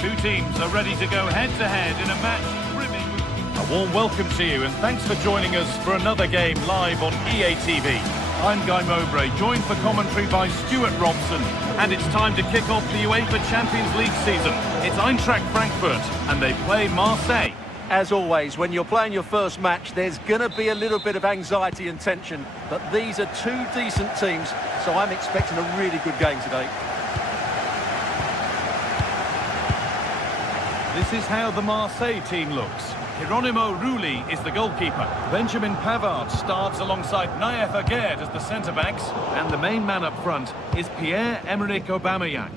Two teams are ready to go head-to-head in a match brimming with... A warm welcome to you and thanks for joining us for another game live on EA TV. I'm Guy Mowbray, joined for commentary by Stuart Robson. And it's time to kick off the UEFA Champions League season. It's Eintracht Frankfurt and they play Marseille. As always, when you're playing your first match, there's going to be a little bit of anxiety and tension. But these are two decent teams, so I'm expecting a really good game today. This is how the Marseille team looks. Hieronymo Rulli is the goalkeeper. Benjamin Pavard starts alongside Naef Aguerd as the centre-backs. And the main man up front is Pierre-Emerick Aubameyang.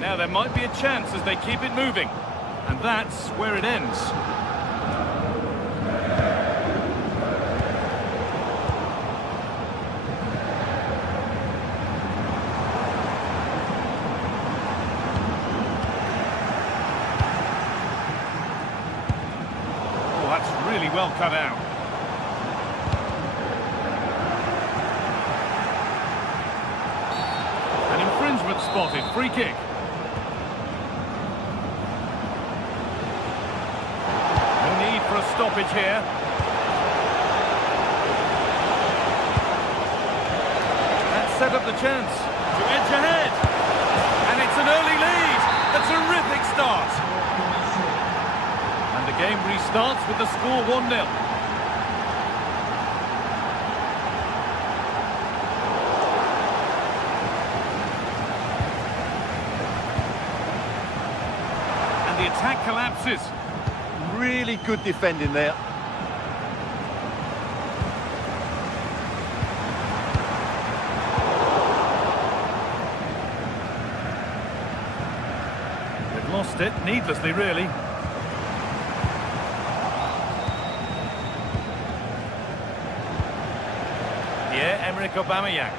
Now there might be a chance as they keep it moving. And that's where it ends. Oh, that's really well cut out. An infringement spotted, free kick. For a stoppage here. That set up the chance to edge ahead. And it's an early lead. A terrific start. And the game restarts with the score 1-0. And the attack collapses. Really good defending there. They've lost it, needlessly really. Pierre-Emerick Aubameyang.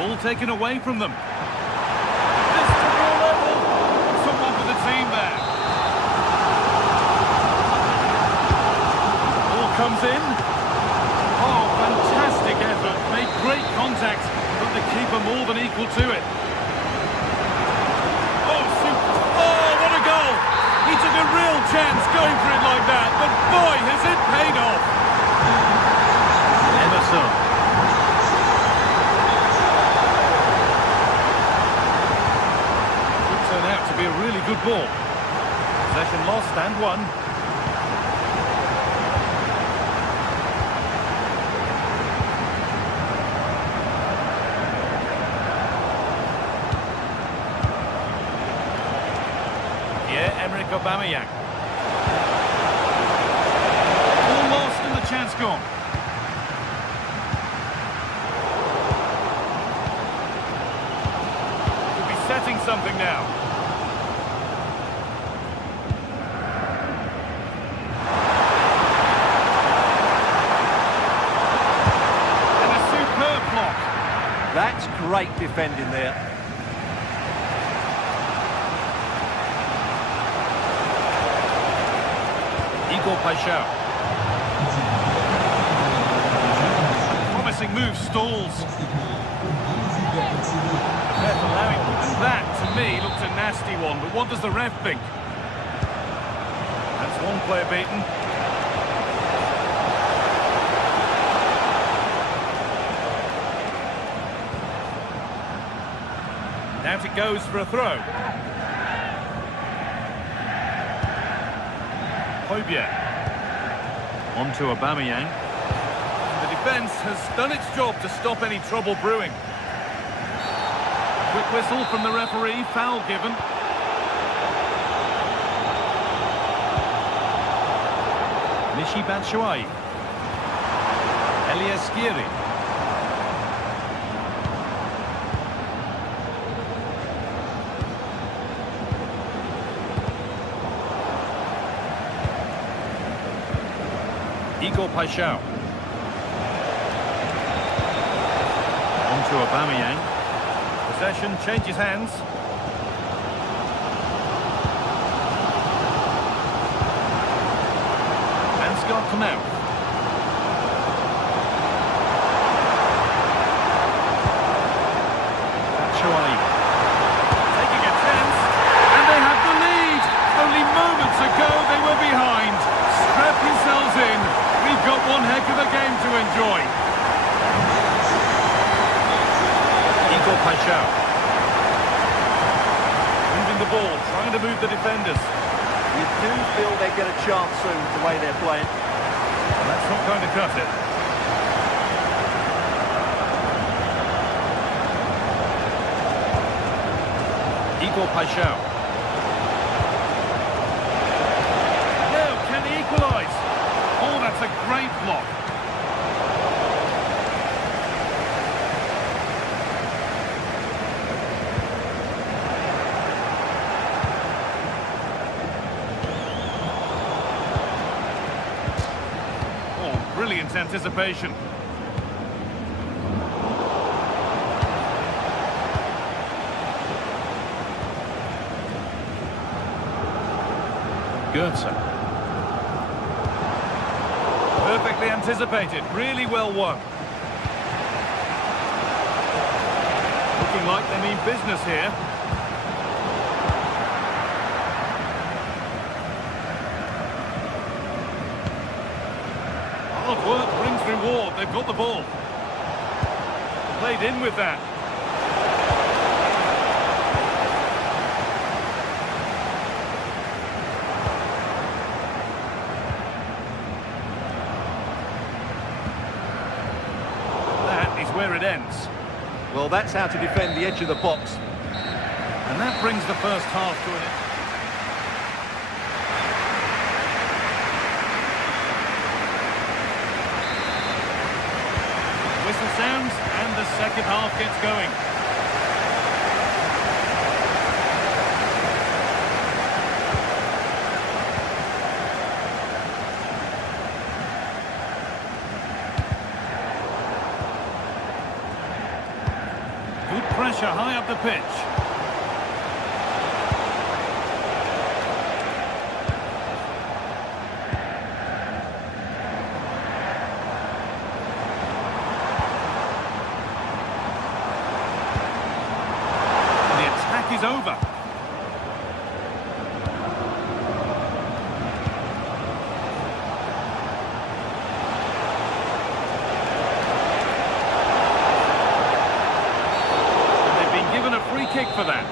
Ball taken away from them. This to goal level. Someone for the team there. Ball comes in. Oh, fantastic effort. Made great contact, but the keeper more than equal to it. Oh, what a goal. He took a real chance going for it like that, but boy, has it paid off. Emerson. To be a really good ball. Possession lost and won. Pierre-Emerick Aubameyang. Ball lost and the chance gone. Could be setting something now. That's great defending there. Igor Paixão. Promising move stalls. Ref allowing, and that to me looks a nasty one, but what does the ref think? That's one player beaten. Out it goes for a throw. Højbjerg. On to Aubameyang. The defence has done its job to stop any trouble brewing. Quick whistle from the referee, foul given. Michy Batshuayi. Elias Skiri. Igor Paixão. On to Aubameyang. Possession changes hands. got to mouth. Choi. Taking a chance, and they have the lead. Only moments ago they were behind. Strap yourselves in. We've got one heck of a game to enjoy. Igor Paixão. Moving the ball, trying to move the defenders. You do feel they get a chance soon, the way they're playing. Well, that's not going to cut it. Igor Paixão. Now, can he equalise? Oh, that's a great block. Oh, brilliant anticipation. Goetze. Perfectly anticipated, really well won. Looking like they mean business here. Hard work brings reward, they've got the ball. Played in with that. Where it ends. Well, that's how to defend the edge of the box. And that brings the first half to an end. Whistle sounds and the second half gets going. Good pressure high up the pitch. And the attack is over. Kick for that.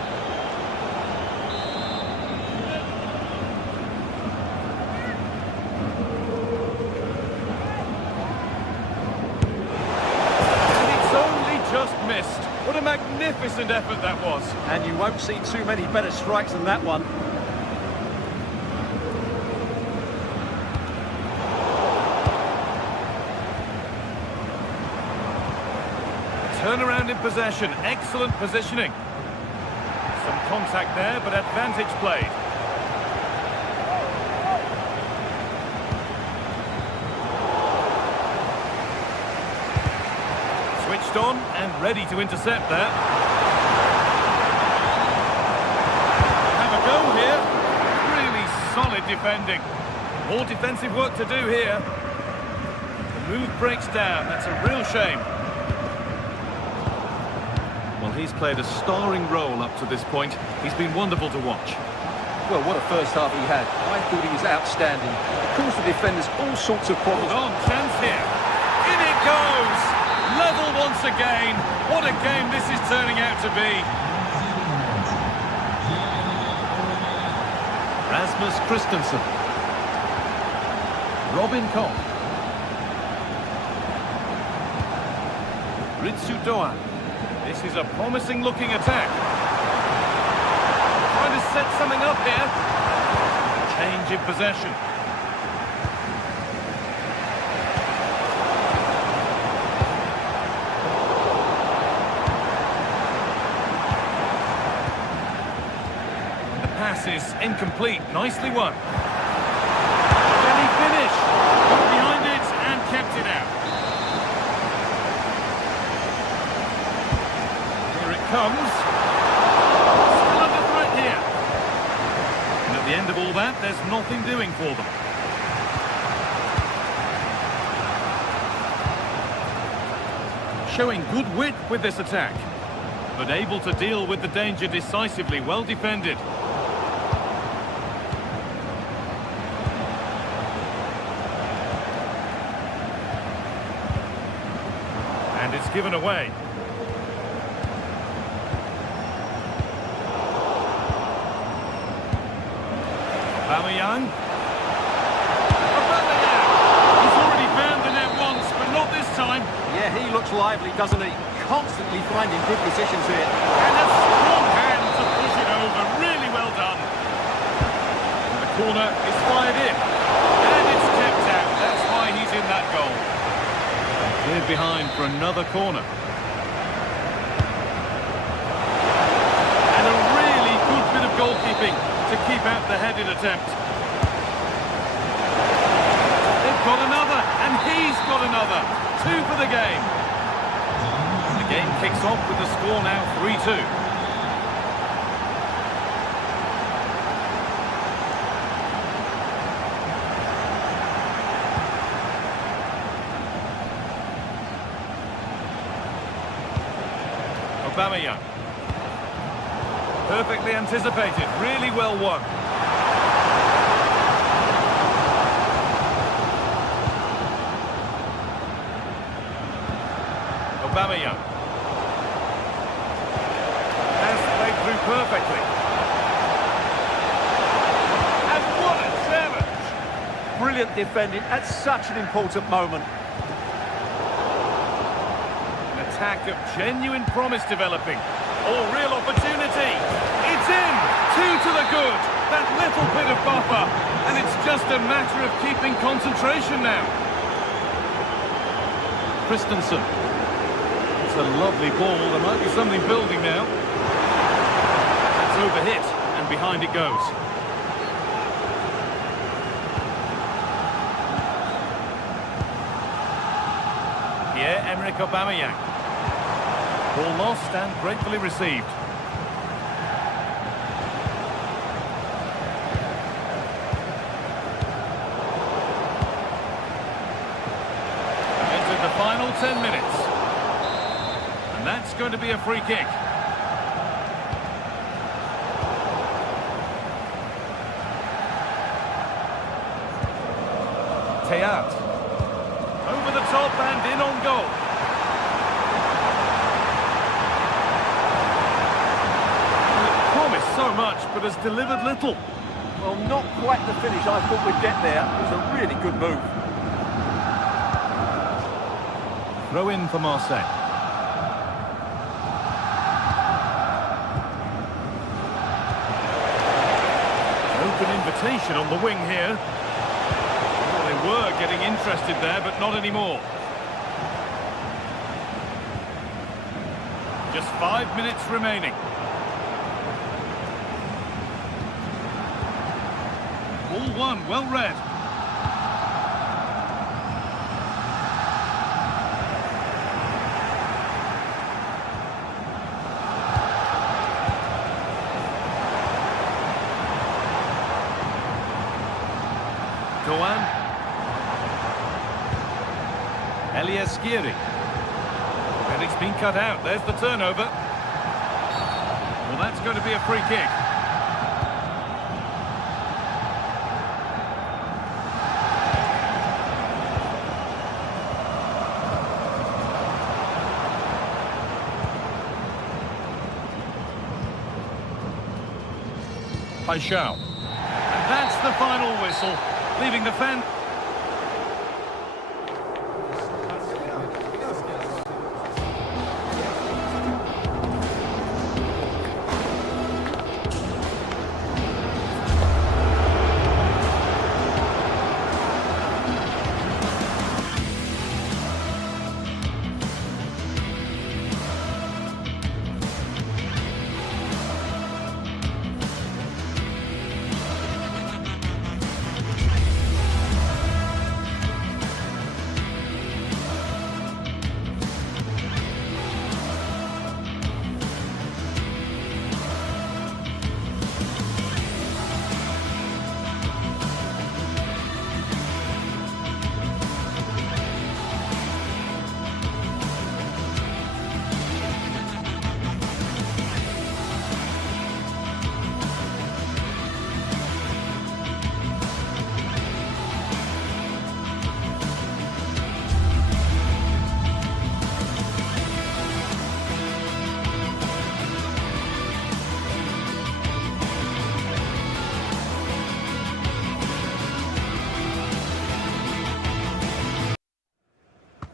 And it's only just missed. What a magnificent effort that was. And you won't see too many better strikes than that one. Turnaround in possession, excellent positioning. Some contact there, but advantage played. Switched on and ready to intercept there. Have a go here. Really solid defending. More defensive work to do here. The move breaks down, that's a real shame. Well, he's played a starring role up to this point. He's been wonderful to watch. Well, what a first half he had. I thought he was outstanding. He caused the defenders all sorts of problems. Hold on, chance here. In it goes! Level once again. What a game this is turning out to be. Rasmus Christensen. Robin Koch. Ritsu Doan. This is a promising-looking attack. Trying to set something up here. Change in possession. The pass is incomplete. Nicely won. Can he finish? Got behind it and kept it out. Comes. Still under threat here. And at the end of all that, there's nothing doing for them. showing good wit with this attack, but able to deal with the danger decisively. Well defended. And it's given away. Aubameyang. He's already found the net once, but not this time. Yeah, he looks lively, doesn't he? Constantly finding good positions here. And a strong hand to push it over. Really well done. And the corner is fired in. And it's kept out. That's why he's in that goal. Cleared behind for another corner. And a really good bit of goalkeeping to keep out the headed attempt. They've got another, and he's got another. 2 for the game. The game kicks off with the score now 3-2. Aubameyang. Perfectly anticipated, really well won. Aubameyang. Has played through perfectly. And what a challenge! Brilliant defending at such an important moment. An attack of genuine promise developing. Oh, real opportunity. It's in. 2 to the good. That little bit of buffer. And it's just a matter of keeping concentration now. Christensen. It's a lovely ball. There might be something building now. That's overhit. And behind it goes. Pierre-Emerick Aubameyang. Ball lost and gratefully received. Into the final 10 minutes. And that's going to be a free kick. Teat. Over the top and in on goal. So much, but has delivered little. Well, not quite the finish I thought we'd get there. It was a really good move. Throw in for Marseille. Open invitation on the wing here. Well, they were getting interested there, but not anymore. Just 5 minutes remaining. All one, well read. Doan. Elias Skiri. And it's been cut out. There's the turnover. Well, that's going to be a free kick. Paixão. And that's the final whistle, leaving the fan...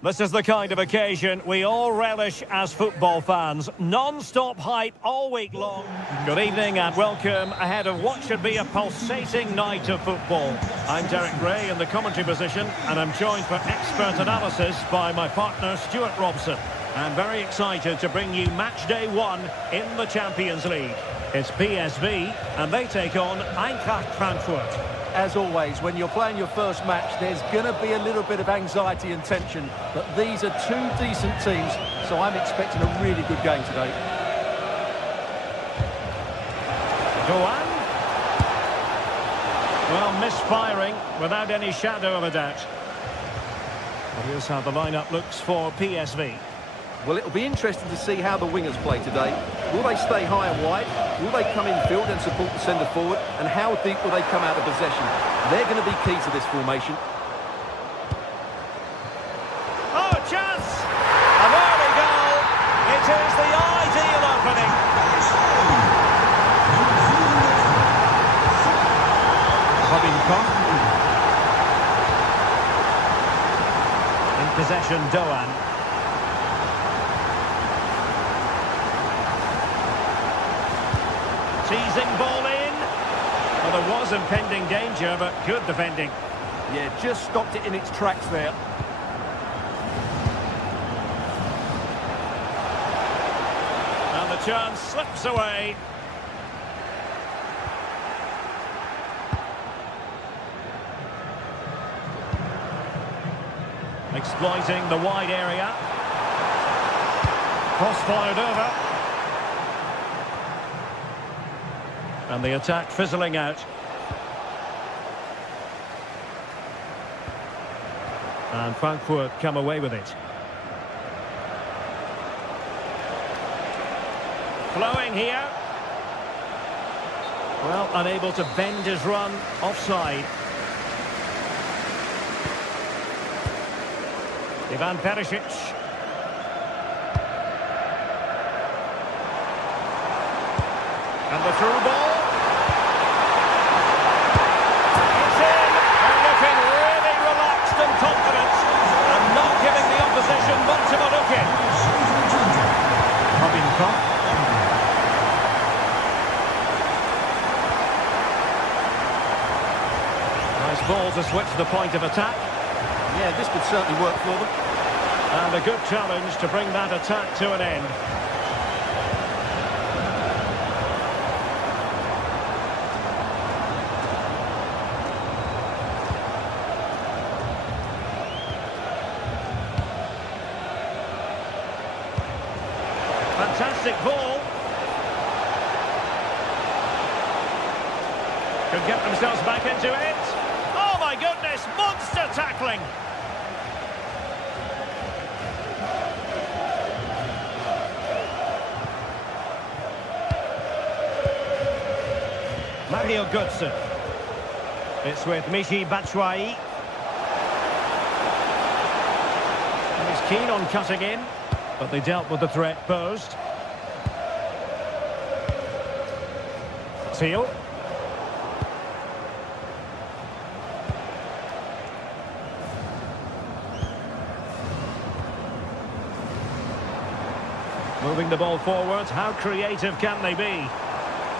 This is the kind of occasion we all relish as football fans. Non-stop hype all week long. Good evening and welcome ahead of what should be a pulsating night of football. I'm Derek Gray in the commentary position, and I'm joined for expert analysis by my partner Stuart Robson. I'm very excited to bring you match day 1 in the Champions League. It's PSV and they take on Eintracht Frankfurt. As always, when you're playing your first match, there's going to be a little bit of anxiety and tension, but these are two decent teams, so I'm expecting a really good game today. Doan. Well, misfiring without any shadow of a doubt. Well, here's how the lineup looks for PSV. Well, it'll be interesting to see how the wingers play today. Will they stay high and wide? Will they come in field and support the centre forward? And how deep will they come out of possession? They're going to be key to this formation. Oh, chance! An early goal. It is the ideal opening. In possession, Doan. Teasing ball in. Well, there was impending danger, but good defending. Yeah, just stopped it in its tracks there. And the chance slips away. Exploiting the wide area. Cross fired over. And the attack fizzling out. And Frankfurt come away with it. Flowing here. Well, unable to bend his run. Offside. Ivan Perisic. And the through ball. It's in. They're looking really relaxed and confident. And not giving the opposition much of a look in. Nice ball to switch the point of attack. Yeah, this could certainly work for them. And a good challenge to bring that attack to an end. Fantastic ball. Could get themselves back into it. Oh my goodness, monster tackling. Mario Götze. It's with Michy Batshuayi. And he's keen on cutting in, but they dealt with the threat posed. Seal. Moving the ball forward, how creative can they be?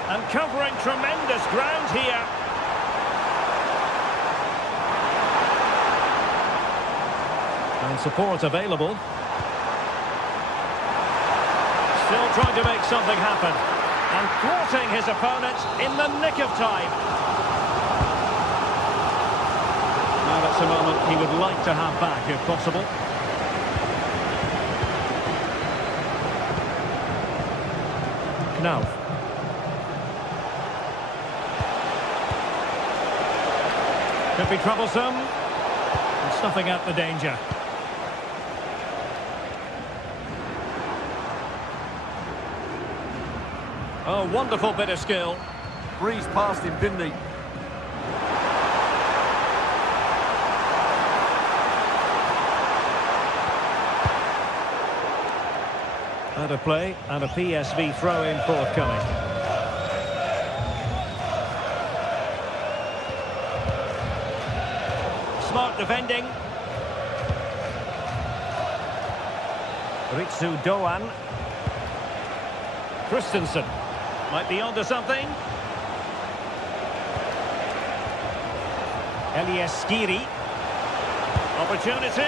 And covering tremendous ground here. And support available. Still trying to make something happen. And thwarting his opponent in the nick of time. Now that's a moment he would like to have back if possible. Knauf. Could be troublesome. And snuffing out the danger. Oh, wonderful bit of skill. Breezed past him, didn't he? Out of play, and a PSV throw-in forthcoming. Smart defending. Ritsu Doan. Christensen might be onto something. Elias Skiri. Opportunity.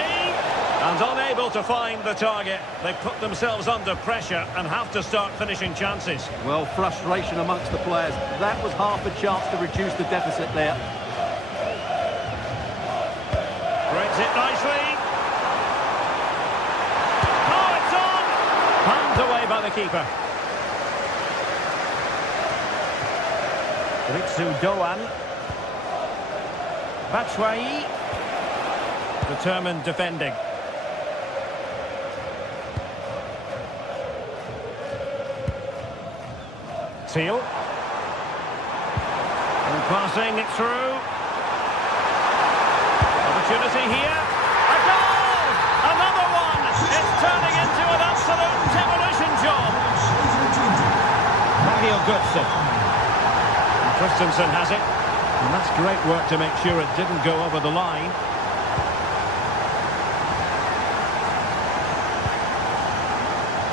And unable to find the target. They put themselves under pressure and have to start finishing chances. Well, frustration amongst the players. That was half a chance to reduce the deficit there. Breaks it nicely. Oh, it's on! Pumped away by the keeper. Ritsu Doan. Batshuayi. Determined defending. Teal. And passing it through. Opportunity here. A goal! Another one! It's turning into an absolute demolition job. Mario Götze. And Christensen has it. And that's great work to make sure it didn't go over the line.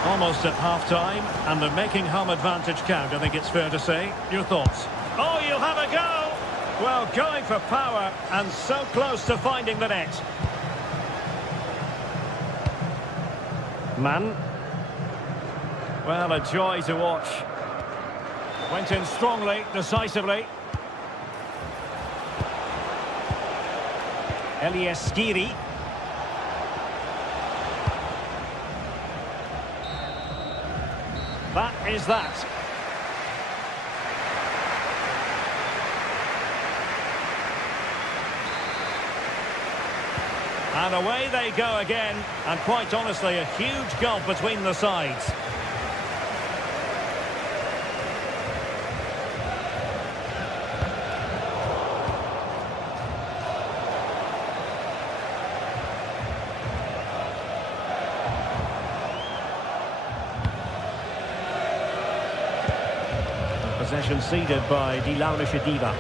Almost at half-time, and they're making home advantage count, I think it's fair to say. Your thoughts? Oh, you'll have a go! Well, going for power, and so close to finding the net. Mann. Well, a joy to watch. Went in strongly, decisively. Elias Skiri. That is that. And away they go again. And quite honestly, a huge gulf between the sides. Possession ceded by Dilaunishadiva.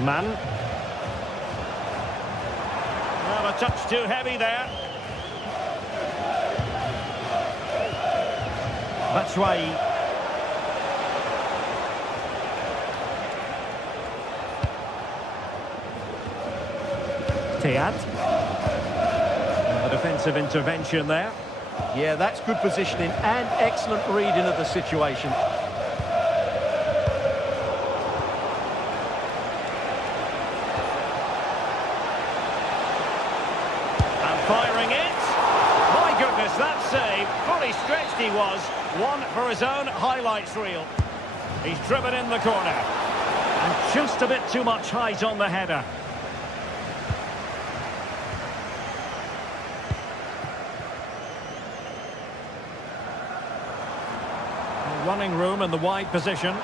Mann. Well, a touch too heavy there. Batshuayi. Teat. A defensive intervention there. Yeah, that's good positioning and excellent reading of the situation. And firing it. My goodness, that save. Fully stretched he was. One for his own highlights reel. He's driven in the corner. And just a bit too much height on the header. Running room in the wide position.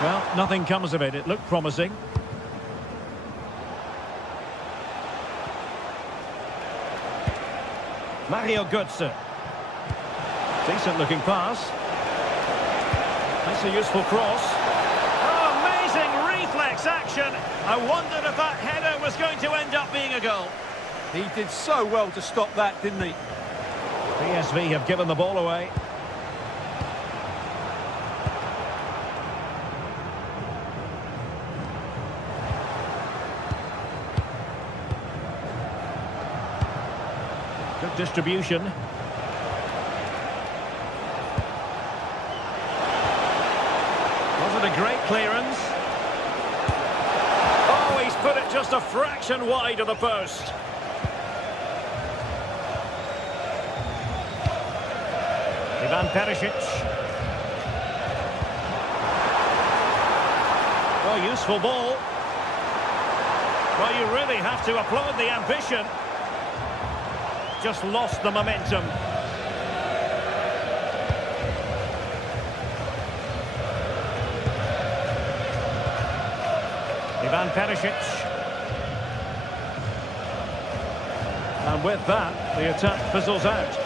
Well, nothing comes of it. It looked promising. Mario Götze. Decent looking pass. That's a useful cross. Oh, amazing reflex action. I wondered if that header was going to end up being a goal. He did so well to stop that, didn't he? PSV have given the ball away. Good distribution. Wasn't a great clearance. Oh, he's put it just a fraction wide of the post. Ivan Perisic. Oh, useful ball. Well, you really have to applaud the ambition. Just lost the momentum. Ivan Perisic. And with that, the attack fizzles out.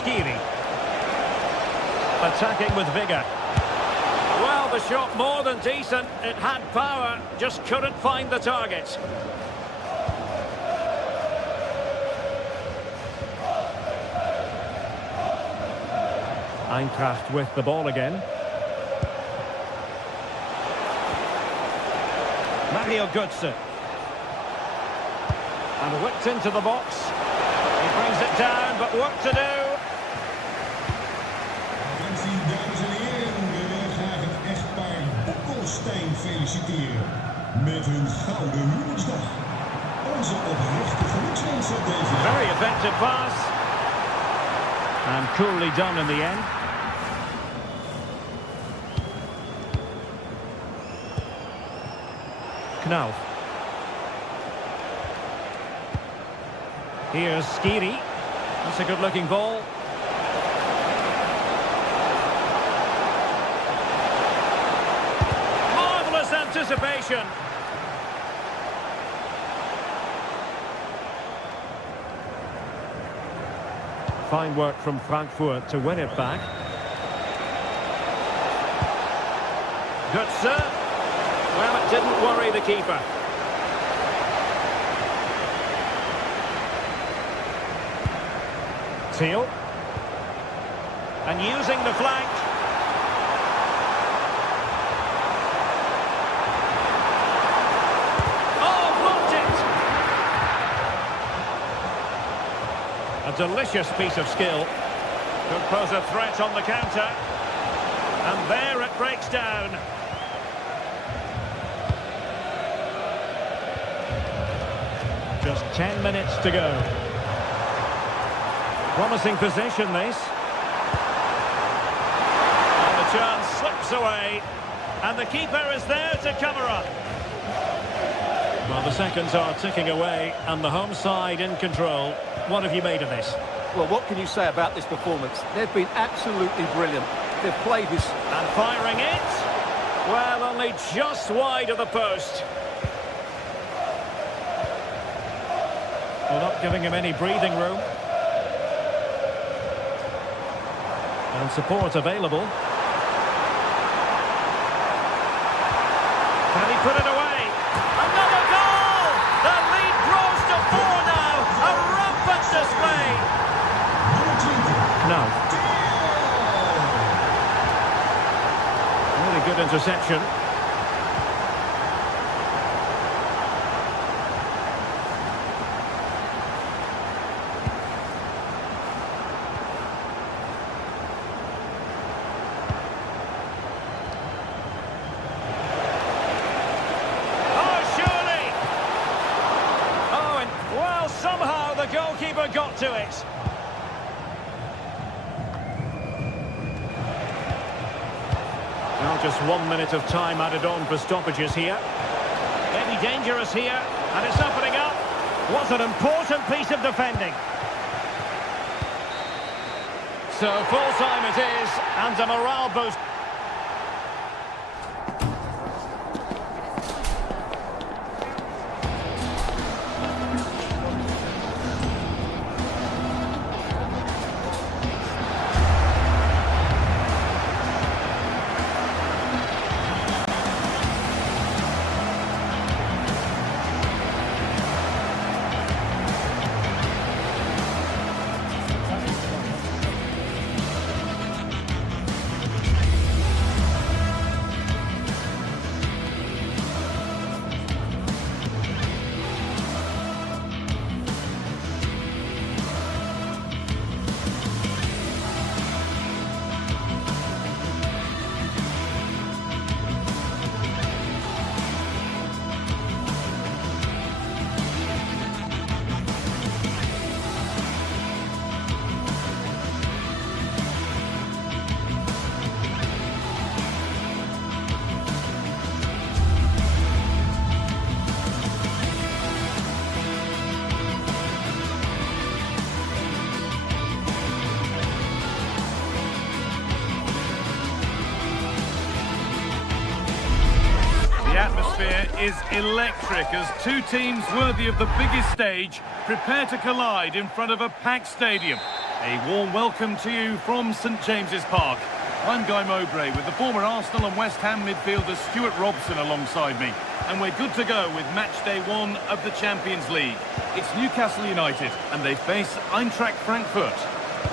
Skiri. Attacking with vigour. Well, the shot more than decent. It had power, just couldn't find the target. Eintracht with the ball again. Mario Götze. And whipped into the box. He brings it down, but work to do. Dames en heren, we willen graag het echtpaar Boekelstein feliciteren met hun gouden huwelijksdag. Onze oprechte gelukswensen op deze dag. Very effective pass. And coolly done in the end. Knauf. Here's Skiri. That's a good-looking ball. Marvellous anticipation. Fine work from Frankfurt to win it back. Götze. Well, it didn't worry the keeper. Teal. And using the flank. Oh, blocked it! A delicious piece of skill. Could pose a threat on the counter. And there it breaks down. Just 10 minutes to go. Promising possession, this. And the chance slips away. And the keeper is there to cover up. Well, the seconds are ticking away, and the home side in control. What have you made of this? Well, what can you say about this performance? They've been absolutely brilliant. They've played this... And firing it. Well, only just wide of the post. Well, not giving him any breathing room. And support available. Can he put it away? Another goal! The lead grows to 4 now. A rampant display. No. Really good interception. Somehow the goalkeeper got to it. Well, just 1 minute of time added on for stoppages here. Maybe dangerous here, and it's opening up. Was an important piece of defending. So full time it is, and a morale boost. The atmosphere is electric as two teams worthy of the biggest stage prepare to collide in front of a packed stadium. A warm welcome to you from St James's Park. I'm Guy Mowbray with the former Arsenal and West Ham midfielder Stuart Robson alongside me. And we're good to go with match day 1 of the Champions League. It's Newcastle United and they face Eintracht Frankfurt.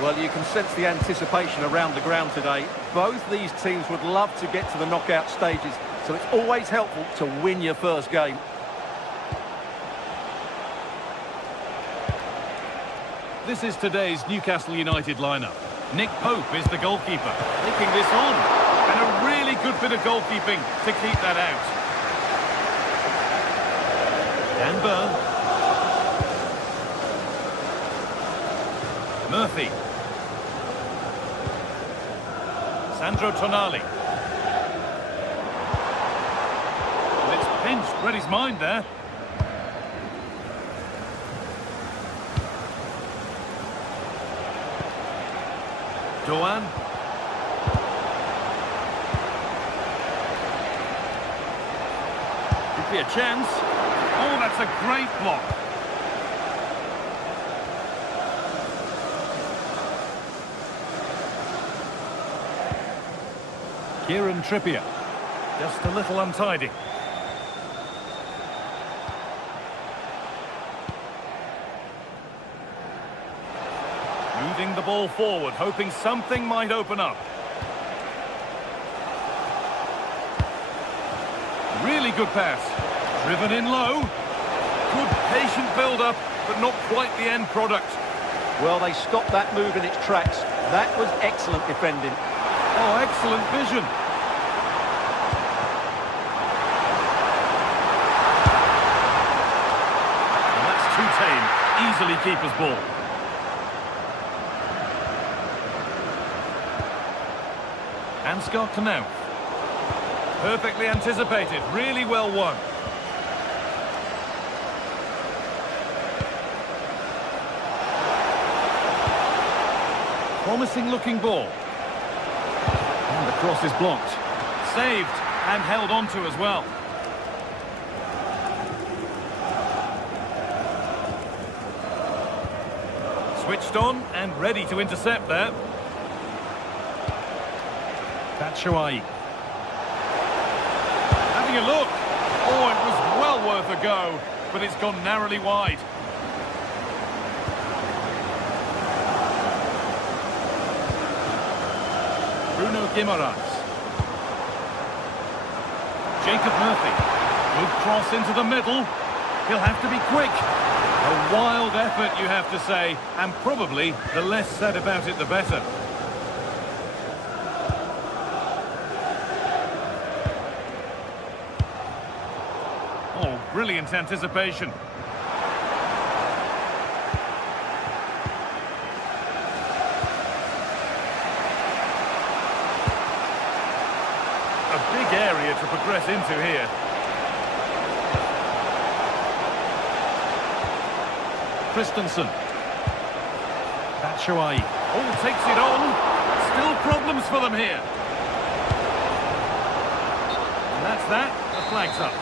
Well, you can sense the anticipation around the ground today. Both these teams would love to get to the knockout stages, so it's always helpful to win your first game. This is today's Newcastle United lineup. Nick Pope is the goalkeeper, taking this on. And a really good bit of goalkeeping to keep that out. Dan Burn. Murphy. Sandro Tonali. And it's pinched, read his mind there. Doan. Could be a chance. Oh, that's a great block. Kieran Trippier. Just a little untidy. Moving the ball forward, hoping something might open up. Really good pass. Driven in low. Good patient build-up, but not quite the end product. Well, they stopped that move in its tracks. That was excellent defending. Oh, excellent vision. And that's too tame. Easily keeper's ball. Ansgar Knauf. Perfectly anticipated, really well won. Promising looking ball. And the cross is blocked. Saved and held onto as well. Switched on and ready to intercept there. Batshuayi. Having a look. Oh, it was well worth a go, but it's gone narrowly wide. Bruno Guimaraes. Jacob Murphy. Good cross into the middle. He'll have to be quick. A wild effort, you have to say, and probably the less said about it, the better. Oh, brilliant anticipation. A big area to progress into here. Christensen. Batshuayi. Oh, takes it on. Still problems for them here. And that's that. The flag's up.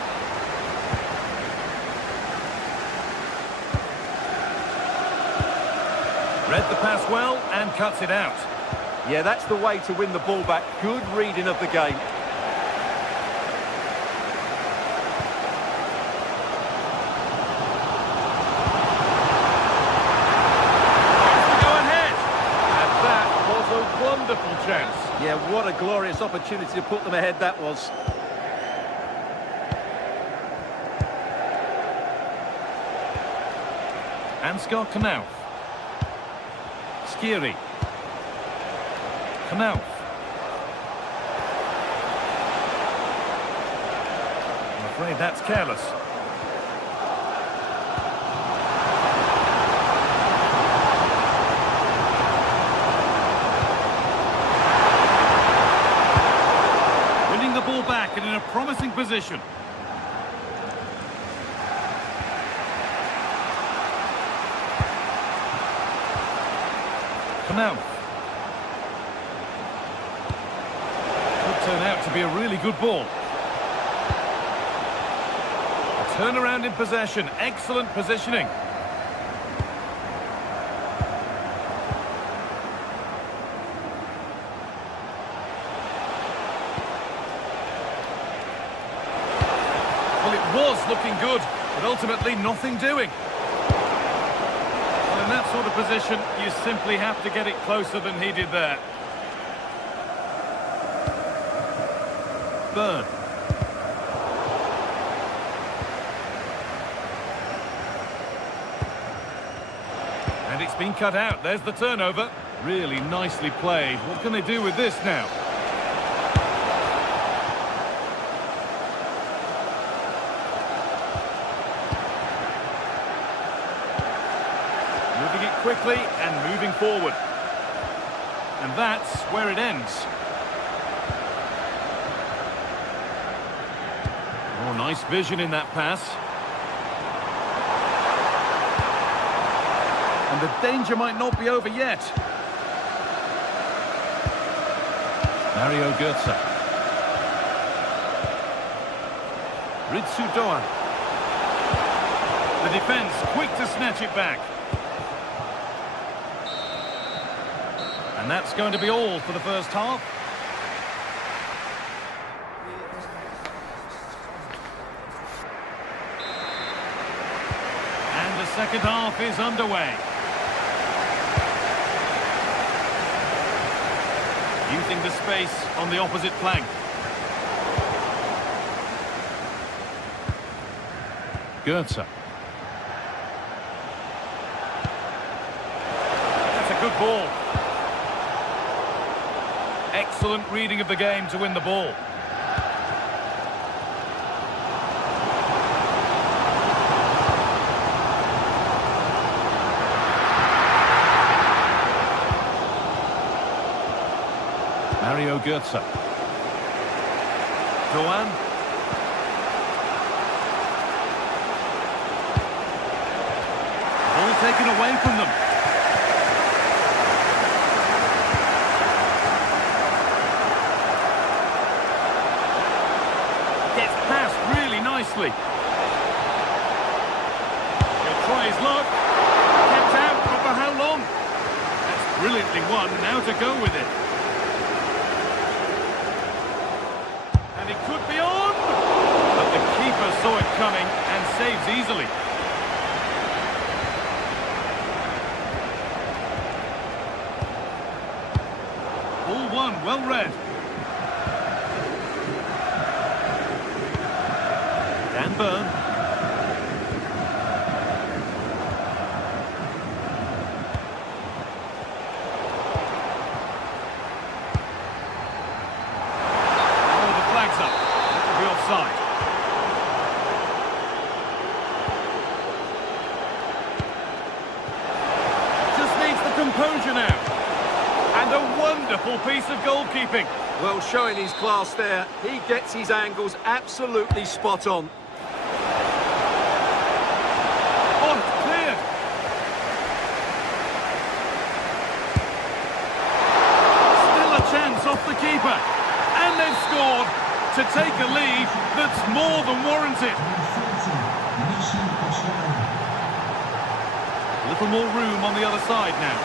Read the pass well and cuts it out. Yeah, that's the way to win the ball back. Good reading of the game. Wonderful chance. Yeah, what a glorious opportunity to put them ahead that was. Ansgar Knauf. Skiri. Knauf. I'm afraid that's careless. Ball back and in a promising position. Knauf. Could turn out to be a really good ball. A turnaround in possession. Excellent positioning. Well, it was looking good, but ultimately nothing doing. Well, in that sort of position, you simply have to get it closer than he did there. Burn. And it's been cut out. There's the turnover. Really nicely played. What can they do with this now? Moving it quickly and moving forward. And that's where it ends. Oh, nice vision in that pass. And the danger might not be over yet. Mario Götze. Ritsu Doan. The defence quick to snatch it back. And that's going to be all for the first half. And the second half is underway. Using the space on the opposite flank. Götze. That's a good ball. Excellent reading of the game to win the ball. Mario Götze. Doan. Ball taken away from them. Gets past really nicely. He'll try his luck. Kept out, but for how long? That's brilliantly won. Now to go with it. And it could be on! But the keeper saw it coming and saves easily. All one, well read. Dan Burn. Offside. Just needs the composure now. And a wonderful piece of goalkeeping. Well, showing his class there. He gets his angles absolutely spot on. Oh, it's cleared. Still a chance off the keeper. And they've scored to take a lead that's more than warranted. A little more room on the other side now.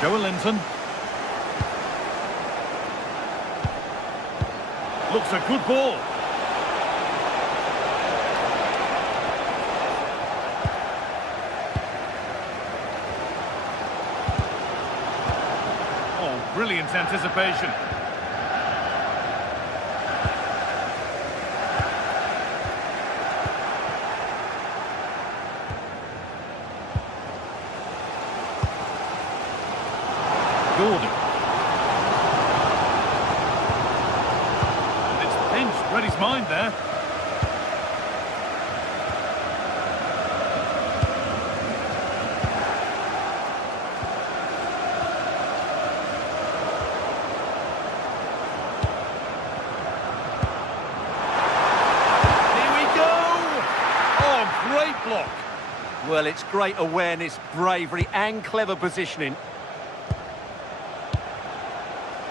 Joelinton. Looks a good ball. Oh, brilliant anticipation. Gordon. It's pinched, read his mind there. Here we go! Oh, great block. Well, it's great awareness, bravery and clever positioning.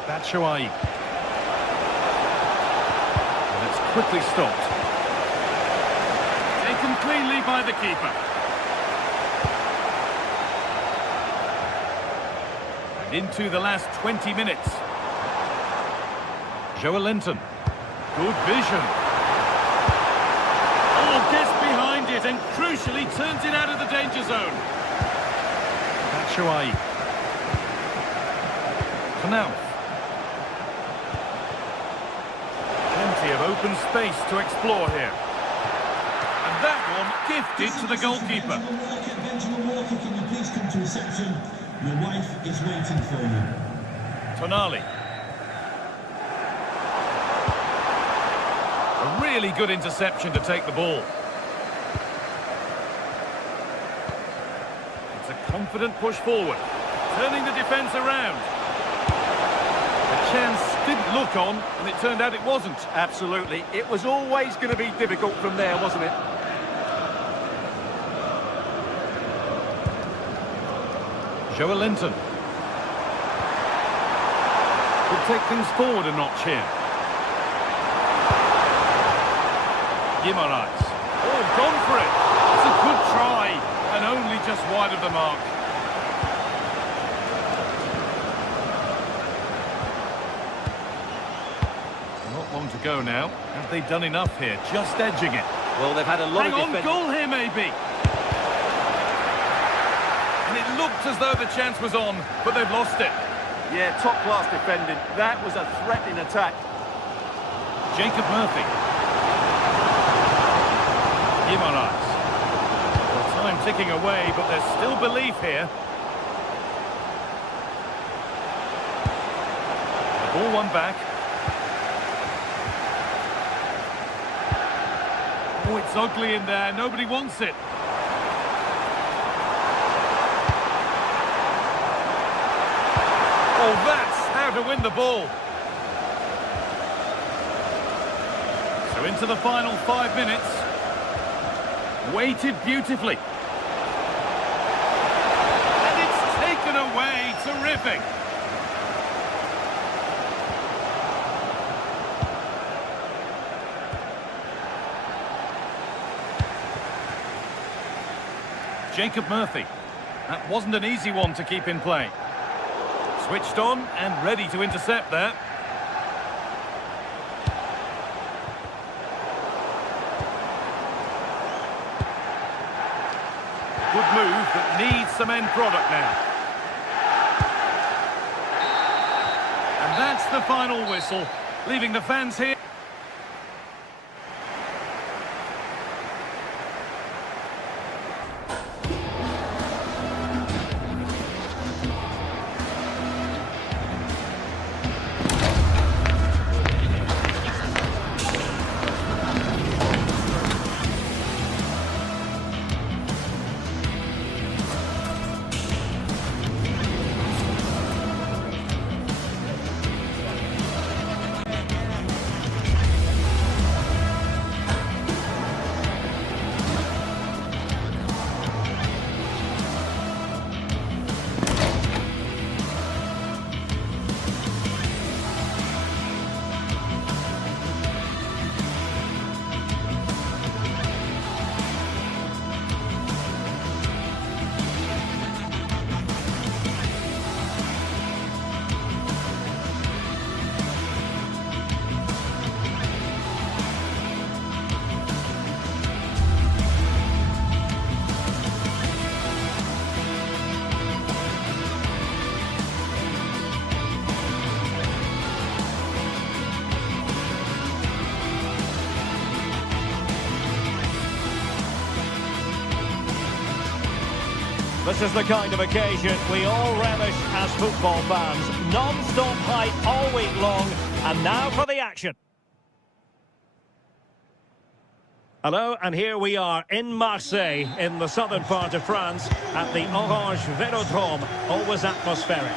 Batshuayi. And it's quickly stopped. Taken cleanly by the keeper. And into the last 20 minutes. Joelinton. Good vision. it and crucially turns it out of the danger zone. Batshuayi. Knauf. Plenty of open space to explore here. And that one gifted to the goalkeeper. Benjamin Walker, can you please come to reception? Your wife is waiting for you. Tonali. A really good interception to take the ball. It's a confident push forward, turning the defence around. The chance didn't look on, and it turned out it wasn't. Absolutely. It was always going to be difficult from there, wasn't it? Joelinton. Could take things forward a notch here. Guimaraes. Oh, gone for it. It's a good try, and only just wide of the mark. Not long to go now. Have they done enough here? Just edging it. Well, they've had a lot of Hang on, defending. goal here maybe. And it looked as though the chance was on, but they've lost it. Yeah, top-class defending. That was a threatening attack. Jacob Murphy. Guimaraes. Well, time ticking away, but there's still belief here. The ball won back. Oh, it's ugly in there. Nobody wants it. Oh, that's how to win the ball. So into the final 5 minutes. Weighted beautifully. And it's taken away. Terrific. Jacob Murphy. That wasn't an easy one to keep in play. Switched on and ready to intercept there. Good move that needs some end product now. And that's the final whistle, leaving the fans here. This is the kind of occasion we all relish as football fans. Non-stop hype all week long, and now for the action. Hello, and here we are in Marseille, in the southern part of France, at the Orange Velodrome, always atmospheric.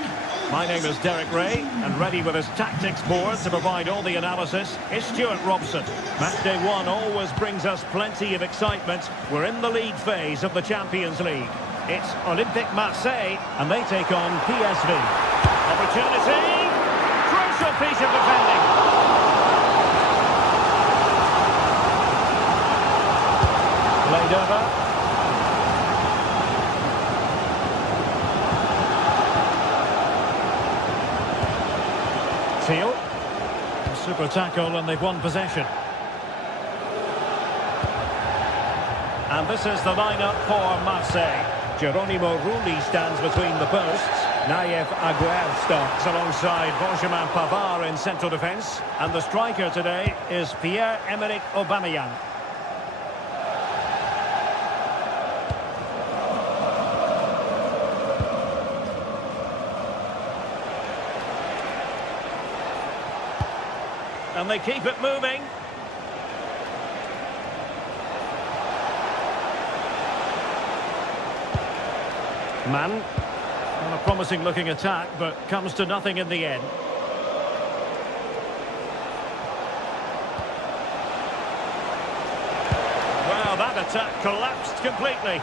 My name is Derek Ray, and ready with his tactics board to provide all the analysis is Stuart Robson. Match day one always brings us plenty of excitement. We're in the league phase of the Champions League. It's Olympique Marseille, and they take on PSV. Opportunity! Crucial piece of defending. Played over. Seal. A super tackle, and they've won possession. And this is the lineup for Marseille. Geronimo Rulli stands between the posts. Naïef Aguerd starts alongside Benjamin Pavard in central defence. And the striker today is Pierre-Emerick Aubameyang. And they keep it moving. Man. Well, a promising looking attack, but comes to nothing in the end. Well, that attack collapsed completely.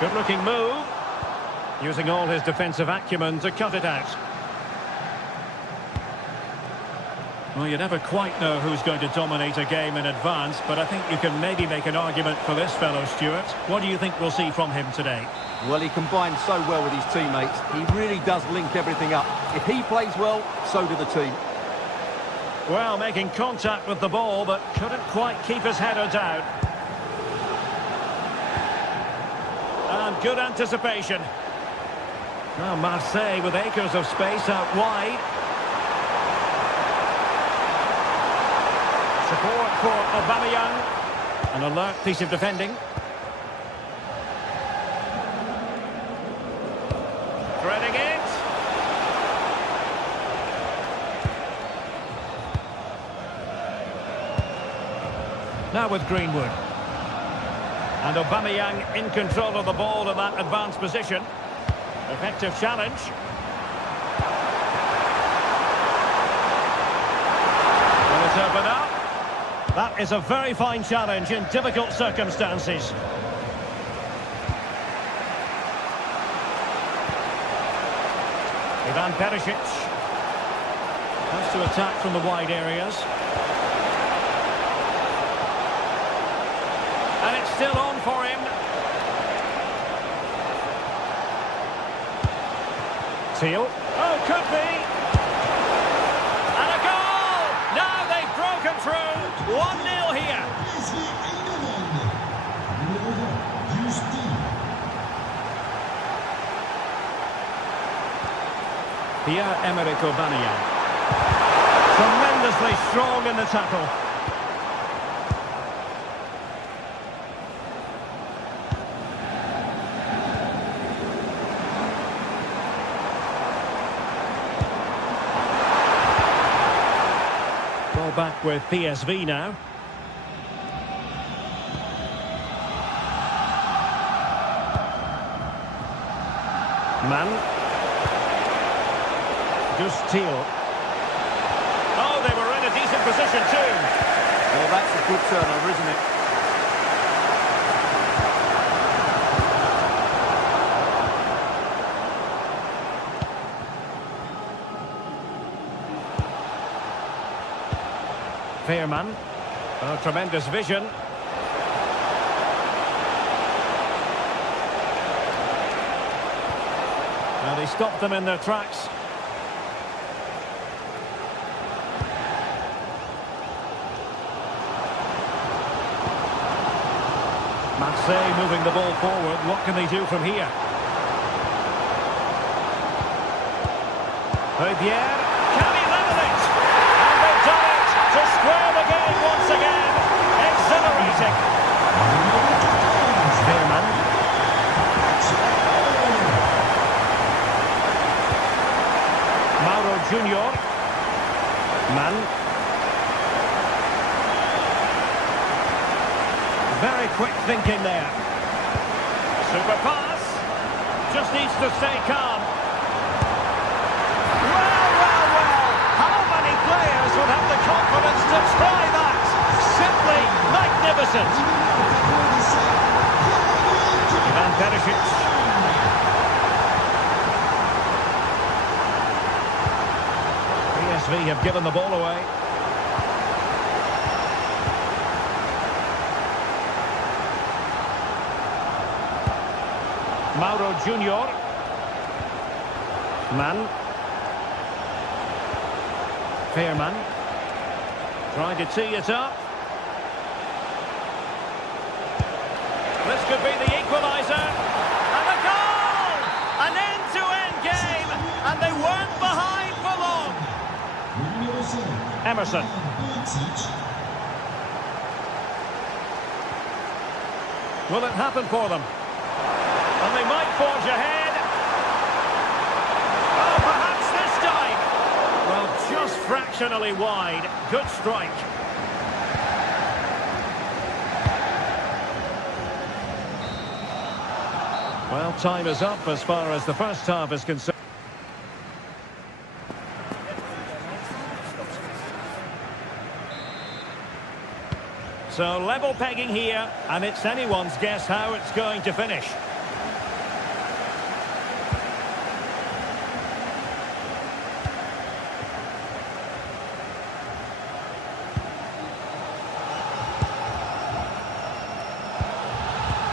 Good-looking move. Using all his defensive acumen to cut it out. Well, you never quite know who's going to dominate a game in advance, but I think you can maybe make an argument for this fellow, Stuart. What do you think we'll see from him today? Well, he combines so well with his teammates. He really does link everything up. If he plays well, so do the team. Well, making contact with the ball, but couldn't quite keep his header down. And good anticipation. Now Marseille with acres of space out wide. Support for Aubameyang. An alert piece of defending. Threading it. Now with Greenwood. And Aubameyang in control of the ball in that advanced position. Effective challenge. Will it open up? That is a very fine challenge in difficult circumstances. Ivan Perisic has to attack from the wide areas. And it's still on for him. Teal. Oh, could be. And a goal! Now they've broken through. 1-0 here. Pierre-Emerick Aubameyang. Tremendously strong in the tackle. Back with PSV now. Man. Just Teal. Oh, they were in a decent position too. Well, that's a good turnover, isn't it? Fairman. Oh, tremendous vision. And he stopped them in their tracks. Marseille moving the ball forward. What can they do from here? Pierre. Can he level it? And they've done it to square the game once again. Exhilarating. Fairman. Mauro Junior. Man. Very quick thinking there. Super pass. Just needs to stay calm. How many players would have the confidence to try that? Simply magnificent. Ivan Perisic. PSV have given the ball away. Mauro Junior. Mann. Fairman. Trying to tee it up. This could be the equaliser. And a goal! An end-to-end game. And they weren't behind for long. Emerson. Will it happen for them? And they might forge ahead. Oh, perhaps this time. Well, just fractionally wide. Good strike. Well, time is up as far as the first half is concerned. So level pegging here, and it's anyone's guess how it's going to finish.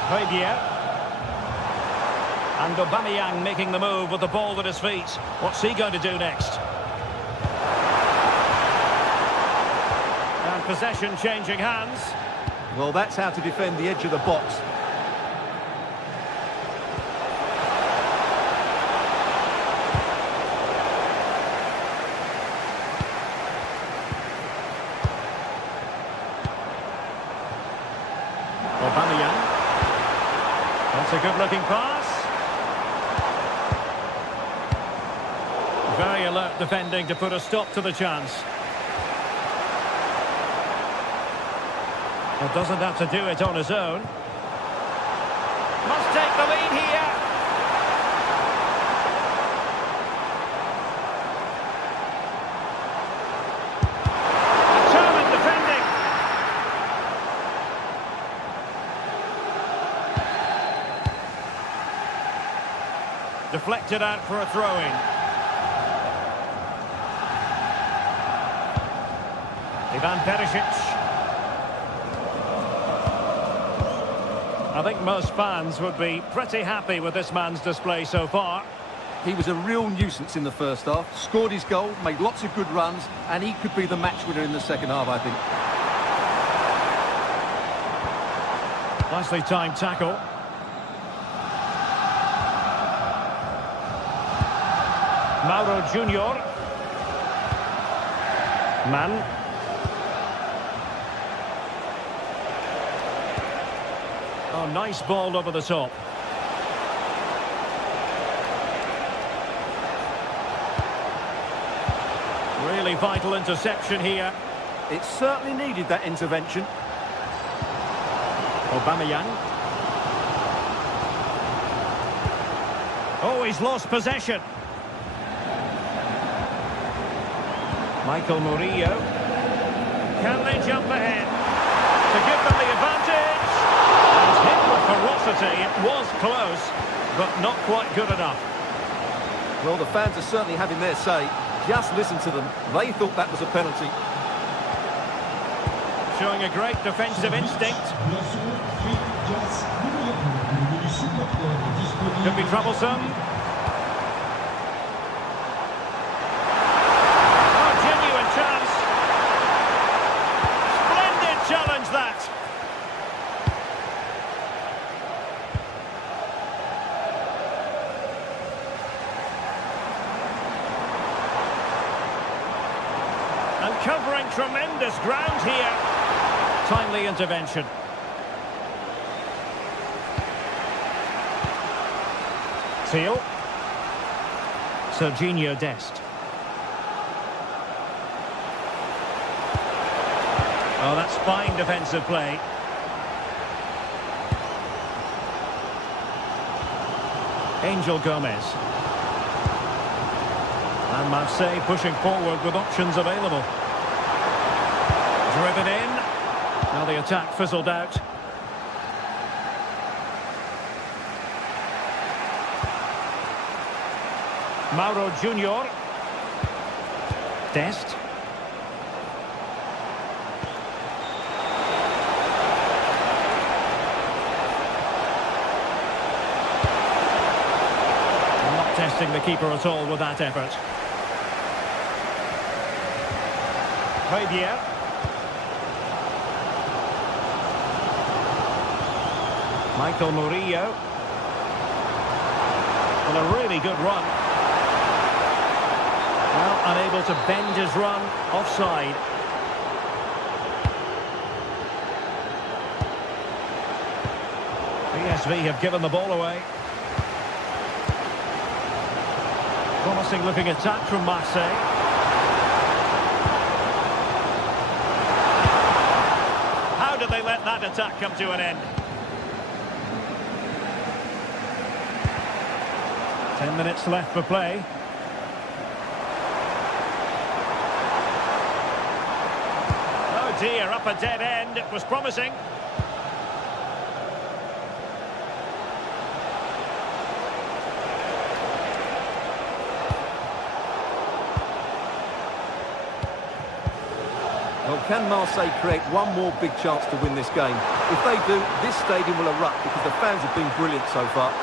Højbjerg. And Aubameyang making the move with the ball at his feet. What's he going to do next? And possession changing hands. Well, that's how to defend the edge of the box. Aubameyang. That's a good-looking pass. Very alert defending to put a stop to the chance. Well, doesn't have to do it on his own. Must take the lead here. Determined defending. Deflected out for a throw-in. Ivan Perisic. I think most fans would be pretty happy with this man's display so far. He was a real nuisance in the first half, scored his goal, made lots of good runs, and he could be the match winner in the second half, I think. Nicely timed tackle. Mauro Junior. Mann. Oh, nice ball over the top. Really vital interception here. It certainly needed that intervention. Aubameyang. Oh, he's lost possession. Michael Murillo. Can they jump ahead to give them the advantage? And hit with ferocity. It was close, but not quite good enough. Well, the fans are certainly having their say. Just listen to them. They thought that was a penalty. Showing a great defensive instinct. Could be troublesome. Oh, genuine chance. Splendid challenge, that. And covering tremendous ground here. Timely intervention. Seal. Serginho Dest. Oh, that's fine defensive play. Angel Gomez. And Marseille pushing forward with options available. Driven in. Now the attack fizzled out. Mauro Junior. Dest. Not to testing the keeper at all with that effort. Javier. Michael Murillo. Well, a really good run. Well, unable to bend his run. Offside. PSV have given the ball away. Promising looking attack from Marseille. How did they let that attack come to an end? 10 minutes left for play. Oh dear, up a dead end. It was promising. Well, can Marseille create one more big chance to win this game? If they do, this stadium will erupt because the fans have been brilliant so far.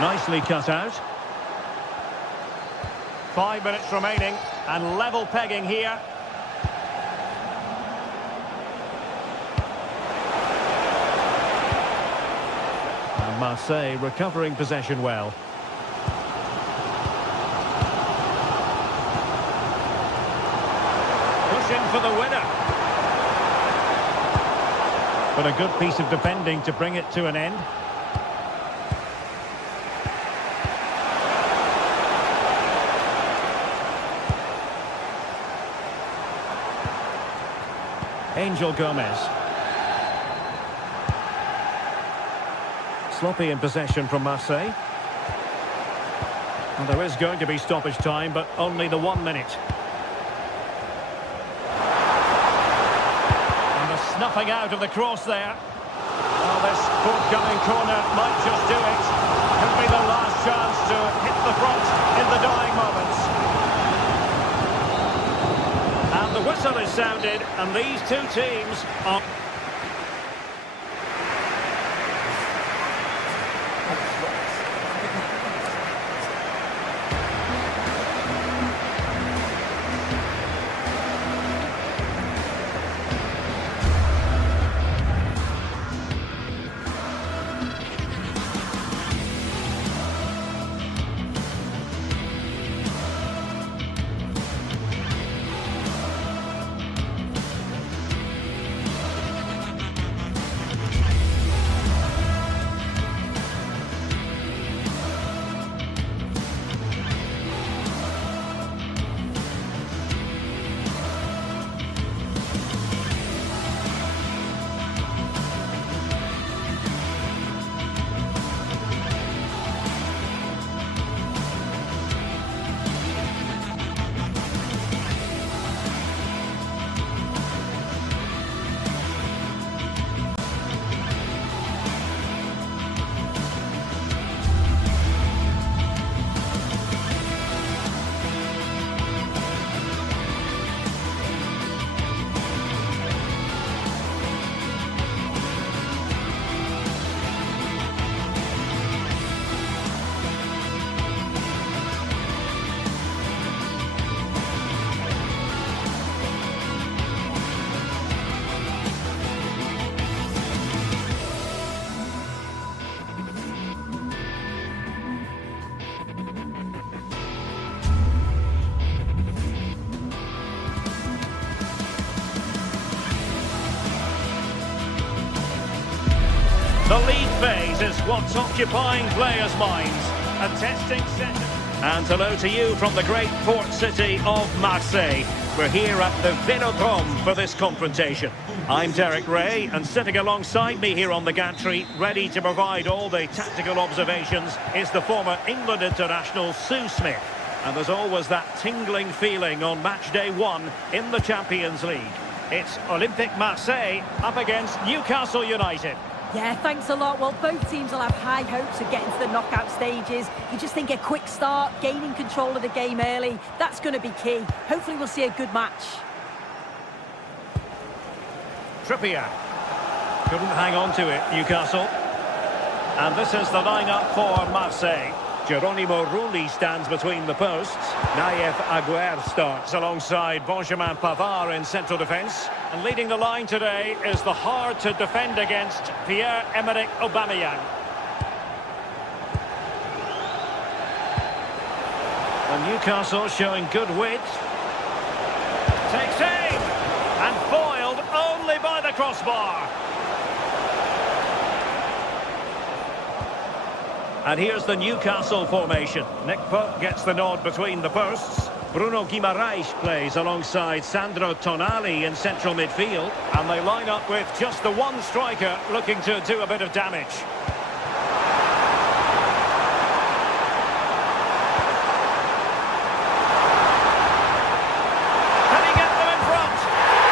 Nicely cut out. 5 minutes remaining and level pegging here. And Marseille recovering possession well. Pushing for the winner. But a good piece of defending to bring it to an end. Angel Gomez. Sloppy in possession from Marseille. And there is going to be stoppage time, but only the 1 minute. And the snuffing out of the cross there. Well, this forthcoming corner might just do it. Could be the last chance to hit the front in the dying moments. The whistle is sounded, and these two teams are... The league phase is what's occupying players' minds. A testing session. And hello to you from the great port city of Marseille. We're here at the Vélodrome for this confrontation. I'm Derek Ray, and sitting alongside me here on the gantry, ready to provide all the tactical observations, is the former England international Sue Smith. And there's always that tingling feeling on match day 1 in the Champions League. It's Olympique Marseille up against Newcastle United. Yeah, thanks a lot. Well, both teams will have high hopes of getting to the knockout stages. You just think a quick start, gaining control of the game early, that's going to be key. Hopefully we'll see a good match. Trippier. Couldn't hang on to it, Newcastle. And this is the lineup for Marseille. Geronimo Rulli stands between the posts. Naïef Aguerd starts alongside Benjamin Pavard in central defence. And leading the line today is the hard-to-defend against Pierre-Emerick Aubameyang. And Newcastle showing good width. Takes aim! And foiled only by the crossbar. And here's the Newcastle formation. Nick Pope gets the nod between the posts. Bruno Guimaraes plays alongside Sandro Tonali in central midfield. And they line up with just the one striker looking to do a bit of damage. Can he get them in front?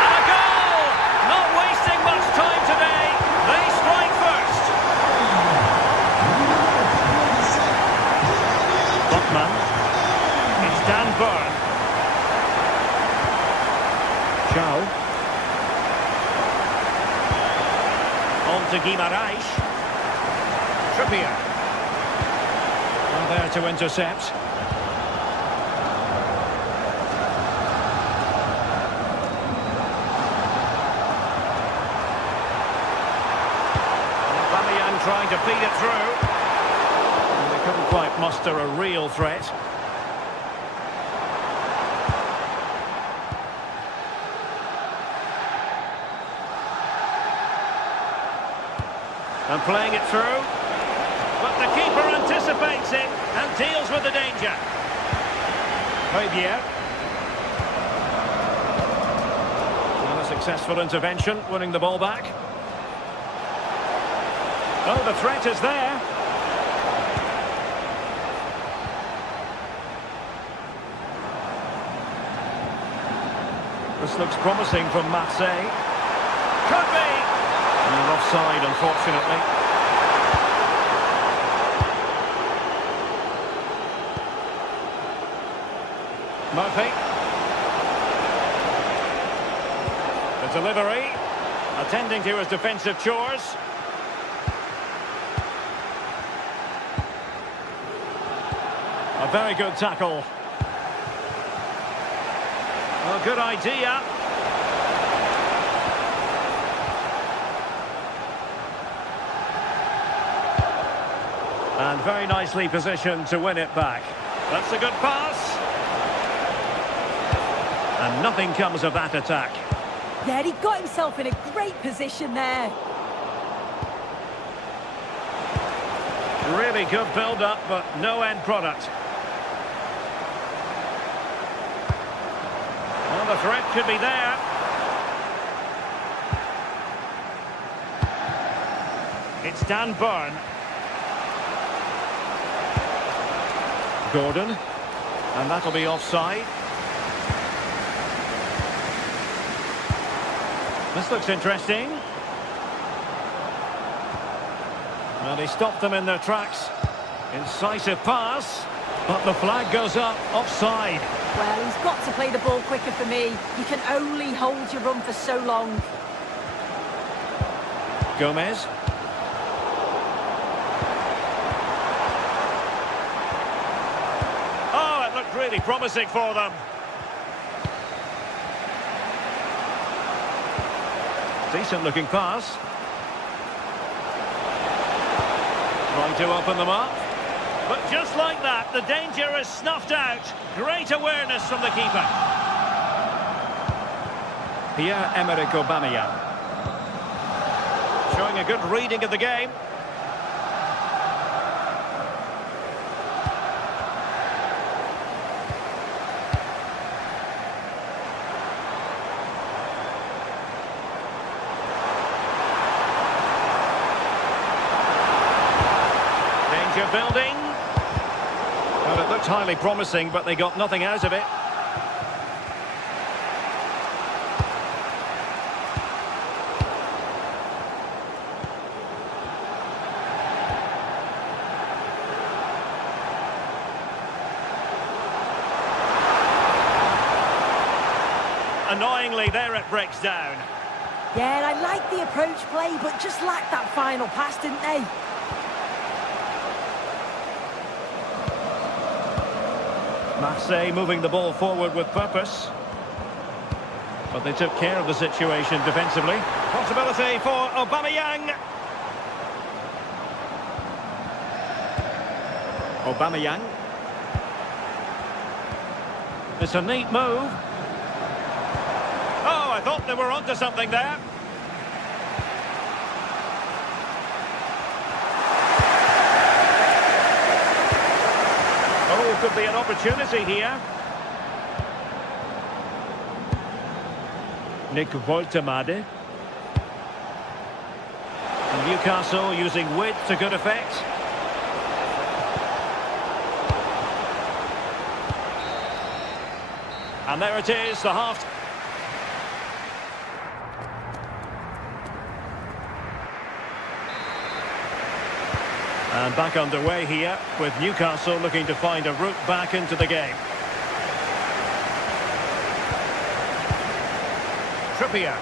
And a goal! Not wasting much time today. They strike first. Botman. It's Dan Burn. Chow. On to Guimaraes. Trippier. And there to intercept. Aubameyang trying to feed it through. And they couldn't quite muster a real threat. And playing it through. But the keeper anticipates it and deals with the danger. Fabier. And a successful intervention, winning the ball back. Oh, the threat is there. This looks promising from Marseille. Could be. And offside, unfortunately. Murphy. The delivery. Attending to his defensive chores. A very good tackle. A good idea. And very nicely positioned to win it back. That's a good pass. And nothing comes of that attack. Yeah, he got himself in a great position there. Really good build-up, but no end product. Well, the threat could be there. It's Dan Burn. Gordon. And that'll be offside. This looks interesting. And he stopped them in their tracks. Incisive pass. But the flag goes up, offside. Well, he's got to play the ball quicker for me. You can only hold your run for so long. Gomez. Oh, it looked really promising for them. Decent looking pass. Trying to open them up. But just like that, the danger is snuffed out. Great awareness from the keeper. Pierre-Emerick Aubameyang. Showing a good reading of the game. Danger building. Well, it looked highly promising, but they got nothing out of it. Annoyingly, there it breaks down. Yeah, I like the approach play, but just lacked that final pass, didn't they? Marseille moving the ball forward with purpose. But they took care of the situation defensively. Possibility for Aubameyang. Aubameyang. It's a neat move. Oh, I thought they were onto something there. Oh, could be an opportunity here. Nick Woltemade. And Newcastle using width to good effect. And there it is, the half. And back underway here, with Newcastle looking to find a route back into the game. Trippier.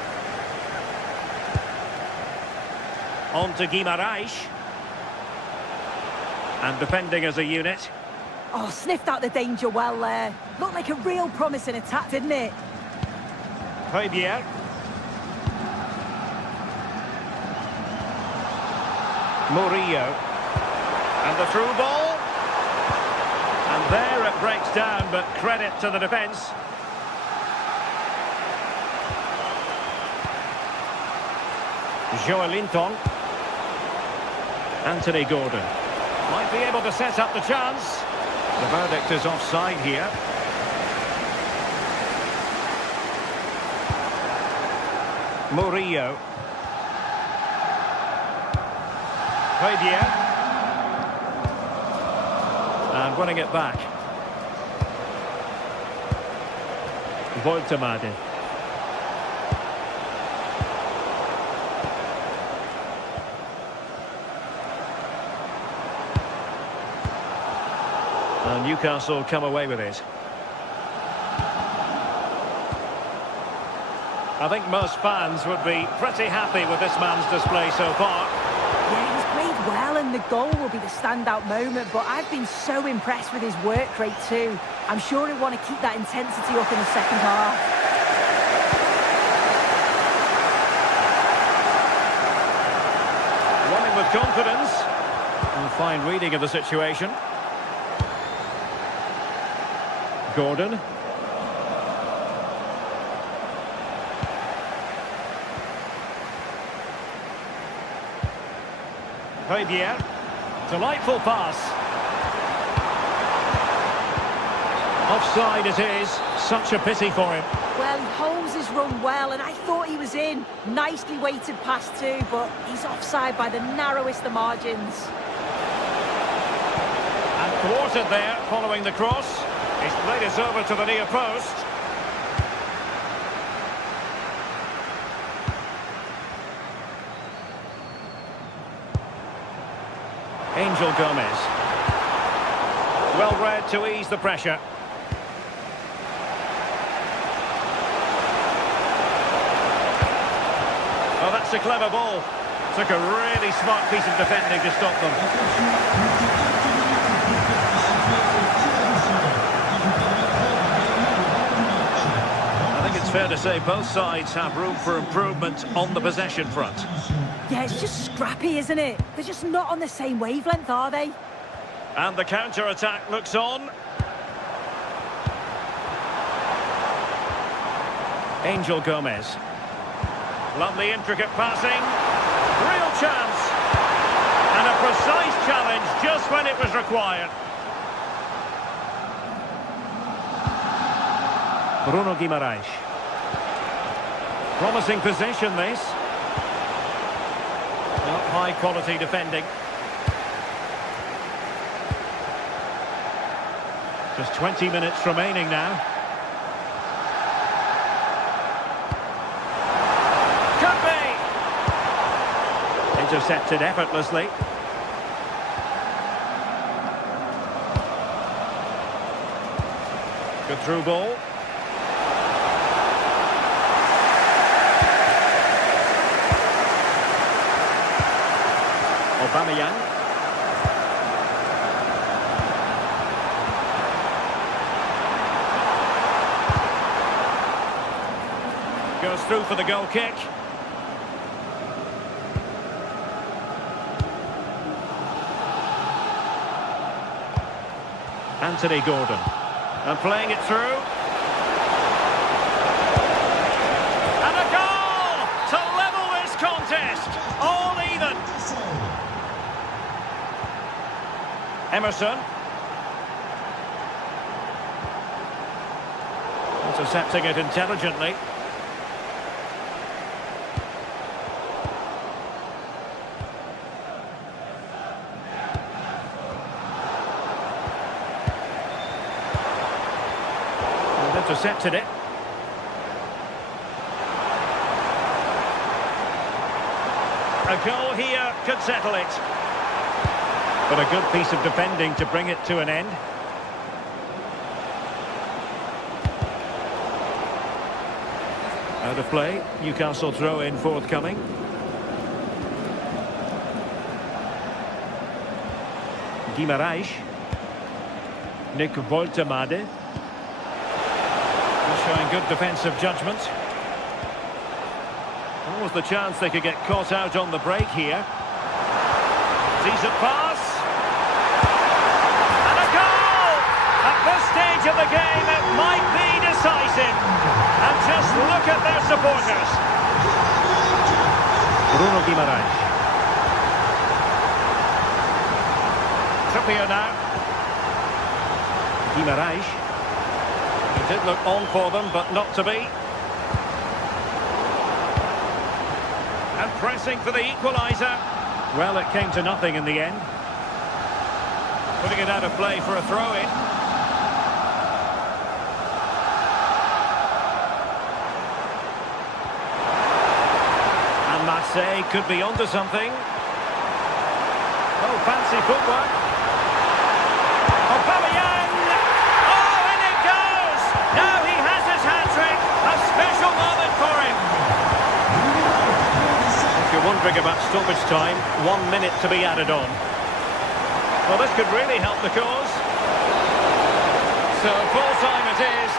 On to Guimaraes. And defending as a unit. Oh, sniffed out the danger well there. Looked like a real promising attack, didn't it? Fabier. Murillo. And the through ball. And there it breaks down, but credit to the defence. Joelinton. Anthony Gordon. Might be able to set up the chance. The verdict is offside here. Murillo. Fabier. And winning it back. Woltemade. And Newcastle come away with it. I think most fans would be pretty happy with this man's display so far. Yeah, he's played well and the goal will be the standout moment, but I've been so impressed with his work rate too. I'm sure he'll want to keep that intensity up in the second half. Running with confidence. And fine reading of the situation. Gordon. Fabier. Delightful pass. Offside it is. Such a pity for him. Well, he holds his run well, and I thought he was in. Nicely weighted pass too, but he's offside by the narrowest of margins. And thwarted there, following the cross. He's played it over to the near post. Angel Gomez. Well read to ease the pressure. Oh, that's a clever ball. Took a really smart piece of defending to stop them. Fair to say both sides have room for improvement on the possession front. Yeah, it's just scrappy, isn't it? They're just not on the same wavelength, are they? And the counter-attack looks on. Angel Gomez. Lovely intricate passing. Real chance. And a precise challenge just when it was required. Bruno Guimaraes. Promising possession, this. Not high quality defending. Just 20 minutes remaining now. Could be! Intercepted effortlessly. Good through ball. Aubameyang. goes through for the goal kick. Anthony Gordon. And playing it through. And a goal to level this contest. All even. Emerson. Intercepting it intelligently. Intercepted it. A goal here could settle it. But a good piece of defending to bring it to an end. Out of play. Newcastle throw in forthcoming. Guimaraes. Nick Woltemade. Showing good defensive judgment. What was the chance they could get caught out on the break here? Decent pass. And a goal! At this stage of the game, it might be decisive. And just look at their supporters. Bruno Guimaraes. Trippier now. Guimaraes. It did look on for them, but not to be. And pressing for the equaliser. Well, it came to nothing in the end. Putting it out of play for a throw-in. And Marseille could be onto something. Oh, fancy footwork. Wondering about stoppage time, 1 minute to be added on. Well, this could really help the cause. So full time it is.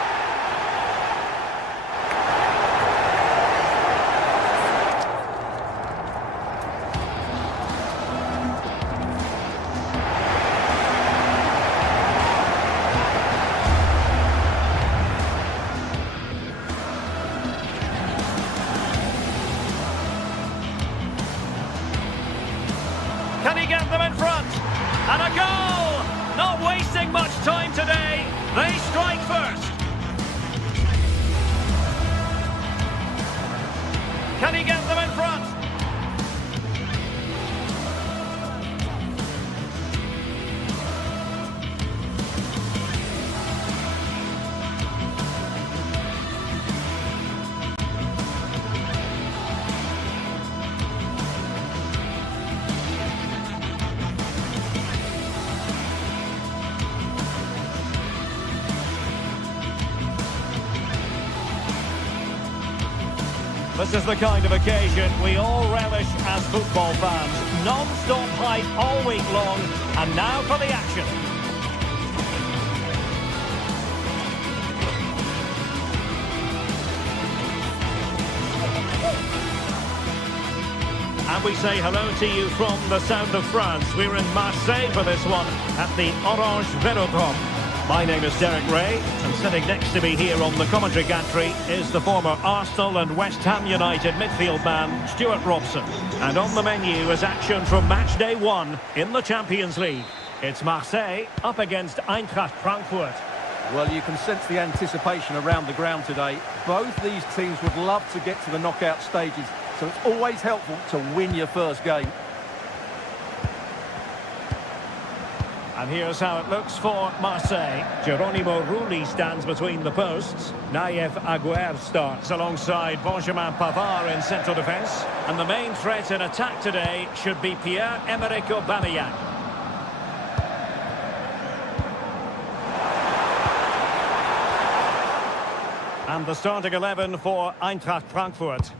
Can he get them in front? And a goal! Not wasting much time today. They strike first. Can he get them in front? This is the kind of occasion we all relish as football fans. Non-stop hype all week long, and now for the action. And we say hello to you from the south of France. We're in Marseille for this one at the Orange Velodrome. My name is Derek Ray, and sitting next to me here on the commentary gantry is the former Arsenal and West Ham United midfield man, Stuart Robson. And on the menu is action from match day 1 in the Champions League. It's Marseille up against Eintracht Frankfurt. Well, you can sense the anticipation around the ground today. Both these teams would love to get to the knockout stages, so it's always helpful to win your first game. And here's how it looks for Marseille. Geronimo Rulli stands between the posts. Naïef Aguerd starts alongside Benjamin Pavard in central defence. And the main threat in attack today should be Pierre-Emerick Aubameyang. And the starting 11 for Eintracht Frankfurt.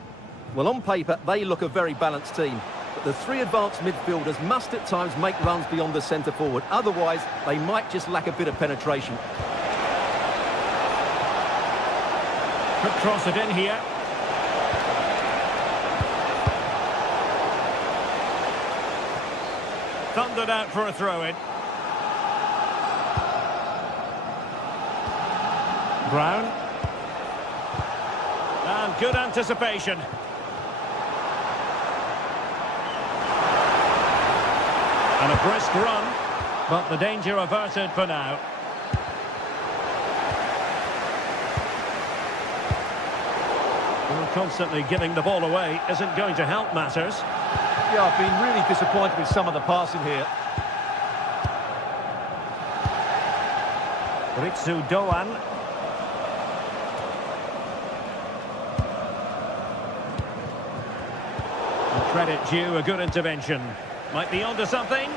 Well, on paper, they look a very balanced team. But the three advanced midfielders must at times make runs beyond the centre forward. Otherwise, they might just lack a bit of penetration. Could cross it in here. thundered out for a throw-in. Brown. And good anticipation. And a brisk run, but the danger averted for now. Well, constantly giving the ball away isn't going to help matters. Yeah, I've been really disappointed with some of the passing here. Ritsu Doan. And credit due, a good intervention. Might be onto something.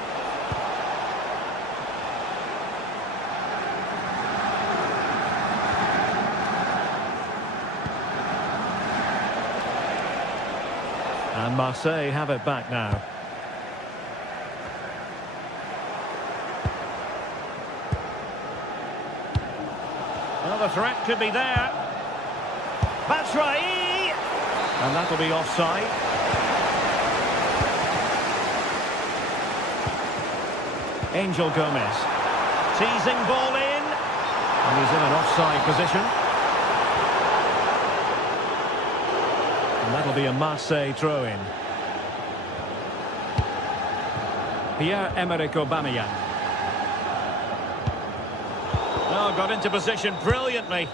And Marseille have it back now. Well, the threat could be there. Batshuayi! And that'll be offside. Angel Gomez. Teasing ball in. And he's in an offside position. And that'll be a Marseille throw-in. Pierre-Emerick Aubameyang. Oh, got into position brilliantly.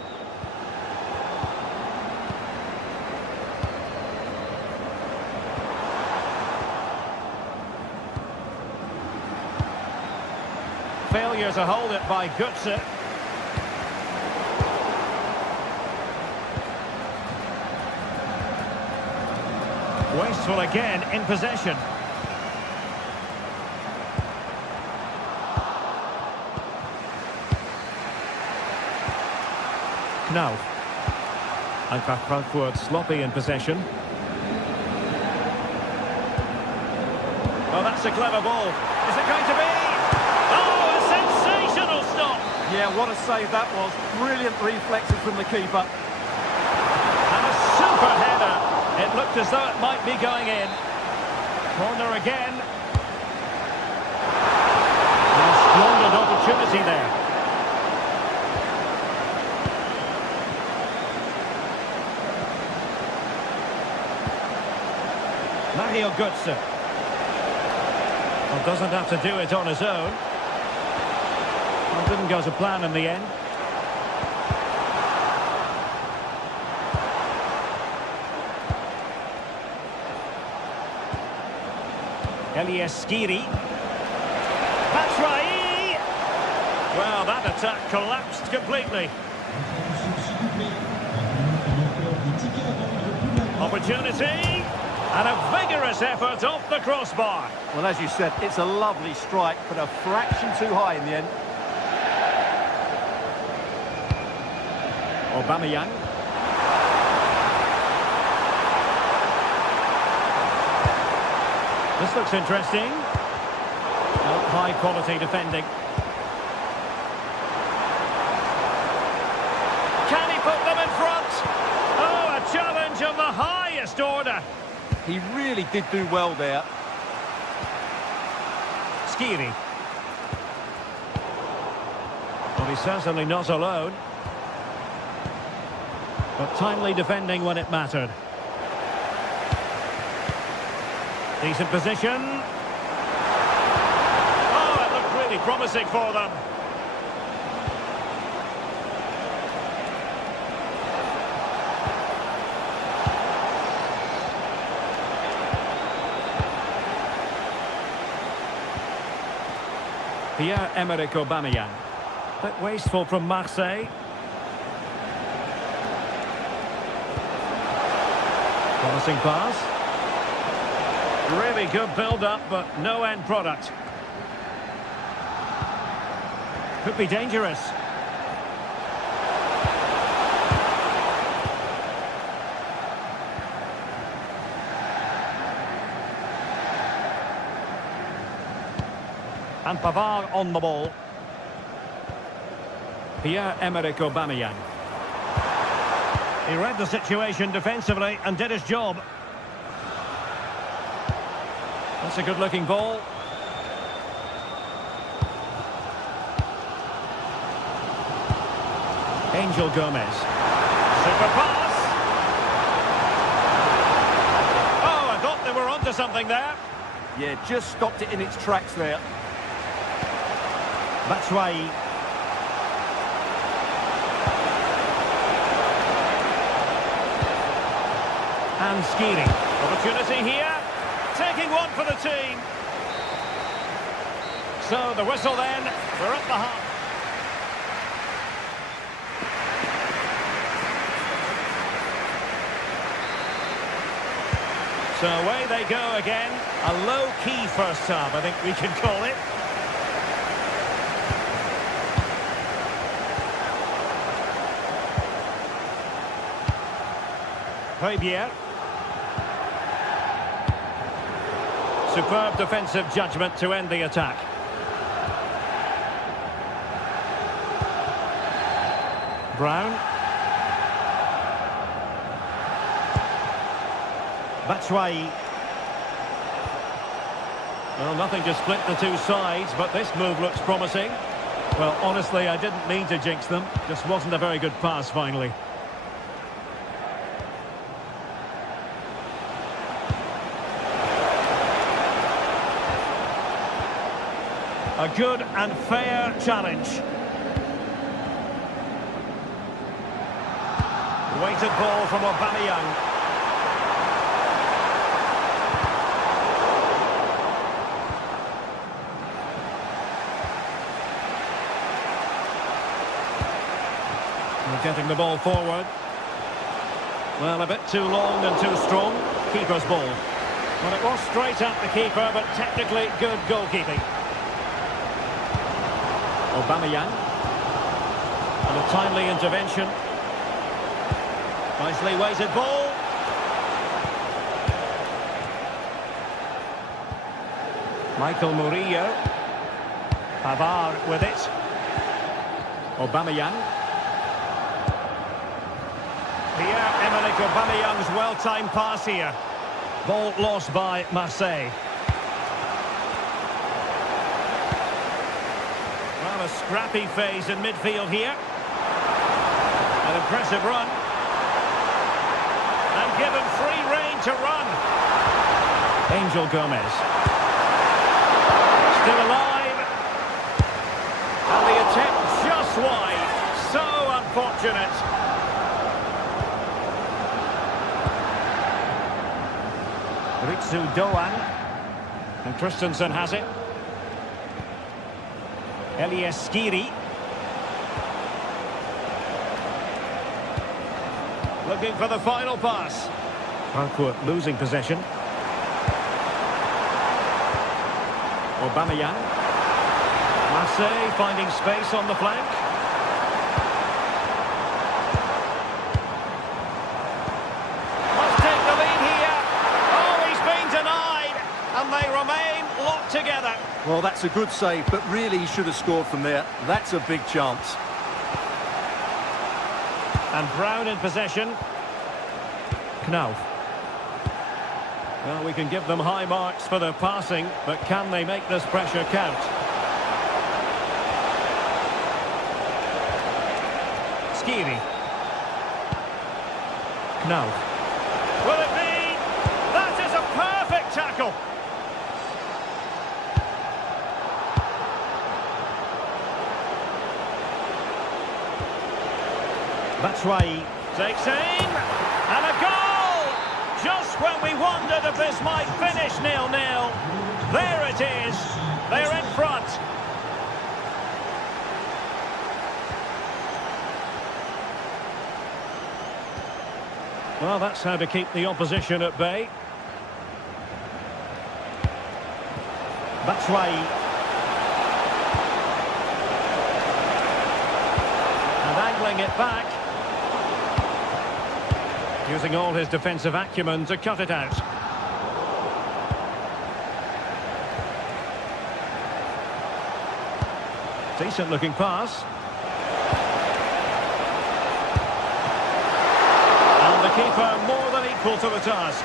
Failure to hold it by Götze. Wasteful again in possession. Now, Eintracht Frankfurt sloppy in possession. Oh, that's a clever ball. Is it going to be? Oh, a sensational stop! Yeah, what a save that was. Brilliant reflexes from the keeper. And a super header. It looked as though it might be going in. Corner again. And a splendid opportunity there. Mario Götze. Well, doesn't have to do it on his own. Well, didn't go to plan in the end. Elias Skiri. Batshuayi! Well, that attack collapsed completely. Opportunity! And a vigorous effort off the crossbar. Well, as you said, it's a lovely strike, but a fraction too high in the end. Aubameyang. This looks interesting. Well, high quality defending. Can he put them in front? Oh, a challenge of the highest order. He really did do well there. Skiri. Well, he's certainly not alone. But timely defending when it mattered. Decent position. Oh, it looked really promising for them. Pierre-Emerick Aubameyang. Bit wasteful from Marseille. Promising pass. Really good build-up, but no end product. Could be dangerous. And Pavard on the ball. Pierre-Emerick Aubameyang. He read the situation defensively and did his job. That's a good-looking ball. Angel Gomez. Super pass. Oh, I thought they were onto something there. Yeah, just stopped it in its tracks there. Batshuayi. And Skiri. Opportunity here. Taking one for the team. So the whistle then. We're at the half. So away they go again. A low-key first half, I think we can call it. Højbjerg. Superb defensive judgment to end the attack. Brown. Batshuayi. Well, nothing to split the two sides, but this move looks promising. Well, honestly, I didn't mean to jinx them. Just wasn't a very good pass, finally. A good and fair challenge. Weighted ball from Aubameyang. Getting the ball forward. Well, a bit too long and too strong. Keeper's ball. Well, it was straight at the keeper, but technically good goalkeeping. Aubameyang. And a timely intervention. Nicely weighted ball. Michael Murillo. Pavard with it. Aubameyang. Pierre-Emerick Aubameyang's well-timed pass here. Ball lost by Marseille. Well, a scrappy phase in midfield here. An impressive run. And given free rein to run. Angel Gomez. Still alive. And the attempt just wide. So unfortunate. Ritsu Doan. And Christensen has it. Elias Skiri. Looking for the final pass. Frankfurt losing possession. Aubameyang. Marseille finding space on the flank. They remain locked together. Well, that's a good save, but really he should have scored from there. That's a big chance. And Brown in possession. Knauf. Well, we can give them high marks for their passing, but can they make this pressure count? Skiri. Knauf. Will it be? That is a perfect tackle. Batshuayi takes aim, and a goal! Just when we wondered if this might finish 0-0. There it is, they're in front. Well, that's how to keep the opposition at bay. Batshuayi. And angling it back. Using all his defensive acumen to cut it out. Decent looking pass. And the keeper more than equal to the task.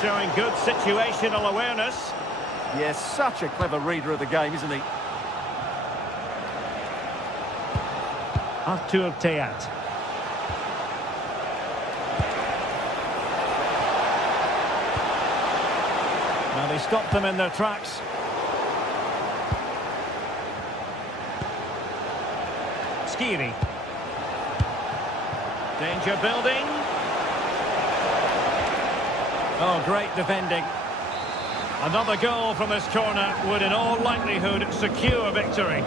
Showing good situational awareness. Yes, such a clever reader of the game, isn't he? Artur Teat. Now they stopped them in their tracks. Skiri. Danger building. Oh, great defending. Another goal from this corner would in all likelihood secure victory.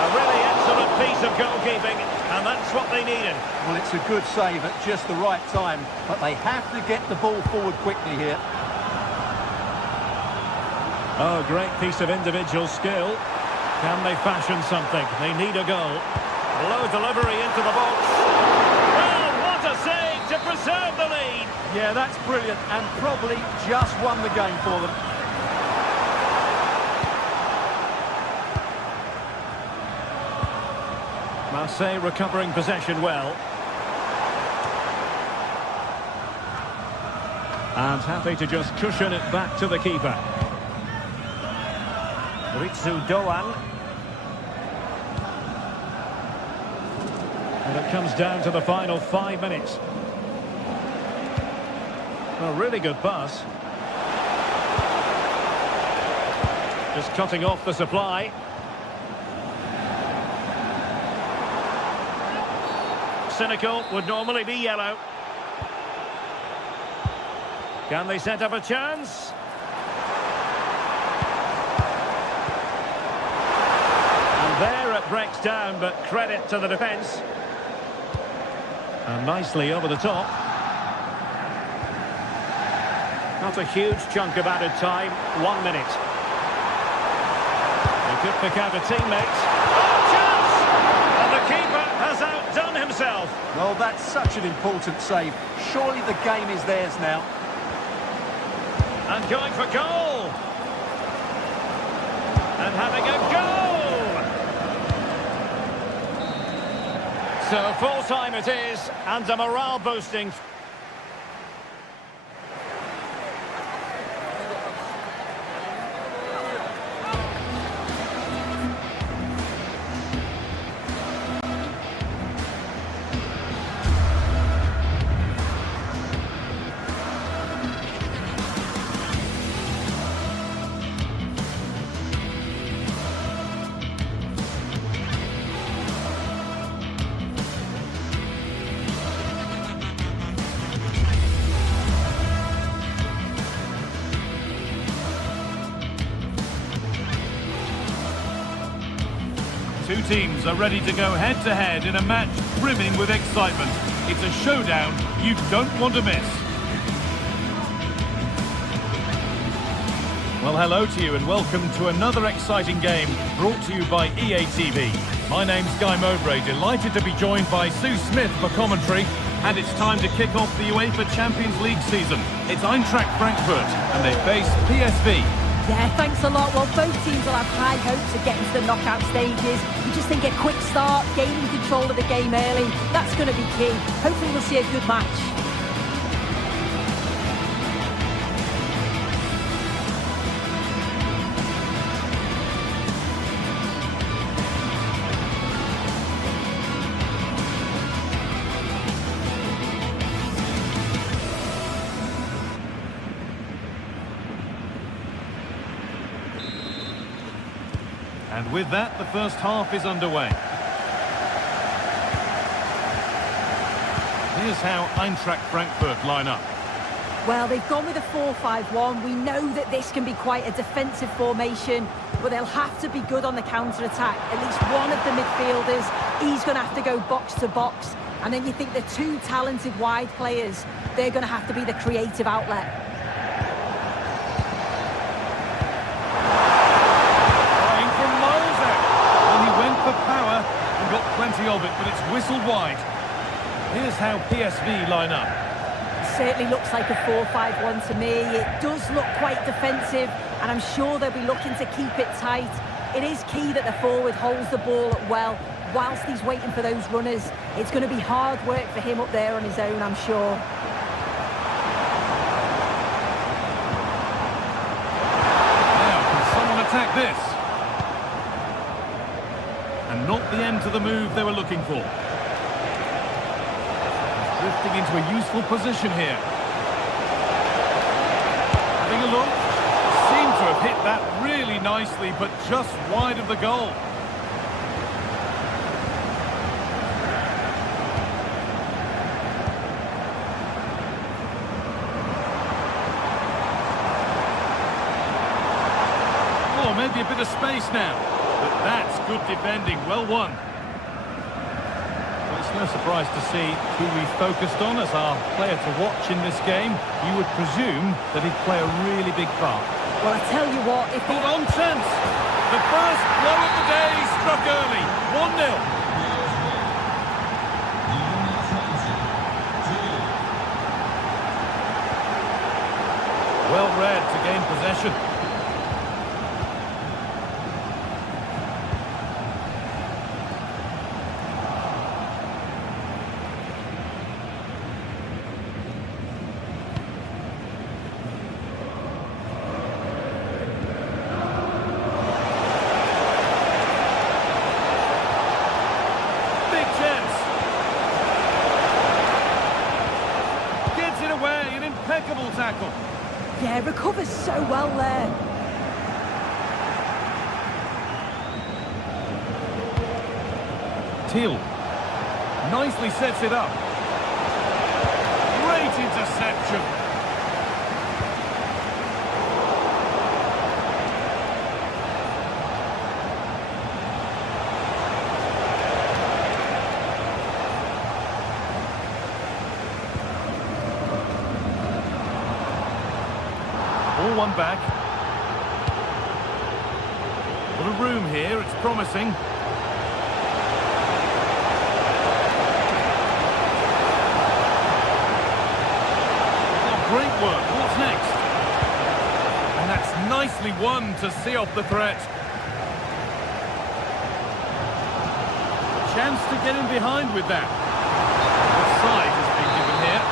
A really excellent piece of goalkeeping, and that's what they needed. Well, it's a good save at just the right time, but they have to get the ball forward quickly here. Oh, great piece of individual skill. Can they fashion something? They need a goal. Low delivery into the box. Well, what a save to preserve the lead. Yeah, that's brilliant, and probably just won the game for them. Marseille recovering possession well. And happy to just cushion it back to the keeper. Ritsu Doan. And it comes down to the final 5 minutes. A really good pass. Just cutting off the supply. Cynical would normally be yellow. Can they set up a chance? And there it breaks down, but credit to the defence. And nicely over the top. Not a huge chunk of added time. 1 minute. They could pick out a teammate. Oh, chance! And the keeper has outdone himself. Well, that's such an important save. Surely the game is theirs now. And going for goal. And having a goal. So full time it is, and a morale boosting. Two teams are ready to go head-to-head in a match brimming with excitement. It's a showdown you don't want to miss. Well, hello to you and welcome to another exciting game brought to you by EA TV. My name's Guy Mowbray, delighted to be joined by Sue Smith for commentary. And it's time to kick off the UEFA Champions League season. It's Eintracht Frankfurt and they face PSV. Yeah, thanks a lot. Well, both teams will have high hopes of getting to the knockout stages. You just think a quick start, gaining control of the game early, that's going to be key. Hopefully we'll see a good match. And with that, the first half is underway. Here's how Eintracht Frankfurt line up. Well, they've gone with a 4-5-1. We know that this can be quite a defensive formation, but they'll have to be good on the counter-attack. At least one of the midfielders, he's going to have to go box to box. And then you think the two talented wide players, they're going to have to be the creative outlet. Power and got plenty of it, but it's whistled wide. Here's how PSV line up. It certainly looks like a 4-5-1 to me. It does look quite defensive, and I'm sure they'll be looking to keep it tight. It is key that the forward holds the ball well whilst he's waiting for those runners. It's going to be hard work for him up there on his own, I'm sure. Now, can someone attack this? And not the end to the move they were looking for. Drifting into a useful position here. Having a look. Seemed to have hit that really nicely, but just wide of the goal. Oh, maybe a bit of space now. But that's good defending. Well won. It's no surprise to see who we focused on as our player to watch in this game. You would presume that he'd play a really big part. Well, I tell you what, if Hold on, chance. The first blow of the day struck early. 1-0. Well read to gain possession. Impeccable tackle. Yeah, recovers so well there. Teal nicely sets it up. Great interception. All one back. What a room here, it's promising. Oh, great work, what's next? And that's nicely won to see off the threat. Chance to get in behind with that. Offside has been given here.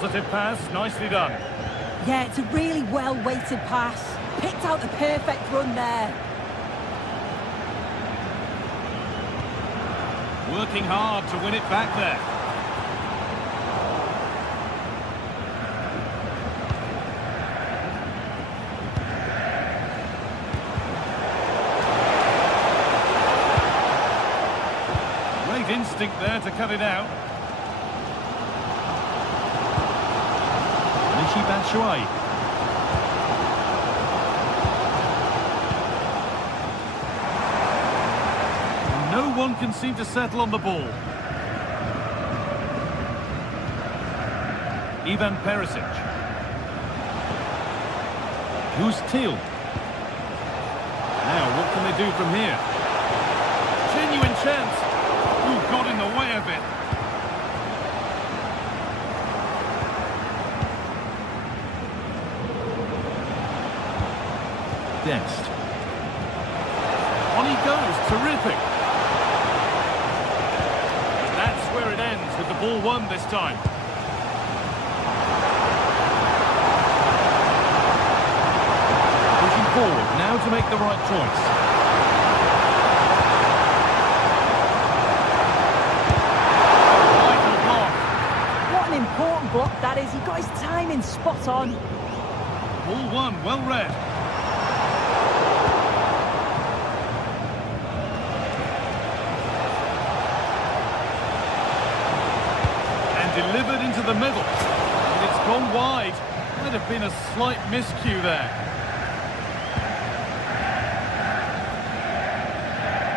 Positive pass, nicely done. Yeah, it's a really well-weighted pass. Picked out the perfect run there. Working hard to win it back there. Great instinct there to cut it out. Batshuayi. No one can seem to settle on the ball. Ivan Perisic. Who's Teal? Now, what can they do from here? Genuine chance. Who got in the way of it? Dest. On he goes, terrific. And that's where it ends, with the ball won this time. Pushing forward, now to make the right choice. Vital block. What an important block that is. He got his timing spot on. Ball won, well read. Delivered into the middle, and it's gone wide. Might have been a slight miscue there.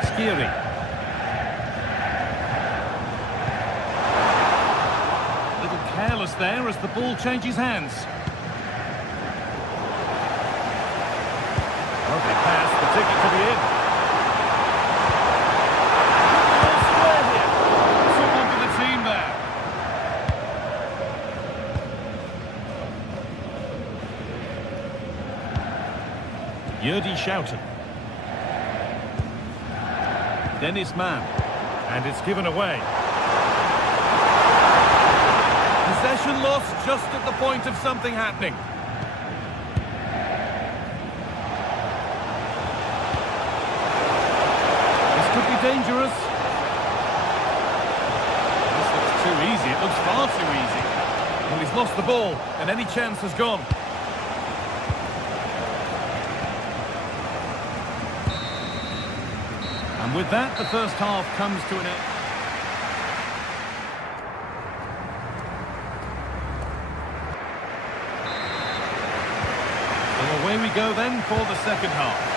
Skiri. A little careless there as the ball changes hands. Lovely pass, the ticket to the in. Square here. Someone for the team there. Yurdi Schouten. Dennis Mann. And it's given away. Possession lost just at the point of something happening. dangerous. This looks too easy. It looks far too easy. Well, he's lost the ball, and any chance has gone. And with that, the first half comes to an end. So away we go then for the second half.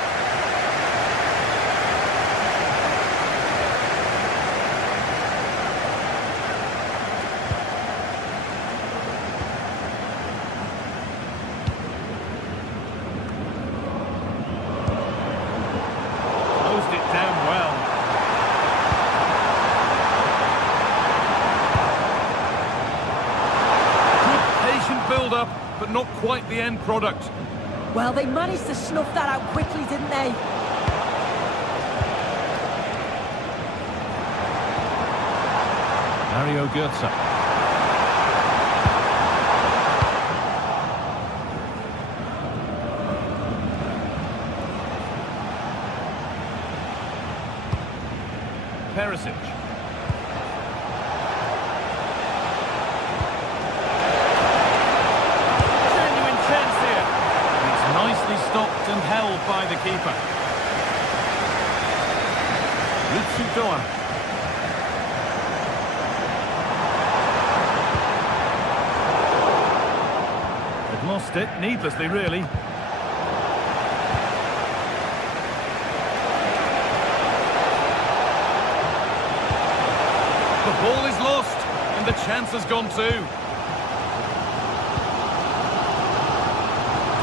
Up, but not quite the end product. Well, they managed to snuff that out quickly, didn't they? Mario Götze. Perisic. Stopped and held by the keeper. Doan. They've lost it needlessly, really. The ball is lost, and the chance has gone too.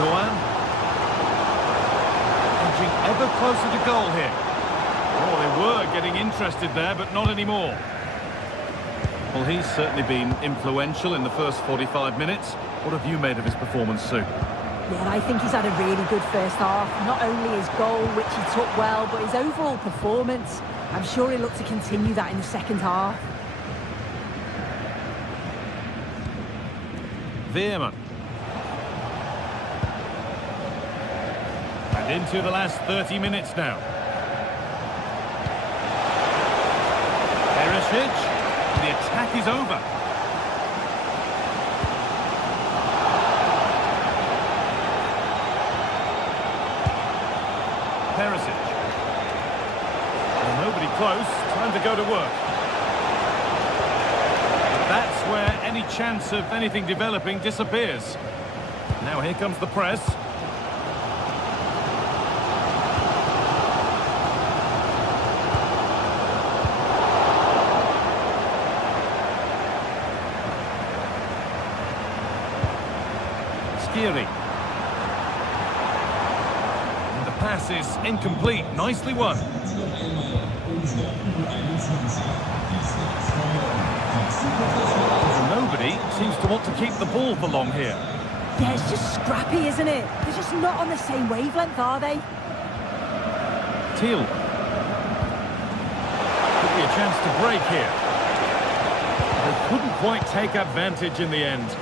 Doan. Ever closer to goal here. Oh, they were getting interested there, but not anymore. Well, he's certainly been influential in the first 45 minutes. What have you made of his performance, Sue? Yeah, I think he's had a really good first half. Not only his goal, which he took well, but his overall performance. I'm sure he'll look to continue that in the second half. Veerman. And into the last 30 minutes now. Perisic. The attack is over. Perisic. Well, nobody close. Time to go to work. But that's where any chance of anything developing disappears. Now here comes the press. And the pass is incomplete. Nicely won. Nobody seems to want to keep the ball for long here. Yeah, it's just scrappy, isn't it? They're just not on the same wavelength, are they? Teal. Could be a chance to break here. They couldn't quite take advantage in the end.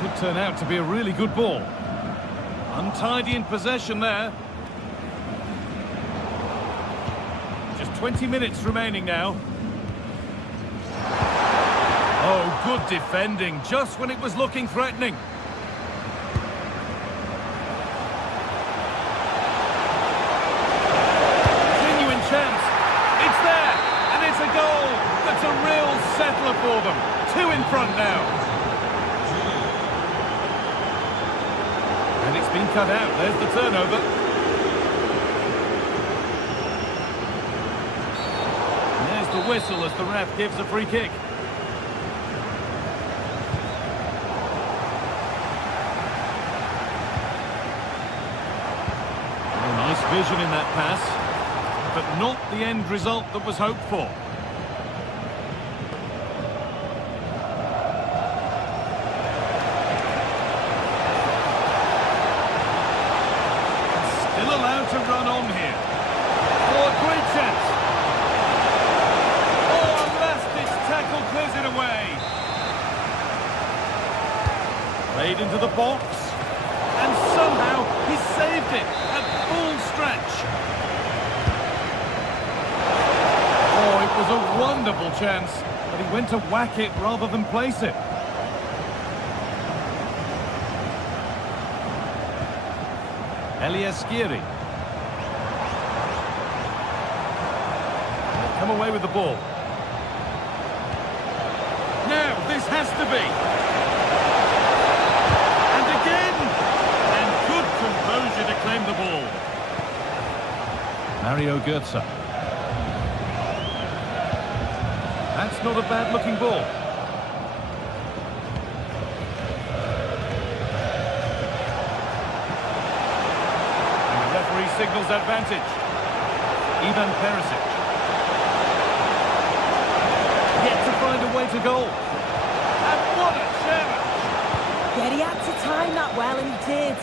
Could turn out to be a really good ball. Untidy in possession there. Just 20 minutes remaining now. Oh, good defending, just when it was looking threatening. Genuine chance. It's there, and it's a goal. That's a real settler for them. 2 in front now. And it's been cut out. There's the turnover. And there's the whistle as the ref gives a free kick. Oh, nice vision in that pass, but not the end result that was hoped for. To run on here. Oh, a great chance. Oh, a last-ditch tackle clears it away. Played into the box. was a wonderful chance, but he went to whack it rather than place it. Eliaskiri. Come away with the ball. Now, this has to be. And again! And good composure to claim the ball. Mario Götze. That's not a bad-looking ball. And the referee signals advantage. Ivan Perisic. Yet to find a way to goal. And what a challenge! Yeah, he had to time that well, and he did.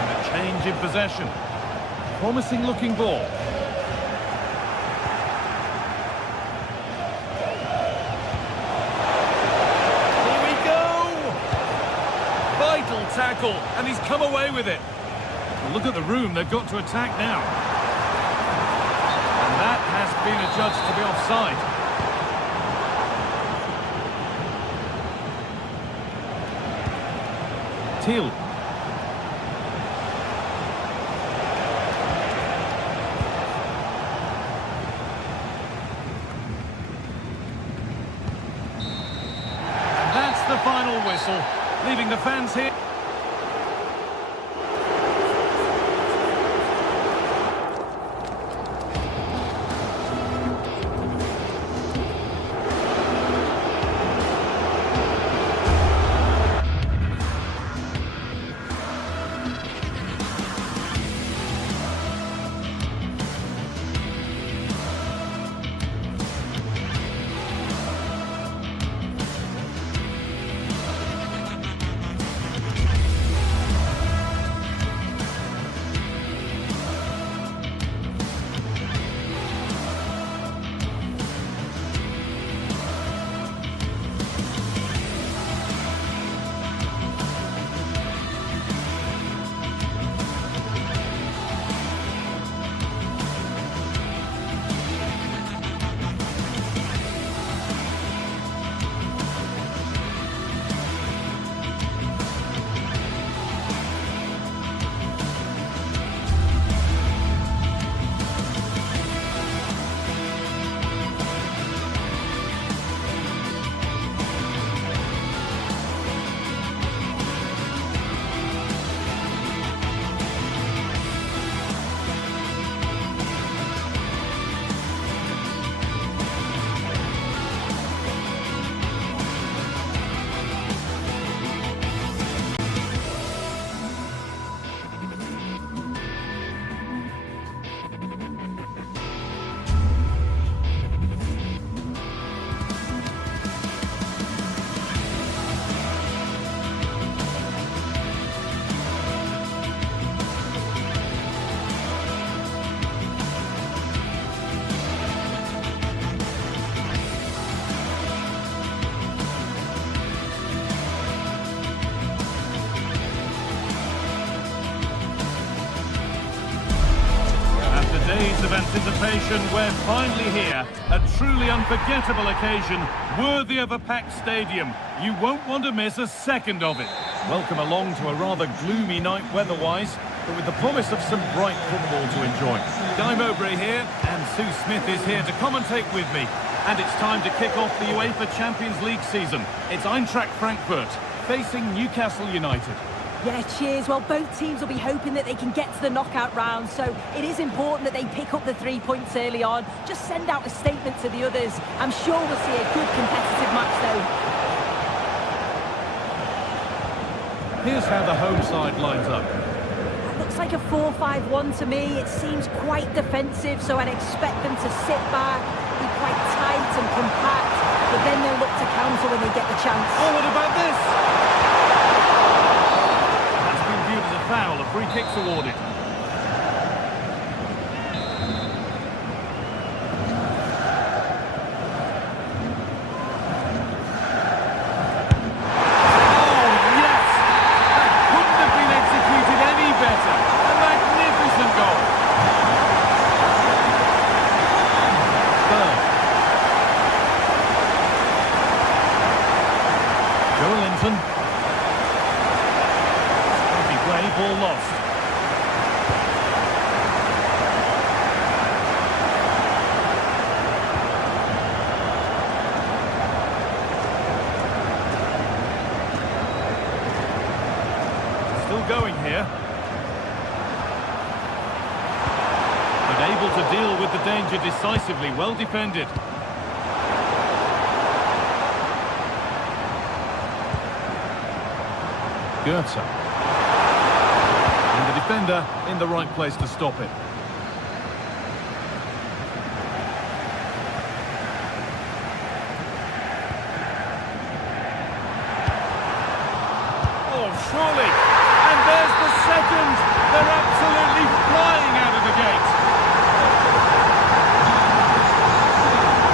And a change in possession. Promising looking ball. Tackle, and he's come away with it. Well, look at the room they've got to attack now. And that has been adjudged to be offside. Thiel. And that's the final whistle, leaving the fans here. Days of anticipation, we're finally here. A truly unforgettable occasion, worthy of a packed stadium. You won't want to miss a second of it. Welcome along to a rather gloomy night weather-wise, but with the promise of some bright football to enjoy. Guy Mowbray here, and Sue Smith is here to commentate with me. And it's time to kick off the UEFA Champions League season. It's Eintracht Frankfurt facing Newcastle United. Yeah, cheers. Well, both teams will be hoping that they can get to the knockout round, so it is important that they pick up the 3 points early on. Just send out a statement to the others. I'm sure we'll see a good competitive match, though. Here's how the home side lines up. It looks like a 4-5-1 to me. It seems quite defensive, so I'd expect them to sit back, be quite tight and compact, but then they'll look to counter when they get the chance. Oh, what about this? Foul, a free kick's awarded. Oh, Linton. Heavy play, ball lost. Still going here. But able to deal with the danger decisively, well defended. Goethe. And the defender in the right place to stop it. Oh, surely. And there's the second. They're absolutely flying out of the gate.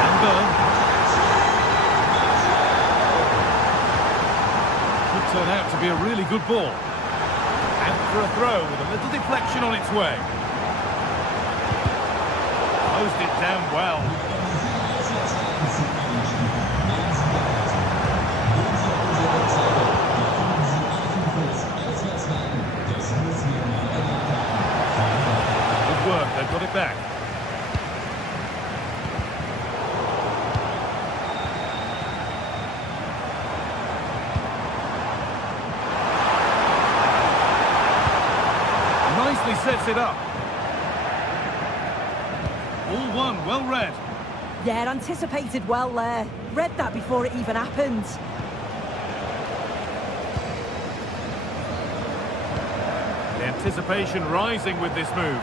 And Burn. Could turn out to be a really good ball. And for a throw with a little deflection on its way. Closed it down well. Good work, they've got it back. Nicely sets it up. All one, well read. Yeah, anticipated well there. Read that before it even happened. The anticipation rising with this move.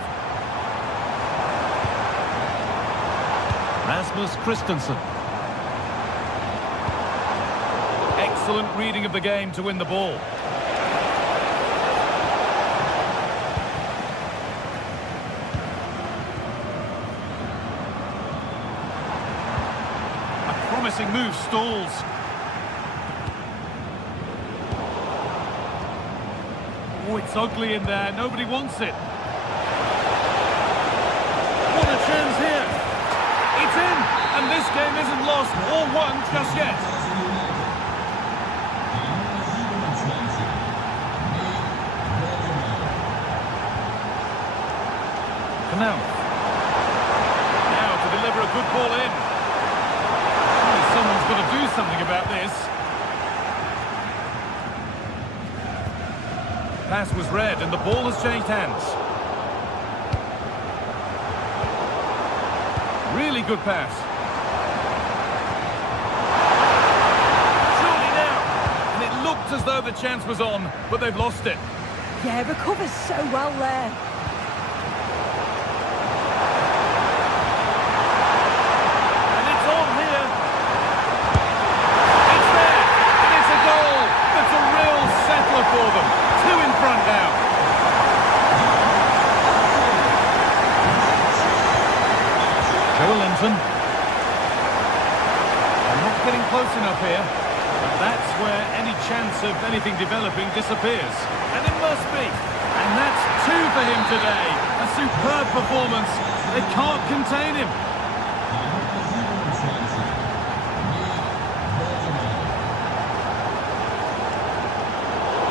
Rasmus Christensen. Excellent reading of the game to win the ball. A promising move stalls. Oh, it's ugly in there. Nobody wants it. What a chance here. It's in, and this game isn't lost or won just yet. Now to deliver a good ball in. Surely someone's got to do something about this. Pass was read and the ball has changed hands. Really good pass. Surely now. And it looked as though the chance was on, but they've lost it. Yeah, recovers so well there. And it's on here. It's there. And it's a goal. That's a real settler for them. Two in front now. Linton. They're not getting close enough here, but that's where any chance of anything developing disappears. And it must be. And that's two for him today. A superb performance. They can't contain him.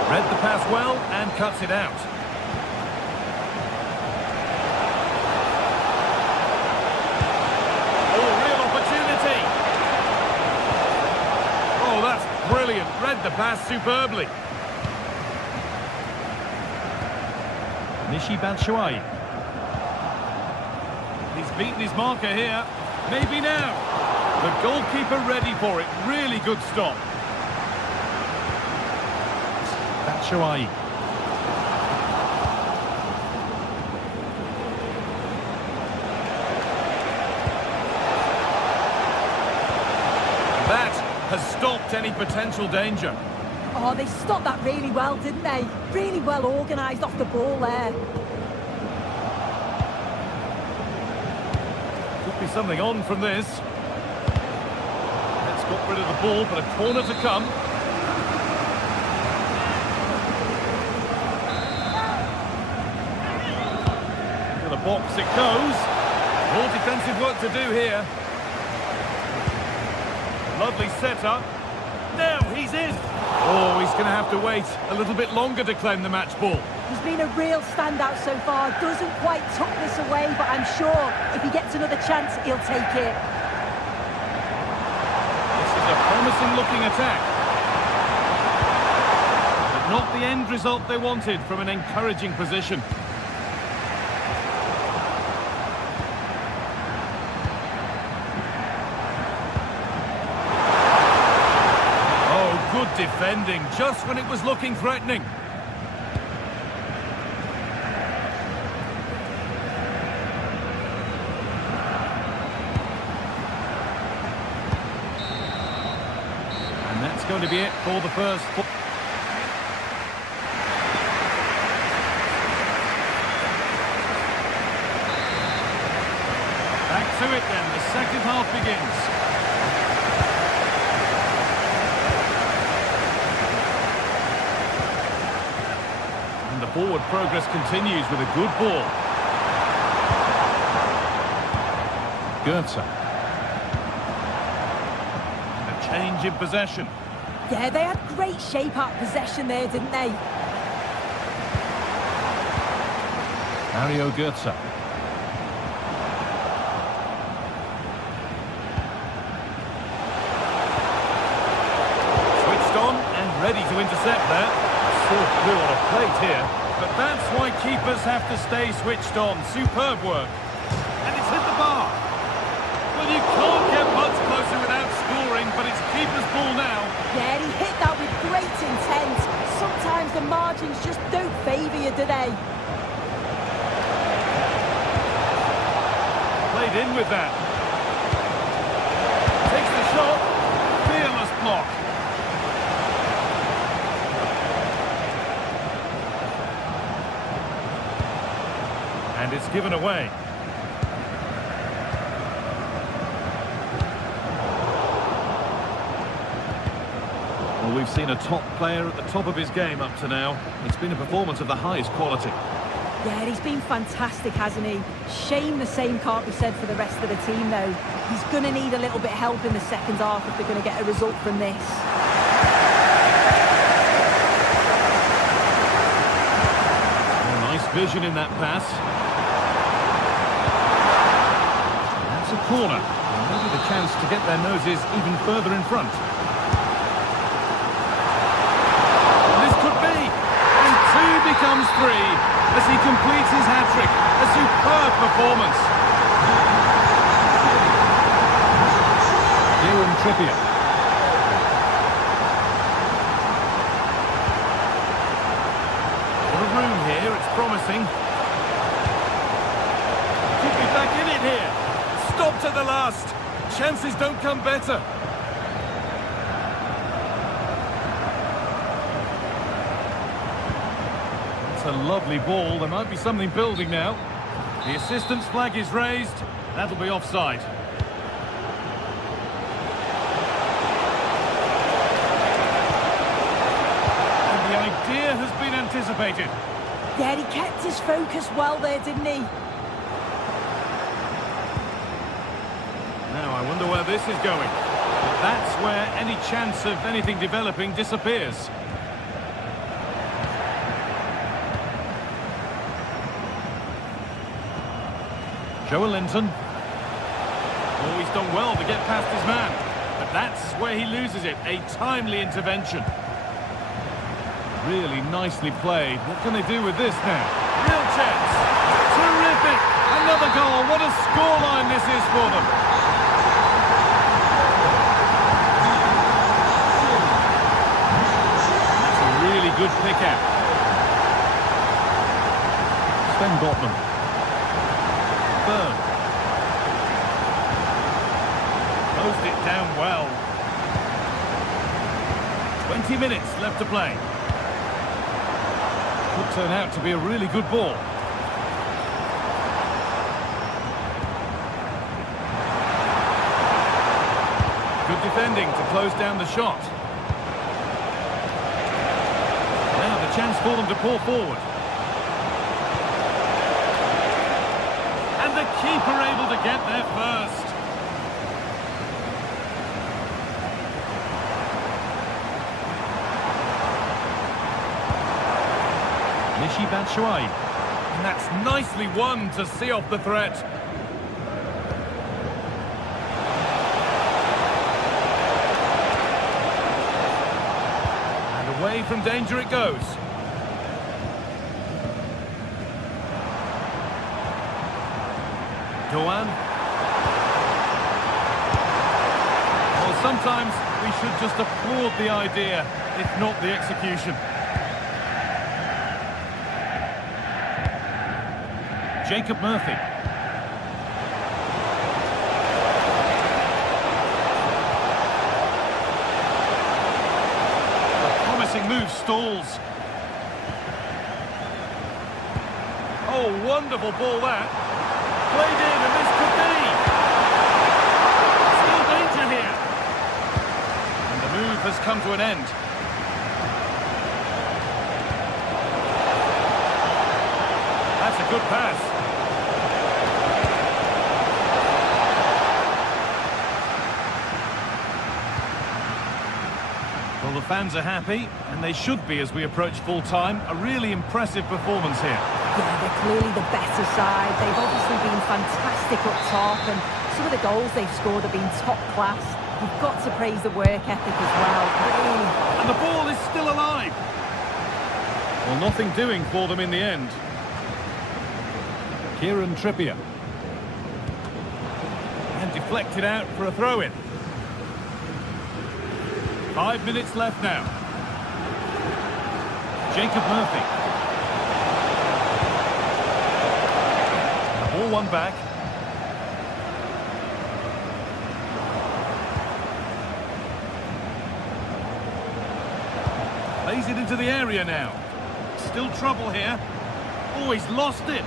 Read the pass well and cuts it out. Brilliant, read the pass superbly. Michy Batshuayi. He's beaten his marker here. Maybe now. The goalkeeper ready for it. Really good stop. Batshuayi. That has stopped any potential danger. Oh, they stopped that really well, didn't they? Really well organised off the ball there. Could be something on from this. Let's got rid of the ball, but a corner to come. To the box it goes. More defensive work to do here. Lovely setup. now, he's in. Oh, he's going to have to wait a little bit longer to claim the match ball. He's been a real standout so far. Doesn't quite tuck this away, but I'm sure if he gets another chance, he'll take it. This is a promising looking attack. But not the end result they wanted from an encouraging position. Good defending, just when it was looking threatening. And that's going to be it for the first. Back to it then, the second half begins. Forward progress continues with a good ball. Goetze. And a change in possession. Yeah, they had great shape out possession there, didn't they? Mario Goetze. Switched on and ready to intercept there. Soft blue on a plate here, but that's why keepers have to stay switched on. Superb work. And it's hit the bar. Well, you can't get much closer without scoring, but it's keeper's ball now. Yeah, he hit that with great intent. Sometimes the margins just don't favour you, do they? Played in with that. Takes the shot. Fearless block. And it's given away. Well, we've seen a top player at the top of his game up to now. It's been a performance of the highest quality. Yeah, he's been fantastic, hasn't he? Shame the same can't be said for the rest of the team, though. He's going to need a little bit of help in the second half if they're going to get a result from this. Oh, nice vision in that pass. A corner, and maybe the chance to get their noses even further in front. And this could be, and 2 becomes 3 as he completes his hat-trick. A superb performance. Kieran Trippier. A lot of room here, it's promising. Could be back in it here. Stopped at the last. Chances don't come better. It's a lovely ball. There might be something building now. The assistant's flag is raised. That'll be offside. And the idea has been anticipated. Yeah, he kept his focus well there, didn't he? Now, I wonder where this is going. But that's where any chance of anything developing disappears. Joelinton. Oh, he's done well to get past his man. But that's where he loses it. A timely intervention. Really nicely played. What can they do with this now? Real chance. Terrific. Another goal. What a scoreline this is for them. Good pick out. Sven Botman. Burn. Closed it down well. 20 minutes left to play. Could turn out to be a really good ball. Good defending to close down the shot. Chance for them to pour forward. And the keeper able to get there first. Michy Batshuayi. And that's nicely won to see off the threat. And away from danger it goes. Doan. Well, sometimes we should just applaud the idea, if not the execution. Jacob Murphy. A promising move stalls. Oh, wonderful ball that. Played in, and this could be. Still danger here. And the move has come to an end. That's a good pass. Well, the fans are happy, and they should be as we approach full-time. A really impressive performance here. Yeah, they're clearly the better side. They've obviously been fantastic up top, and some of the goals they've scored have been top class. You've got to praise the work ethic as well. Really. And the ball is still alive. Well, nothing doing for them in the end. Kieran Trippier. And deflected out for a throw-in. 5 minutes left now. Jacob Murphy. The ball won back. Plays it into the area now. Still trouble here. Oh, he's lost it.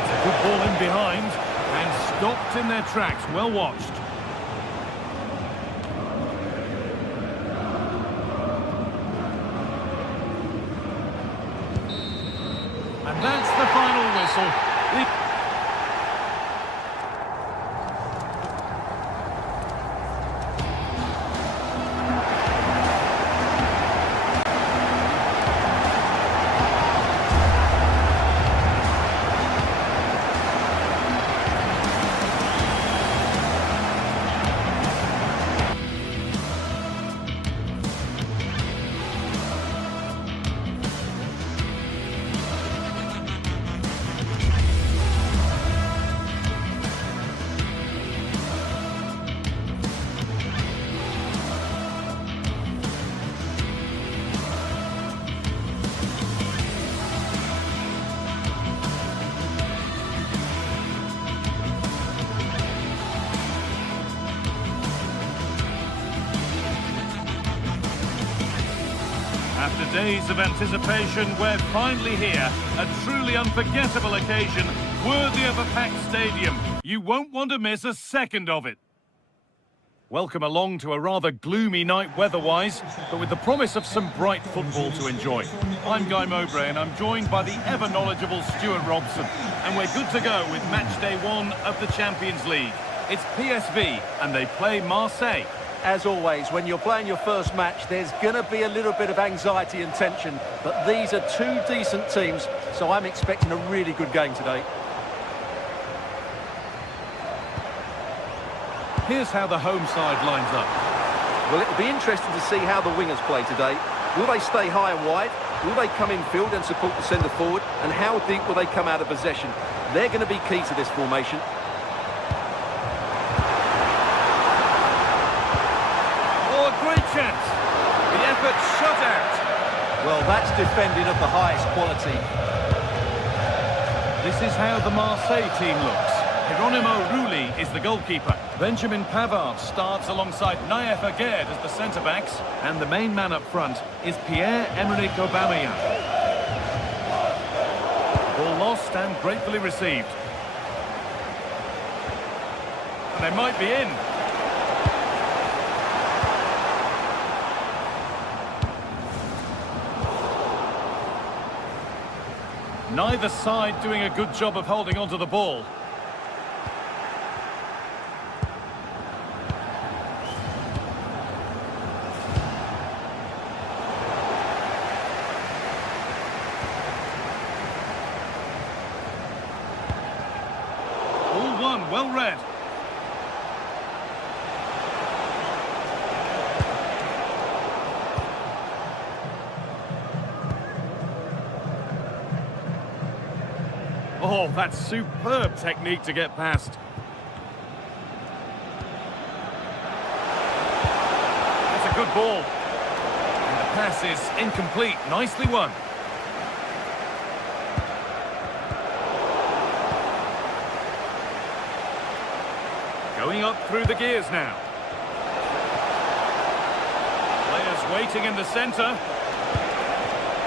It's a good ball in behind. And stopped in their tracks. Well watched. And that's the final whistle. After days of anticipation, we're finally here. A truly unforgettable occasion, worthy of a packed stadium. You won't want to miss a second of it. Welcome along to a rather gloomy night weather-wise, but with the promise of some bright football to enjoy. I'm Guy Mowbray, and I'm joined by the ever-knowledgeable Stuart Robson. And we're good to go with match day 1 of the Champions League. It's PSV, and they play Marseille. As always, when you're playing your first match, there's going to be a little bit of anxiety and tension. But these are two decent teams, so I'm expecting a really good game today. Here's how the home side lines up. Well, it'll be interesting to see how the wingers play today. Will they stay high and wide? Will they come in field and support the centre forward? And how deep will they come out of possession? They're going to be key to this formation. Chance. The effort shut out. Well, that's defending of the highest quality. This is how the Marseille team looks. Geronimo Rulli is the goalkeeper. Benjamin Pavard starts alongside Naef Aguerd as the centre-backs. And the main man up front is Pierre-Emerick Aubameyang. Ball lost and gratefully received. And they might be in. Neither side doing a good job of holding onto the ball. well read. Oh, that's superb technique to get past. That's a good ball. And the pass is incomplete. Nicely won. Going up through the gears now. Players waiting in the centre.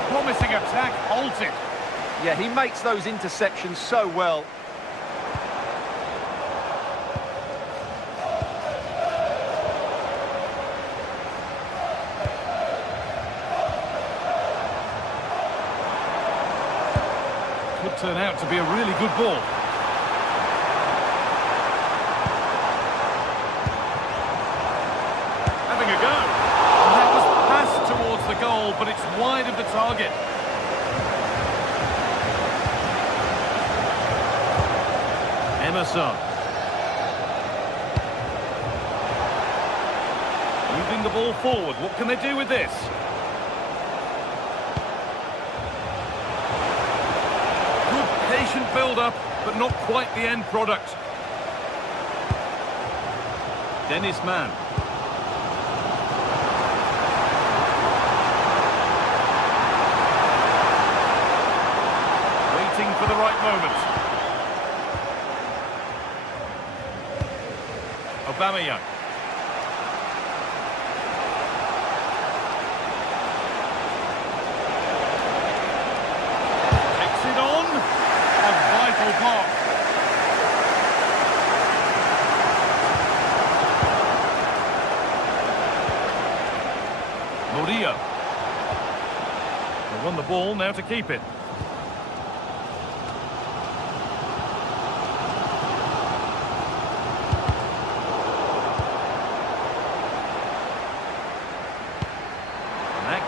Promising attack halted. Yeah, he makes those interceptions so well. Could turn out to be a really good ball. Having a go. And that was passed towards the goal, but it's wide of the target. Emerson. Moving the ball forward. What can they do with this? Good patient build-up, but not quite the end product. Dennis Mann. Waiting for the right moment. Aubameyang. Takes it on. A vital block. Murillo. They won the ball, now to keep it.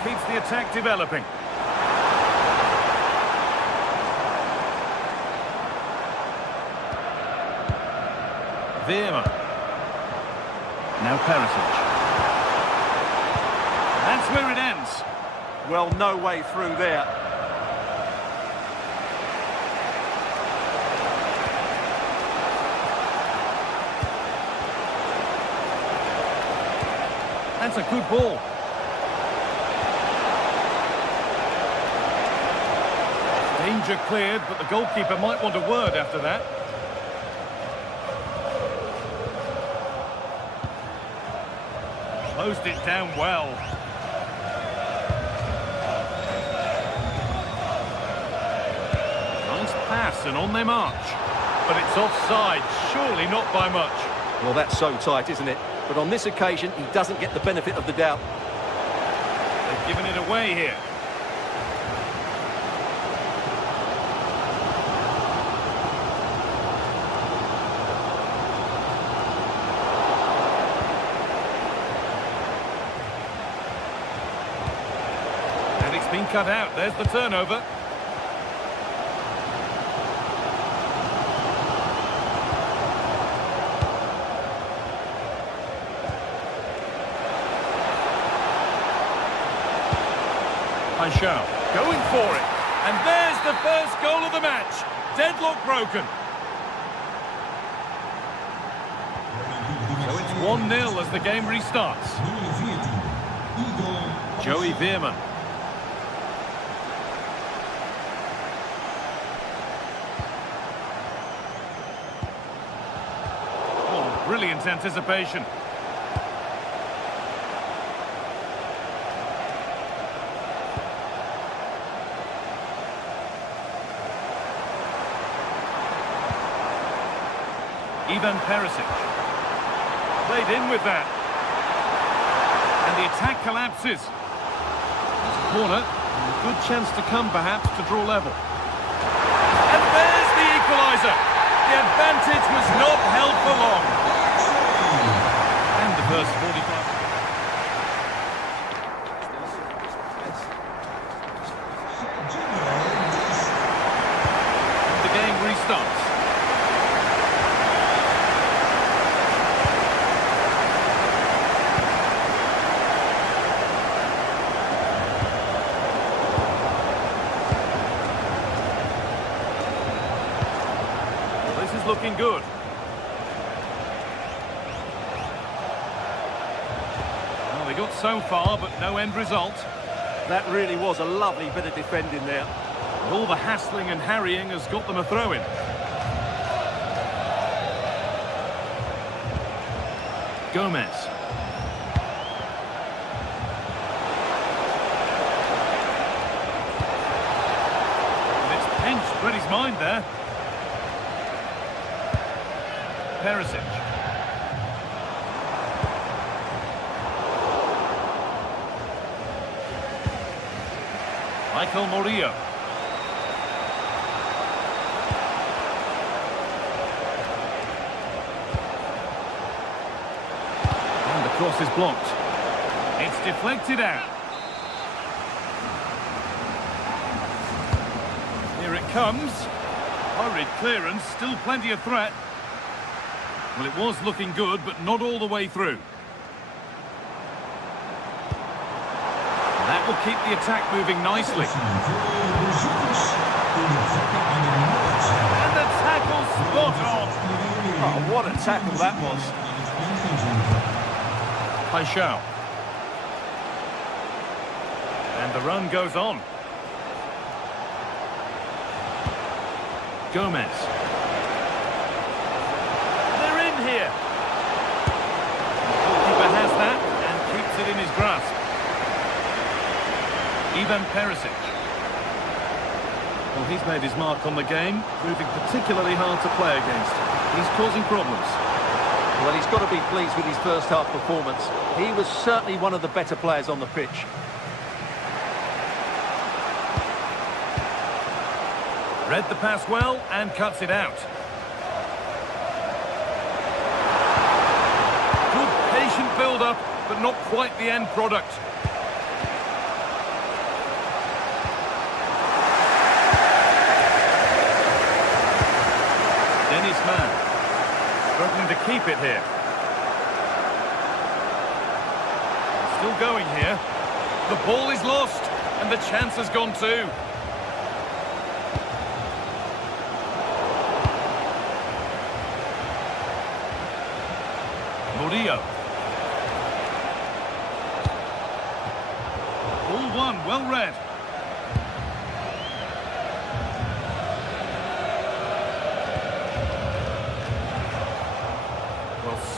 Keeps the attack developing. Veerman. Now Perisic. That's where it ends. Well, no way through there. That's a good ball. Danger cleared, but the goalkeeper might want a word after that. Closed it down well. Nice pass and on they march. But it's offside, surely not by much. Well, that's so tight, isn't it? But on this occasion, he doesn't get the benefit of the doubt. They've given it away here. Been cut out. There's the turnover. Paixão going for it. And there's the first goal of the match. Deadlock broken. So it's 1-0 as the game restarts. Joey Veerman. Brilliant anticipation. Ivan Perisic. Played in with that. And the attack collapses. It's a corner. And a good chance to come, perhaps, to draw level. And there's the equaliser. The advantage was not held for long. And the first 45. The game restarts. looking good. Well, they got so far, but no end result. That really was a lovely bit of defending there. All the hassling and harrying has got them a throw-in. Gomez. And it's pinched, read his mind there. Perisic. Michael Murillo. And the cross is blocked. It's deflected out. Here it comes. Hurried clearance, still plenty of threat. Well, it was looking good, but not all the way through. That will keep the attack moving nicely. And the tackle spot on. Oh, what a tackle that was. Paixão. And the run goes on. Gomez. They're in here. The goalkeeper has that and keeps it in his grasp. Ivan Perisic. Well, he's made his mark on the game, proving particularly hard to play against. He's causing problems. Well, he's got to be pleased with his first half performance. He was certainly one of the better players on the pitch. Read the pass well and cuts it out. Good patient build-up, but not quite the end product. Man struggling to keep it here. Still going here. The ball is lost and the chance has gone too. Murillo. Ball one, well read.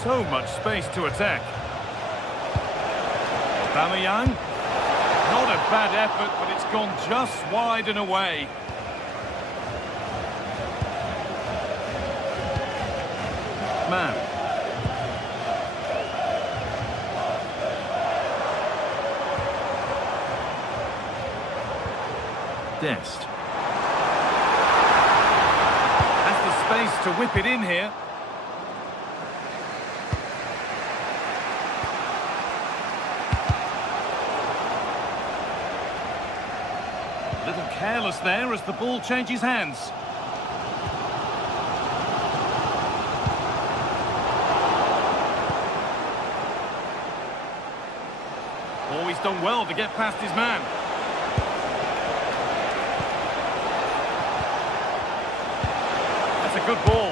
So much space to attack. Aubameyang. Not a bad effort, but it's gone just wide and away. Man. Dest. Has the space to whip it in here. Little careless there as the ball changes hands. Oh, he's done well to get past his man. That's a good ball.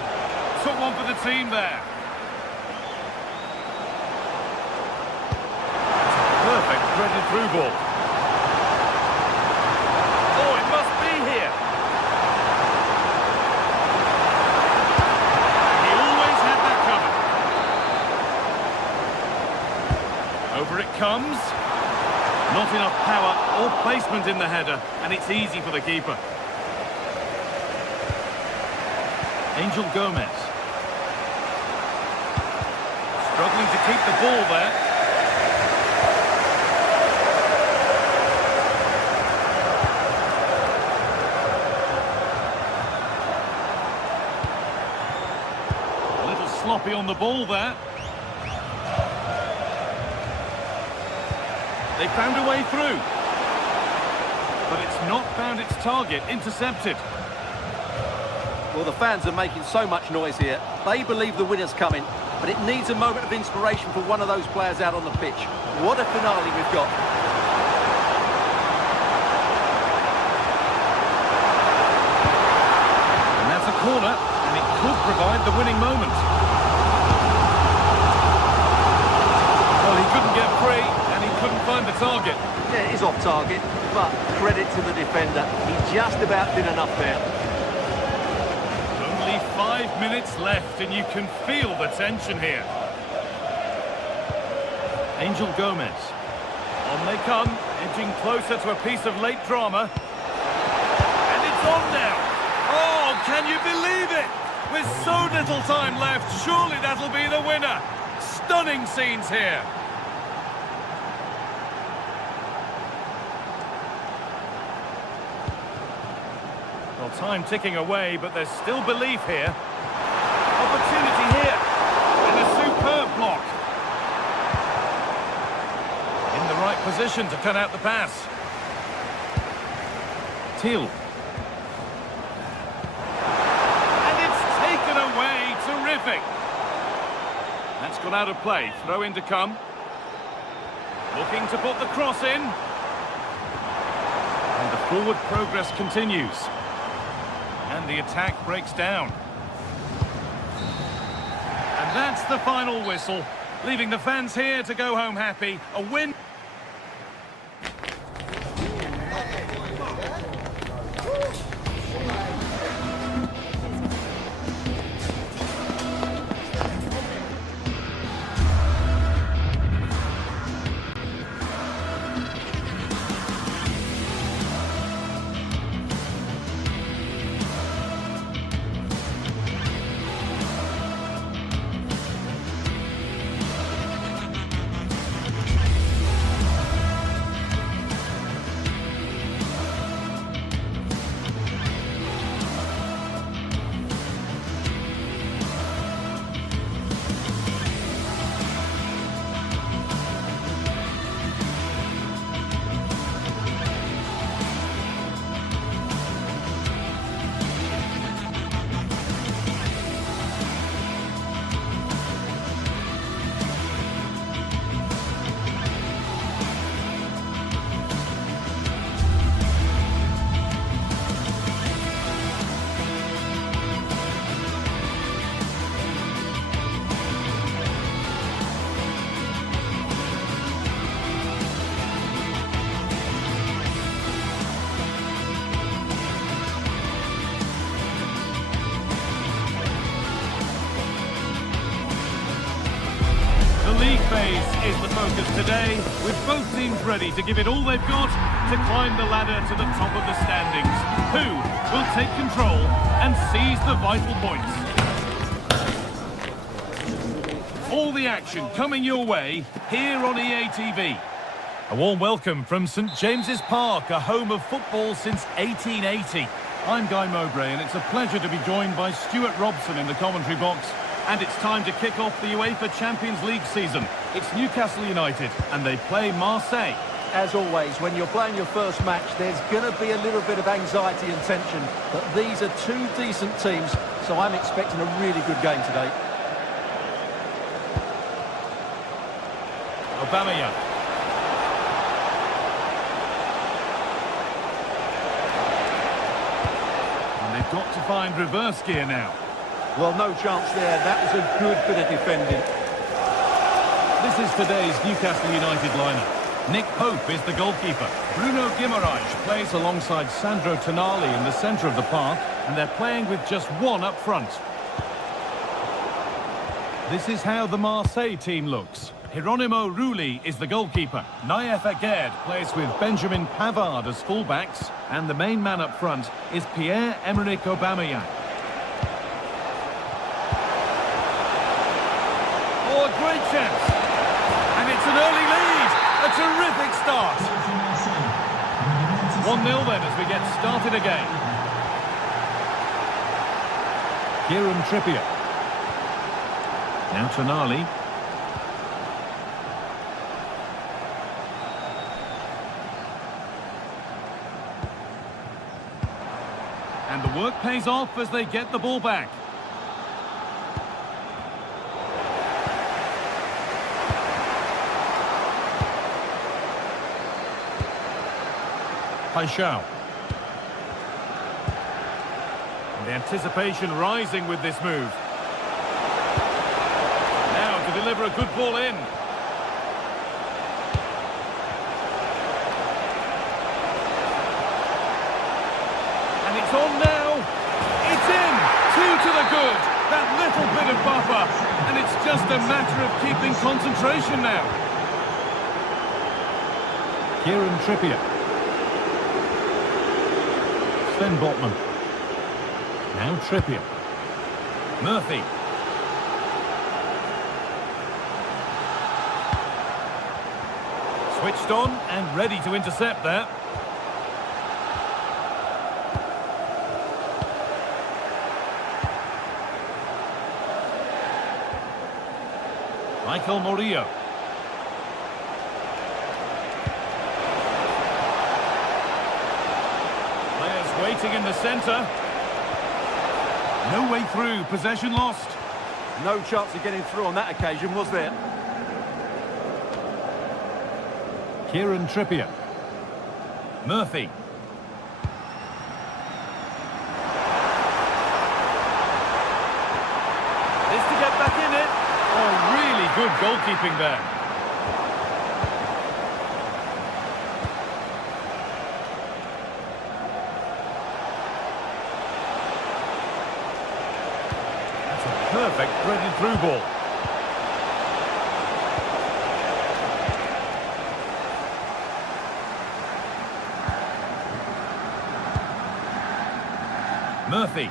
Took one for the team there. It's a perfect threaded through ball. Over it comes. Not enough power or placement in the header, and it's easy for the keeper. Angel Gomez. Struggling to keep the ball there. A little sloppy on the ball there. They found a way through. But it's not found its target, intercepted. Well, the fans are making so much noise here. They believe the winner's coming, but it needs a moment of inspiration for one of those players out on the pitch. What a finale we've got. And that's a corner, and it could provide the winning moment. Well, he couldn't get free, and he couldn't find the target. Yeah, it is off target, but credit to the defender. He just about did enough there. Only 5 minutes left, and you can feel the tension here. Angel Gomez. On they come, edging closer to a piece of late drama. And it's on now. Oh, can you believe it? With so little time left, surely that'll be the winner. Stunning scenes here. Well, time ticking away, but there's still belief here. Opportunity here. And a superb block. In the right position to cut out the pass. Teal. And it's taken away. Terrific. That's got out of play. Throw in to come. Looking to put the cross in. And the forward progress continues. And the attack breaks down. And that's the final whistle, leaving the fans here to go home happy. A win. League phase is the focus today, with both teams ready to give it all they've got to climb the ladder to the top of the standings. Who will take control and seize the vital points? All the action coming your way here on EA TV. A warm welcome from St James's Park, a home of football since 1880. I'm Guy Mowbray, and it's a pleasure to be joined by Stuart Robson in the commentary box. And it's time to kick off the UEFA Champions League season. It's Newcastle United, and they play Marseille. As always, when you're playing your first match, there's going to be a little bit of anxiety and tension. But these are two decent teams, so I'm expecting a really good game today. Aubameyang. And they've got to find reverse gear now. Well, no chance there. That was a good bit of defending. This is today's Newcastle United lineup. Nick Pope is the goalkeeper. Bruno Guimaraes plays alongside Sandro Tonali in the centre of the park, and they're playing with just one up front. This is how the Marseille team looks. Hieronymo Rulli is the goalkeeper. Naïef Aguerd plays with Benjamin Pavard as fullbacks, and the main man up front is Pierre-Emerick Aubameyang. Oh, a great chance. And it's an early lead. A terrific start. 1-0 then as we get started again. Kieran Trippier. Now Tonali. And the work pays off as they get the ball back. Paixão. And The anticipation rising with this move. Now to deliver a good ball in. And it's on now. It's in. 2 to the good. That little bit of buffer. And it's just a matter of keeping concentration now. Kieran Trippier. Sven Botman. Now Trippier. Murphy. Switched on and ready to intercept there. Michael Murillo. Players waiting in the centre. No way through, possession lost. No chance of getting through on that occasion, was there? Kieran Trippier. Murphy. This to get back in it. Oh, really good goalkeeping there. That's a perfect threaded through ball. Murphy.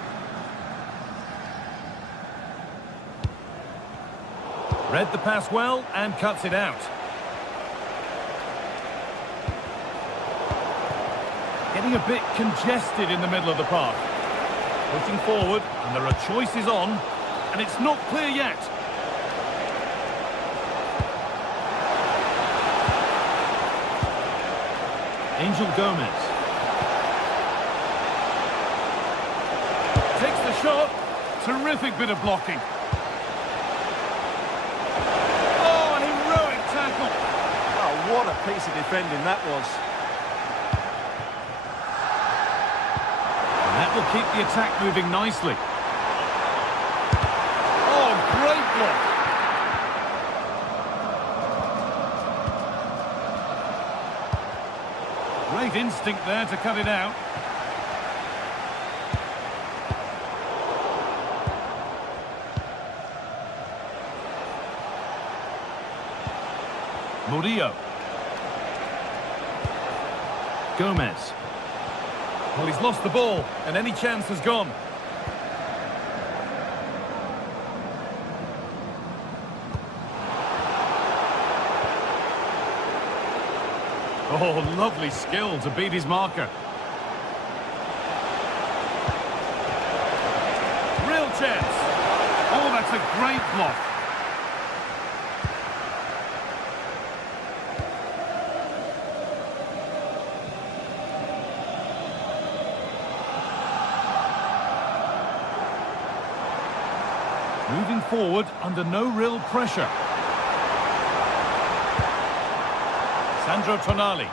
Read the pass well and cuts it out. Getting a bit congested in the middle of the path. Pushing forward, and there are choices on, and it's not clear yet. Angel Gomez. Takes the shot. Terrific bit of blocking. Oh, a heroic tackle. Oh, what a piece of defending that was. And that will keep the attack moving nicely. Oh, great block. Great instinct there to cut it out. Murillo. Gomez. Well, he's lost the ball, and any chance has gone. Oh, lovely skill to beat his marker. Real chance. Oh, that's a great block. Moving forward under no real pressure. Sandro Tonali.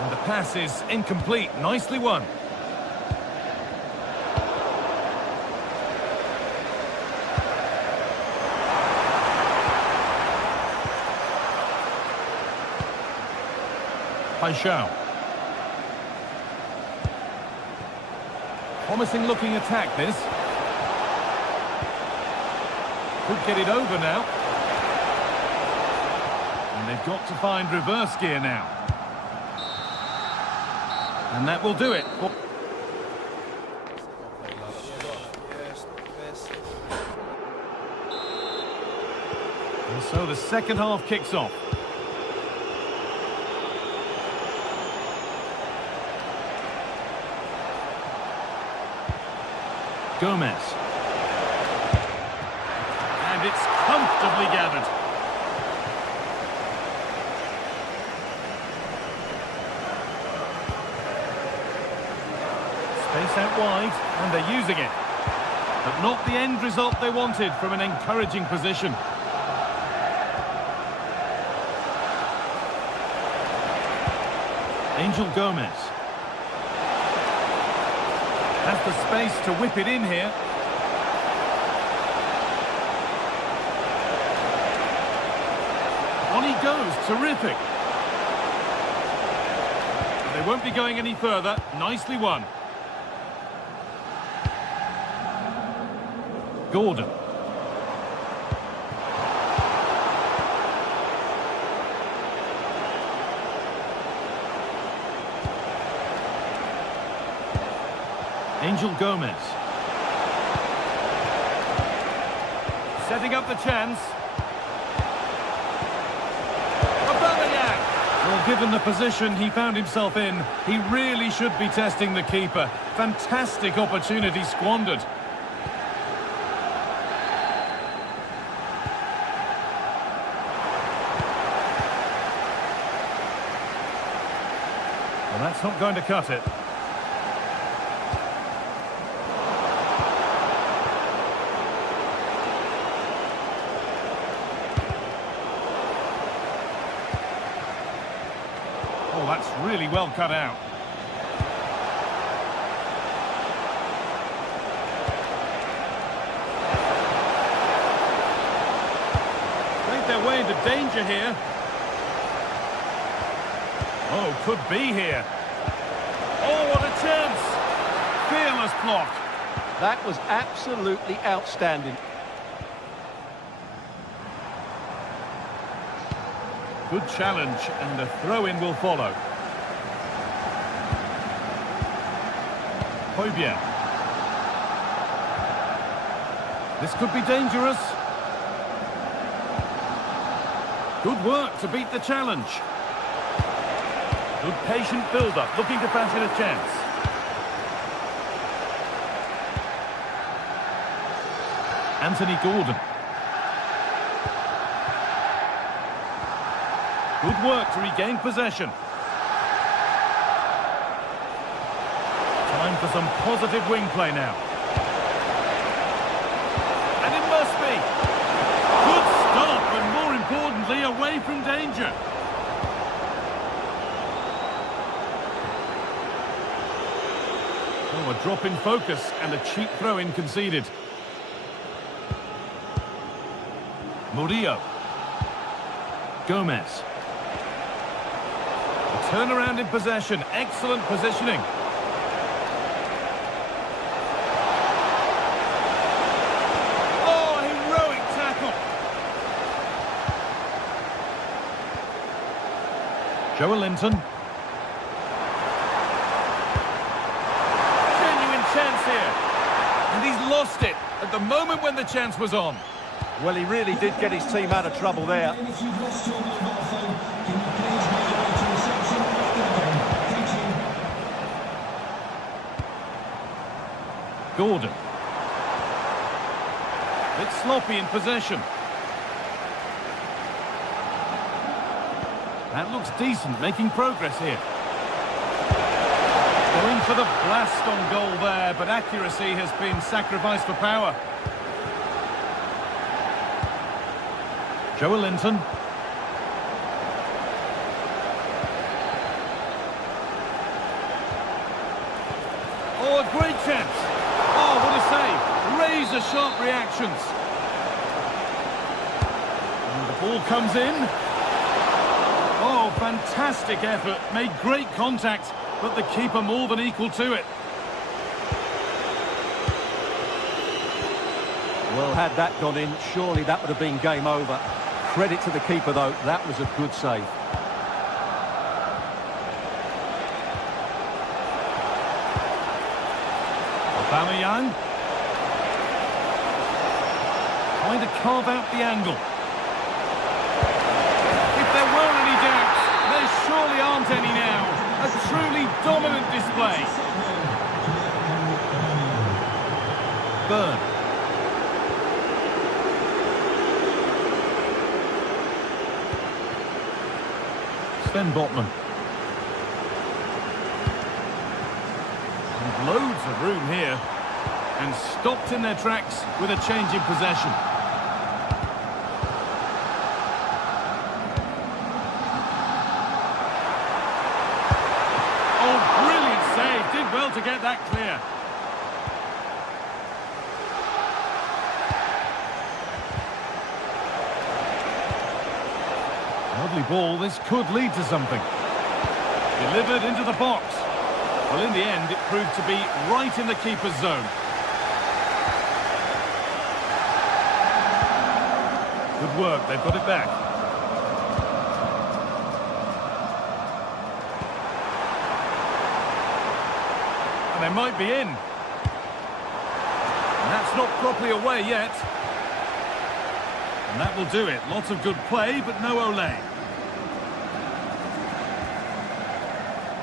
And the pass is incomplete. Nicely won. Paixão. Promising looking attack this. Could get it over now. And they've got to find reverse gear now. And that will do it. And so the second half kicks off. Gomez. And it's comfortably gathered. Space out wide, and they're using it. But not the end result they wanted from an encouraging position. Angel Gomez. Has the space to whip it in here. On he goes, terrific. They won't be going any further. Nicely won. Gordon. Angel Gomez. Setting up the chance. Well, given the position he found himself in, he really should be testing the keeper. Fantastic opportunity squandered. Well, that's not going to cut it. Oh, that's really well cut out. Made their way into danger here. Oh, could be here. Oh, what a chance! Fearless block. That was absolutely outstanding. Good challenge, and a throw-in will follow. Højbjerg. This could be dangerous. Good work to beat the challenge. Good patient build-up, looking to fashion a chance. Anthony Gordon. Good work to regain possession. Time for some positive wing play now. And it must be. Good stop, and more importantly, away from danger. Oh, a drop in focus and a cheap throw-in conceded. Murillo. Gomez. Turnaround in possession. Excellent positioning. Oh, heroic tackle. Joelinton. Genuine chance here. And he's lost it at the moment when the chance was on. Well, he really did get his team out of trouble there. If you've lost your mobile phone, can you please make your way to reception after the game? Thank you. Gordon. Bit sloppy in possession. That looks decent, making progress here. Going for the blast on goal there, but accuracy has been sacrificed for power. Joelinton. Oh, a great chance. Oh, what a save. Razor-sharp reactions. And the ball comes in. Oh, fantastic effort. Made great contact, but the keeper more than equal to it. Well, had that gone in, surely that would have been game over. Credit to the keeper, though. That was a good save. Aubameyang. Trying to carve out the angle. If there were any doubts, there surely aren't any now. A truly dominant display. Burn. Sven Botman. And loads of room here. And stopped in their tracks with a change in possession. well to get that clear. Lovely ball, this could lead to something. Delivered into the box. Well, in the end, it proved to be right in the keeper's zone. Good work, they've got it back. And they might be in. And that's not properly away yet. And that will do it. Lots of good play, but no Olé.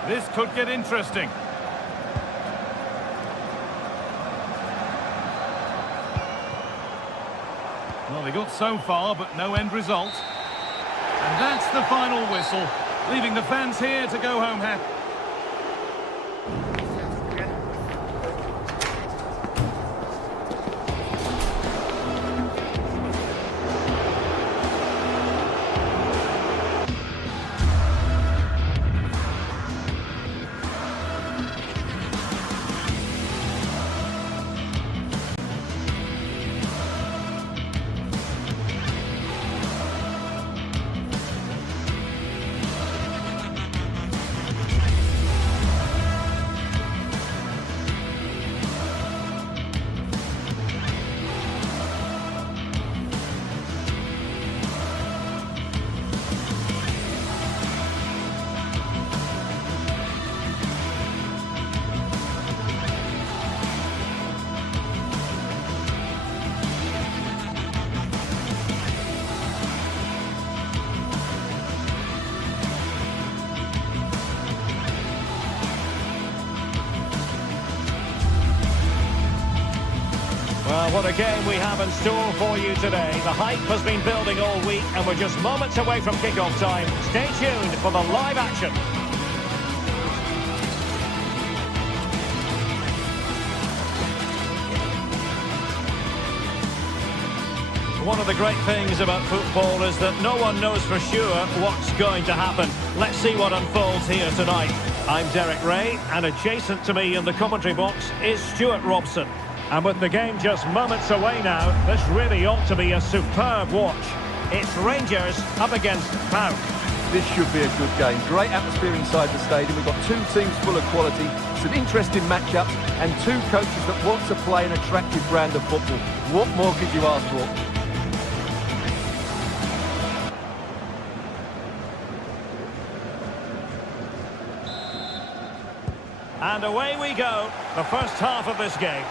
This could get interesting. Well, they got so far, but no end result. And that's the final whistle, leaving the fans here to go home happy. Well, what a game we have in store for you today. The hype has been building all week and we're just moments away from kickoff time. Stay tuned for the live action. One of the great things about football is that no one knows for sure what's going to happen. Let's see what unfolds here tonight. I'm Derek Ray, and adjacent to me in the commentary box is Stuart Robson. And with the game just moments away now, this really ought to be a superb watch. It's Rangers up against PAOK. This should be a good game. Great atmosphere inside the stadium. We've got two teams full of quality, some interesting matchups, and two coaches that want to play an attractive brand of football. What more could you ask for? And away we go, the first half of this game.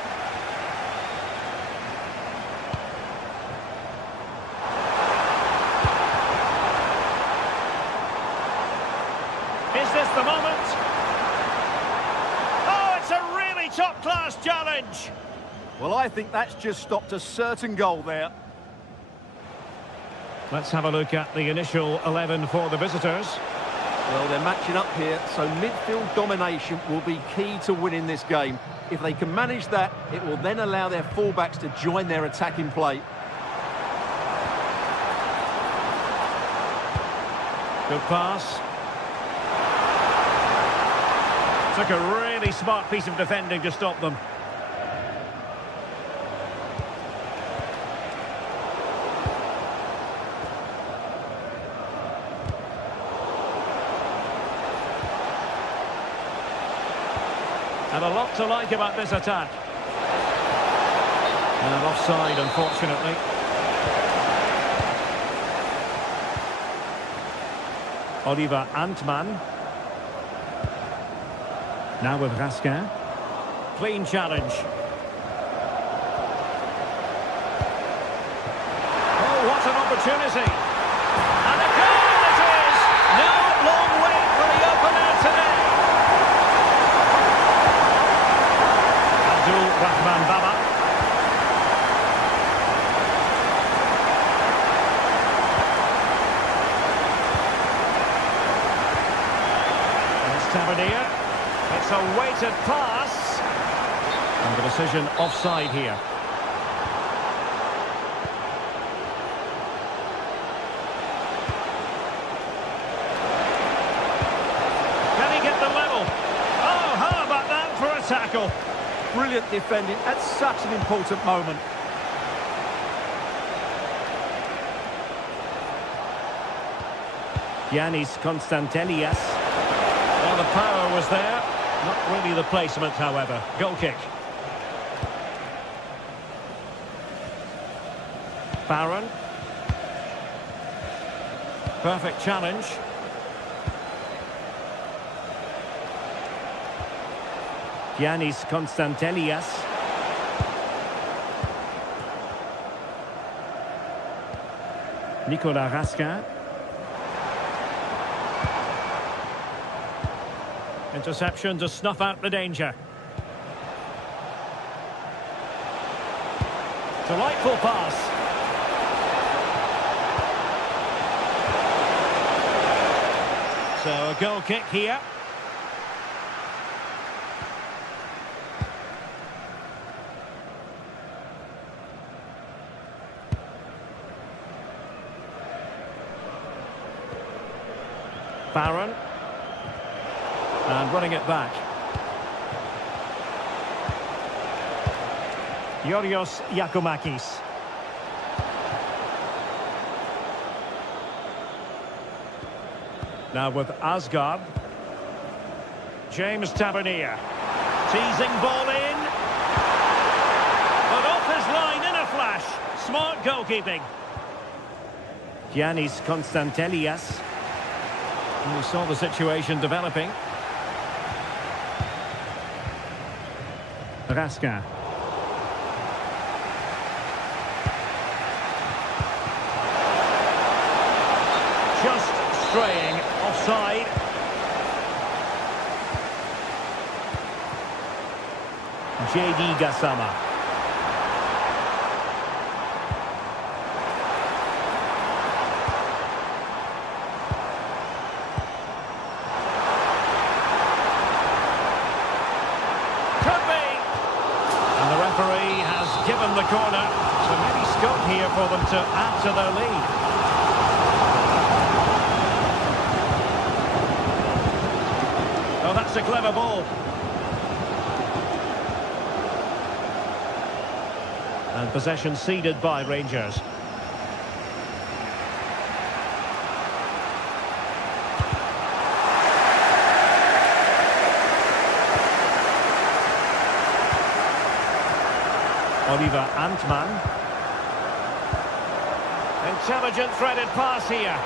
Is this the moment? Oh, it's a really top-class challenge. Well, I think that's just stopped a certain goal there. Let's have a look at the initial 11 for the visitors. Well, they're matching up here, so midfield domination will be key to winning this game. If they can manage that, it will then allow their fullbacks to join their attacking play. Good pass. Took a really smart piece of defending to stop them. And a lot to like about this attack. And offside, unfortunately. Oliver Antman. Now with Raskin. Clean challenge. Oh, what an opportunity. And a goal it is! No long wait for the opener today. Abdul Rahman Baba. It's Tavernier. It's a weighted pass. And the decision offside here. Can he get the level? Oh, how about that for a tackle. Brilliant defending at such an important moment. Giannis Konstantelias. Well, the power was there. Not really the placement, however. Goal kick. Barron. Perfect challenge. Giannis Konstantelias. Nicolas Raskin. Interception to snuff out the danger. Delightful pass. So a goal kick here. Barron. And running it back. Yorios Yakumakis. Now with Asgard. James Tavernier. Teasing ball in. But off his line in a flash. Smart goalkeeping. Giannis Konstantelias. And we saw the situation developing. Raskin. Just straying offside. J.D. Gassama. Given the corner, so maybe scope here for them to add to their lead. Oh, that's a clever ball. And possession ceded by Rangers. Oliver Antman. Intelligent threaded pass here.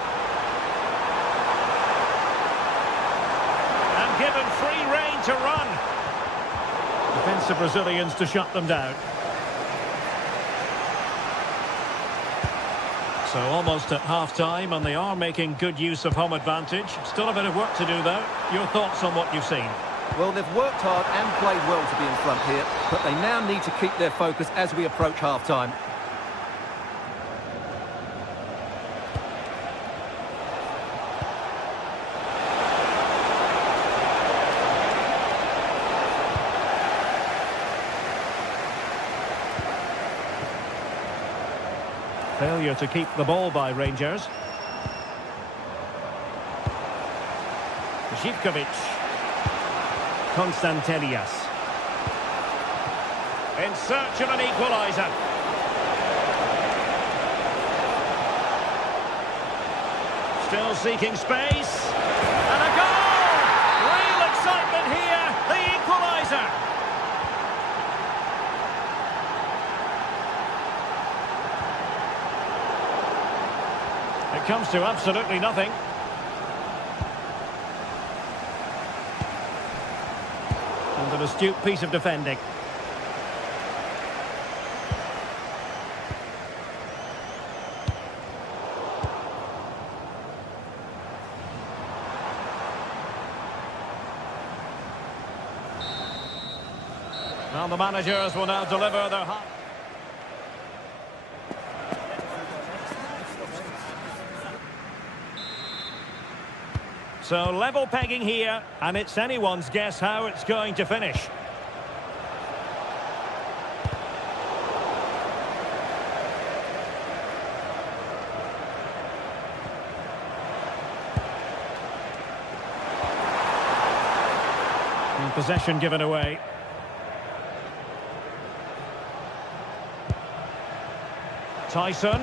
And given free rein to run. Defensive Brazilians to shut them down. So almost at half-time, and they are making good use of home advantage. Still a bit of work to do, though. Your thoughts on what you've seen? Well, they've worked hard and played well to be in front here, but they now need to keep their focus as we approach half-time. Failure to keep the ball by Rangers. Zivkovic. Konstantelias. In search of an equaliser. Still seeking space. And a goal! Real excitement here. The equaliser. It comes to absolutely nothing. And an astute piece of defending. Well, the managers will now deliver their... So level pegging here, and it's anyone's guess how it's going to finish. And possession given away. Tyson.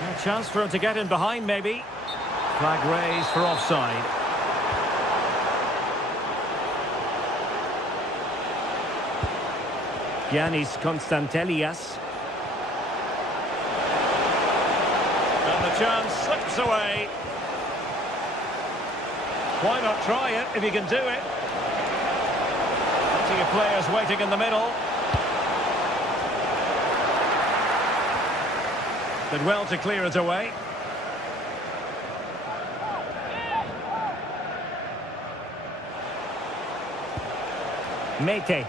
A chance for him to get in behind, maybe. Flag raised for offside. Giannis Constantelias. And the chance slips away. Why not try it if you can do it? Plenty of players waiting in the middle. Did well to clear it away. Mete.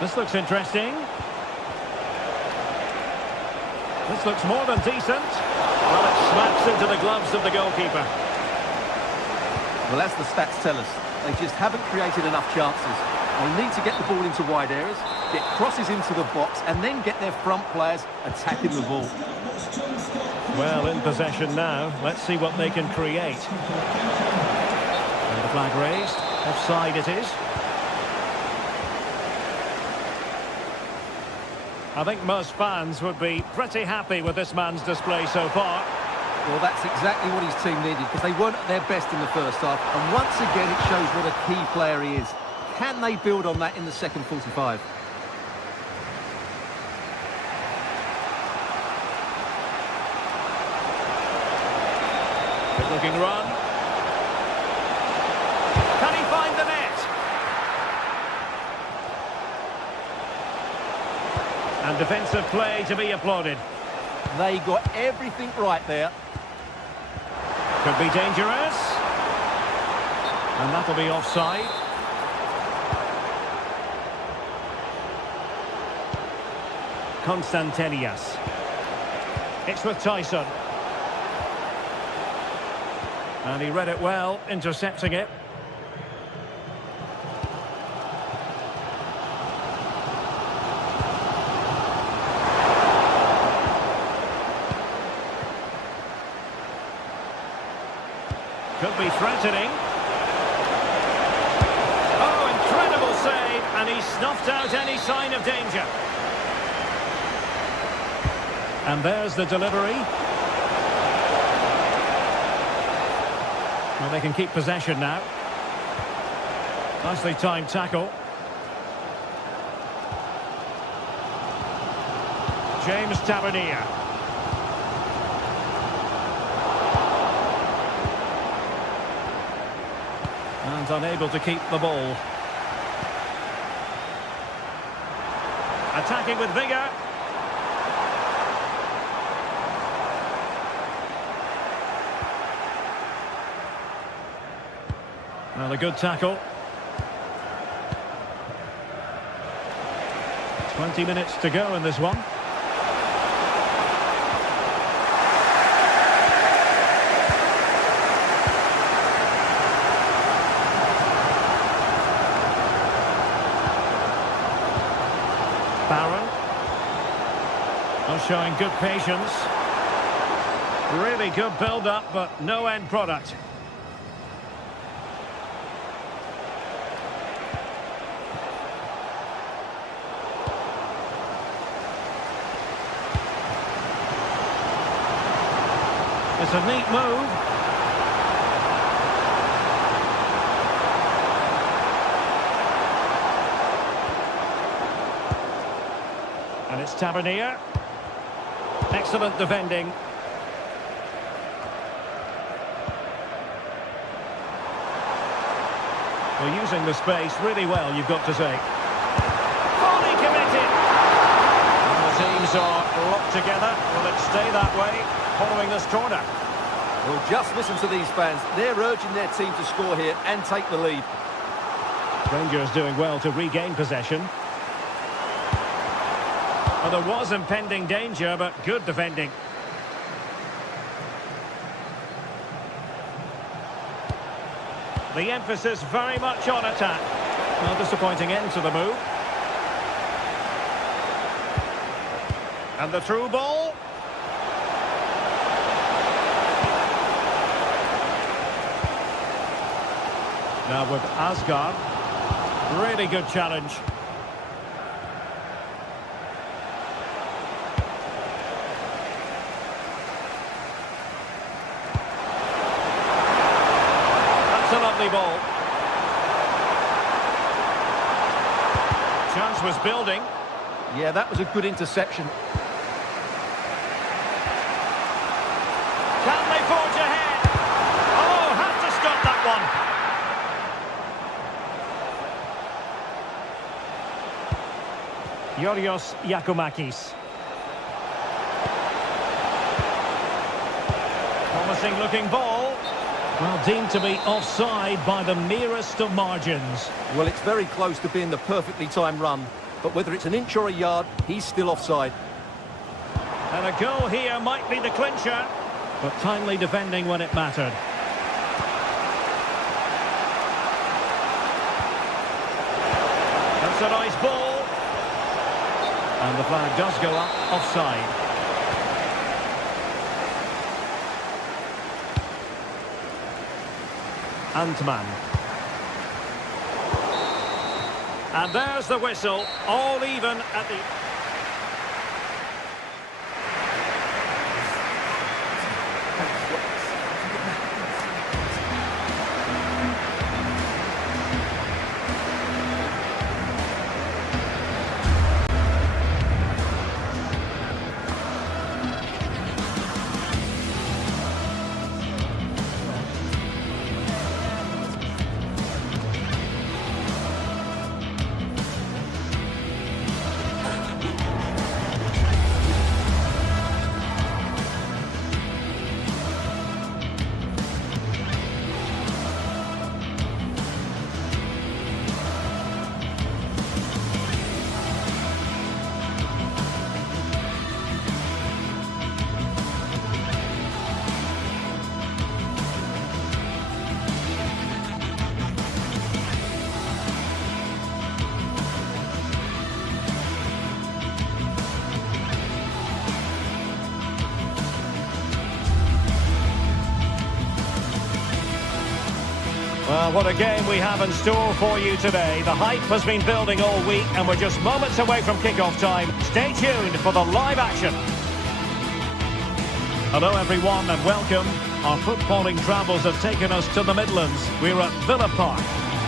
This looks interesting. This looks more than decent. Well, it smacks into the gloves of the goalkeeper. Well, as the stats tell us, they just haven't created enough chances. They need to get the ball into wide areas, get crosses into the box, and then get their front players attacking the ball. Well, in possession now. Let's see what they can create. And the flag raised. Offside it is. I think most fans would be pretty happy with this man's display so far. Well, that's exactly what his team needed, because they weren't at their best in the first half. And once again, it shows what a key player he is. Can they build on that in the second 45? Good looking run. Can he find the net? And defensive play to be applauded. They got everything right there. Could be dangerous. And that'll be offside. Constantelias. It's with Tyson. And he read it well, intercepting it. Could be threatening. Oh, incredible save, and he snuffed out any sign of danger. And there's the delivery. Well, they can keep possession now. Nicely timed tackle. James Tavernier. And unable to keep the ball. Attacking with vigour. Well, a good tackle. 20 minutes to go in this one. Barron. Showing good patience. Really good build-up, but no end product. It's a neat move. And it's Tavernier. Excellent defending. Well, using the space really well, you've got to say. Fully committed. And the teams are locked together. Will it stay that way following this corner? Well, just listen to these fans. They're urging their team to score here and take the lead. Rangers doing well to regain possession. Well, there was impending danger, but good defending. The emphasis very much on attack. Well, disappointing end to the move. And the through ball. Now with Asgard. Really good challenge. That's a lovely ball. Chance was building. Yeah, that was a good interception. Can they forge ahead? Oh, had to stop that one. Yorios Giacomakis. Promising looking ball. Well, deemed to be offside by the merest of margins. Well, it's very close to being the perfectly timed run, but whether it's an inch or a yard, he's still offside. And a goal here might be the clincher, but timely defending when it mattered. That's a nice ball. And the flag does go up offside. Antman. And there's the whistle, all even at the... Well, what a game we have in store for you today. The hype has been building all week and we're just moments away from kick-off time. Stay tuned for the live action. Hello everyone and welcome. Our footballing travels have taken us to the Midlands. We're at Villa Park.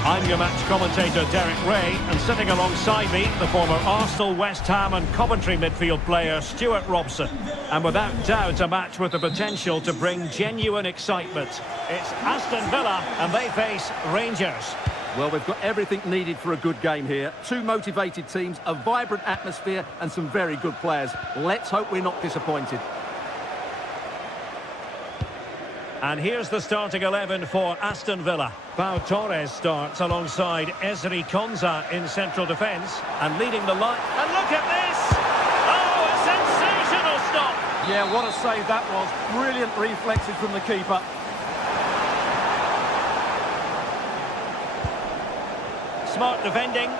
I'm your match commentator Derek Ray, and sitting alongside me, the former Arsenal, West Ham and Coventry midfield player Stuart Robson. And without doubt, a match with the potential to bring genuine excitement. It's Aston Villa and they face Rangers. Well, we've got everything needed for a good game here. Two motivated teams, a vibrant atmosphere and some very good players. Let's hope we're not disappointed. And here's the starting 11 for Aston Villa. Pau Torres starts alongside Ezri Konsa in central defence and leading the line. And look at this! Oh, a sensational stop! Yeah, what a save that was. Brilliant reflexes from the keeper. Smart defending.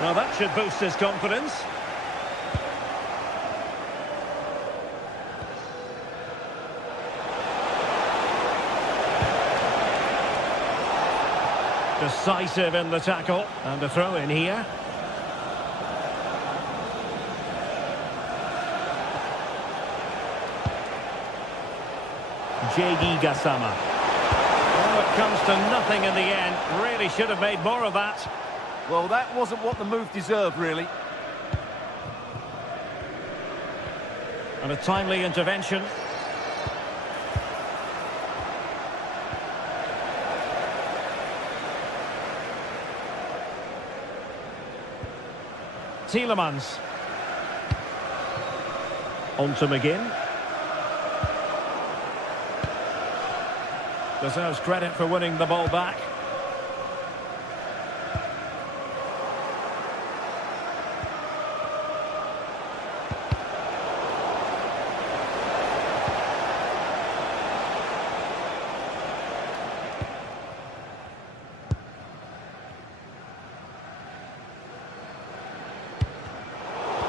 Well, that should boost his confidence. Decisive in the tackle. And a throw in here. J.D. Gassama. Oh, it comes to nothing in the end. Really should have made more of that. Well, that wasn't what the move deserved, really. And a timely intervention. Tielemans. On to McGinn. Deserves credit for winning the ball back.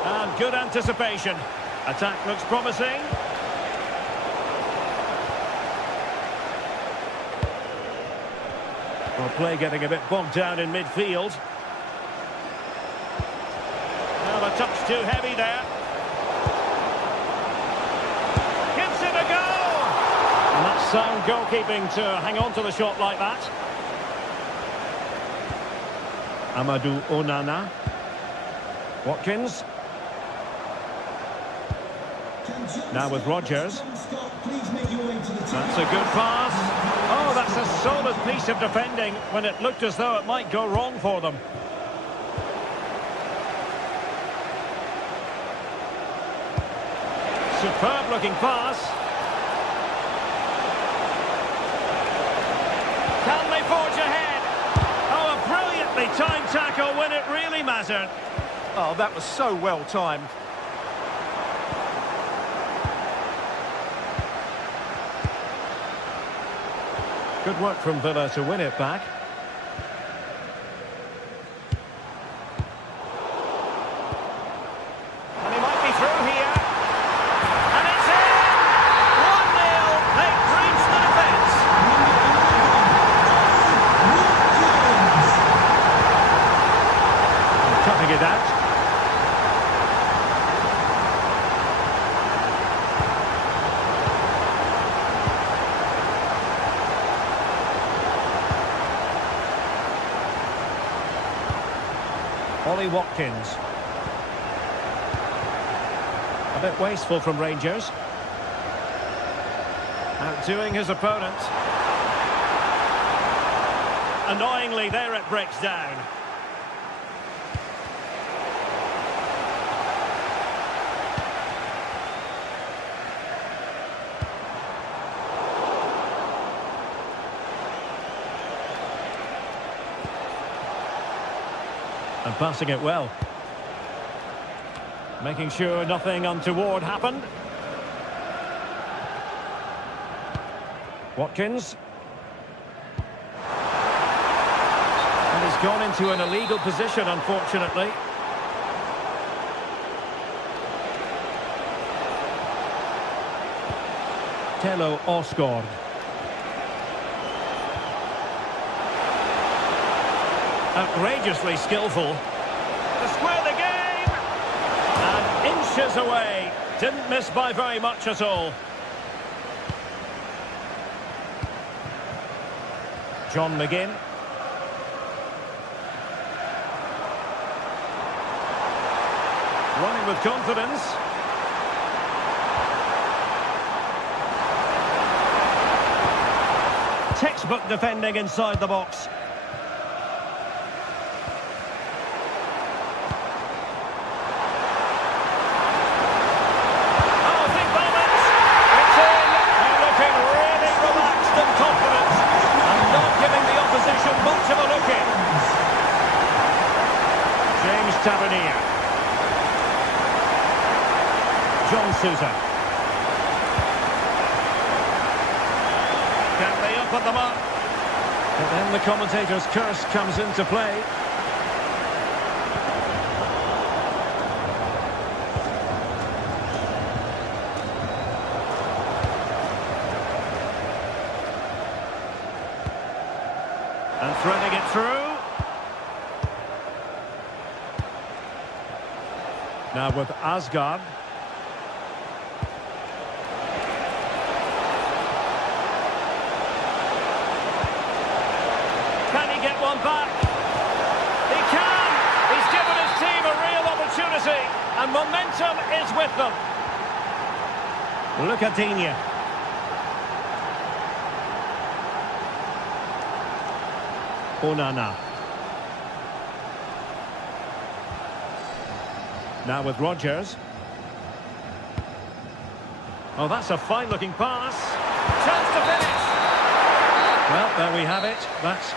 And good anticipation. Attack looks promising. Well, play getting a bit bogged down in midfield. touch too heavy there. Gives it a go! And that's sound goalkeeping to hang on to the shot like that. Amadou Onana. Watkins. Now with Rodgers. That's a good pass. Oh, that's a solid piece of defending when it looked as though it might go wrong for them. Superb looking pass. Can they forge ahead? Oh, a brilliantly timed tackle when it really mattered. Oh, that was so well timed. Good work from Villa to win it back. And he might be through here. And it's in! 1-0. They've breached the defence. Cutting it out. Watkins. A bit wasteful from Rangers. Outdoing his opponent. Annoyingly, there it breaks down. And passing it well. Making sure nothing untoward happened. Watkins. And he's gone into an illegal position, unfortunately. Tello Osgård. Outrageously skillful. To square the game! And inches away. Didn't miss by very much at all. John McGinn. Running with confidence. Textbook defending inside the box. Sousa. Can they up at the mark? But then the commentator's curse comes into play. And threading it through. Now with Asgard. Back. He can! He's given his team a real opportunity, and momentum is with them. Look at Digne. Onana. Now with Rodgers. Oh, that's a fine-looking pass. Chance to finish. Well, there we have it. That's...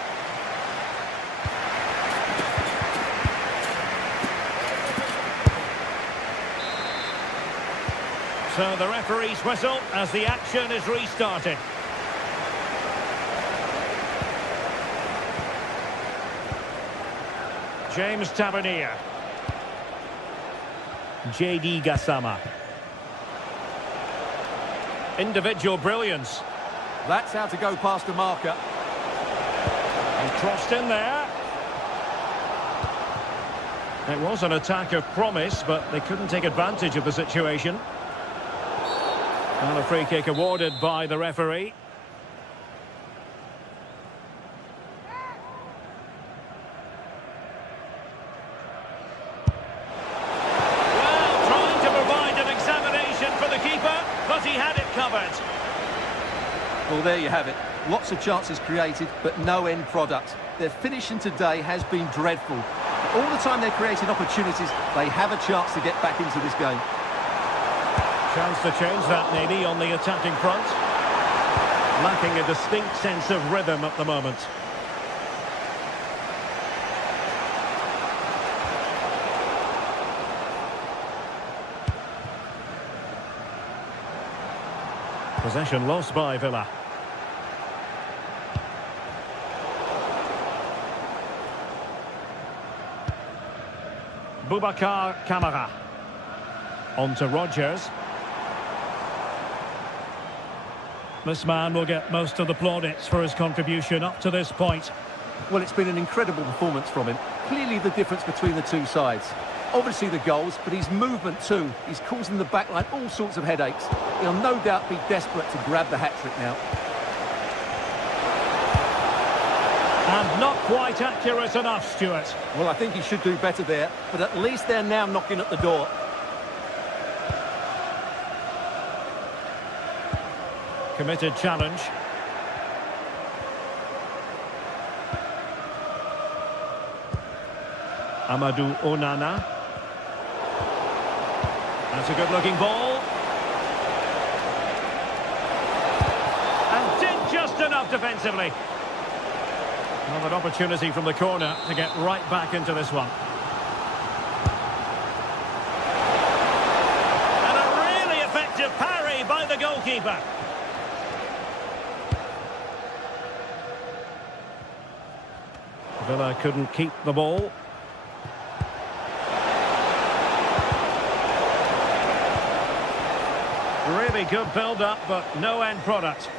So the referee's whistle as the action is restarted. James Tavernier. J.D. Gassama. Individual brilliance. That's how to go past a marker. And crossed in there. It was an attack of promise, but they couldn't take advantage of the situation. And a free kick awarded by the referee. Well, trying to provide an examination for the keeper, but he had it covered. Well, there you have it. Lots of chances created, but no end product. Their finishing today has been dreadful. All the time they're creating opportunities, they have a chance to get back into this game. Chance to change that, maybe, on the attacking front. Lacking a distinct sense of rhythm at the moment. Possession lost by Villa. Boubacar Kamara. On to Rodgers. This man will get most of the plaudits for his contribution up to this point. Well, it's been an incredible performance from him. Clearly the difference between the two sides. Obviously the goals, but his movement too. He's causing the backline all sorts of headaches. He'll no doubt be desperate to grab the hat-trick now. And not quite accurate enough, Stuart. Well, I think he should do better there, but at least they're now knocking at the door. Committed challenge. Amadou Onana. That's a good-looking ball. And did just enough defensively. Well, an opportunity from the corner to get right back into this one. And a really effective parry by the goalkeeper. Villa couldn't keep the ball. Really good build-up, but no end product.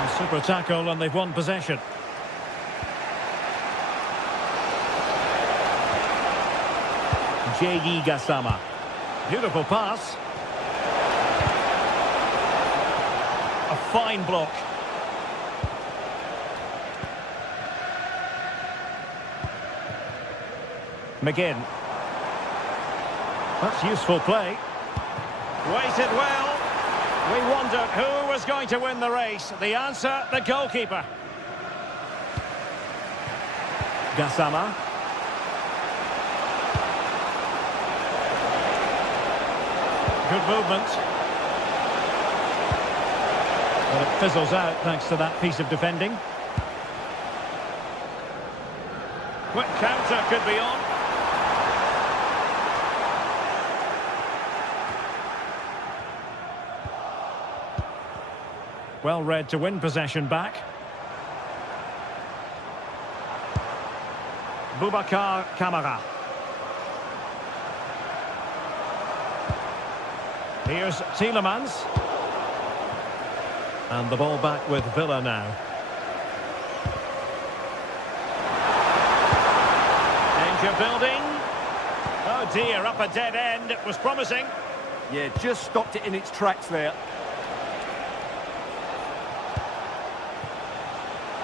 A super tackle, and they've won possession. J.E. Gassama. Beautiful pass. A fine block. McGinn. That's useful play. Waited well. We wondered who was going to win the race. The answer, the goalkeeper. Gassama. Good movement. But it fizzles out thanks to that piece of defending. Quick counter could be on. Well read to win possession back. Boubacar Kamara. Here's Tielemans. And the ball back with Villa now. Danger building. Oh dear, up a dead end. It was promising. Yeah, just stopped it in its tracks there.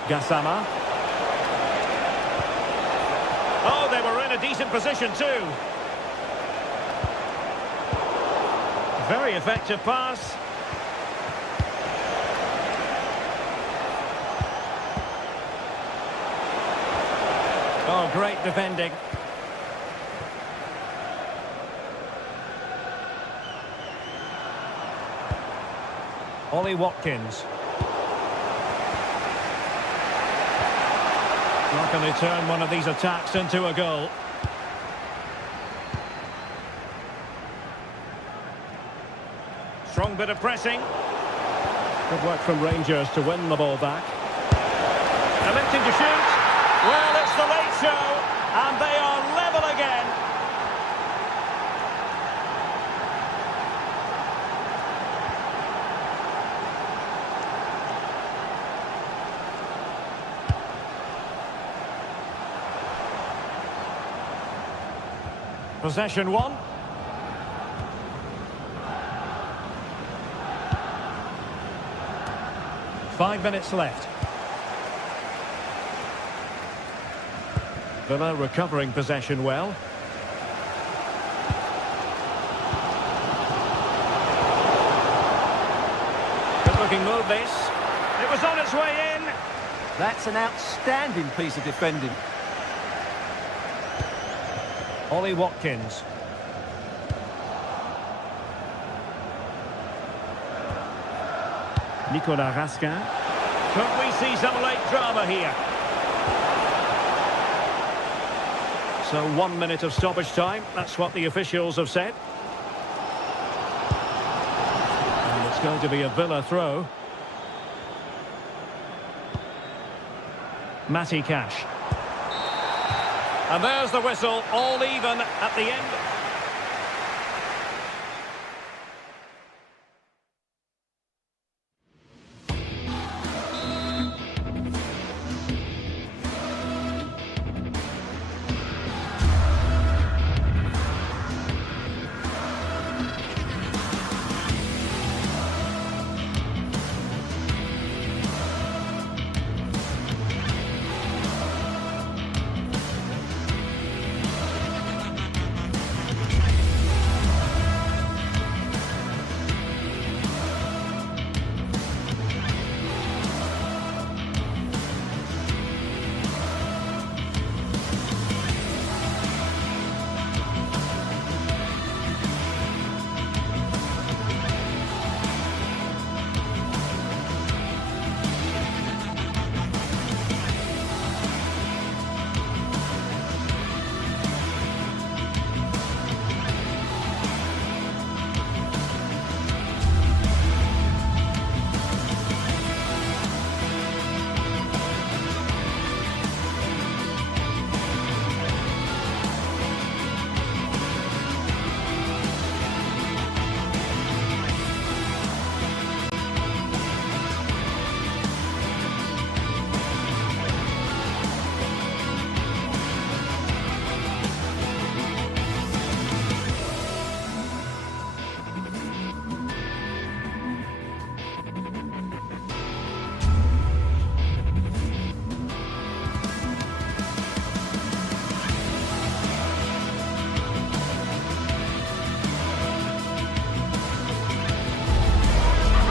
Gassama. Oh, they were in a decent position too. Very effective pass. Oh, great defending. Ollie Watkins. How can they turn one of these attacks into a goal? Strong bit of pressing. Good work from Rangers to win the ball back. Electing to shoot. Well, it's the late show, and they are level again. Possession one. Five minutes left. Villa recovering possession well. Good looking move this. It was on its way in. That's an outstanding piece of defending. Ollie Watkins. Nicolas Raskin. Could we see some late drama here? So 1 minute of stoppage time. That's what the officials have said. And it's going to be a Villa throw. Matty Cash. And there's the whistle, all even at the end.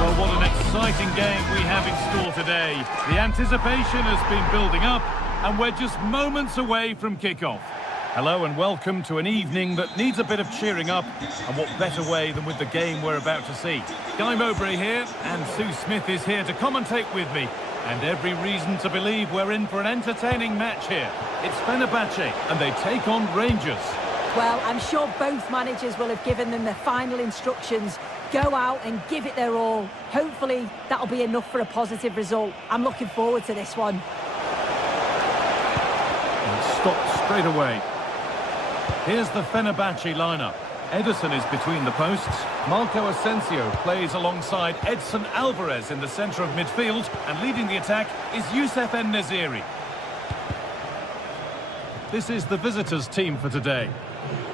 Well, what an exciting game we have in store today. The anticipation has been building up, and we're just moments away from kickoff. Hello and welcome to an evening that needs a bit of cheering up, and what better way than with the game we're about to see. Guy Mowbray here, and Sue Smith is here to commentate with me, and every reason to believe we're in for an entertaining match here. It's Fenerbahce, and they take on Rangers. Well, I'm sure both managers will have given them their final instructions. Go out and give it their all. Hopefully, that'll be enough for a positive result. I'm looking forward to this one. And stopped straight away. Here's the Fenerbahce lineup. Ederson is between the posts. Marco Asensio plays alongside Edson Alvarez in the centre of midfield, and leading the attack is Youssef En-Nesyri. This is the visitors' team for today.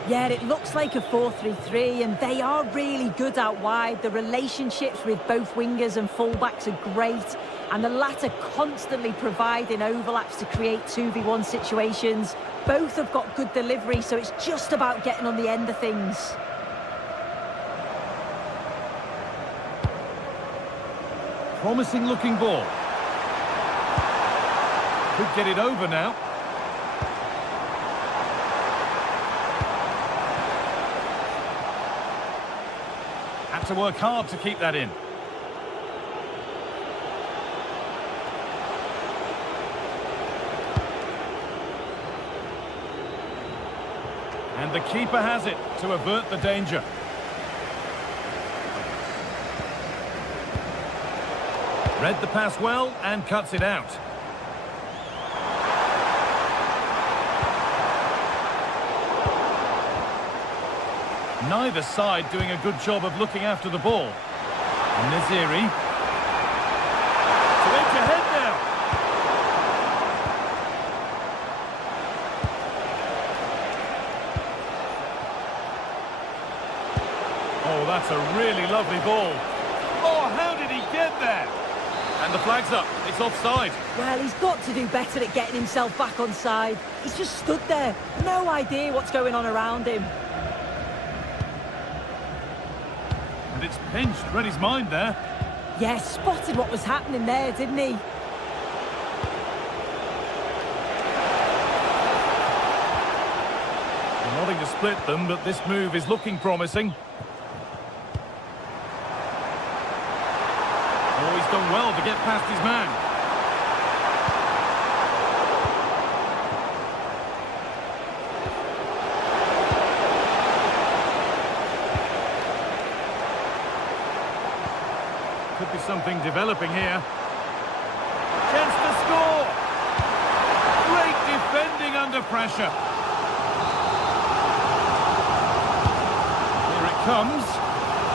Yeah, it looks like a 4-3-3, and they are really good out wide. The relationships with both wingers and fullbacks are great, and the latter constantly providing overlaps to create 2v1 situations. Both have got good delivery, so it's just about getting on the end of things. Promising looking ball. Could get it over now. Had to work hard to keep that in. And the keeper has it to avert the danger. Read the pass well and cuts it out. Neither side doing a good job of looking after the ball. Neziri. To edge ahead now. That's a really lovely ball. Oh, how did he get there? And the flag's up. It's offside. Well, he's got to do better at getting himself back on side. He's just stood there. No idea what's going on around him. And it's pinched. Read his mind there. Yeah, spotted what was happening there, didn't he? Nothing to split them, but this move is looking promising. Oh, he's done well to get past his man. Could be something developing here. Chance to score! Great defending under pressure. Here it comes.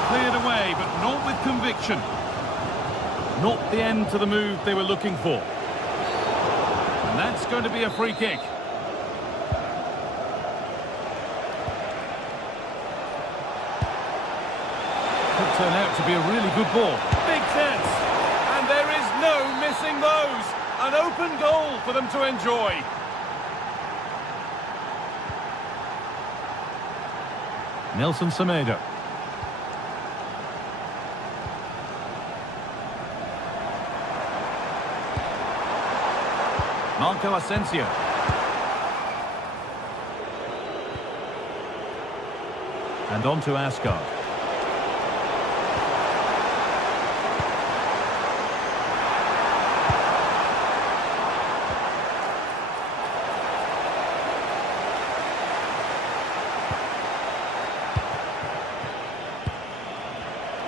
Cleared away, but not with conviction. Not the end to the move they were looking for. And that's going to be a free kick. Could turn out to be a really good ball. Big chance. And there is no missing those. An open goal for them to enjoy. Nelson Semedo. Marco Asensio. And on to Asgard.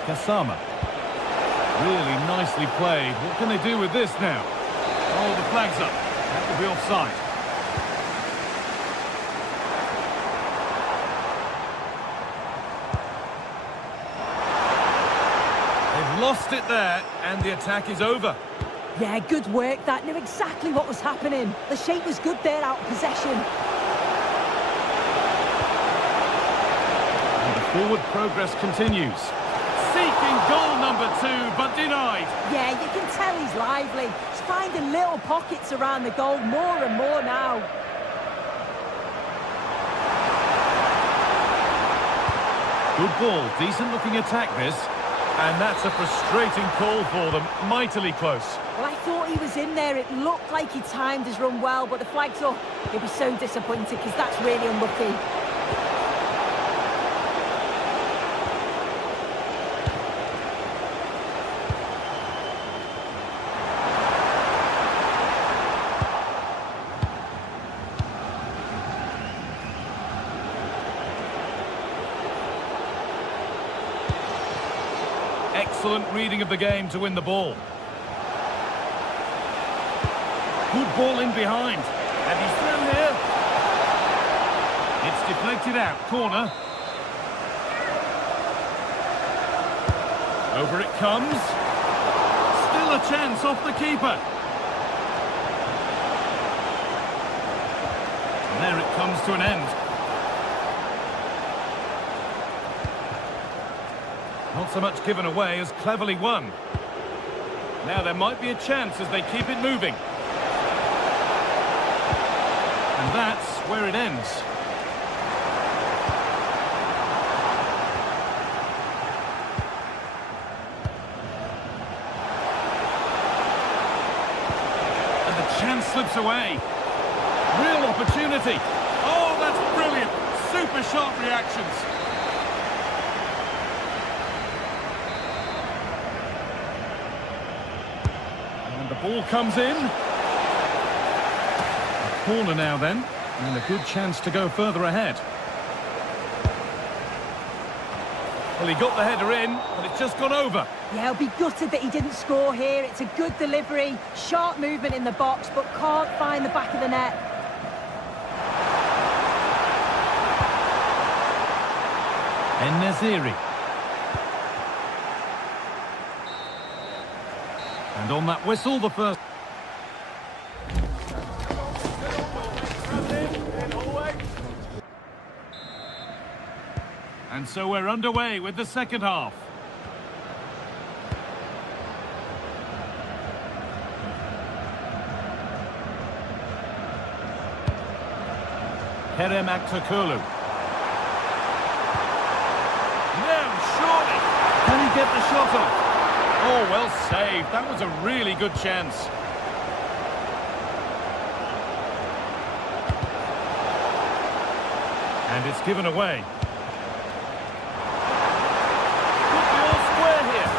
Kasama. Really nicely played. What can they do with this now? Oh, the flag's up. That will be offside. They've lost it there, and the attack is over. Yeah, good work. That knew exactly what was happening. The shape was good there out of possession. And the forward progress continues. Seeking goal number 2, but denied. Yeah, you can tell he's lively. He's finding little pockets around the goal more and more now. Good ball, decent looking attack this. And that's a frustrating call for them, mightily close. Well, I thought he was in there. It looked like he timed his run well, but the flag's up. He'll be so disappointed because that's really unlucky. Excellent reading of the game to win the ball. Good ball in behind. And he's through here. It's deflected out. Corner. Over it comes. Still a chance off the keeper. And there it comes to an end. Not so much given away as cleverly won. Now there might be a chance as they keep it moving. And that's where it ends. And the chance slips away. Real opportunity. Oh, that's brilliant. Super sharp reactions. And the ball comes in. A corner now then, and a good chance to go further ahead. Well, he got the header in, but it's just gone over. Yeah, he'll be gutted that he didn't score here. It's a good delivery, sharp movement in the box, but can't find the back of the net. En-Nesyri. And on that whistle, the first... And so we're underway with the second half. Kerem Aktürkoğlu. No, surely. Can he get the shot off? Oh, well saved. That was a really good chance. And it's given away. Could be all square here.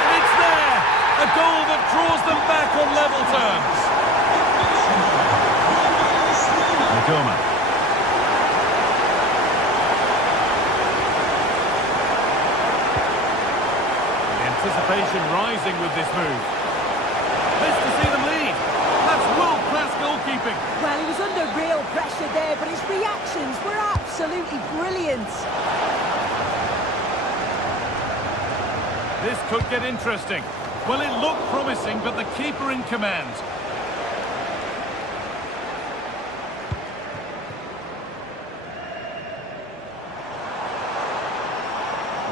And it's there! A goal that draws them back on level terms. Nakoma. Anticipation rising with this move. Nice to see them lead. That's world-class goalkeeping. Well, he was under real pressure there, but his reactions were absolutely brilliant. This could get interesting. Well, it looked promising, but the keeper in command.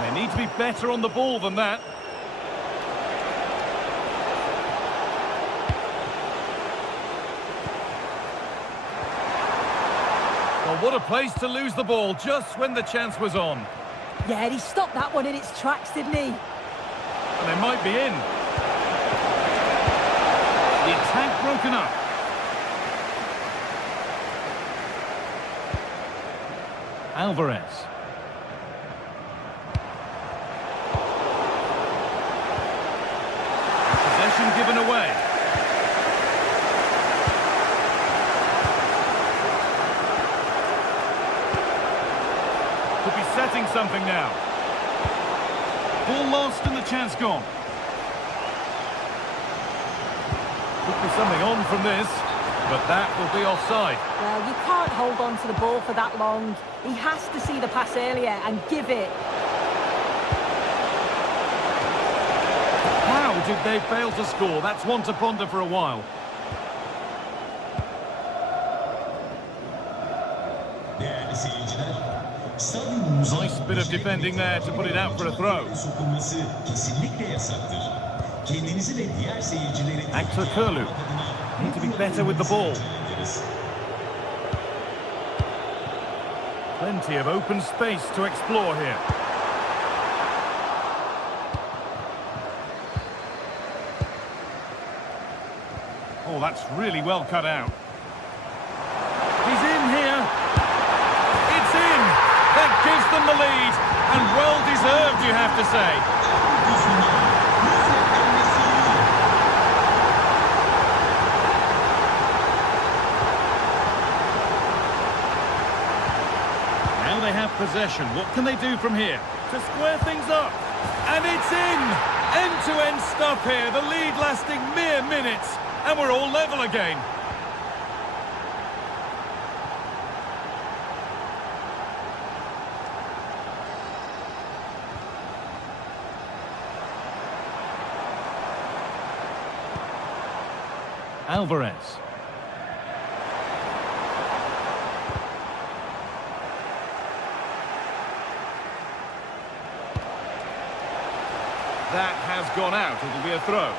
They need to be better on the ball than that. Well, what a place to lose the ball just when the chance was on. Yeah, he stopped that one in its tracks, didn't he? And they might be in. The attack broken up. Alvarez. Possession given away. Could be setting something now. Ball lost and the chance gone. Could be something on from this, but that will be offside. Well, you can't hold on to the ball for that long. He has to see the pass earlier and give it. How did they fail to score? That's one to ponder for a while. Değerli seyirciler, Nice bit of defending there to put it out for a throw. sokulması kesinlikle yasaktır. Kendinizi ve diğer seyircileri Aktürkoğlu. Need to be better with the ball. Plenty of open space to explore here. Oh, that's really well cut out. He's in here. It's in. That gives them the lead. And well deserved, you have to say. Now they have possession. What can they do from here to square things up? And it's in. End-to-end stuff here. The lead lasting mere minutes. And we're all level again. Alvarez. That has gone out. It'll be a throw.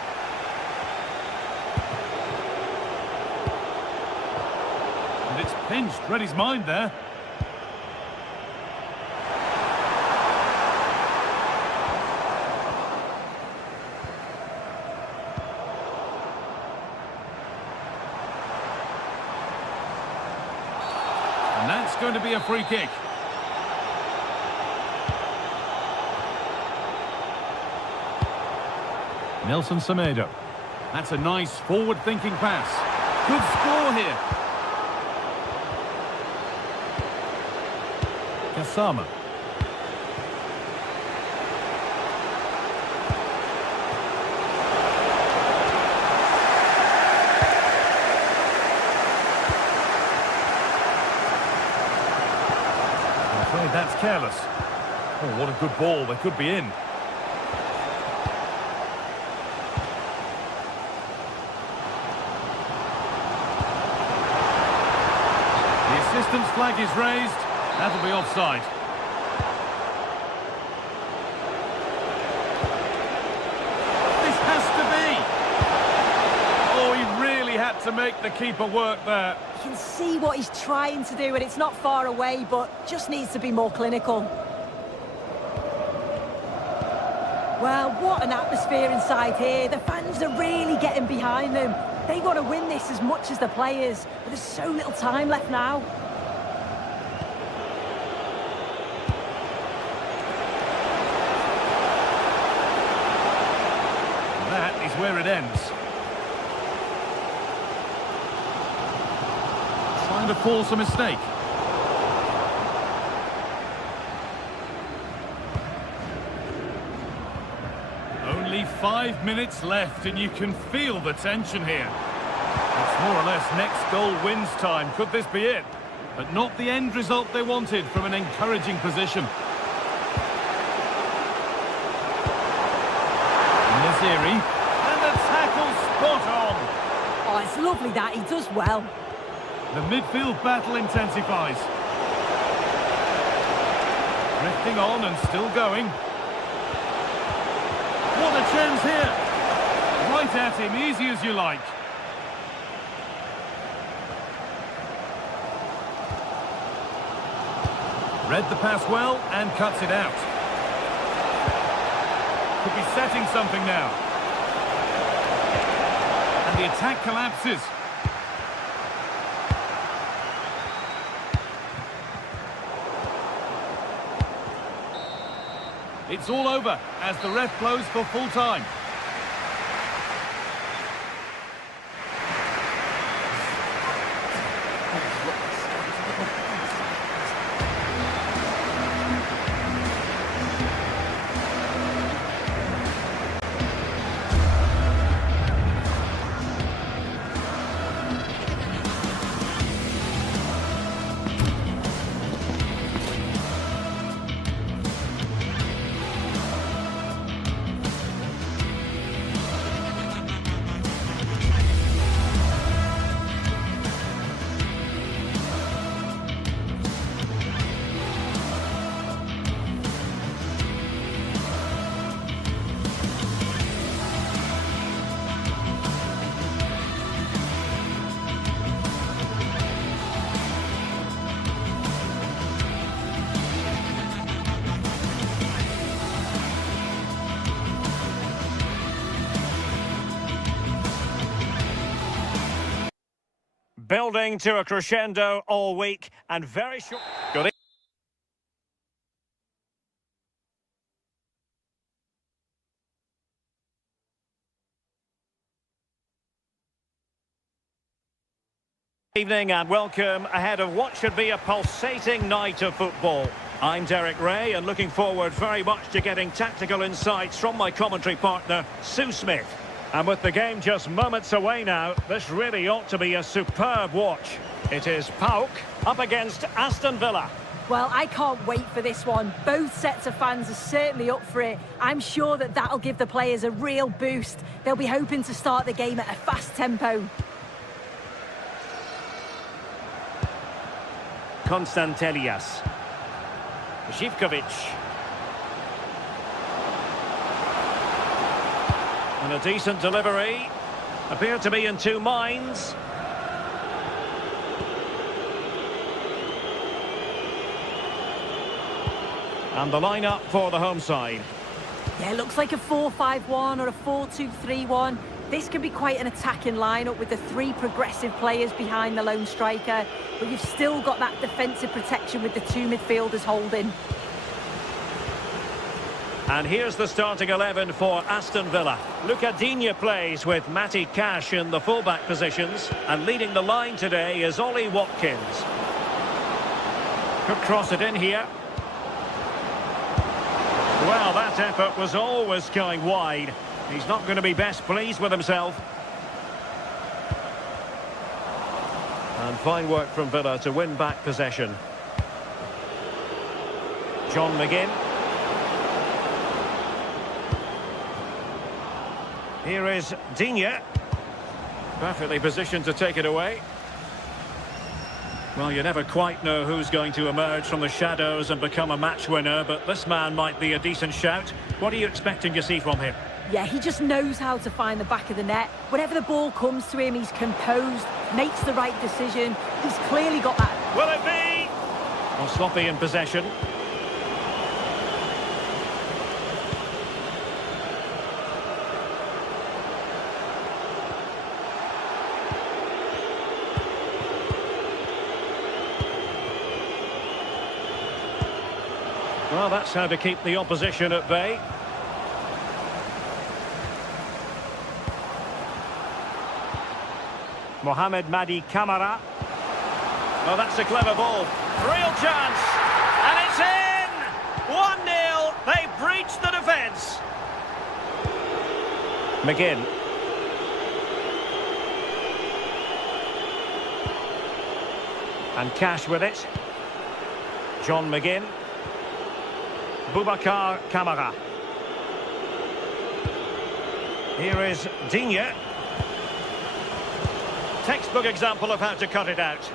And it's pinched. Read his mind there. And that's going to be a free kick. Nelson Semedo. That's a nice forward-thinking pass. Good score here. Kasama. I'm afraid that's careless. Oh, what a good ball. They could be in. The assistant's flag is raised. That'll be offside. to make the keeper work there. You can see what he's trying to do, and it's not far away, but just needs to be more clinical. Well, what an atmosphere inside here. The fans are really getting behind them. They want to win this as much as the players, but there's so little time left now. That is where it ends. Trying to force a mistake. Only 5 minutes left, and you can feel the tension here. It's more or less next goal wins time. Could this be it? But not the end result they wanted from an encouraging position. Naziri, and the tackle spot on. Oh, it's lovely that. He does well. The midfield battle intensifies. Drifting on and still going. What a chance here. Right at him, easy as you like. Read the pass well and cuts it out. Could be setting something now. And the attack collapses. It's all over as the ref blows for full time. Building to a crescendo all week, and very short. Good. Evening and welcome ahead of what should be a pulsating night of football. I'm Derek Ray and looking forward very much to getting tactical insights from my commentary partner, Sue Smith. And with the game just moments away now, this really ought to be a superb watch. It is PAOK up against Aston Villa. Well, I can't wait for this one. Both sets of fans are certainly up for it. I'm sure that that'll give the players a real boost. They'll be hoping to start the game at a fast tempo. Konstantelias. Zivkovic. And a decent delivery. Appear to be in two minds. And the lineup for the home side. Yeah, it looks like a 4-5-1 or a 4-2-3-1. This could be quite an attacking lineup with the three progressive players behind the lone striker. But you've still got that defensive protection with the two midfielders holding. And here's the starting 11 for Aston Villa. Luca Digne plays with Matty Cash in the fullback positions. And leading the line today is Ollie Watkins. Could cross it in here. Well, that effort was always going wide. He's not going to be best pleased with himself. And fine work from Villa to win back possession. John McGinn. Here is Digne. Perfectly positioned to take it away. Well, you never quite know who's going to emerge from the shadows and become a match winner, but this man might be a decent shout. What are you expecting to see from him? Yeah, he just knows how to find the back of the net. Whenever the ball comes to him, he's composed, makes the right decision. He's clearly got that. Will it be? Well, sloppy in possession. Well, that's how to keep the opposition at bay. Mohamed Madi Camara. Oh, that's a clever ball. Real chance. And it's in! 1-0. They breached the defence. McGinn. And Cash with it. John McGinn. Boubacar Kamara. Here is Digne. Textbook example of how to cut it out.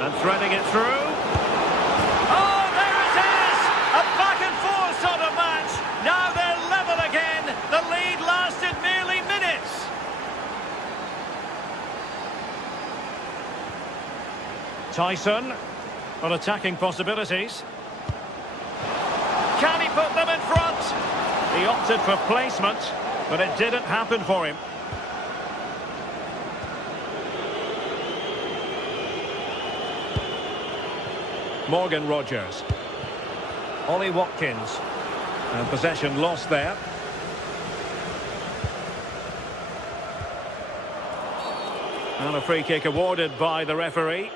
And threading it through. Oh, there it is! A back-and-forth sort of match. Now they're level again. The lead lasted merely minutes. Tyson. On attacking possibilities. Can he put them in front? He opted for placement, but it didn't happen for him. Morgan Rogers. Ollie Watkins. And possession lost there. And a free kick awarded by the referee.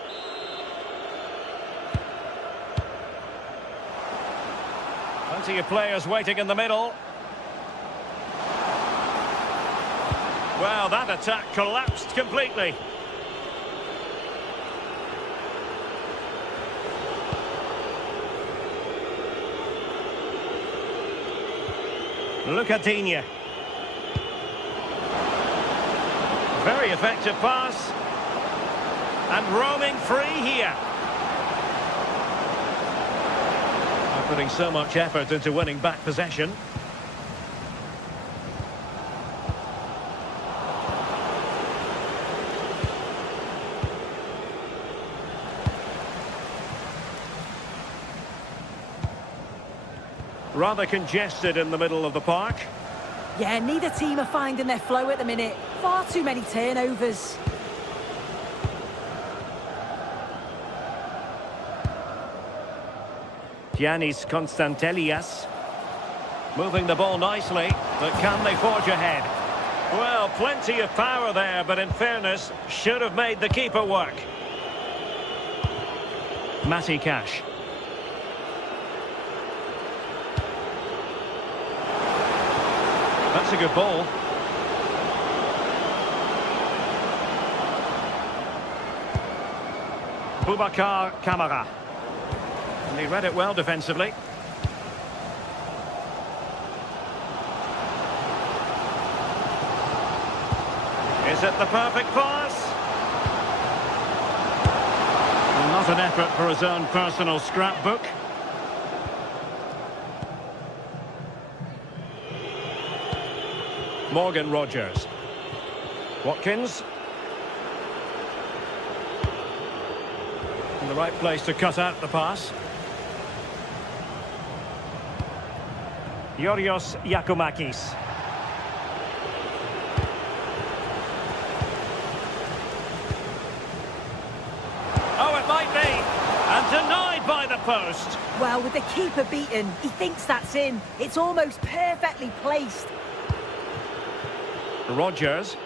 Plenty of players waiting in the middle. Well, that attack collapsed completely. Look at Digne. Very effective pass. And roaming free here. Putting so much effort into winning back possession. Rather congested in the middle of the park. Yeah, neither team are finding their flow at the minute. Far too many turnovers. Giannis Constantelias. Moving the ball nicely, but can they forge ahead? Well, plenty of power there, but in fairness, should have made the keeper work. Matty Cash. That's a good ball. Boubacar Kamara. And he read it well defensively. Is it the perfect pass? Not an effort for his own personal scrapbook. Morgan Rogers. Watkins. In the right place to cut out the pass. Yorios Yakumakis. Oh, it might be. And denied by the post. Well, with the keeper beaten, he thinks that's in. It's almost perfectly placed. Rogers.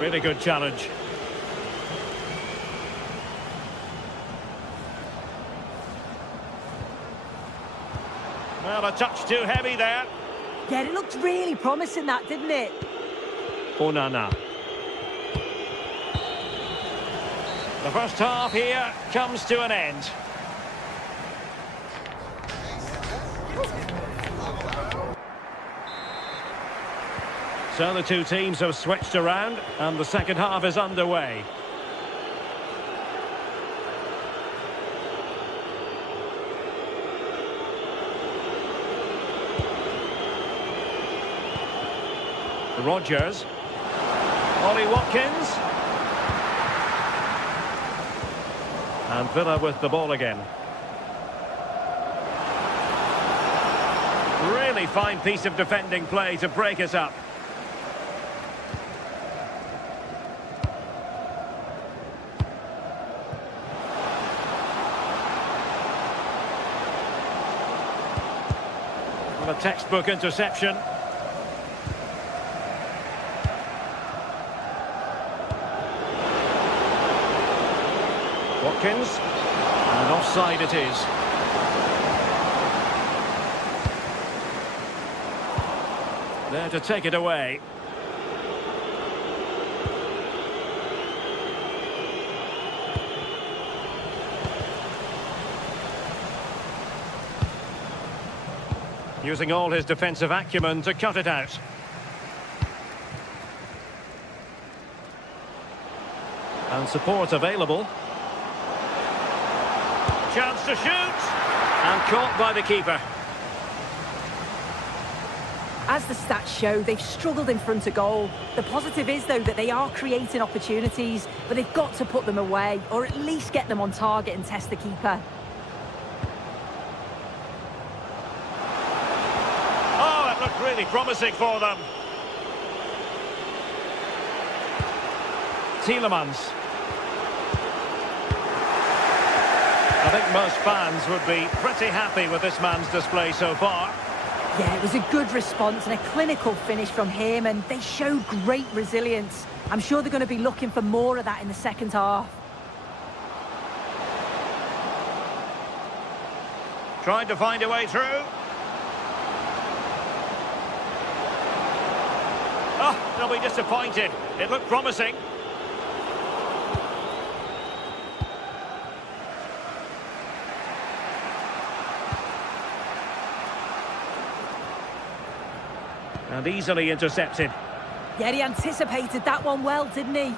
Really good challenge. Well, a touch too heavy there. Yeah, it looked really promising, that, didn't it? Onana. The first half here comes to an end. So the two teams have switched around and the second half is underway. Rodgers. Ollie Watkins. And Villa with the ball again. Really fine piece of defending play to break us up. A textbook interception. Watkins. And offside it is. There to take it away. Using all his defensive acumen to cut it out. And support available. Chance to shoot. And caught by the keeper. As the stats show, they've struggled in front of goal. The positive is, though, that they are creating opportunities, but they've got to put them away, or at least get them on target and test the keeper. Really promising for them. Tielemans. I think most fans would be pretty happy with this man's display so far. Yeah, it was a good response and a clinical finish from him, and they show great resilience. I'm sure they're going to be looking for more of that in the second half. Trying to find a way through. Oh, they'll be disappointed. It looked promising. And easily intercepted. Yeah, he anticipated that one well, didn't he?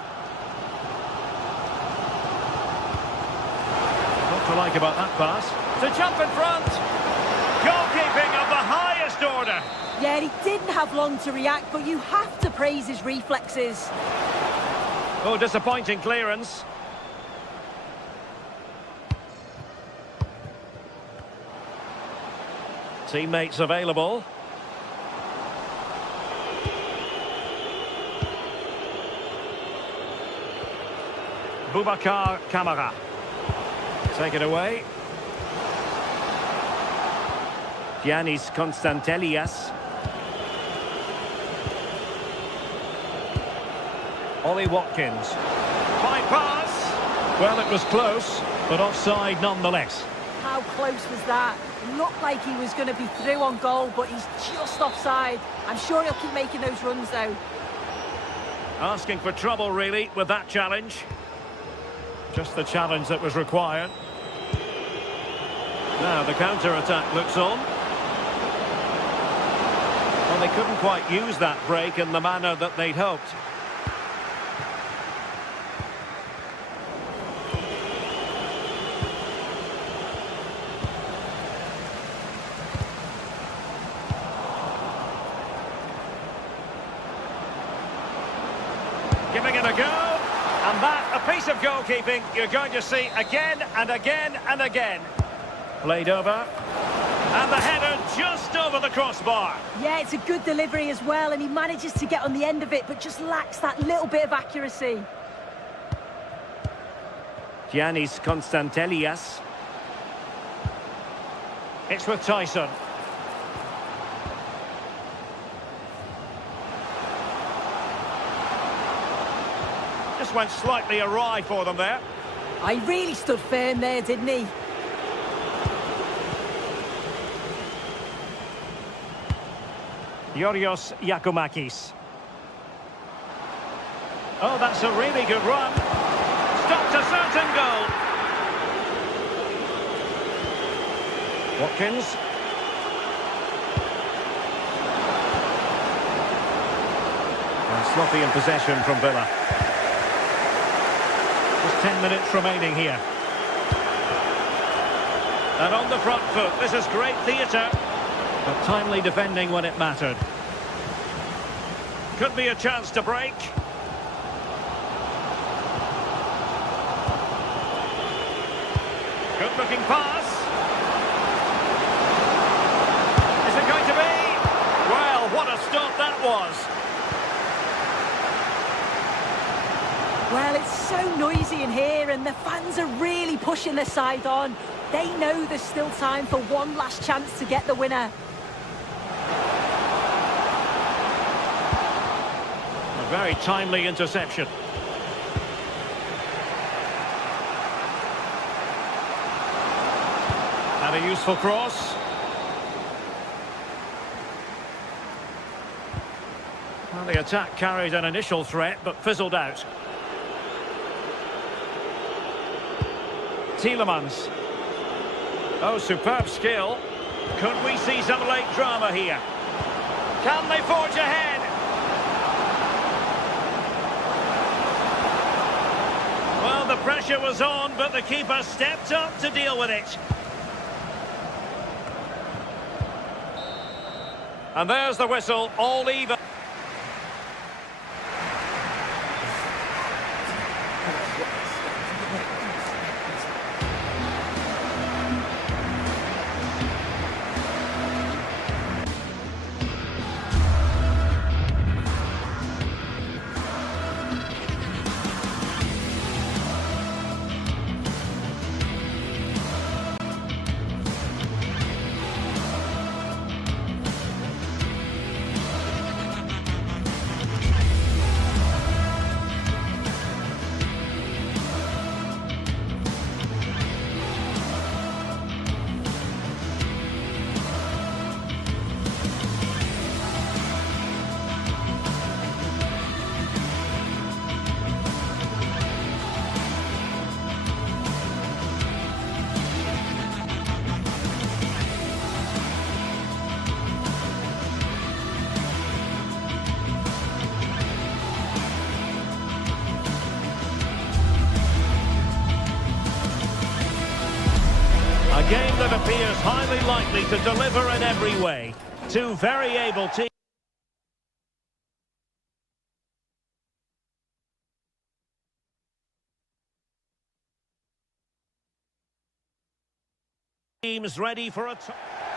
What to like about that pass? To jump in front. Goalkeeping of the highest order. Yeah, he didn't have long to react, but you have to praise his reflexes. Oh, disappointing clearance. Teammates available. Boubacar Kamara. Take it away. Giannis Constantelias. Ollie Watkins. Fine pass. Well, it was close, but offside nonetheless. How close was that? It looked like he was going to be through on goal, but he's just offside. I'm sure he'll keep making those runs, though. Asking for trouble, really, with that challenge. Just the challenge that was required. Now the counter-attack looks on. Well, they couldn't quite use that break in the manner that they'd hoped. Giving it a go. And that, a piece of goalkeeping you're going to see again and again and again. Played over. And the header just over the crossbar. Yeah, it's a good delivery as well, and he manages to get on the end of it, but just lacks that little bit of accuracy. Giannis Constantelias. It's with Tyson. Just went slightly awry for them there. I really stood firm there, didn't he? Yorios Yakumakis. Oh, that's a really good run. Stopped a certain goal. Watkins. And sloppy in possession from Villa. Just 10 minutes remaining here. And on the front foot, this is great theatre. But timely defending when it mattered. Could be a chance to break. Good looking pass. Is it going to be? Well, what a stop that was. Well, it's so noisy in here and the fans are really pushing their side on. They know there's still time for one last chance to get the winner. A very timely interception. And a useful cross. Well, the attack carried an initial threat but fizzled out. Tielemans. Oh, superb skill. Could we see some late drama here? Can they forge ahead? Well, the pressure was on, but the keeper stepped up to deal with it. And there's the whistle, all even. A game that appears highly likely to deliver in every way. Two very able teams ready for a...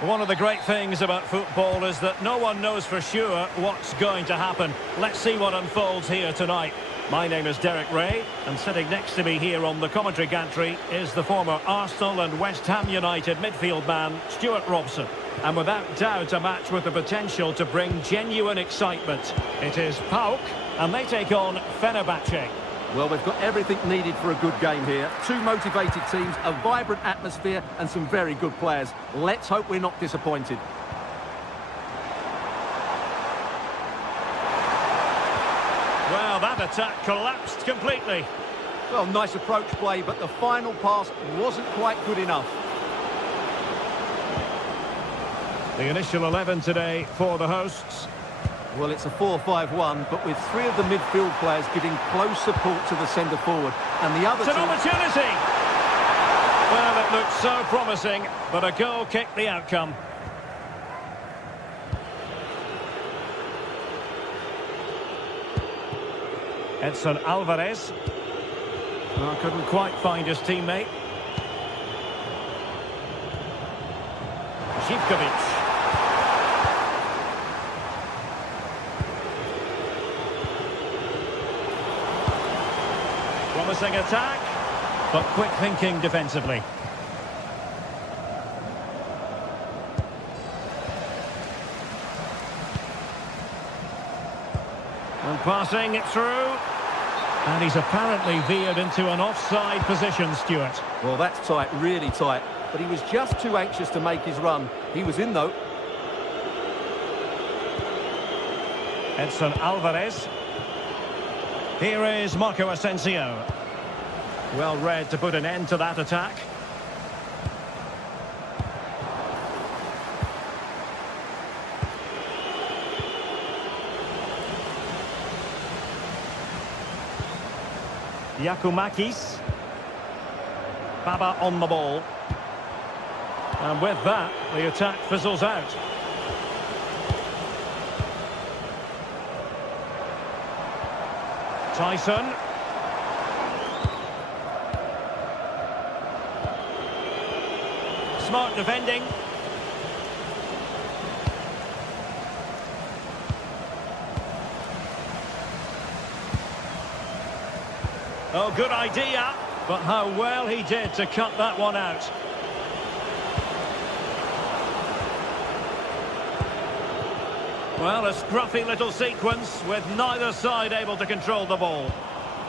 One of the great things about football is that no one knows for sure what's going to happen. Let's see what unfolds here tonight. My name is Derek Ray, and sitting next to me here on the commentary gantry is the former Arsenal and West Ham United midfield man, Stuart Robson. And without doubt, a match with the potential to bring genuine excitement. It is PAOK, and they take on Fenerbahce. Well, we've got everything needed for a good game here. Two motivated teams, a vibrant atmosphere, and some very good players. Let's hope we're not disappointed. Well, that attack collapsed completely. Well, nice approach play, but the final pass wasn't quite good enough. The initial 11 today for the hosts. Well, it's a 4-5-1, but with three of the midfield players giving close support to the centre-forward. And the other It's an two... opportunity! Well, it looked so promising, but a goal kicked the outcome. Edson Alvarez. Well, couldn't quite find his teammate. Zivkovic. Promising attack, but quick thinking defensively. And passing it through. And he's apparently veered into an offside position, Stuart. Well, that's tight, really tight. But he was just too anxious to make his run. He was in, though. Edson Alvarez. Here is Marco Asensio. Well read to put an end to that attack. Yakumakis. Baba on the ball. And with that, the attack fizzles out. Tyson. Smart defending. Oh, good idea. But how well he did to cut that one out. Well, a scruffy little sequence with neither side able to control the ball.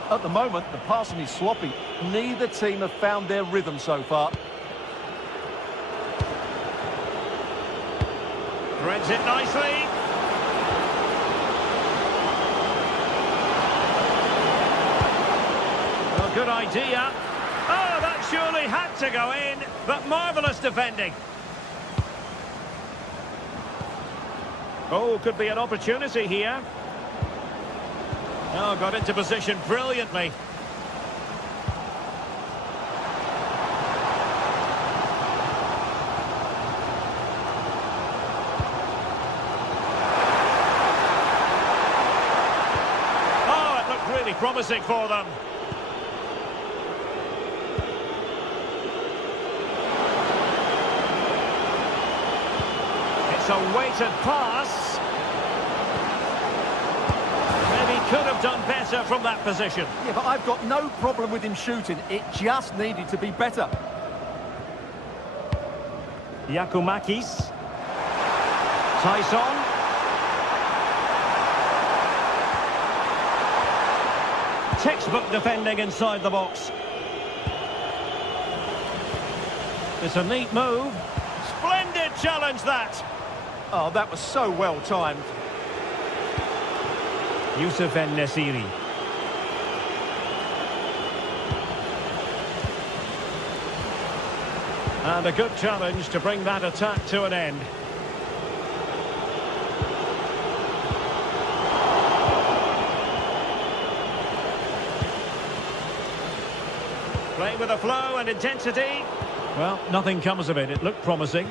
At the moment, the passing is sloppy. Neither team have found their rhythm so far. Threads it nicely. Well, good idea. Oh, that surely had to go in, but marvellous defending. Oh, could be an opportunity here. Oh, got into position brilliantly. Oh, it looked really promising for them. It's a weighted pass. Maybe could have done better from that position. Yeah, but I've got no problem with him shooting. It just needed to be better. Giacomakis. Tyson. Textbook defending inside the box. It's a neat move. Splendid challenge, that. Oh, that was so well timed. Youssef En-Nesyri. And a good challenge to bring that attack to an end. Playing with a flow and intensity. Well, nothing comes of it. It looked promising.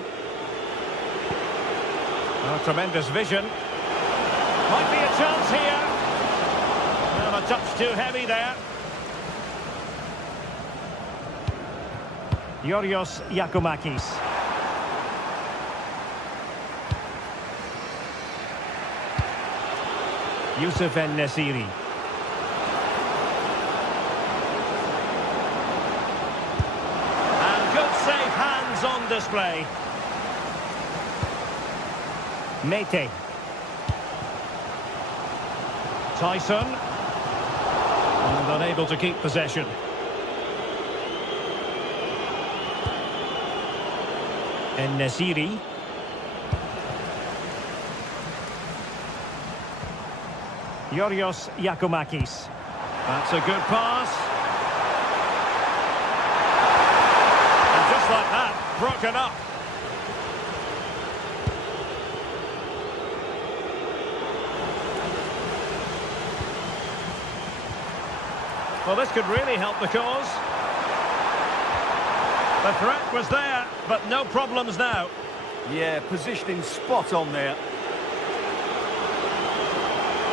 Oh, tremendous vision. Might be a chance here. Well, a touch too heavy there. Yorios Giacomakis. Youssef En-Nesyri. And good safe hands on display. Mete. Tyson. And unable to keep possession. En-Nesyri. Yorios Giacomakis. That's a good pass. And just like that, broken up. Well, this could really help the cause. The threat was there, but no problems now. Yeah, positioning spot on there.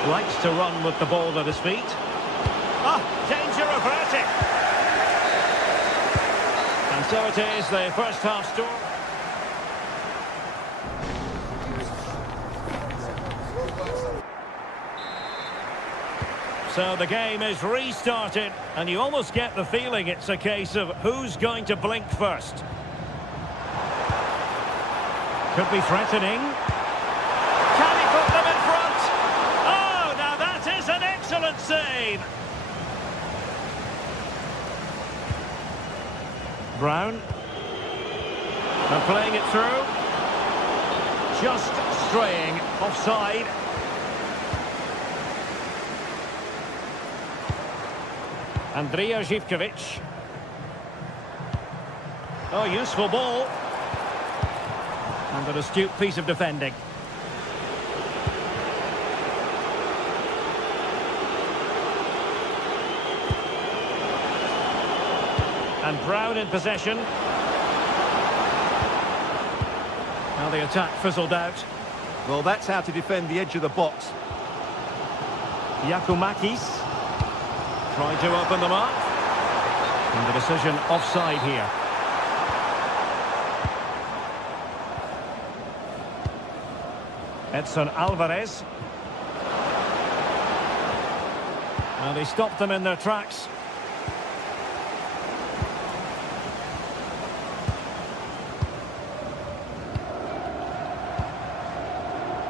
Likes to run with the ball at his feet. Ah, danger averted. And so it is, the first half score. So the game is restarted, and you almost get the feeling it's a case of who's going to blink first. Could be threatening. Can he put them in front? Oh, now that is an excellent save. Brown. And playing it through. Just straying offside. Andrija Živković. Oh, useful ball. And an astute piece of defending. And Brown in possession. Now the attack fizzled out. Well, that's how to defend the edge of the box. Giacomakis. Tried to open them up. And the decision offside here. Edson Alvarez. And he stopped them in their tracks.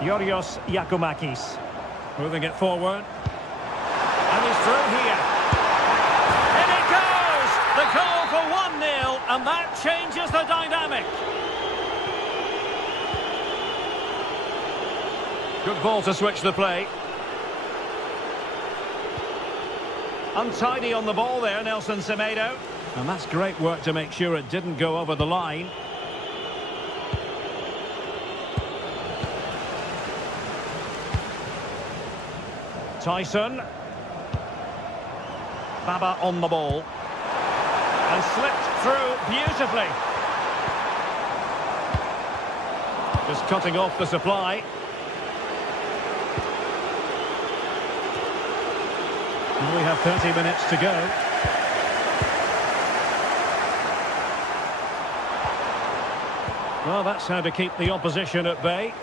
Yorios Giacomakis. Moving it forward. And he's through here. In it goes! The goal for 1-0, and that changes the dynamic. Good ball to switch the play. Untidy on the ball there, Nelson Semedo. And that's great work to make sure it didn't go over the line. Tyson. Baba on the ball. And slipped through beautifully. Just cutting off the supply. And we have 30 minutes to go. Well, that's how to keep the opposition at bay.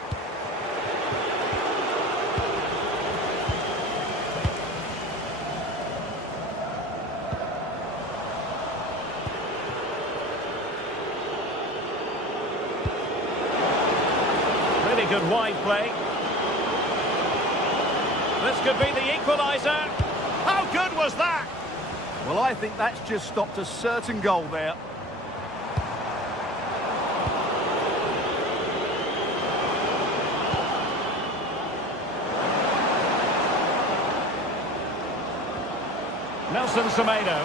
Really good wide play. This could be the equaliser. How good was that? Well, I think that's just stopped a certain goal there. Nelson Semedo.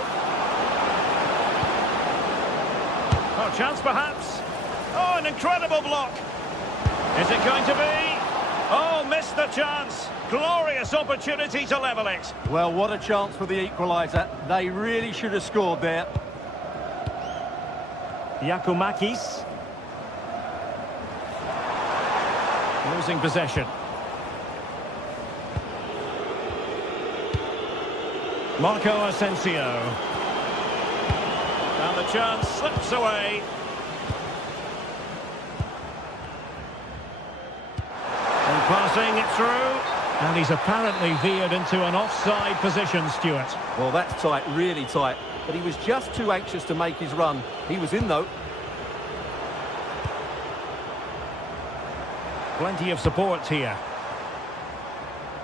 Oh, chance perhaps. Oh, an incredible block. Is it going to be? Oh, missed the chance. Glorious opportunity to level it. Well, what a chance for the equaliser. They really should have scored there. Giacomakis. Losing possession. Marco Asensio. And the chance slips away. And passing it through. And he's apparently veered into an offside position, Stuart. Well, that's tight, really tight. But he was just too anxious to make his run. He was in, though. Plenty of support here.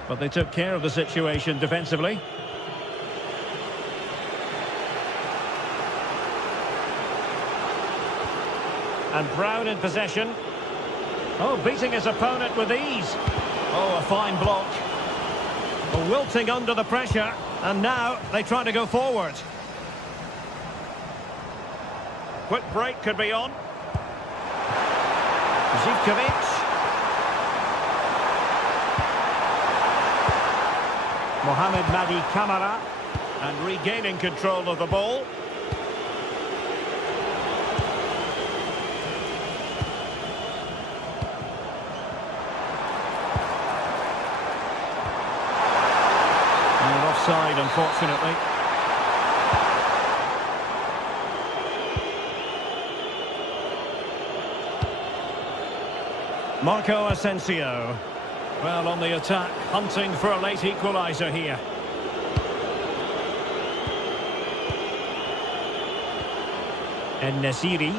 But they took care of the situation defensively. And Brown in possession. Oh, beating his opponent with ease. Oh, a fine block. Well, wilting under the pressure. And now they try to go forward. Quick break could be on. Zivkovic. Mohamed Madi Camara. And regaining control of the ball. Offside, unfortunately. Marco Asensio. Well, on the attack, hunting for a late equaliser here. En-Nesyri.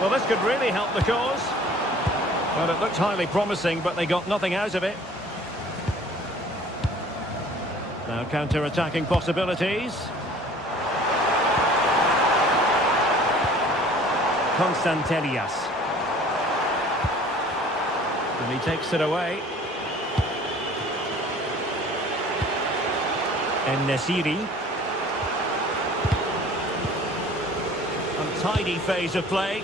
Well, this could really help the cause. Well, it looked highly promising, but they got nothing out of it. Now counter-attacking possibilities. Constantelias. And he takes it away. En-Nesyri. Untidy phase of play.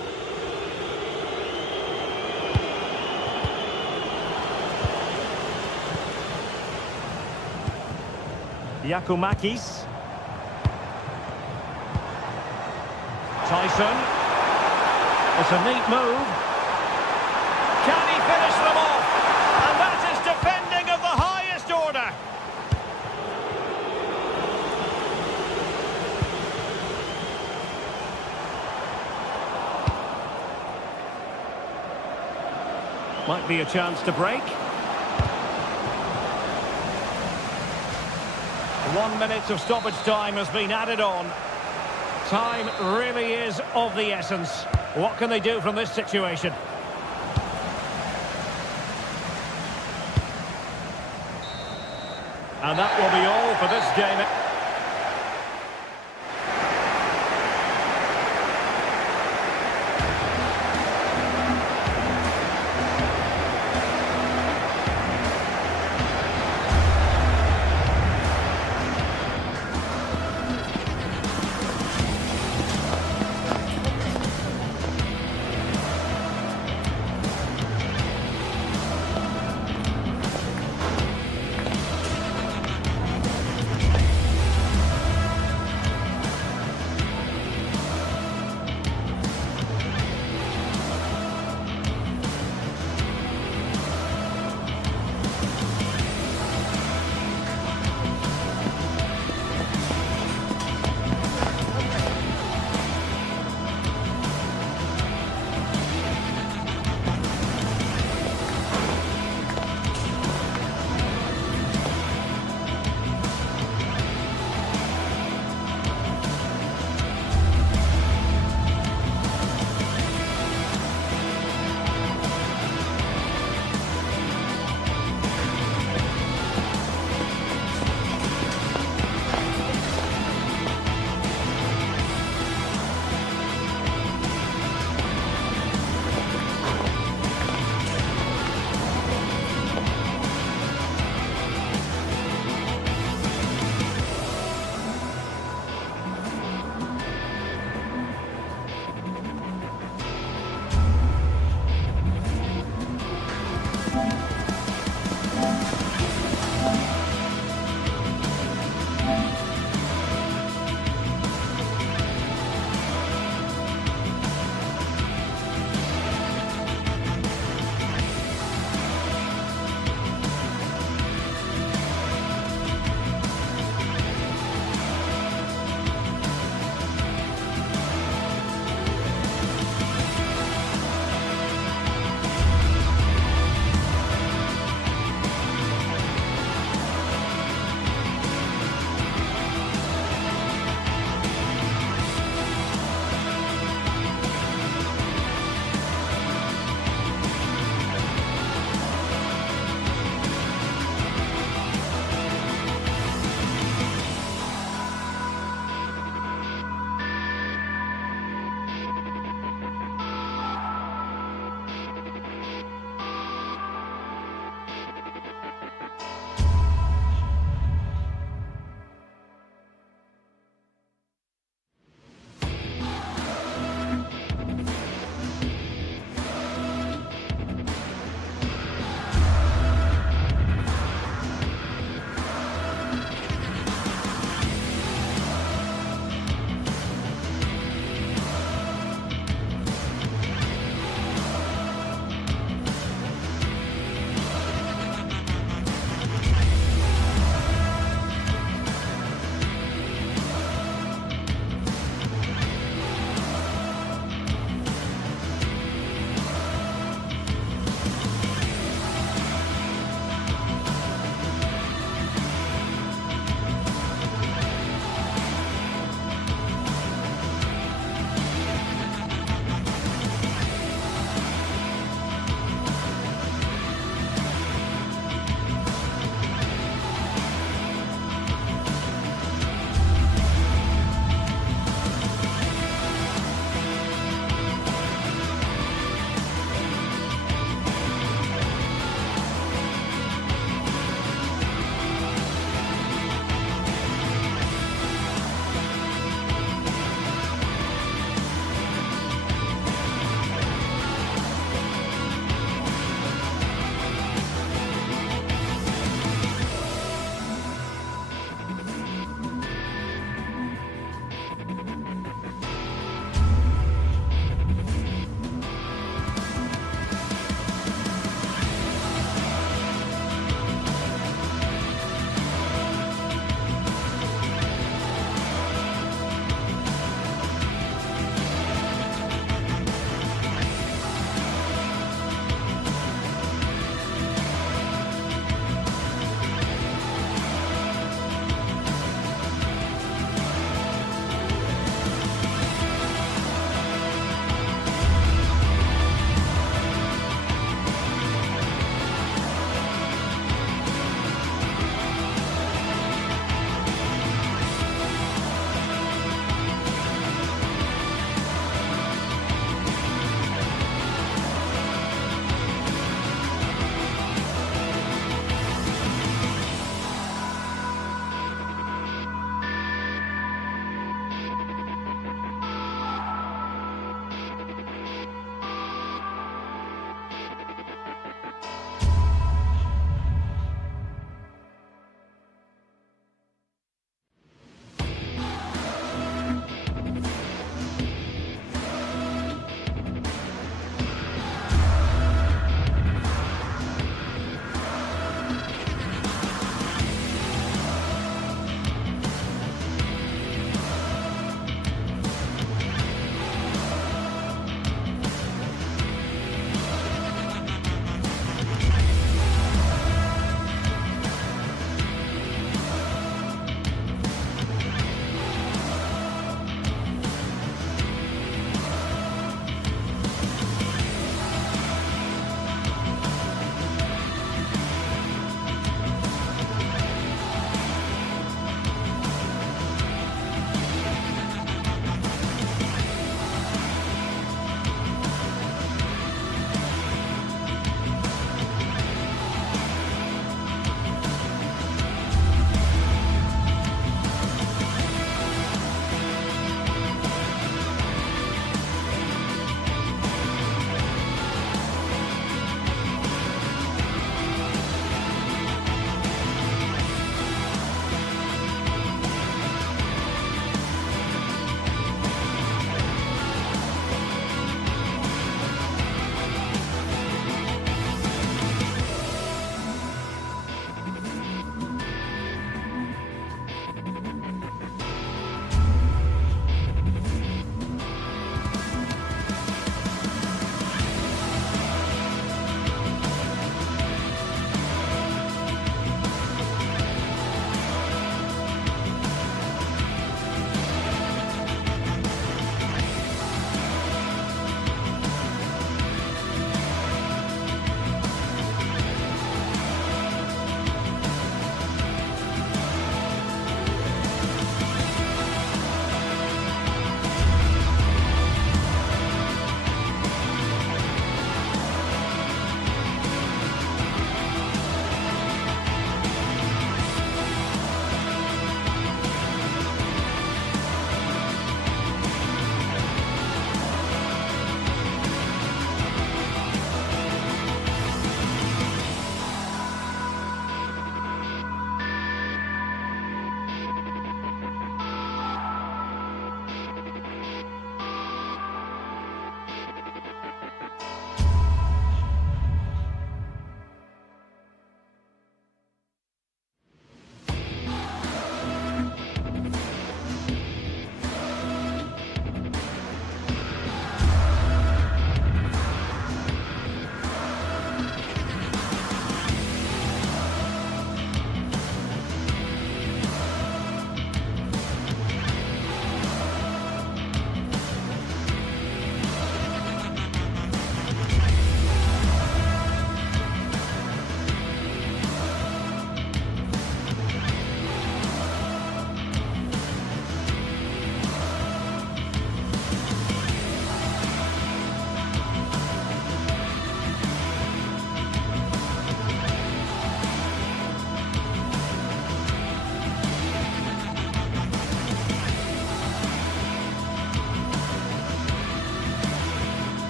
Giacomakis. Tyson. It's a neat move. Can he finish them off? And that is defending of the highest order. Might be a chance to break. 1 minute of stoppage time has been added on. Time really is of the essence. What can they do from this situation? And that will be all for this game.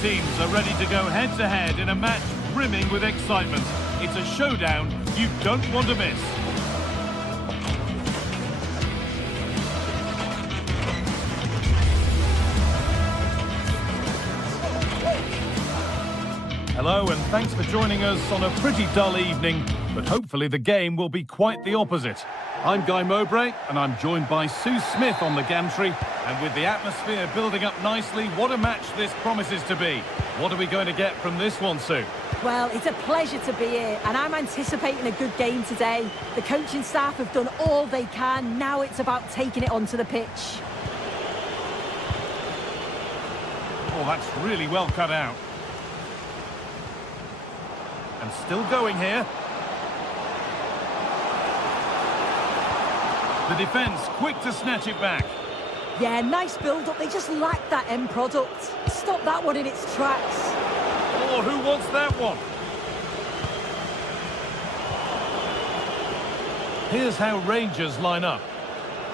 teams are ready to go head-to-head in a match brimming with excitement. It's a showdown you don't want to miss. Hello and thanks for joining us on a pretty dull evening, but hopefully the game will be quite the opposite. I'm Guy Mowbray and I'm joined by Sue Smith on the gantry, and with the atmosphere building up nicely, what a match this promises to be. What are we going to get from this one, Sue? Well, it's a pleasure to be here, and I'm anticipating a good game today. The coaching staff have done all they can. Now it's about taking it onto the pitch. Oh, that's really well cut out. And still going here. The defence quick to snatch it back. Yeah, nice build-up. They just lack that end product. Stop that one in its tracks. Oh, who wants that one? Here's how Rangers line up.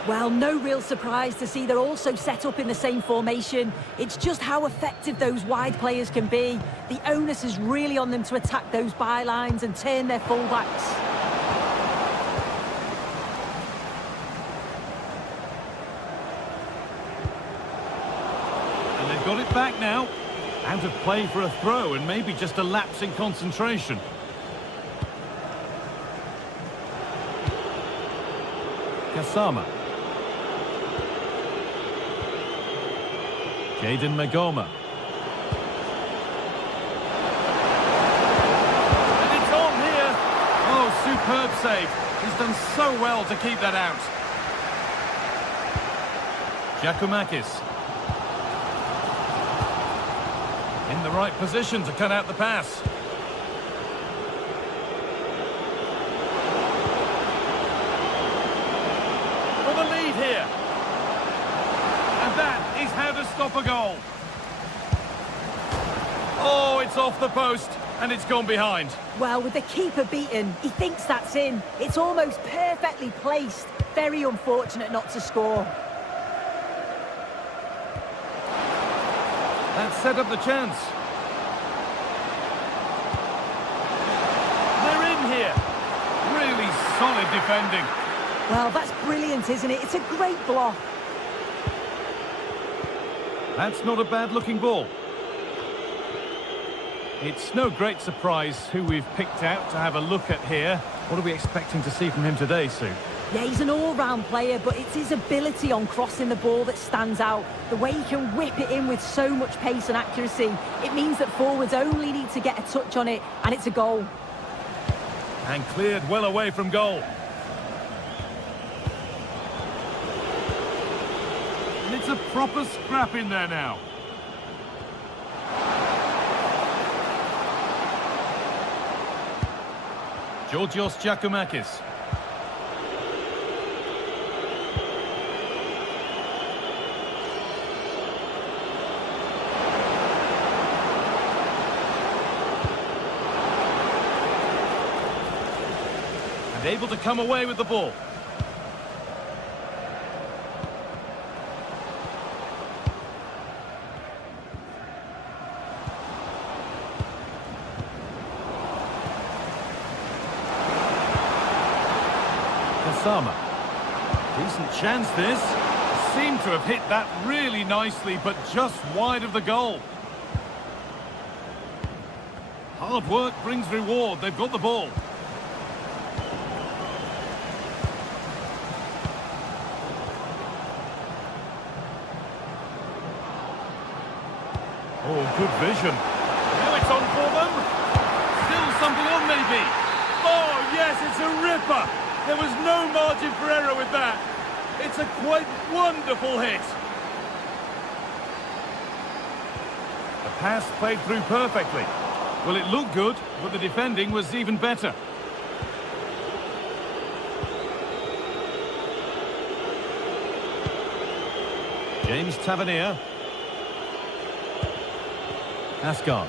Well, no real surprise to see they're also set up in the same formation. It's just how effective those wide players can be. The onus is really on them to attack those bylines and turn their fullbacks. And they've got it back now. Out of play for a throw and maybe just a lapse in concentration. Gassama. Jayden Magoma. And it's on here. Oh, superb save. He's done so well to keep that out. Giacomakis. In the right position to cut out the pass. For the lead here. And that is how to stop a goal. Oh, it's off the post and it's gone behind. Well, with the keeper beaten, he thinks that's in. It's almost perfectly placed. Very unfortunate not to score. That set up the chance. They're in here. Really solid defending. Well, that's brilliant, isn't it? It's a great block. That's not a bad-looking ball. It's no great surprise who we've picked out to have a look at here. What are we expecting to see from him today, Sue? Yeah, he's an all-round player, but it's his ability on crossing the ball that stands out. The way he can whip it in with so much pace and accuracy. It means that forwards only need to get a touch on it, and it's a goal. And cleared well away from goal. And it's a proper scrap in there now. Georgios Giacomakis. And able to come away with the ball. Gassama. Decent chance this. Seemed to have hit that really nicely, but just wide of the goal. Hard work brings reward. They've got the ball. Oh, good vision. Now it's on for them. Still something on, maybe. Oh, yes, it's a ripper. There was no margin for error with that. It's a quite wonderful hit. The pass played through perfectly. Well, it looked good, but the defending was even better. James Tavernier. Asgard.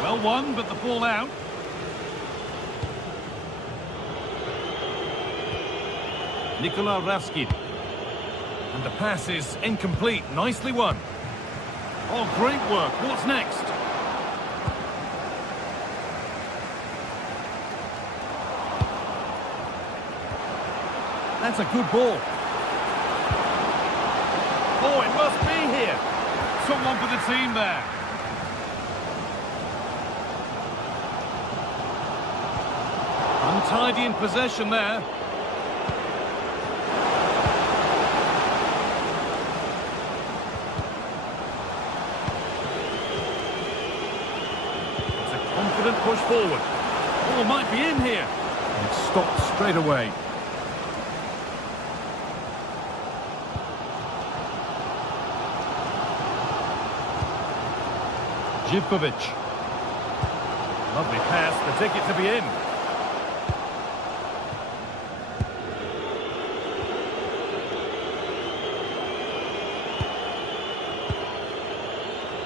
Well won, but the ball out. Nikola Ravsky. And the pass is incomplete. Nicely won. Oh, great work. What's next? That's a good ball. Oh, it must be here. Someone for the team there. Untidy in possession there. It's a confident push forward. Oh, might be in here. And it's stopped straight away. Živković. Lovely pass, the ticket to be in.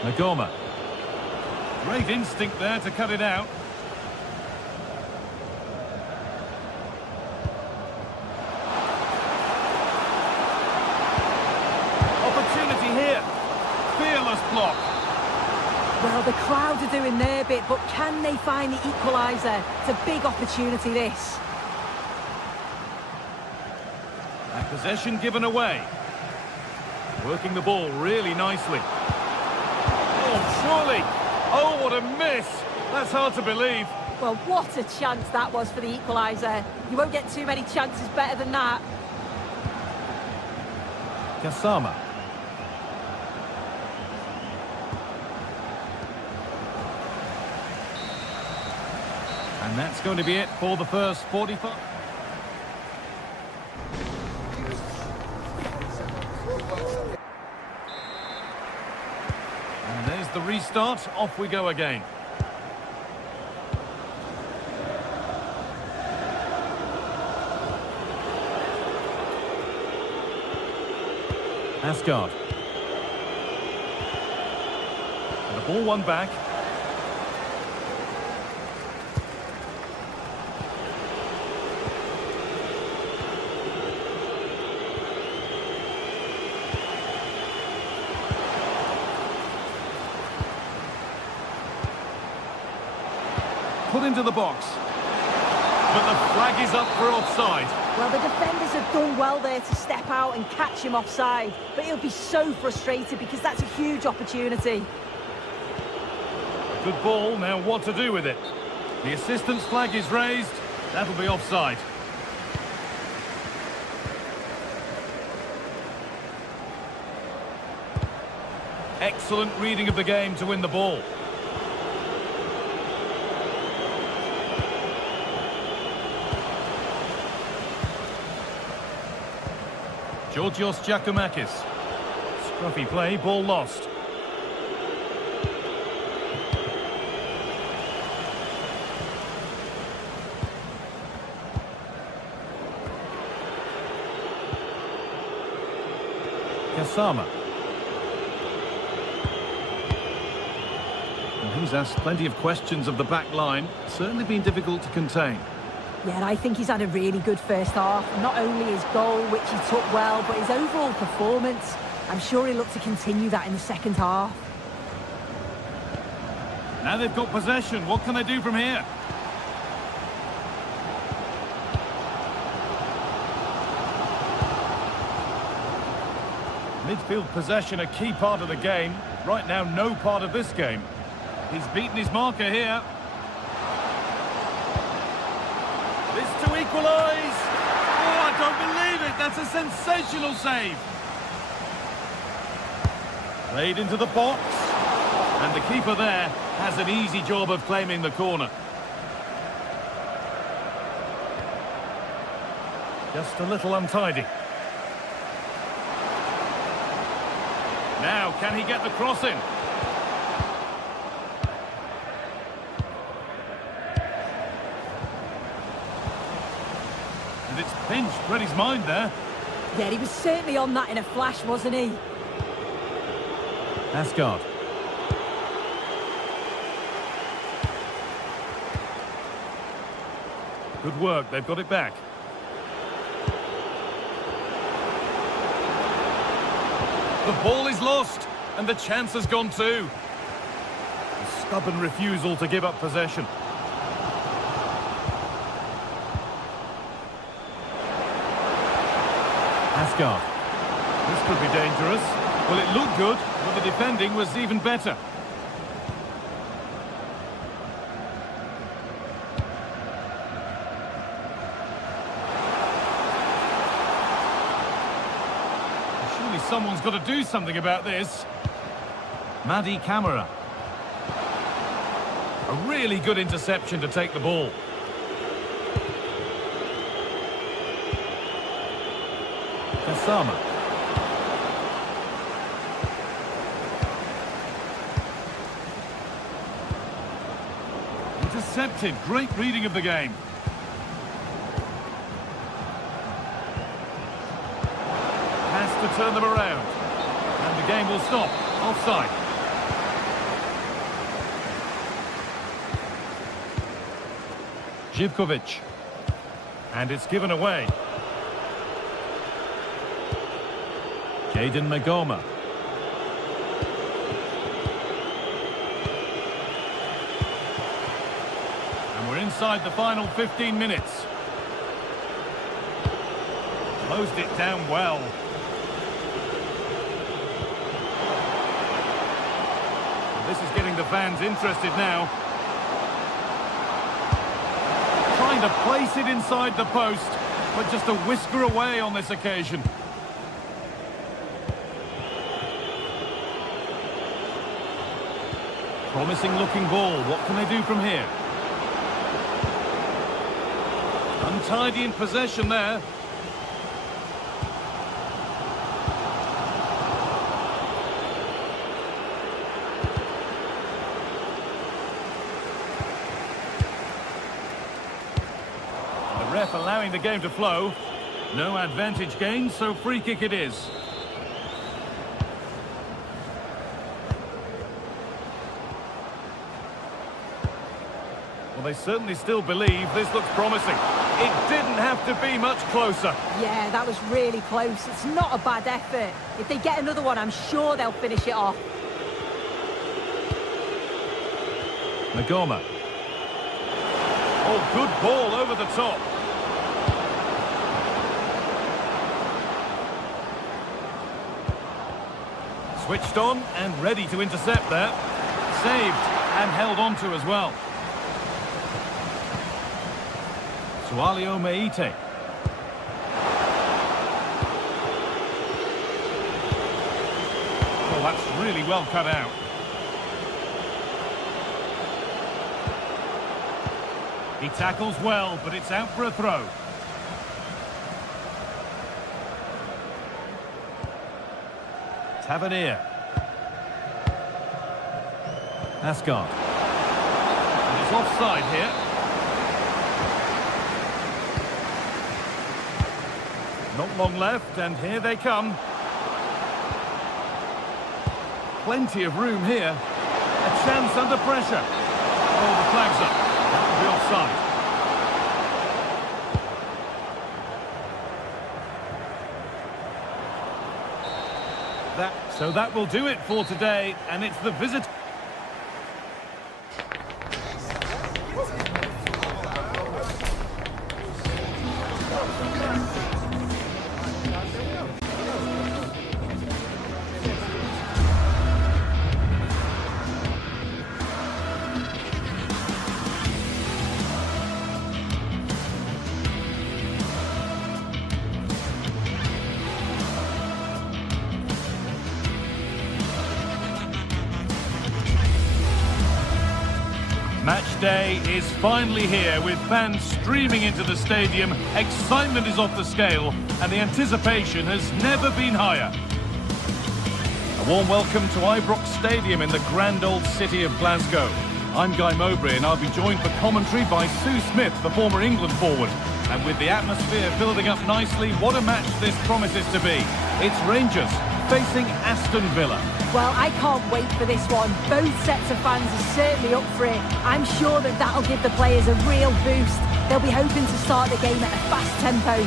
Nagoma. Great instinct there to cut it out. Opportunity here. Fearless block. Well, the crowd are doing their bit, but can they find the equaliser? It's a big opportunity, this. And possession given away. Working the ball really nicely. Oh, surely. Oh, what a miss. That's hard to believe. Well, what a chance that was for the equaliser. You won't get too many chances better than that. Kasama. And that's going to be it for the first 45. And there's the restart. Off we go again. Asgard. And the ball won back. Put into the box. But the flag is up for offside. Well, the defenders have done well there to step out and catch him offside. But he'll be so frustrated because that's a huge opportunity. Good ball, now what to do with it? The assistant's flag is raised. That'll be offside. Excellent reading of the game to win the ball. Georgios Giacomakis. Scruffy play, ball lost. Kasama. And he's asked plenty of questions of the back line. Certainly been difficult to contain. Yeah, and I think he's had a really good first half. Not only his goal, which he took well, but his overall performance. I'm sure he'll look to continue that in the second half. Now they've got possession. What can they do from here? Midfield possession, a key part of the game. Right now, no part of this game. He's beaten his marker here. This to equalise. Oh, I don't believe it. That's a sensational save. Played into the box. And the keeper there has an easy job of claiming the corner. Just a little untidy. Now, can he get the cross in? And it's pinched, read his mind there. Yeah, he was certainly on that in a flash, wasn't he? Asgard. Good work, they've got it back. The ball is lost, and the chance has gone too. A stubborn refusal to give up possession. Asgard. This could be dangerous. Well, it looked good, but the defending was even better. Surely someone's got to do something about this. Madi Camara. A really good interception to take the ball. Kasama. Intercepted. Great reading of the game. Has to turn them around. And the game will stop. Offside. Živkovic. And it's given away. Jaden Magoma. And we're inside the final 15 minutes. Closed it down well. And this is getting the fans interested now. Trying to place it inside the post, but just a whisker away on this occasion. Promising looking ball. What can they do from here? Untidy in possession there. The ref allowing the game to flow. No advantage gained, so free kick it is. Well, they certainly still believe this looks promising. It didn't have to be much closer. Yeah, that was really close. It's not a bad effort. If they get another one, I'm sure they'll finish it off. Magoma. Oh, good ball over the top. Switched on and ready to intercept there. Saved and held on to as well. Sualio Meite. Oh, that's really well cut out. He tackles well, but it's out for a throw. Tavernier. Asgard. And it's offside here. Not long left, and here they come. Plenty of room here. A chance under pressure. Oh, the flag's up. That will be offside. So that will do it for today, and it's the visit. Match day is finally here, with fans streaming into the stadium. Excitement is off the scale, and the anticipation has never been higher. A warm welcome to Ibrox Stadium in the grand old city of Glasgow. I'm Guy Mowbray, and I'll be joined for commentary by Sue Smith, the former England forward. And with the atmosphere building up nicely, what a match this promises to be. It's Rangers facing Aston Villa. Well, I can't wait for this one. Both sets of fans are certainly up for it. I'm sure that that'll give the players a real boost. They'll be hoping to start the game at a fast tempo.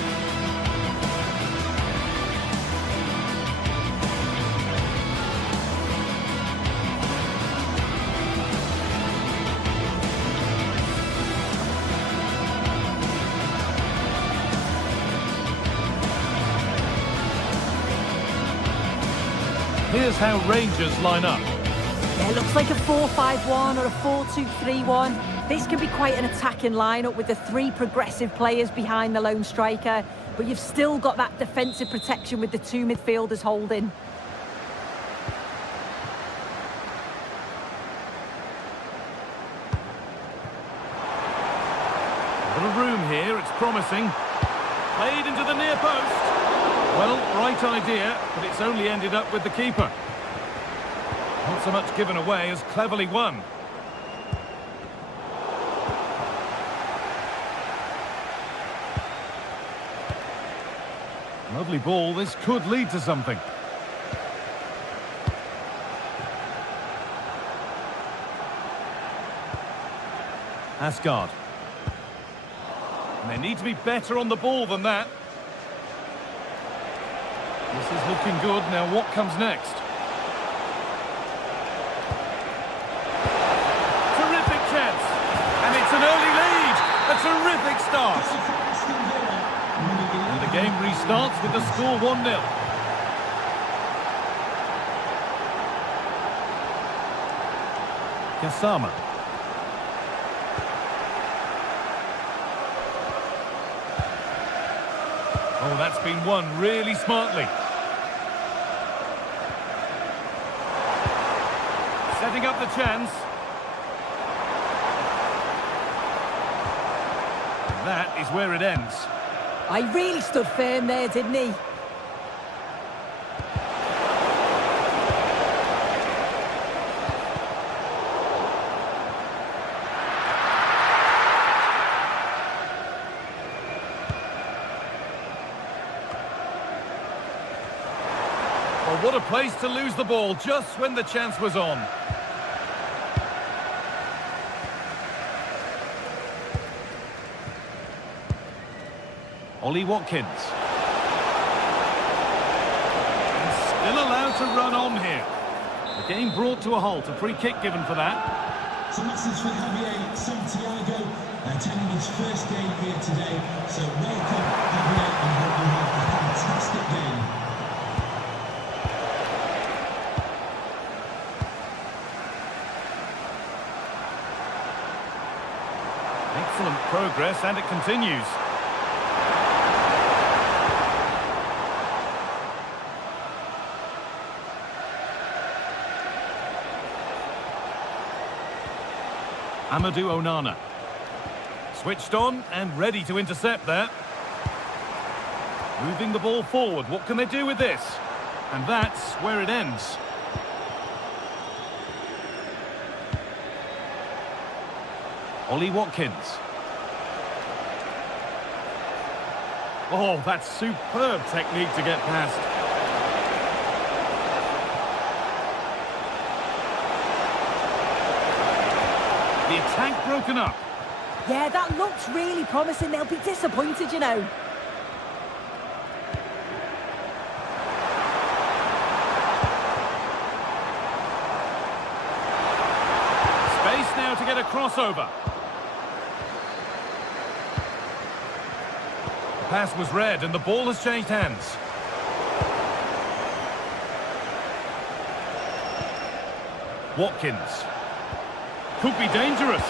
Here's how Rangers line up. Yeah, it looks like a 4-5-1 or a 4-2-3-1. This can be quite an attacking lineup with the three progressive players behind the lone striker, but you've still got that defensive protection with the two midfielders holding. A little room here, it's promising. Played into the near post. Well, right idea, but it's only ended up with the keeper. Not so much given away as cleverly won. Lovely ball, this could lead to something. Asgard. And they need to be better on the ball than that. This is looking good. Now what comes next? Terrific chance. And it's an early lead. A terrific start. And the game restarts with the score 1-0. Kasama. Oh, that's been won really smartly. Setting up the chance. That is where it ends. I really stood firm there, didn't he? Well, what a place to lose the ball just when the chance was on. Ollie Watkins. And still allowed to run on here. The game brought to a halt, a free kick given for that. It's a message for Javier Santiago, attending his first game here today. So welcome, Javier, and hope you have a fantastic game. Excellent progress, and it continues. Amadou Onana. Switched on and ready to intercept there. Moving the ball forward. What can they do with this? And that's where it ends. Ollie Watkins. Oh, that's superb technique to get past. The attack broken up. Yeah, that looks really promising. They'll be disappointed, you know. Space now to get a crossover. The pass was read and the ball has changed hands. Watkins. Could be dangerous,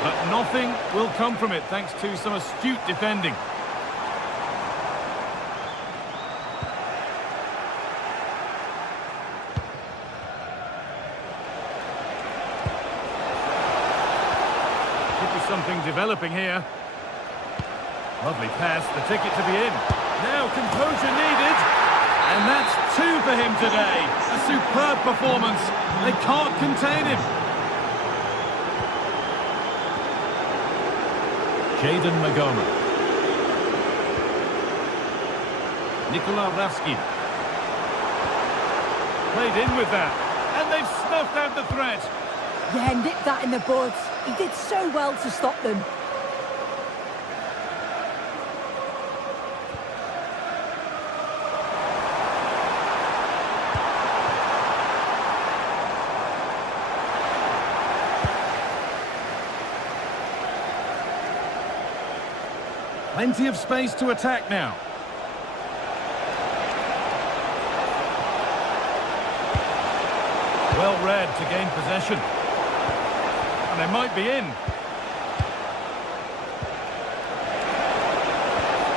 but nothing will come from it thanks to some astute defending. Could be something developing here. Lovely pass, the ticket to be in. Now composure needed, and that's 2 for him today. A superb performance. They can't contain him. Jadon Magoma. Nikola Raskin. Played in with that. And they've snuffed out the threat. Yeah, nipped that in the bud. He did so well to stop them. Plenty of space to attack now. Well read to gain possession. And they might be in.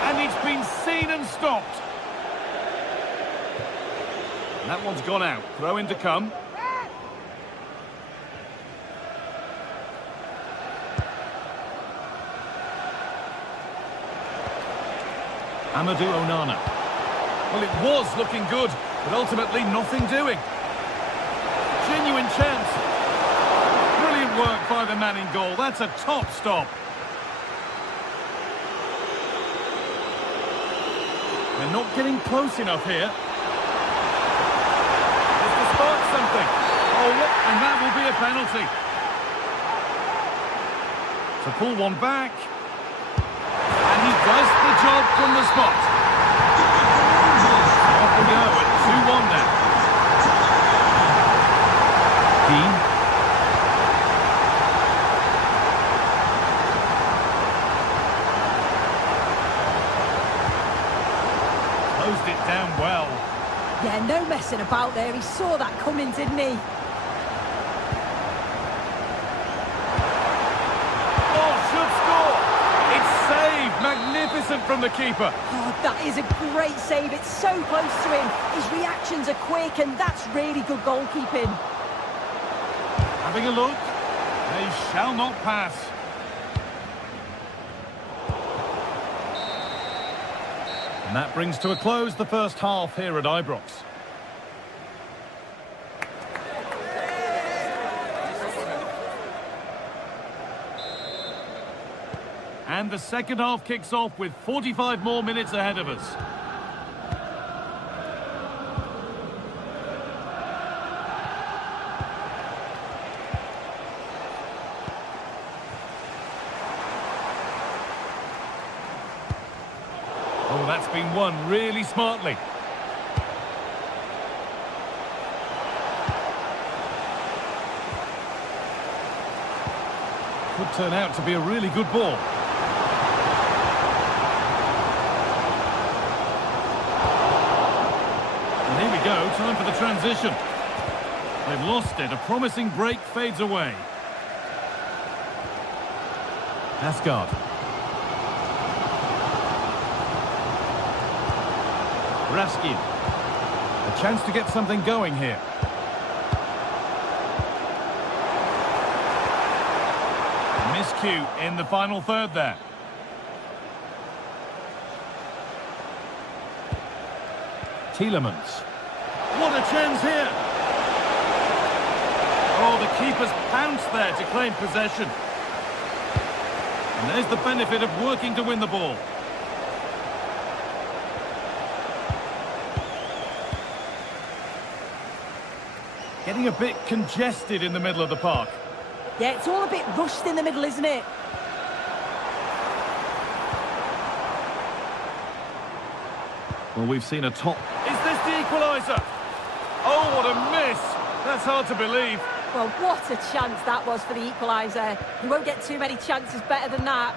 And he's been seen and stopped. And that one's gone out. Throw in to come. Amadou Onana. Well, it was looking good, but ultimately nothing doing. Genuine chance. Brilliant work by the man in goal. That's a top stop. They're not getting close enough here. Just to spark something. Oh, and that will be a penalty. To pull one back. And he does the job from the spot. Off we go at 2-1 now. Keane. Closed it down well. Yeah, no messing about there. He saw that coming, didn't he? Oh, should score. It's saved. Magnificent from the keeper. Oh, that is a great save. It's so close to him. His reactions are quick, and that's really good goalkeeping. Having a look. They shall not pass. And that brings to a close the first half here at Ibrox. And the second half kicks off with 45 more minutes ahead of us. Oh, that's been won really smartly. Could turn out to be a really good ball. And here we go, time for the transition. They've lost it, a promising break fades away. Asgard. Raskin. A chance to get something going here. Miscue in the final third there. Tielemans. What a chance here! Oh, the keeper's pounced there to claim possession. And there's the benefit of working to win the ball. Getting a bit congested in the middle of the park. Yeah, it's all a bit rushed in the middle, isn't it? Well, we've seen a top... Is this the equaliser? Oh, what a miss! That's hard to believe. Well, what a chance that was for the equaliser. You won't get too many chances better than that.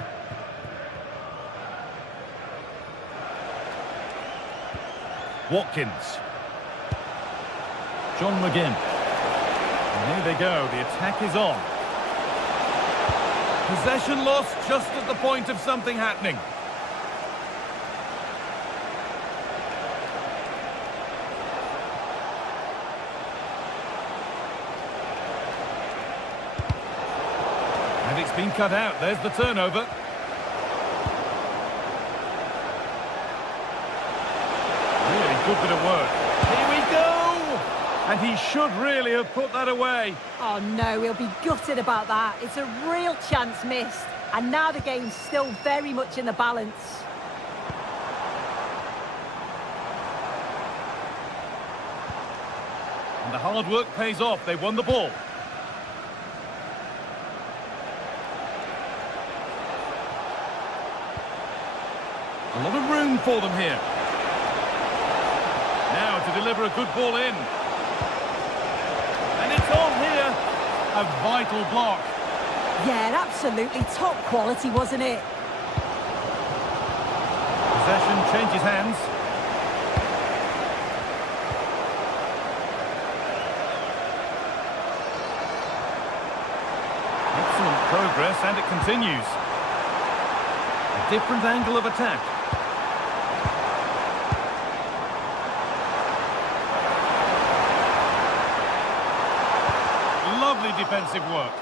Watkins. John McGinn. And here they go, the attack is on. Possession lost just at the point of something happening. And it's been cut out, there's the turnover. Really good bit of work. Here we go! And he should really have put that away. Oh no, he'll be gutted about that. It's a real chance missed. And now the game's still very much in the balance. And the hard work pays off. They won the ball. A lot of room for them here. Now to deliver a good ball in. And it's on here. A vital block. Yeah, absolutely top quality, wasn't it? Possession changes hands. progress, and it continues. A different angle of attack. Lovely defensive work.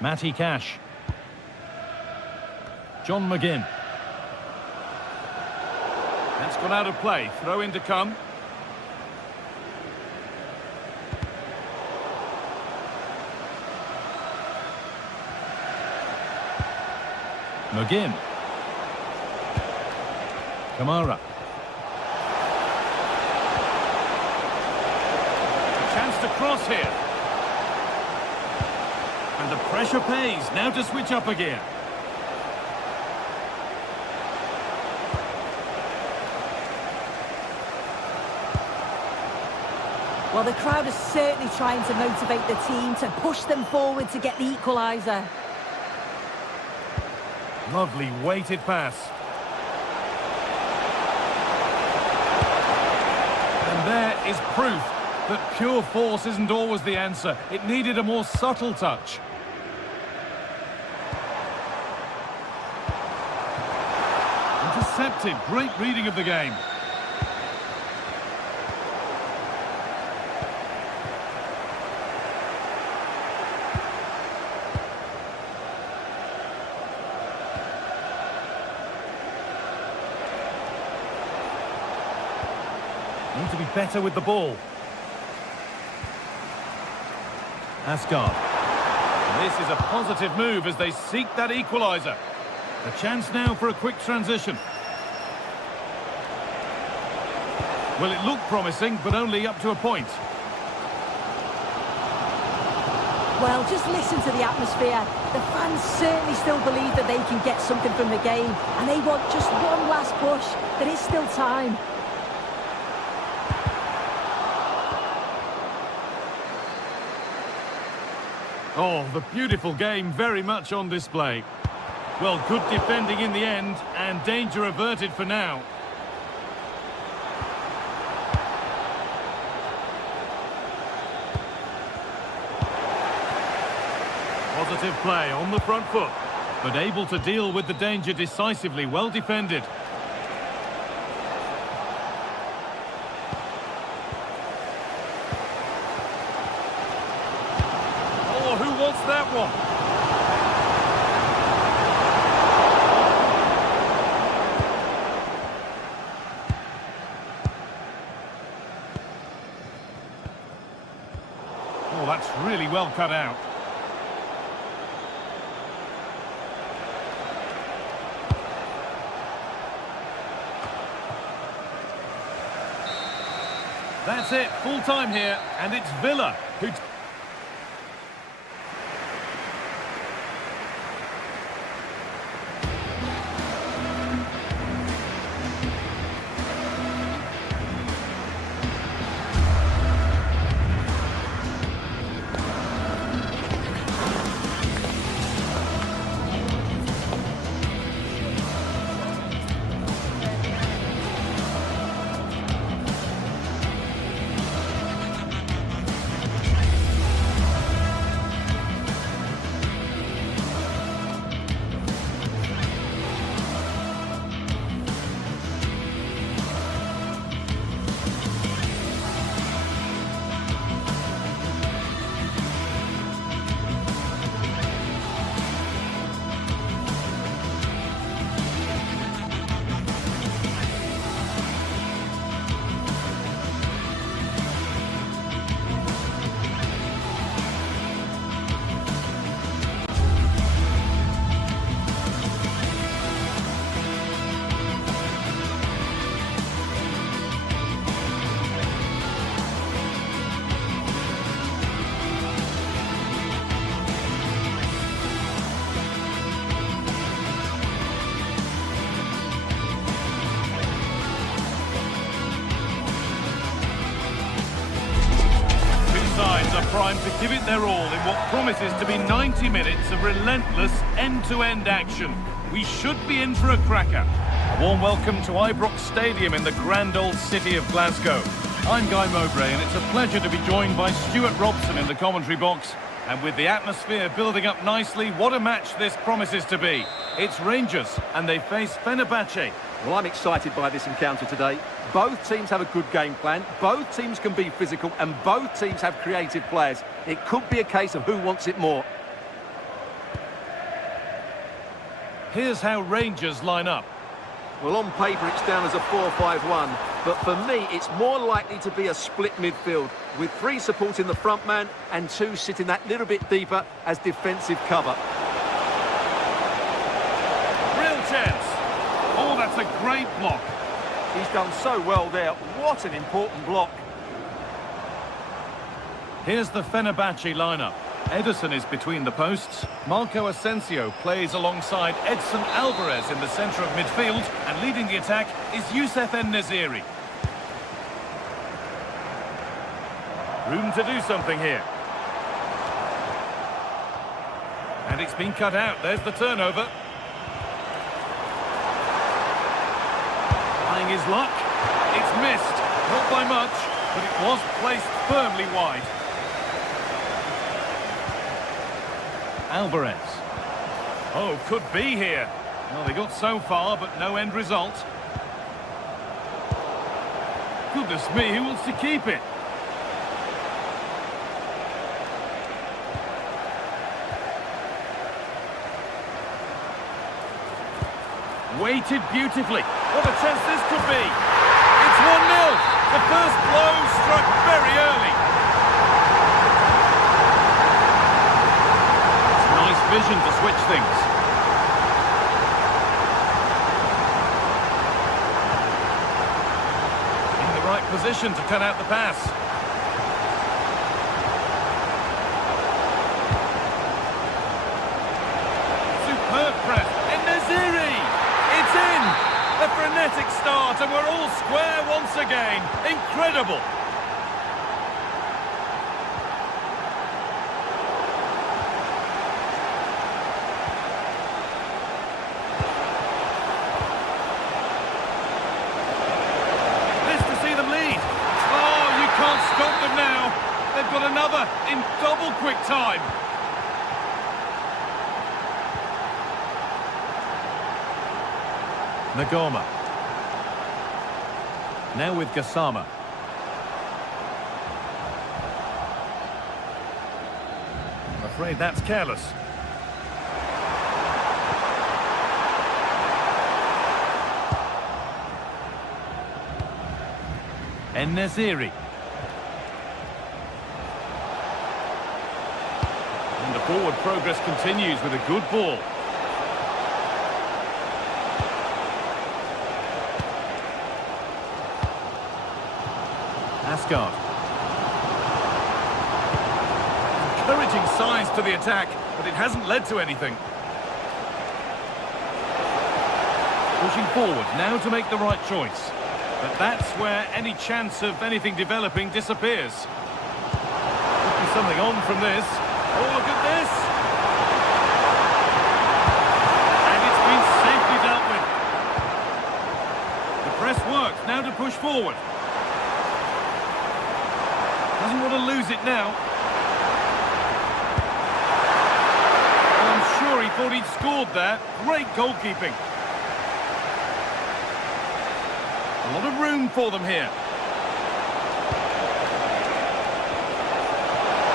Matty Cash. John McGinn. That's gone out of play. Throw in to come. McGinn. Kamara. A chance to cross here. And the pressure pays. Now to switch up again. Well, the crowd is certainly trying to motivate the team to push them forward to get the equaliser. Lovely weighted pass. And there is proof that pure force isn't always the answer. It needed a more subtle touch. Intercepted. Great reading of the game. Need to be better with the ball. Asgard. This is a positive move as they seek that equaliser. A chance now for a quick transition. Well, it looked promising, but only up to a point. Well, just listen to the atmosphere. The fans certainly still believe that they can get something from the game, and they want just one last push. There is still time. Oh, the beautiful game very much on display. Well, good defending in the end, and danger averted for now. Positive play on the front foot, but able to deal with the danger decisively. Well defended. Oh, who wants that one? Oh, that's really well cut out. That's it, full time here, and it's Villa who... Are primed to give it their all in what promises to be 90 minutes of relentless end-to-end action. We should be in for a cracker. A warm welcome to Ibrox Stadium in the grand old city of Glasgow. I'm Guy Mowbray, and it's a pleasure to be joined by Stuart Robson in the commentary box. And with the atmosphere building up nicely, what a match this promises to be. It's Rangers, and they face Fenerbahce. Well, I'm excited by this encounter today. Both teams have a good game plan, both teams can be physical, and both teams have creative players. It could be a case of who wants it more. Here's how Rangers line up. Well, on paper, it's down as a 4-5-1, but for me, it's more likely to be a split midfield, with 3 supporting the front man and 2 sitting that little bit deeper as defensive cover. Real chance. Oh, that's a great block. He's done so well there. What an important block. Here's the Fenerbahce lineup. Ederson is between the posts. Marco Asensio plays alongside Edson Alvarez in the centre of midfield. And leading the attack is Youssef En-Nesyri. Room to do something here. And it's been cut out. There's the turnover. Trying his luck. It's missed. Not by much, but it was placed firmly wide. Alvarez. Oh, could be here. Well, they got so far, but no end result. Goodness me, who wants to keep it? Weighted beautifully. What a chance this could be. It's 1-0. The first blow struck very early. Vision to switch things. In the right position to cut out the pass. Superb press. En-Nesyri! It's in! A frenetic start, and we're all square once again. Incredible! Stop them now. They've got another in double quick time. Nagoma. Now with Gassama. I'm afraid that's careless. En-Nesyri. And the forward progress continues with a good ball. Asgard. Encouraging signs to the attack, but it hasn't led to anything. Pushing forward now to make the right choice. But that's where any chance of anything developing disappears. Could be something on from this. Oh, look at this! And it's been safely dealt with. The press works, now to push forward. Doesn't want to lose it now. Well, I'm sure he thought he'd scored there. Great goalkeeping. A lot of room for them here.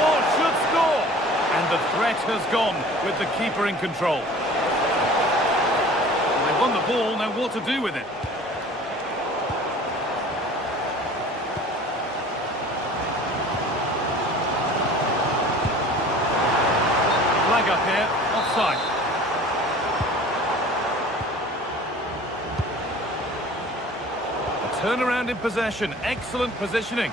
Oh, should score! And the threat has gone with the keeper in control. They won the ball, now what to do with it? Flag up here, offside. Turnaround in possession, excellent positioning.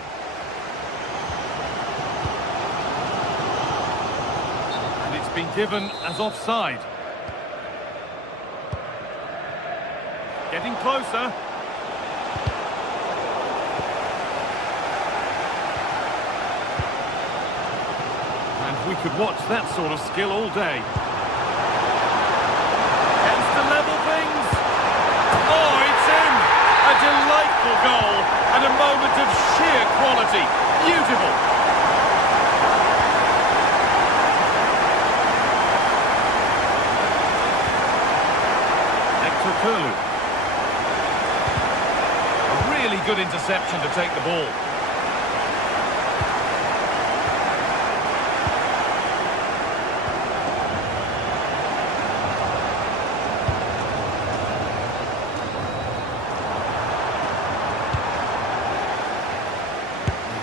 And it's been given as offside. Getting closer. And we could watch that sort of skill all day. Chance to level things. Oh, it's in! A delightful Wonderful goal and a moment of sheer quality. Beautiful. Kurlu. A really good interception to take the ball.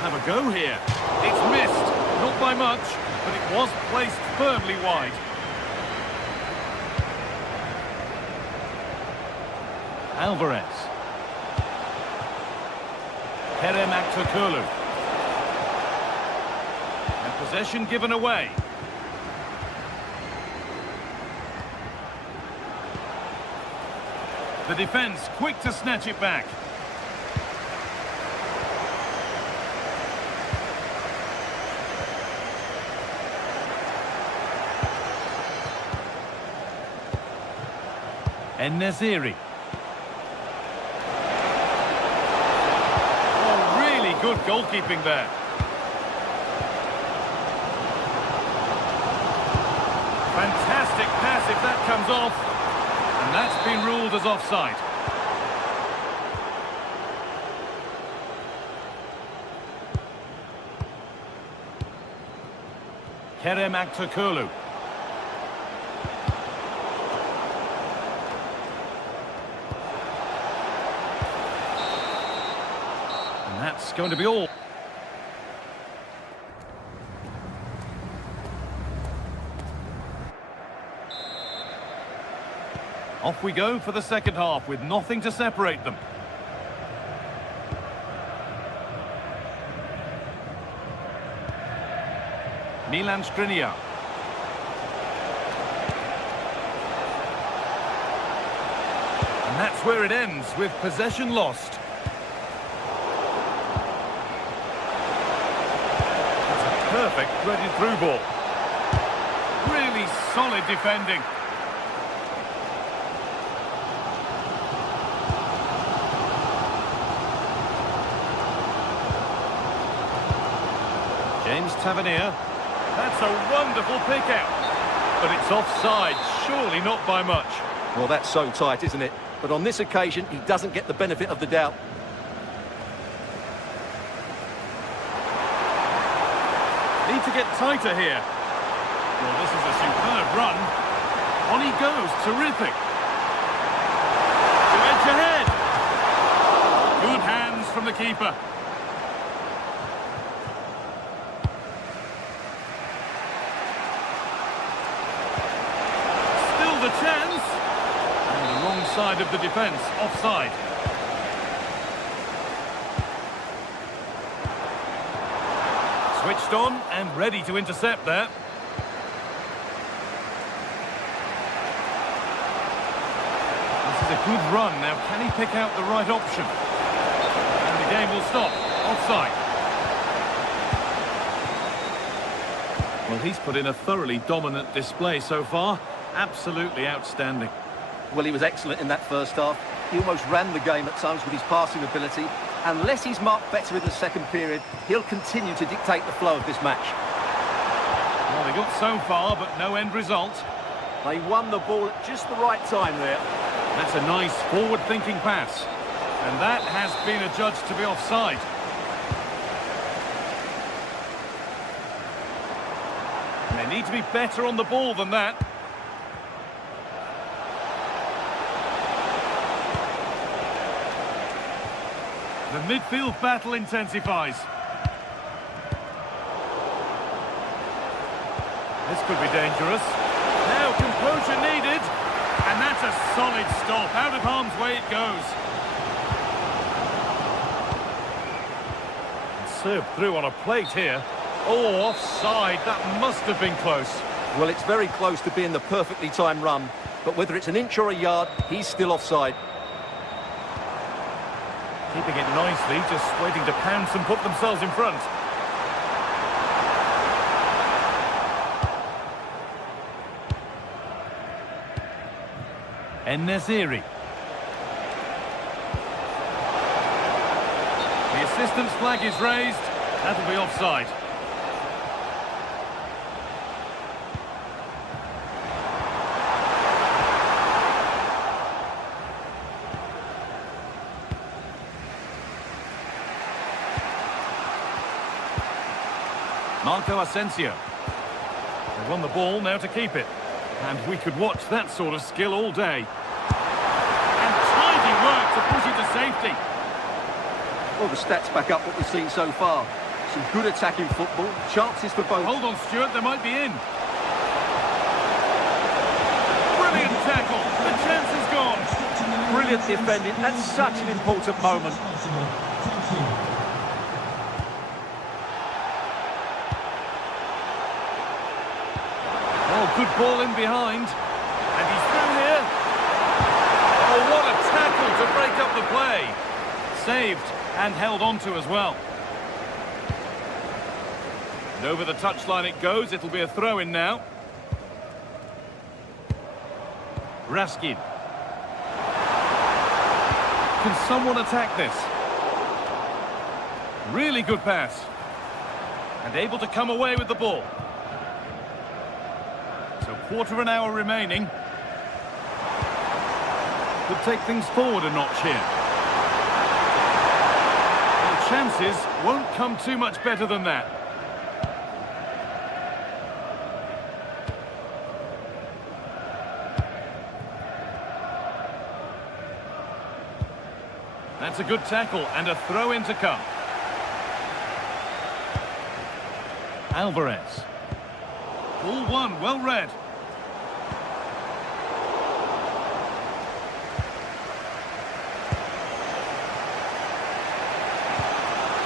Have a go here. It's missed, not by much, but it was placed firmly wide. Alvarez. Kerem Aktürkoğlu. And possession given away. The defence quick to snatch it back. En-Nesyri. Good goalkeeping there. Fantastic pass if that comes off. And that's been ruled as offside. Kerem Aktürkoğlu. That's going to be all. Off we go for the second half with nothing to separate them. Milan Skriniar. And that's where it ends, with possession lost. Perfect threaded through ball. Really solid defending. James Tavernier. That's a wonderful pick out. But it's offside, surely not by much. Well, that's so tight, isn't it? But on this occasion, he doesn't get the benefit of the doubt. Need to get tighter here. Well, this is a superb run. On he goes, terrific. To edge ahead. Good hands from the keeper. Still the chance. And the wrong side of the defence, offside. Switched on and ready to intercept there. This is a good run. Now, can he pick out the right option? And the game will stop. Offside. Well, he's put in a thoroughly dominant display so far. Absolutely outstanding. Well, he was excellent in that first half. He almost ran the game at times with his passing ability. Unless he's marked better in the second period, he'll continue to dictate the flow of this match. Well, they got so far, but no end result. They won the ball at just the right time there. That's a nice forward-thinking pass. And that has been adjudged to be offside. And they need to be better on the ball than that. The midfield battle intensifies. This could be dangerous. Now composure needed. And that's a solid stop. Out of harm's way it goes. And served through on a plate here. Oh, offside. That must have been close. Well, it's very close to being the perfectly timed run. But whether it's an inch or a yard, he's still offside. Keeping it nicely, just waiting to pounce and put themselves in front. En-Nesyri. distance flag is raised. That'll be offside. Marco Asensio. They won the ball, now to keep it. And we could watch that sort of skill all day. And tidy work to push it to safety. Well, the stats back up what we've seen so far. Some good attacking football, chances for both. Hold on, Stuart, they might be in. Brilliant tackle, the chance is gone. Brilliant defending at such an important moment. Thank you. Oh, good ball in behind. And he's through here. Oh, what a tackle to break up the play. Saved and held on to as well. And over the touchline it goes. It'll be a throw-in now. Raskin. Can someone attack this? Really good pass. And able to come away with the ball. So quarter of an hour remaining. Could take things forward a notch here. Well, chances won't come too much better than that. That's a good tackle and a throw-in to come. Alvarez. Ball one, well read.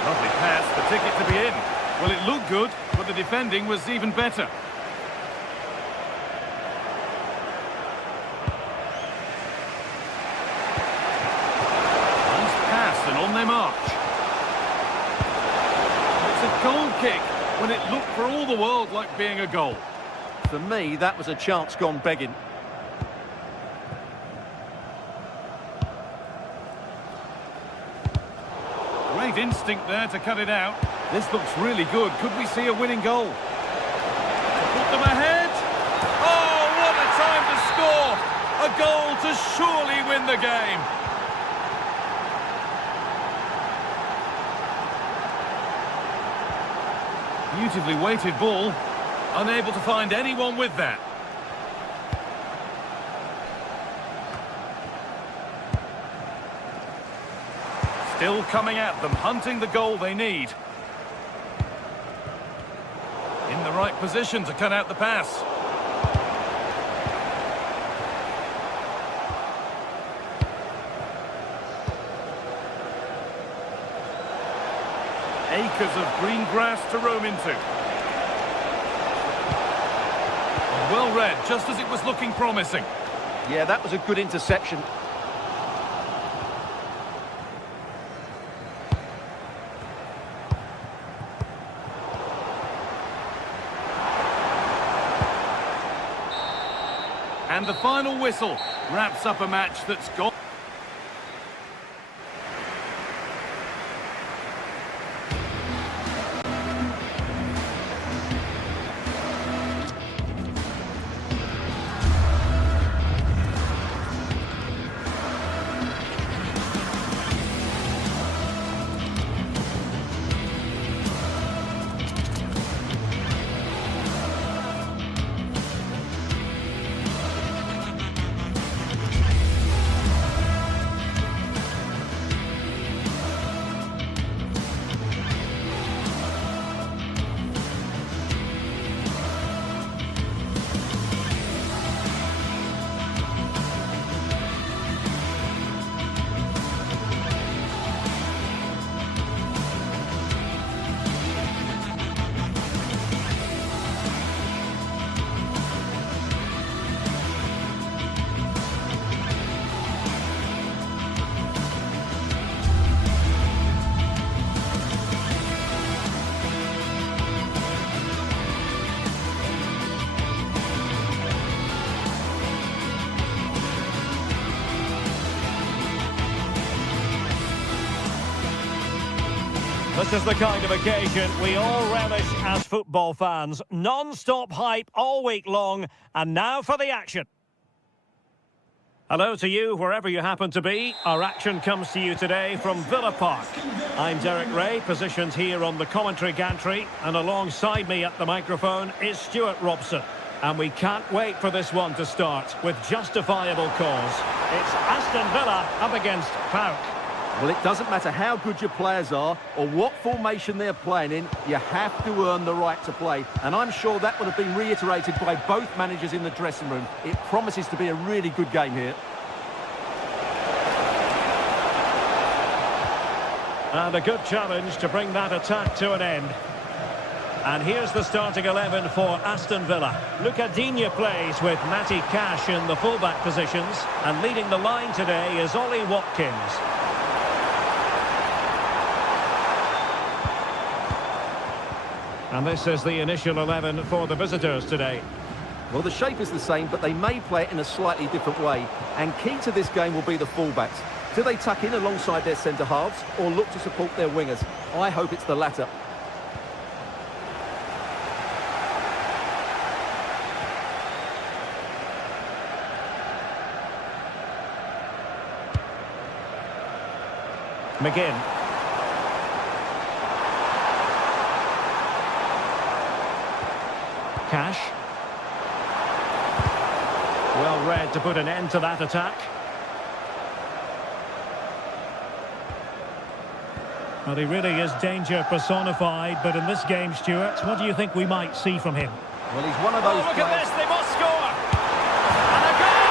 Lovely pass, the ticket to be in. Well, it looked good, but the defending was even better. Nice pass and on their march. It's a goal kick when it looked for all the world like being a goal. For me, that was a chance gone begging. Great instinct there to cut it out. This looks really good. Could we see a winning goal? Put them ahead. Oh, what a time to score! A goal to surely win the game. Beautifully weighted ball. Unable to find anyone with that. Still coming at them, hunting the goal they need. In the right position to cut out the pass. Acres of green grass to roam into. Well read, just as it was looking promising. Yeah, that was a good interception. And the final whistle wraps up a match that's gone. This is the kind of occasion we all relish as football fans. Non-stop hype all week long, and now for the action. Hello to you, wherever you happen to be. Our action comes to you today from Villa Park. I'm Derek Ray, positioned here on the commentary gantry, and alongside me at the microphone is Stuart Robson. And we can't wait for this one to start with justifiable cause. It's Aston Villa up against PAOK. Well, it doesn't matter how good your players are or what formation they're playing in, you have to earn the right to play. And I'm sure that would have been reiterated by both managers in the dressing room. It promises to be a really good game here. And a good challenge to bring that attack to an end. And here's the starting 11 for Aston Villa. Luca Digne plays with Matty Cash in the fullback positions. And leading the line today is Ollie Watkins. And this is the initial 11 for the visitors today. Well, the shape is the same, but they may play it in a slightly different way. And key to this game will be the fullbacks. Do they tuck in alongside their centre-halves or look to support their wingers? I hope it's the latter. McGinn. Cash. Well read to put an end to that attack. Well, he really is danger personified, but in this game, Stuart, what do you think we might see from him? Well, he's one of those look players... at this, they must score! And a goal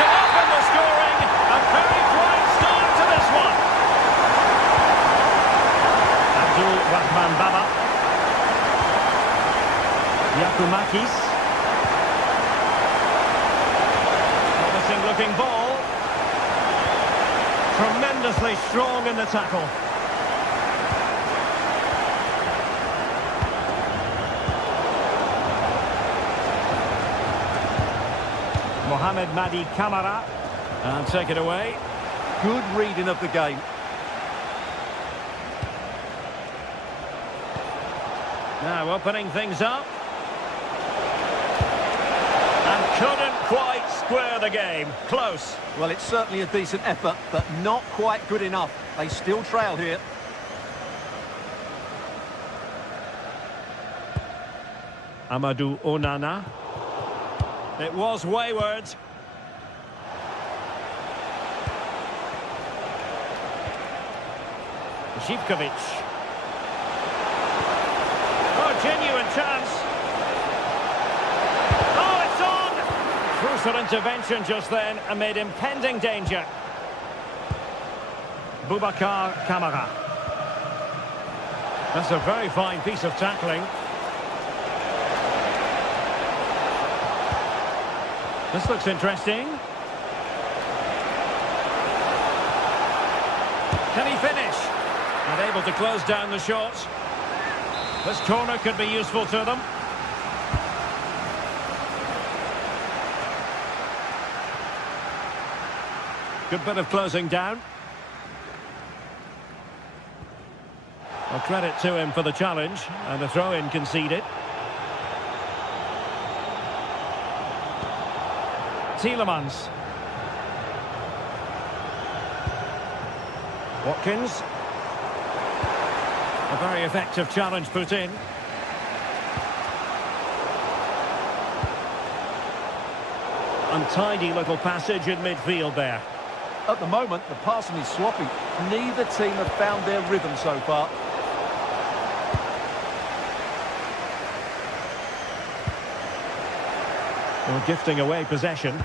to open the scoring. A very bright start to this one. Abdul Rahman Baba. Yakumakis. Promising looking ball. Tremendously strong in the tackle. Mohamed Madi Kamara. And take it away. Good reading of the game. Now opening things up. And couldn't quite square the game. Close. Well, it's certainly a decent effort, but not quite good enough. They still trail here. Amadou Onana. It was wayward. Zivkovic. Oh, genuine chance. Oh, it's on! Crucial intervention just then amid impending danger. Boubacar Kamara. That's a very fine piece of tackling. This looks interesting. Can he finish? And able to close down the shots. This corner could be useful to them. Good bit of closing down. Well, credit to him for the challenge, and a throw-in conceded. Tielemans. Watkins. A very effective challenge put in. Untidy little passage in midfield there. At the moment, the passing is sloppy. Neither team have found their rhythm so far. Well, gifting away possession.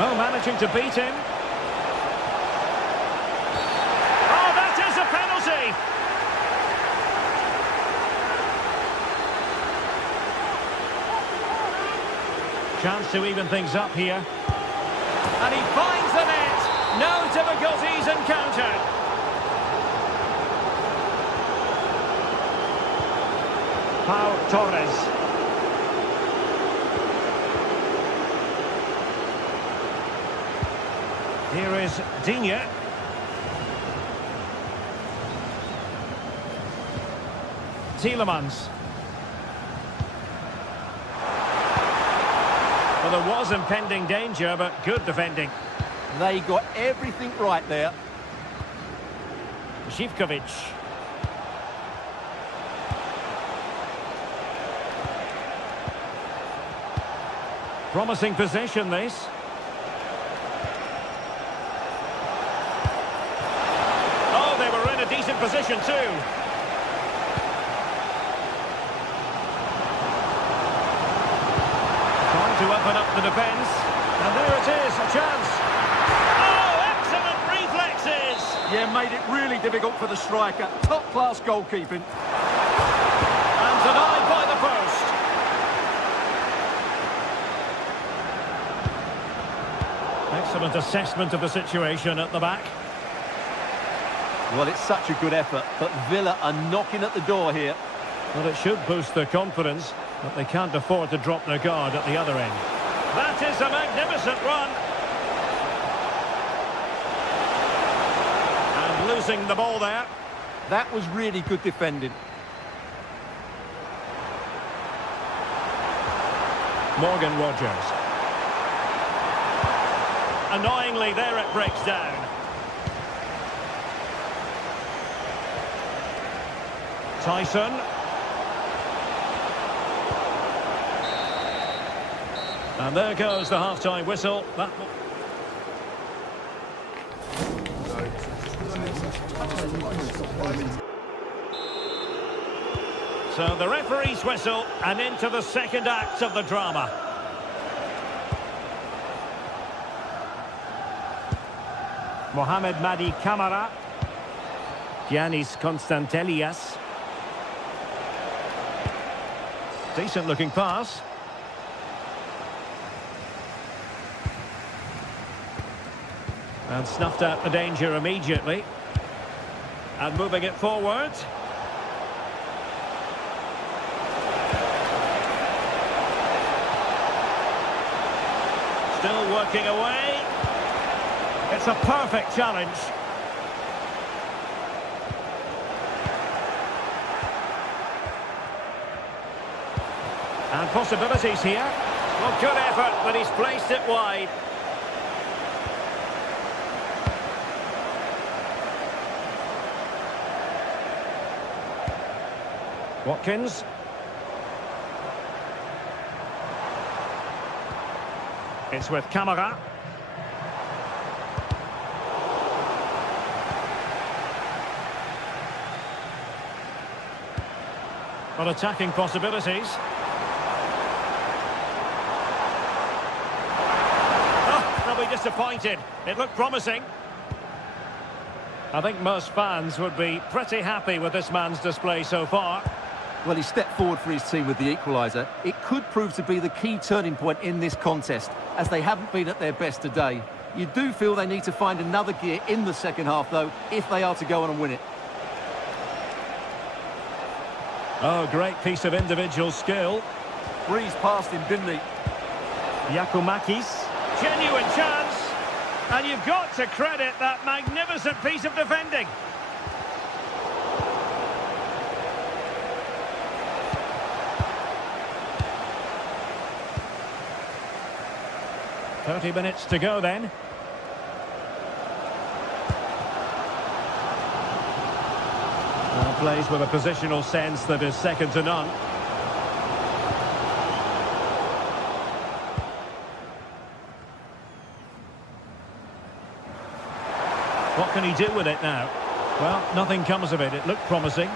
Oh, managing to beat him. Oh, that is a penalty! Chance to even things up here. And he finds the net. No difficulties encountered. Pau Torres. Here is Digne. Tielemans. Well, there was impending danger, but good defending. They got everything right there. Zivkovic. Promising possession, this. Oh, they were in a decent position too. Trying to open up the defence. And there it is, a chance. Oh, excellent reflexes! Yeah, made it really difficult for the striker. Top-class goalkeeping. And denied by the post. Excellent assessment of the situation at the back. Well, it's such a good effort, but Villa are knocking at the door here. Well, it should boost their confidence, but they can't afford to drop their guard at the other end. That is a magnificent run. And losing the ball there. That was really good defending. Morgan Rogers. Annoyingly, there it breaks down. Tyson. And there goes the half-time whistle. So the referee's whistle, and into the second act of the drama. Mohamed Madi Camara. Giannis Constantelias. Decent looking pass. And snuffed out the danger immediately. And moving it forward. Still working away. It's a perfect challenge. And possibilities here. Well, good effort, but he's placed it wide. Watkins. It's with Camara. Got attacking possibilities. They'll be disappointed. It looked promising. I think most fans would be pretty happy with this man's display so far. Well, he stepped forward for his team with the equaliser. It could prove to be the key turning point in this contest, as they haven't been at their best today. You do feel they need to find another gear in the second half, though, if they are to go on and win it. Oh, great piece of individual skill. Breezed past him, didn't he? Giacomakis. Genuine chance. And you've got to credit that magnificent piece of defending. "30 minutes to go then. Plays with a positional sense that is second to none. What can he do with it now? Well, nothing comes of it. It looked promising.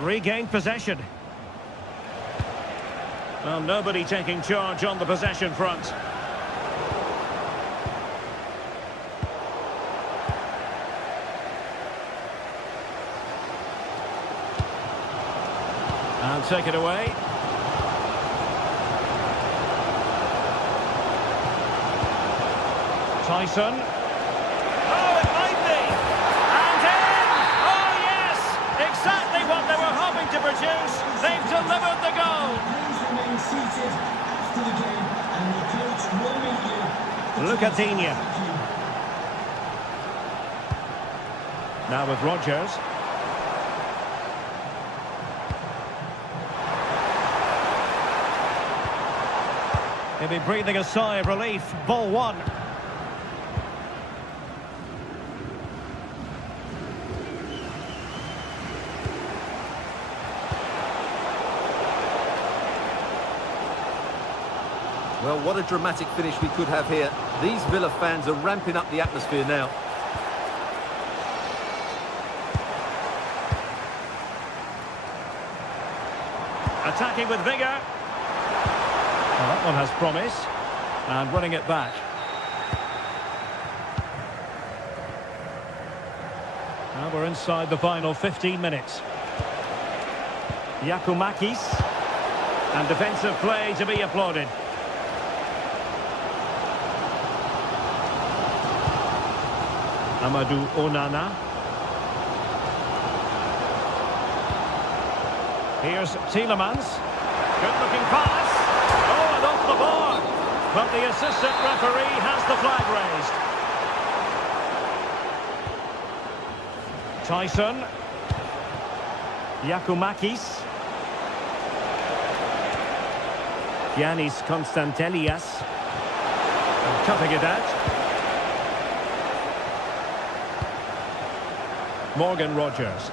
Regained possession. Well, nobody taking charge on the possession front. And take it away. Tyson. Oh, it might be. And in! Oh, yes! Exactly what they were hoping to produce. They've delivered the goal. Please remain seated after the game, and the coach will meet you. Lucadinha. Now with Rodgers. He'll be breathing a sigh of relief. Ball one. Well, what a dramatic finish we could have here. These Villa fans are ramping up the atmosphere now. Attacking with vigour. Well, that one has promise. And running it back. Now we're inside the final 15 minutes. Giacomakis. And defensive play to be applauded. Amadou Onana. Here's Tielemans. Good-looking pass. Oh, and off the bar. But the assistant referee has the flag raised. Tyson. Giacomakis. Giannis Konstantelias. Cutting it out. Morgan Rodgers.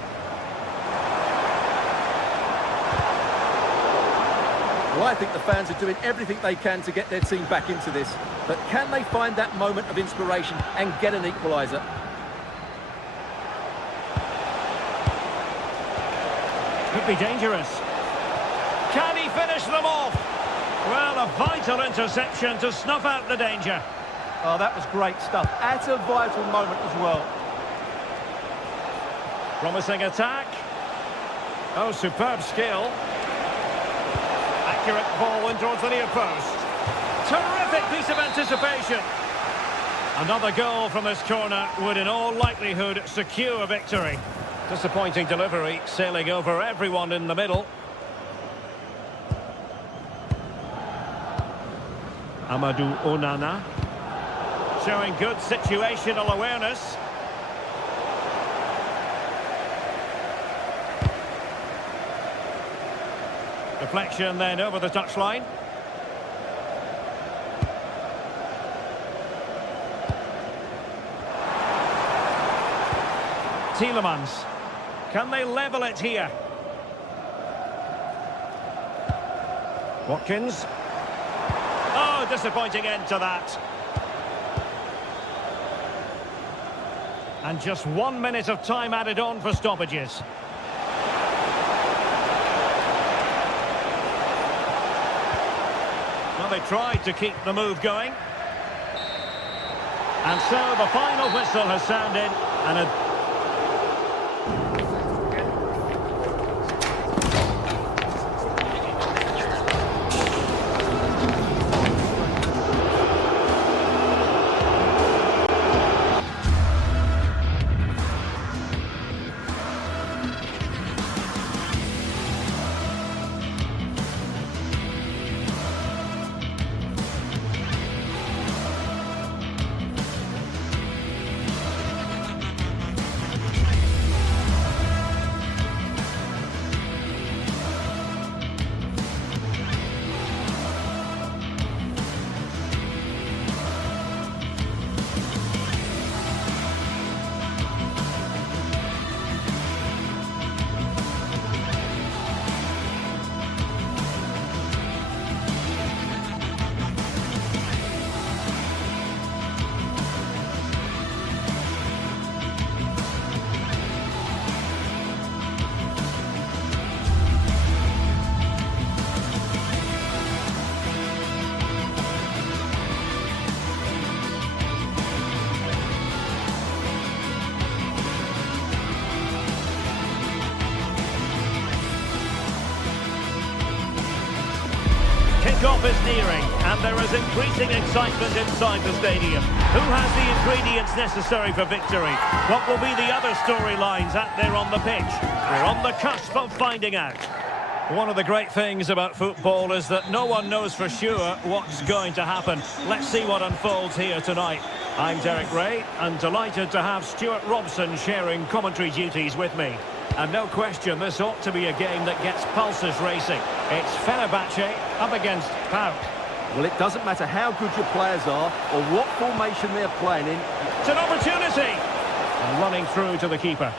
Well, I think the fans are doing everything they can to get their team back into this. But can they find that moment of inspiration and get an equaliser? Could be dangerous. Can he finish them off? Well, a vital interception to snuff out the danger. Oh, that was great stuff. At a vital moment as well. Promising attack. Oh, superb skill. Accurate ball in towards the near post. Terrific piece of anticipation. Another goal from this corner would in all likelihood secure a victory. Disappointing delivery, sailing over everyone in the middle. Amadou Onana. Showing good situational awareness. Deflection then over the touchline. Tielemans. Can they level it here? Watkins. Oh, disappointing end to that. And just 1 minute of time added on for stoppages. Well, they tried to keep the move going. And so the final whistle has sounded and a Kickoff is nearing, and there is increasing excitement inside the stadium. Who has the ingredients necessary for victory? What will be the other storylines out there on the pitch? We're on the cusp of finding out. One of the great things about football is that no one knows for sure what's going to happen. Let's see what unfolds here tonight. I'm Derek Ray, and delighted to have Stuart Robson sharing commentary duties with me. And no question, this ought to be a game that gets pulses racing. It's Fenerbahce up against PAOK. Well, it doesn't matter how good your players are or what formation they're playing in. It's an opportunity! And running through to the keeper.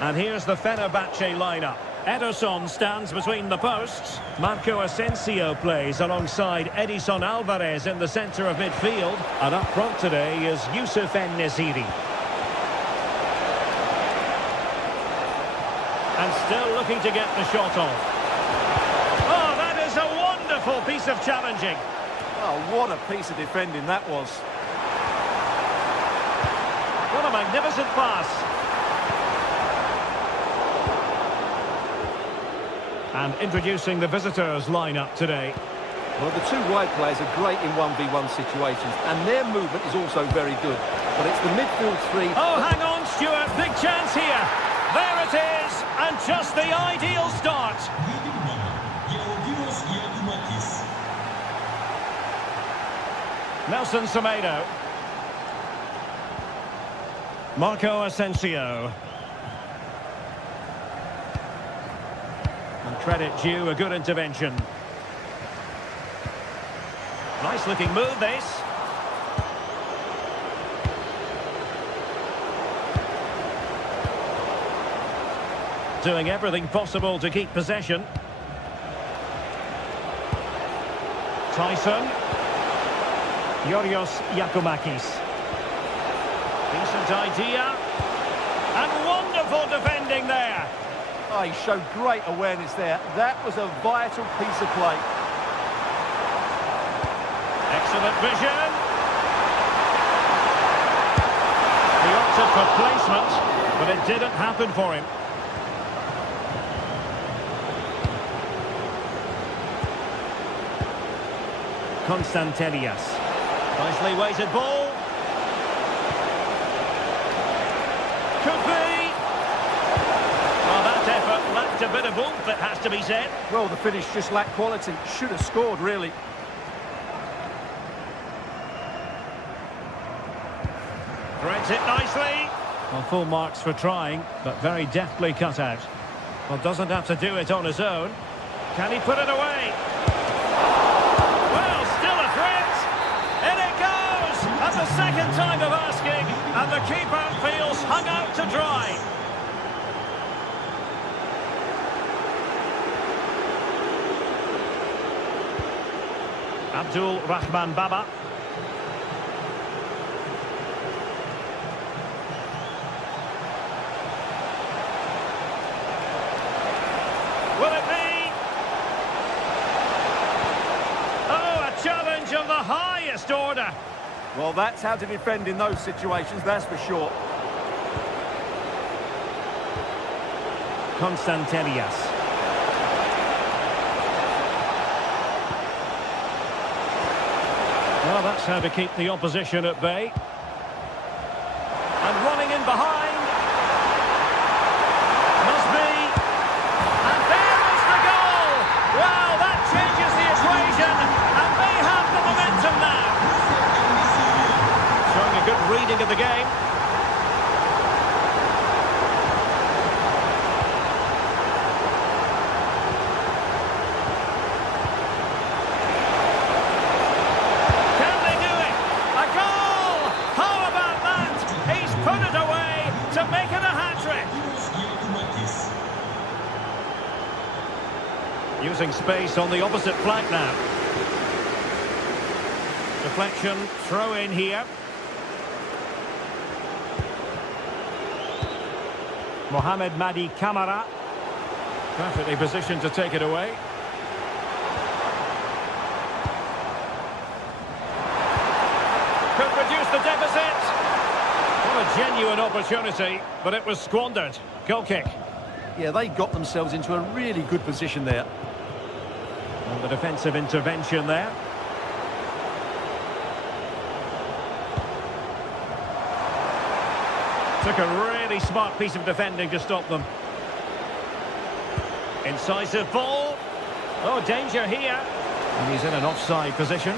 And here's the Fenerbahce lineup. Ederson stands between the posts. Marco Asensio plays alongside Edison Alvarez in the centre of midfield. And up front today is Youssef En-Nesyri. And still looking to get the shot off. Oh, that is a wonderful piece of challenging. Oh, what a piece of defending that was. What a magnificent pass. And introducing the visitors' lineup today. Well, the two wide players are great in 1v1 situations, and their movement is also very good. But it's the midfield three... Oh, hang on, Stuart. Big chance here. There it is, and just the ideal start. Nelson Semedo. Marco Asensio. And credit due, a good intervention. Nice looking move, this. Doing everything possible to keep possession. Tyson. Yorios Yakumakis. Decent idea. And wonderful defending there. Oh, he showed great awareness there. That was a vital piece of play. Excellent vision. He opted for placement, but it didn't happen for him. Constantelias. Nicely weighted ball. Could be. Well, that effort lacked a bit of oomph, it has to be said. Well, the finish just lacked quality. Should have scored, really. Threads it nicely. Well, full marks for trying, but very deftly cut out. Well, doesn't have to do it on his own. Can he put it away? Well, still a threat. In it goes. That's the second time of asking, and the keeper feels hung out to dry. Abdul Rahman Baba. Will it be? Oh, a challenge of the highest order. Well, that's how to defend in those situations, that's for sure. Constantelias. Well, that's how to keep the opposition at bay. And running in behind. Must be. And there is the goal! Well, that changes the equation, and they have the momentum now. Showing a good reading of the game. Using space on the opposite flank now. Deflection, throw in here. Mohamed Madi Kamara. Perfectly positioned to take it away. Could reduce the deficit. What a genuine opportunity, but it was squandered. Goal kick. Yeah, they got themselves into a really good position there. And the defensive intervention there. Took a really smart piece of defending to stop them. Incisive ball. Oh, danger here. And he's in an offside position.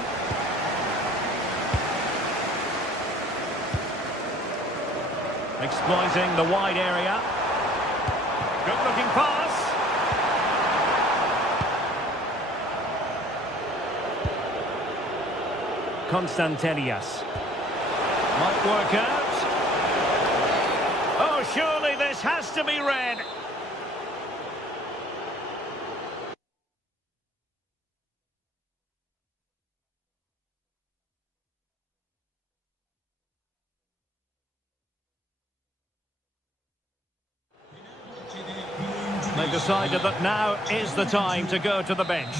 Exploiting the wide area. Good looking pass. Constantelias. Might work out. Oh, surely this has to be red. They've decided that now is the time to go to the bench.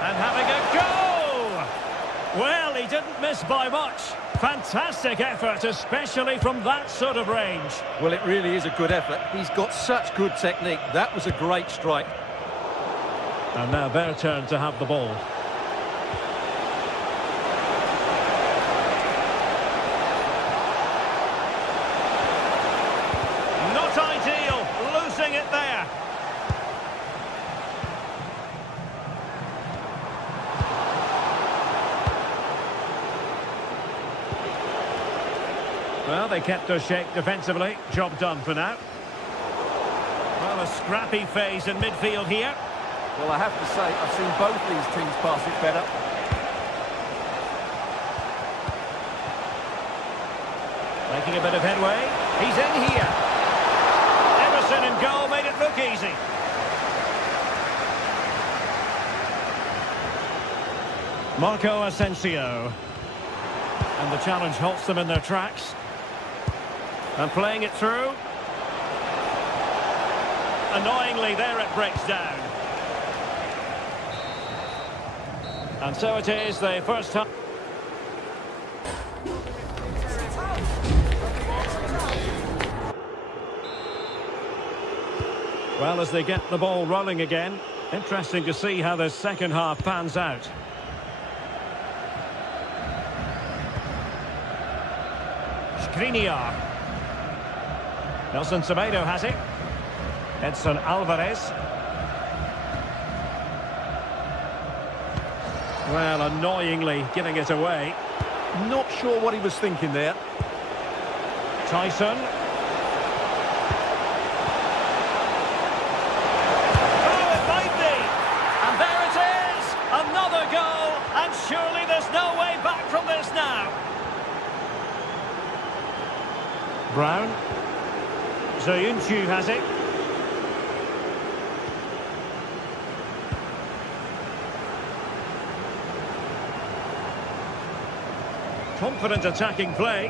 And having a go! Well, he didn't miss by much. Fantastic effort, especially from that sort of range. Well, it really is a good effort. He's got such good technique. That was a great strike. And now their turn to have the ball. Not ideal, losing it there. Well, they kept their shape defensively. Job done for now. Well, a scrappy phase in midfield here. Well, I have to say, I've seen both these teams pass it better. Making a bit of headway. He's in here. Emerson in goal made it look easy. Marco Asensio. And the challenge halts them in their tracks. And playing it through. Annoyingly, there it breaks down. And so it is, the first time. Well, as they get the ball rolling again, interesting to see how the second half pans out. Skriniar. Nelson Semedo has it. Edson Alvarez. Well, annoyingly giving it away. Not sure what he was thinking there. Tyson. Oh, it might be! And there it is! Another goal, and surely there's no way back from this now. Brown. Soyuncu has it. Confident attacking play.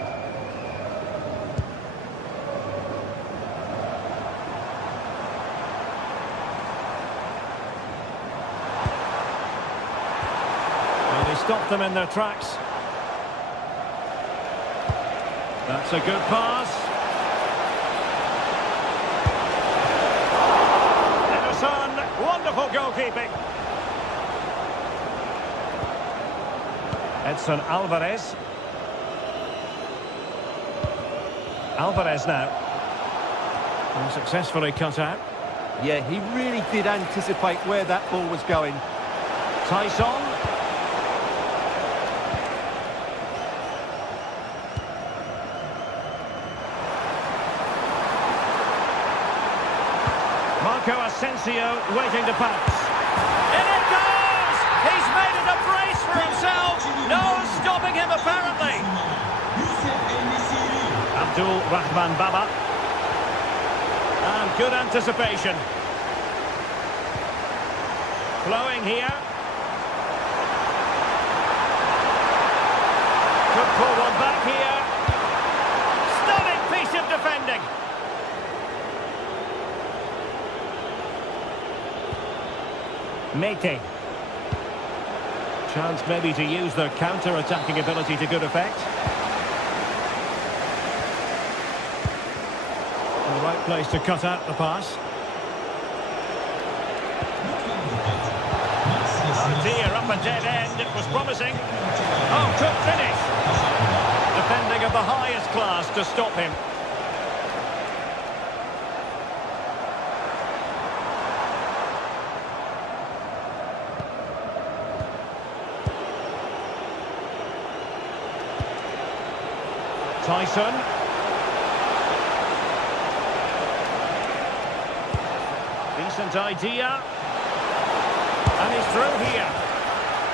Well, they stopped them in their tracks. That's a good pass. Ederson, wonderful goalkeeping. Edson Alvarez. Alvarez now. And successfully cut out. Yeah, he really did anticipate where that ball was going. Tyson. Marco Asensio waiting to pass. In it goes! He's made it a brace for himself. No stopping him apparently. Abdul Rahman Baba. And good anticipation. Flowing here. Could pull one back here. Stunning piece of defending. Mete. Chance maybe to use their counter-attacking ability to good effect. In the right place to cut out the pass. Oh dear, up a dead end. It was promising. Oh, good finish. Defending of the highest class to stop him. Tyson. Decent idea. And he's through here.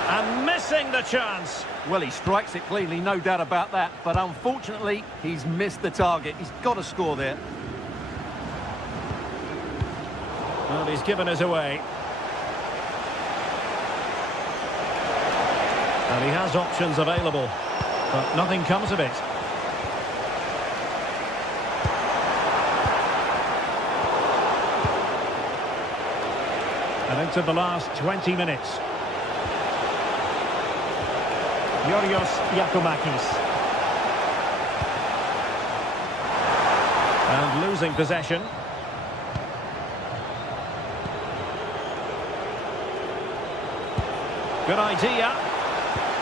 And missing the chance. Well, he strikes it cleanly, no doubt about that. But unfortunately, he's missed the target. He's got to score there. Well, he's given us away. And he has options available. But nothing comes of it. And into the last 20 minutes. Yorios Yakomakis. And losing possession. Good idea.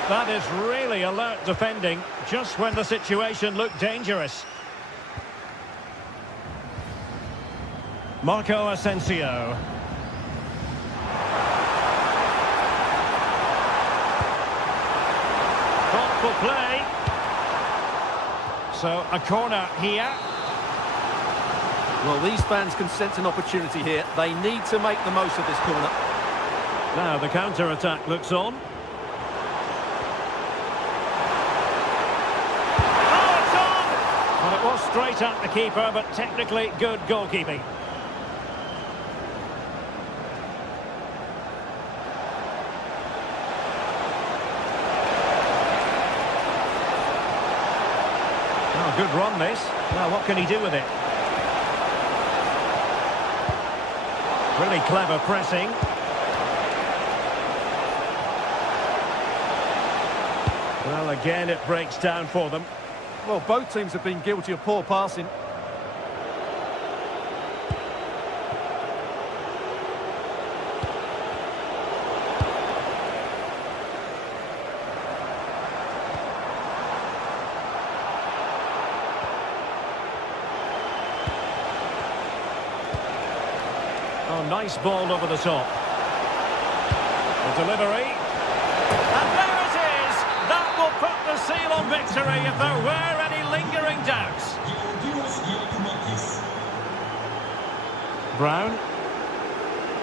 That is really alert defending, just when the situation looked dangerous. Marco Asensio. Thoughtful play. So a corner here. Well, these fans can sense an opportunity here. They need to make the most of this corner. Now the counter-attack looks on. Oh, it's on! Well, it was straight at the keeper, but technically good goalkeeping. Oh, good run this. Now what can he do with it? Really clever pressing. Well, again, it breaks down for them. Well, both teams have been guilty of poor passing. Oh, nice ball over the top. The delivery. And there it is! That will put the seal on victory if there were any lingering doubts. Brown.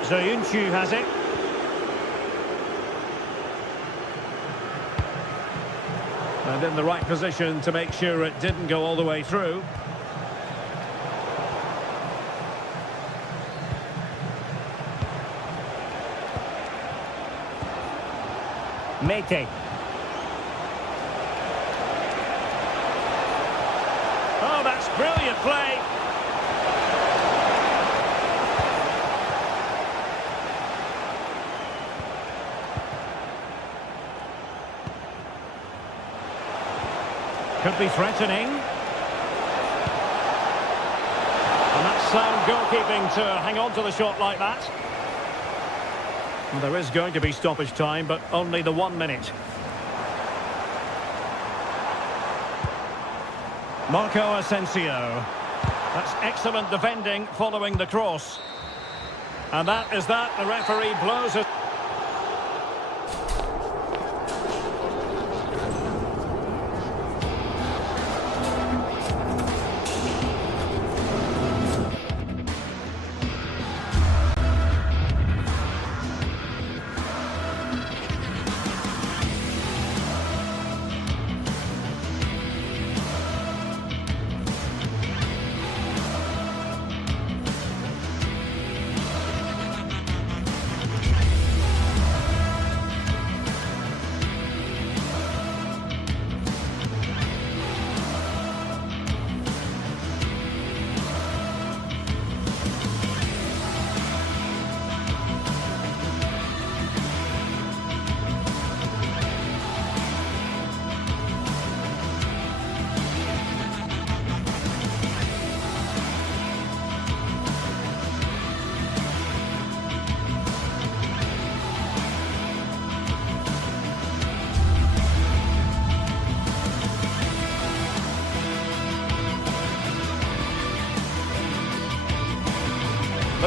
Zayuncu has it. And in the right position to make sure it didn't go all the way through. Mete. Oh, that's brilliant play. Could be threatening. And that's sound goalkeeping to hang on to the shot like that. Well, there is going to be stoppage time, but only the 1 minute. Marco Asensio. That's excellent defending following the cross. And that is that. The referee blows it.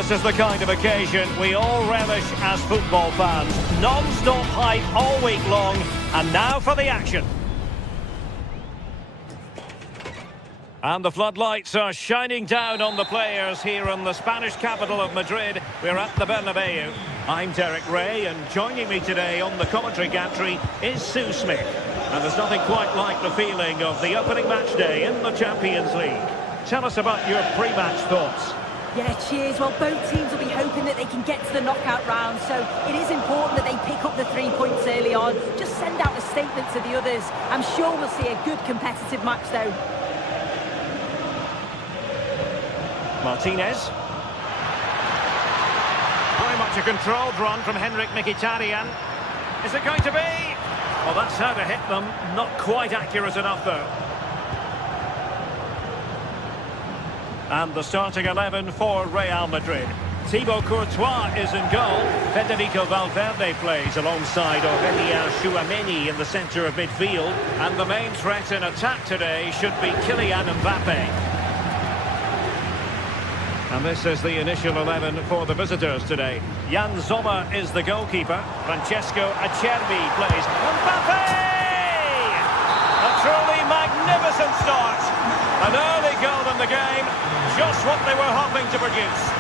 This is the kind of occasion we all relish as football fans. Non-stop hype all week long, and now for the action. And the floodlights are shining down on the players here in the Spanish capital of Madrid. We're at the Bernabeu. I'm Derek Ray, and joining me today on the commentary gantry is Sue Smith. And there's nothing quite like the feeling of the opening match day in the Champions League. Tell us about your pre-match thoughts. Yeah, cheers. Well, both teams will be hoping that they can get to the knockout round, so it is important that they pick up the 3 points early on. Just send out a statement to the others. I'm sure we'll see a good competitive match, though. Martinez. Very much a controlled run from Henrik Mkhitaryan. Is it going to be? Well, that's how to hit them. Not quite accurate enough, though. And the starting 11 for Real Madrid. Thibaut Courtois is in goal. Federico Valverde plays alongside Aurelien Tchouameni in the centre of midfield. And the main threat in attack today should be Kylian Mbappe. And this is the initial 11 for the visitors today. Jan Sommer is the goalkeeper. Francesco Acerbi plays. Mbappe! A truly magnificent start. An early goal in the game. Just what they were hoping to produce.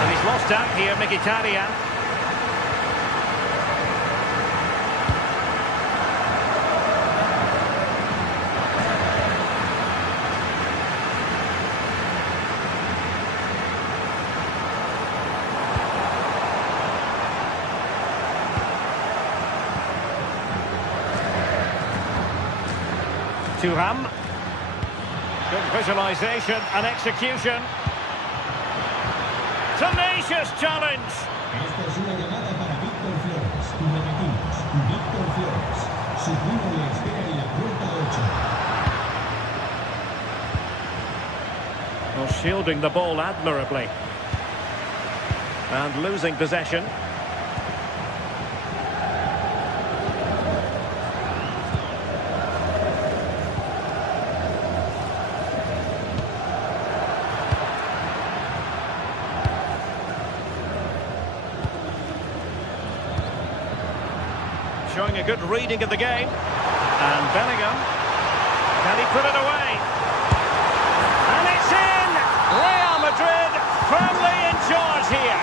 And he's lost out here, Mkhitaryan. Thuram. Good visualisation and execution. Tenacious challenge. Esta es una llamada para Víctor Flores. Y repetimos, Víctor Flores. Su primo le espera en la puerta 8. Well, shielding the ball admirably. And losing possession. Showing a good reading of the game. And Bellingham. Can he put it away? And it's in! Real Madrid firmly in charge here.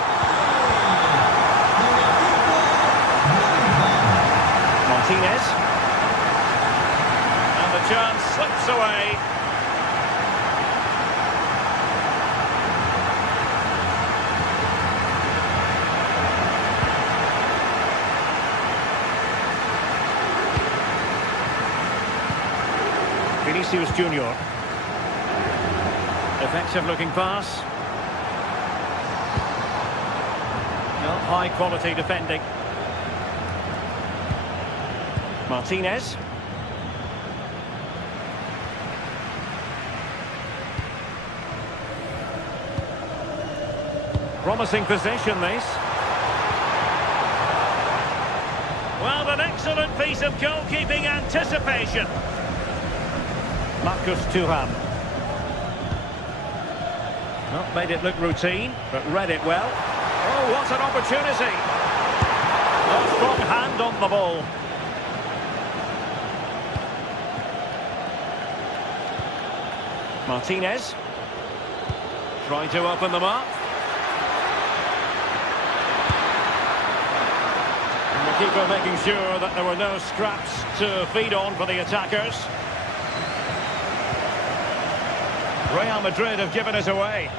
Martinez. And the chance slips away. Vinicius Junior. Effective looking pass. Well, high quality defending. Martinez. Promising position, this. Well, an excellent piece of goalkeeping anticipation. Marcus Thuram. Not made it look routine, but read it well. Oh, what an opportunity. A strong hand on the ball. Martinez. Trying to open them up. And the keeper making sure that there were no scraps to feed on for the attackers. Real Madrid have given it away.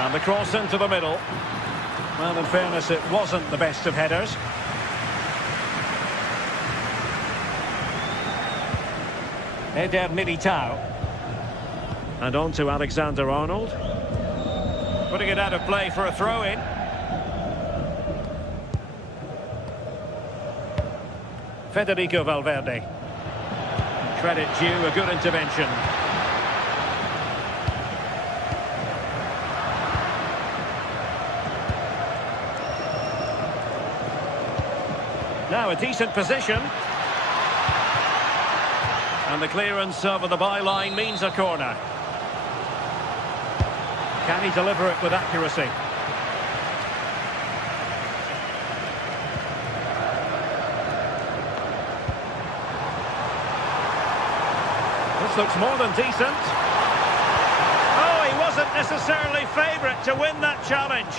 And the cross into the middle. Well, in fairness, it wasn't the best of headers. Eder Militao. And on to Alexander-Arnold. Putting it out of play for a throw-in. Federico Valverde. Credit due, a good intervention. Now a decent position. And the clearance over the byline means a corner. Can he deliver it with accuracy? This looks more than decent. Oh, he wasn't necessarily favourite to win that challenge.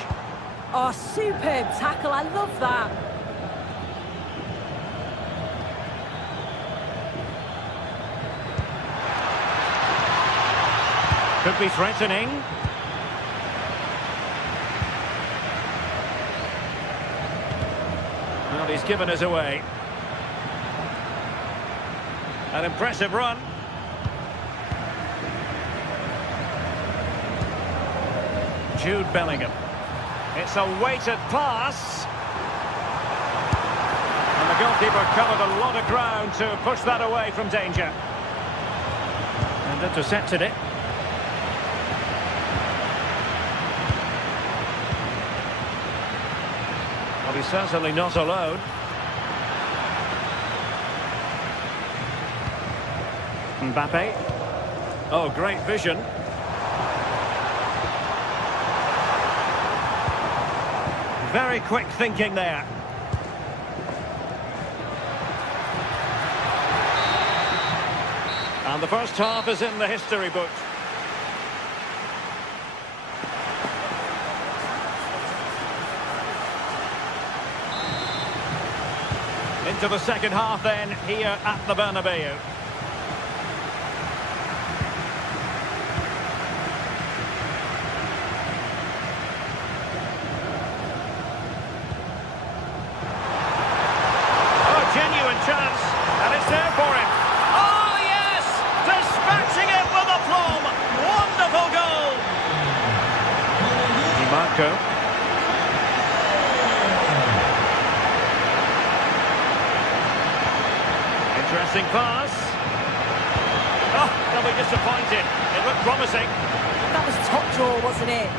Oh, superb tackle. I love that. Could be threatening. Well, he's given us away. An impressive run. Jude Bellingham. It's a weighted pass. And the goalkeeper covered a lot of ground to push that away from danger. And intercepted it. Well, he's certainly not alone. Mbappe. Oh, great vision. Very quick thinking there. And the first half is in the history books. Into the second half then, here at the Bernabeu. Genuine chance, and it's there for him. Oh, yes! Dispatching it with aplomb. Wonderful goal. Marco. Interesting pass. Oh, they'll be disappointed. It looked promising. That was top draw, wasn't it?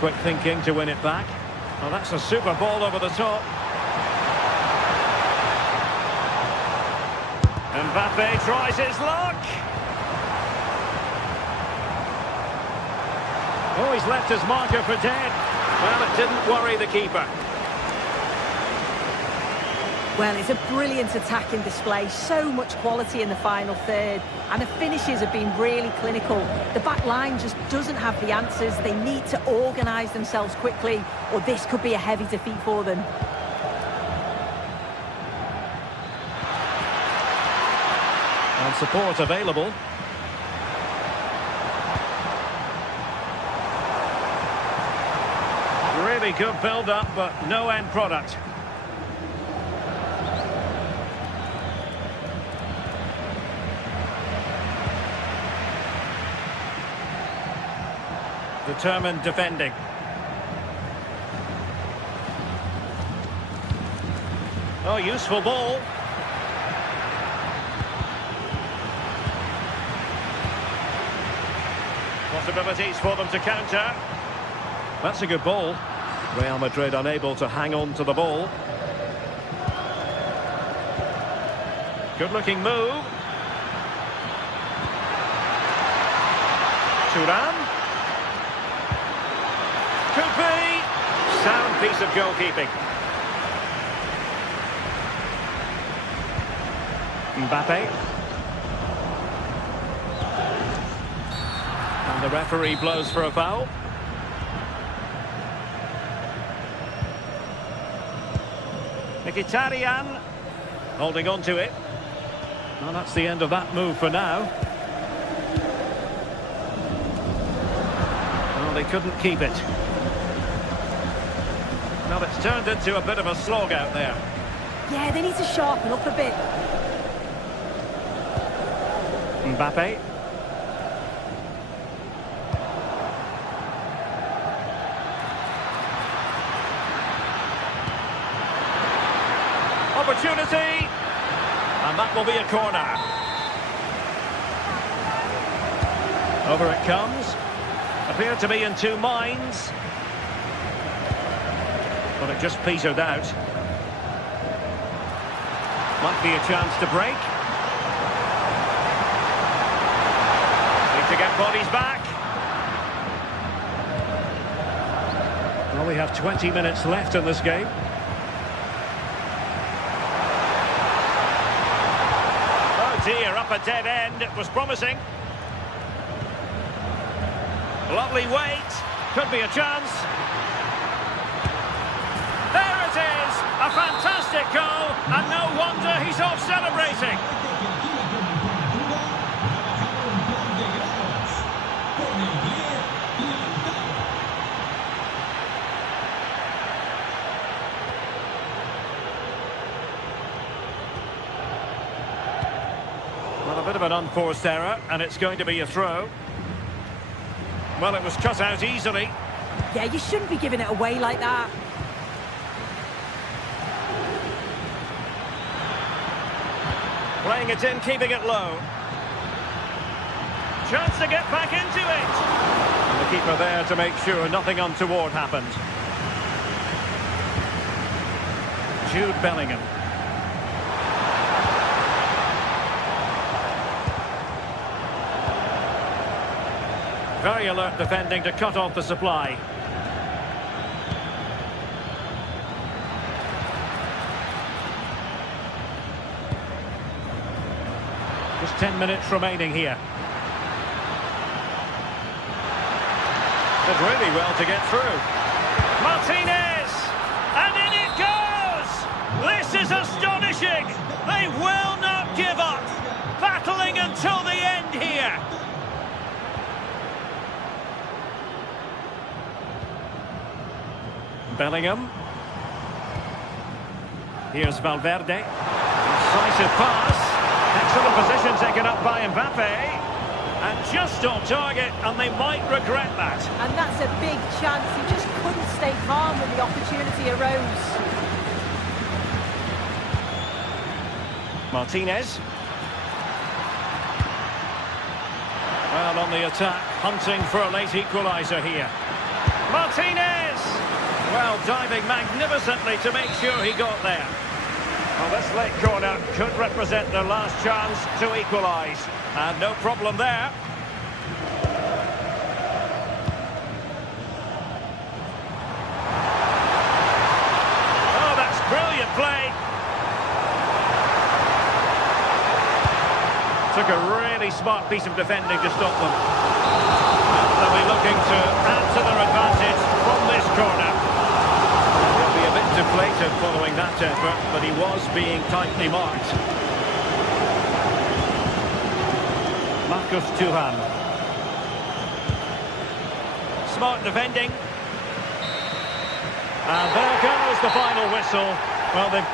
Quick thinking to win it back. Oh, that's a super ball over the top. Mbappe tries his luck. Oh, he's left his marker for dead. Well, it didn't worry the keeper. Well, it's a brilliant attacking display. So much quality in the final third. And the finishes have been really clinical. The back line just doesn't have the answers. They need to organise themselves quickly, or this could be a heavy defeat for them. And support available. Really good build-up, but no end product. Determined defending. Oh, useful ball. Possibilities for them to counter. That's a good ball. Real Madrid unable to hang on to the ball. Good looking move. Thuram. Could be. Sound piece of goalkeeping. Mbappe. And the referee blows for a foul. Mkhitaryan holding on to it. Well, that's the end of that move for now. Well, they couldn't keep it. Well, it's turned into a bit of a slog out there. Yeah, they need to sharpen up a bit. Mbappe. Opportunity. And that will be a corner. Over it comes. Appeared to be in two minds. But it just petered out. Might be a chance to break. Need to get bodies back. Well, we have 20 minutes left in this game. Oh dear, up a dead end. It was promising. Lovely weight. Could be a chance. There it is. A fantastic goal. And no wonder he's off celebrating. Well, a bit of an unforced error, and it's going to be a throw. Well, it was cut out easily. Yeah, you shouldn't be giving it away like that. Playing it in, keeping it low. Chance to get back into it. And the keeper there to make sure nothing untoward happened. Jude Bellingham. Very alert defending to cut off the supply. Just 10 minutes remaining here. Did really well to get through. Martinez! And in it goes! This is astonishing! They will not give up! Battling until the end here! Bellingham. Here's Valverde. Decisive pass. Excellent position taken up by Mbappe. And just on target, and they might regret that. And that's a big chance. He just couldn't stay calm when the opportunity arose. Martinez. Well, on the attack, hunting for a late equaliser here. Martinez! Well, diving magnificently to make sure he got there. Well, this late corner could represent their last chance to equalise. And no problem there. Oh, that's brilliant play. Took a really smart piece of defending to stop them. They'll be looking to add to their advantage from this corner. He'll be a bit deflated following that effort, but he was being tightly marked. Marcus Thuram. Smart defending. And there goes the final whistle. Well, they've...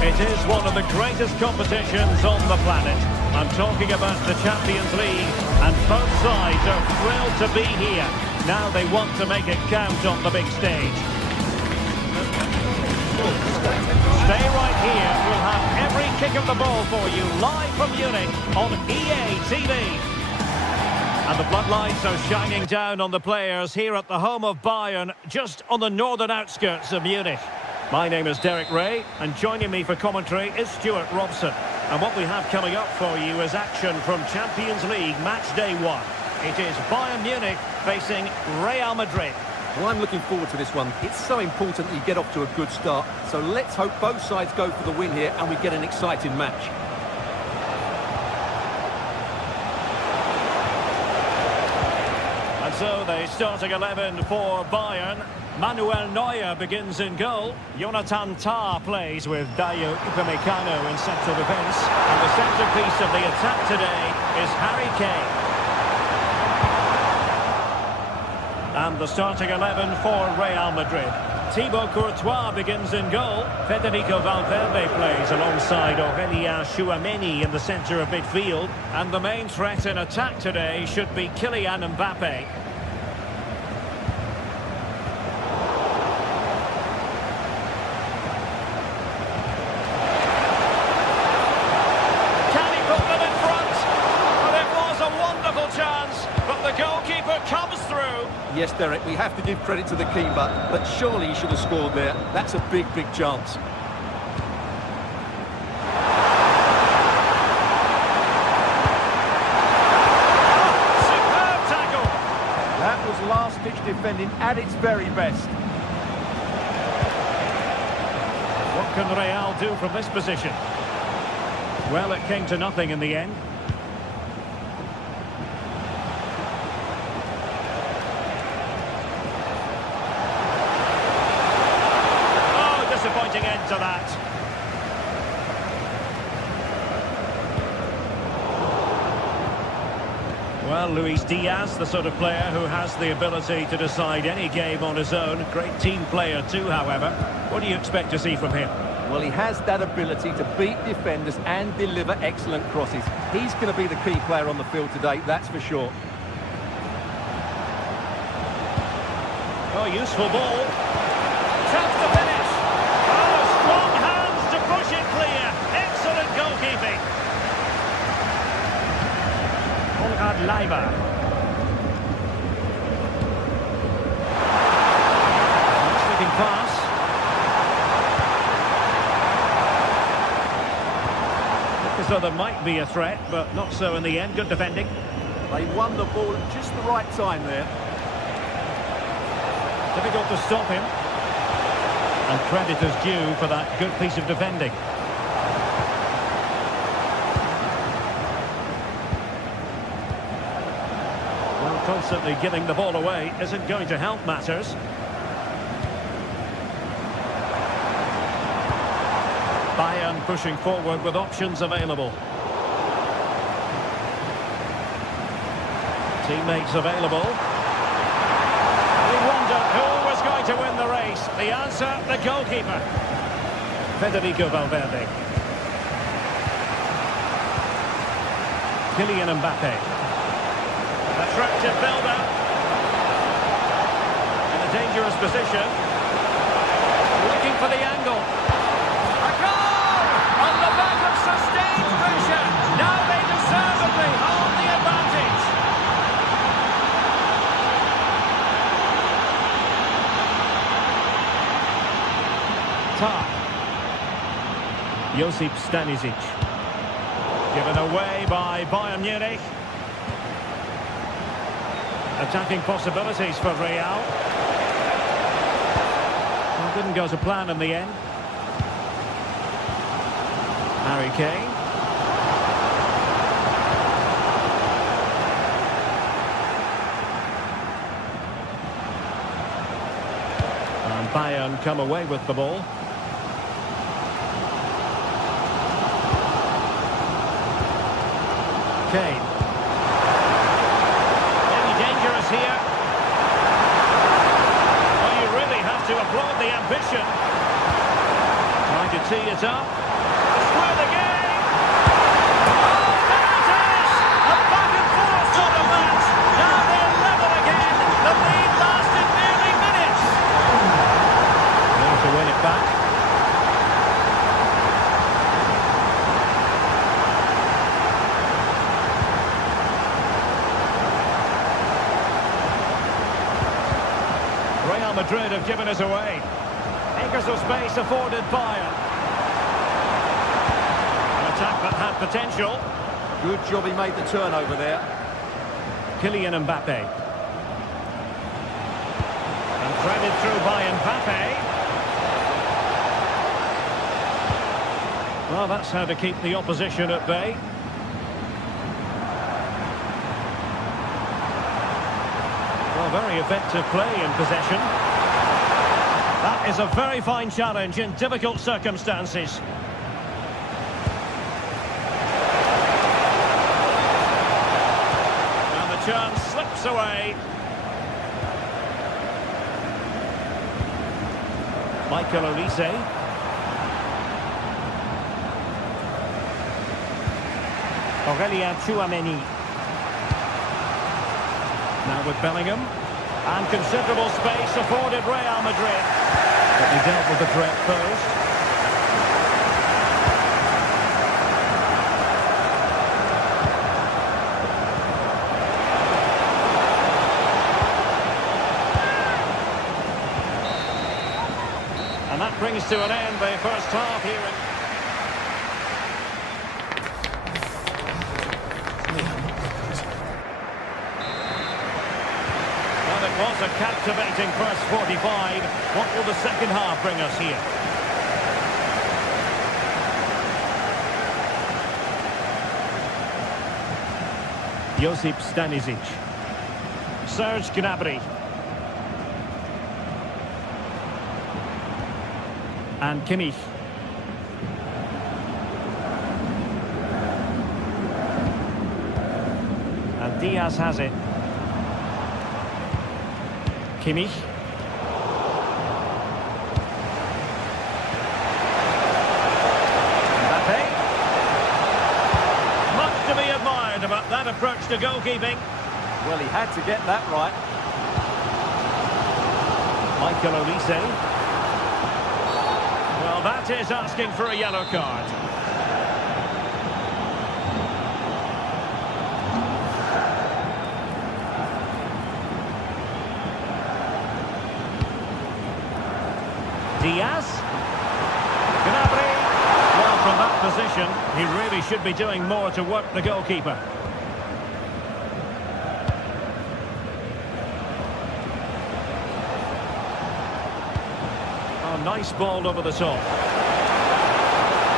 It is one of the greatest competitions on the planet. I'm talking about the Champions League, and both sides are thrilled to be here. Now they want to make it count on the big stage. Stay right here. We'll have every kick of the ball for you live from Munich on EA TV. And the floodlights are shining down on the players here at the home of Bayern, just on the northern outskirts of Munich. My name is Derek Ray, and joining me for commentary is Stuart Robson. And what we have coming up for you is action from Champions League Match Day 1. It is Bayern Munich facing Real Madrid. Well, I'm looking forward to this one. It's so important that you get off to a good start. So let's hope both sides go for the win here and we get an exciting match. And so the starting 11 for Bayern. Manuel Neuer begins in goal. Jonathan Tah plays with Dayo Upamecano in central defence. And the centrepiece of the attack today is Harry Kane. And the starting 11 for Real Madrid. Thibaut Courtois begins in goal. Federico Valverde plays alongside Aurélien Tchouaméni in the centre of midfield. And the main threat in attack today should be Kylian Mbappe. Can he put them in front? Well, it was a wonderful chance, but the goalkeeper comes through. Yes, Derek, we have to give credit to the keeper, but surely he should have scored there. That's a big, big chance. Superb tackle. That was last-ditch defending at its very best. What can Real do from this position? Well, it came to nothing in the end. Disappointing end to that. Well, Luis Diaz, the sort of player who has the ability to decide any game on his own. Great team player too, however. What do you expect to see from him? Well, he has that ability to beat defenders and deliver excellent crosses. He's going to be the key player on the field today, that's for sure. Oh, useful ball. Chance to finish. Strong hands to push it clear. Excellent goalkeeping. Konrad Leiber. Slipping pass. Look as though there might be a threat, but not so in the end. Good defending. They won the ball at just the right time there. Difficult to stop him. And credit is due for that good piece of defending. Well, constantly giving the ball away isn't going to help matters. Bayern pushing forward with options available. Teammates available. We wondered who was going to win the race. The answer, the goalkeeper. Federico Valverde. Kylian Mbappe. Attractive build-up. In a dangerous position. Looking for the angle. A goal! On the back of sustained pressure. Now they deservedly hold the advantage. Josip Stanisic. Given away by Bayern Munich. Attacking possibilities for Real. Well, didn't go to plan in the end. Harry Kane. And Bayern come away with the ball. Kane. Very dangerous here. Well, you really have to applaud the ambition. Trying to tee it up. To square the game. Oh, there it is! A back and forth sort of match. Now they're level again. The lead lasted nearly minutes. Going to win it back. Real Madrid have given us away. Acres of space afforded Bayern. An attack that had potential. Good job he made the turnover there. Kylian Mbappe. And threaded through by Mbappe. Well, that's how to keep the opposition at bay. Well, very effective play in possession. That is a very fine challenge in difficult circumstances. And the chance slips away. Michael Olise. Aurelien Tchouameni. Now with Bellingham. And considerable space afforded Real Madrid. But he dealt with the threat first. And that brings to an end the first half here in... Was a captivating first 45. What will the second half bring us here? Josip Stanisic. Serge Gnabry. And Kimmich. And Diaz has it. Kimmich. Mbappe. Much to be admired about that approach to goalkeeping. Well, he had to get that right. Michael Olise. Well, that is asking for a yellow card. Diaz. Gnabry. Well, from that position, he really should be doing more to work the goalkeeper. Oh, nice ball over the top.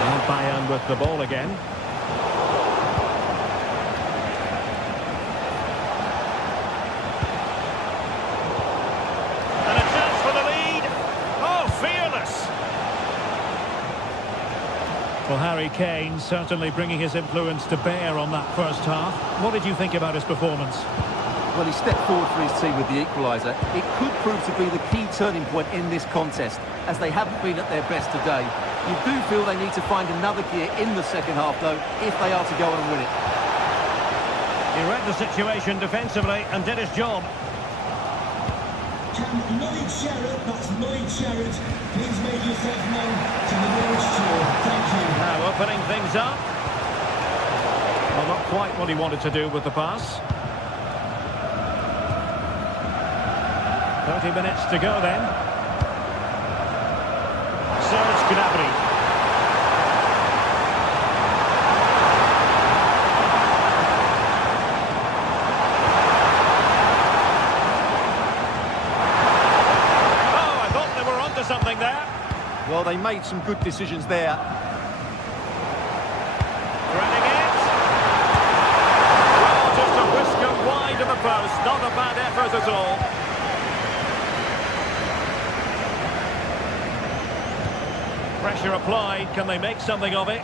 And Bayern with the ball again. Well, Harry Kane certainly bringing his influence to bear on that first half. What did you think about his performance? Well, he stepped forward for his team with the equaliser. It could prove to be the key turning point in this contest, as they haven't been at their best today. You do feel they need to find another gear in the second half, though, if they are to go and win it. He read the situation defensively and did his job. Can Lloyd Sherrod, that's Lloyd Sherrod, please make yourself known to the nearest store. Thank you. Now opening things up. Well, not quite what he wanted to do with the pass. 30 minutes to go then. Serge Gnabry. Something there. Well, they made some good decisions there. Running it. Well, just a whisker wide of the post. Not a bad effort at all. Pressure applied. Can they make something of it?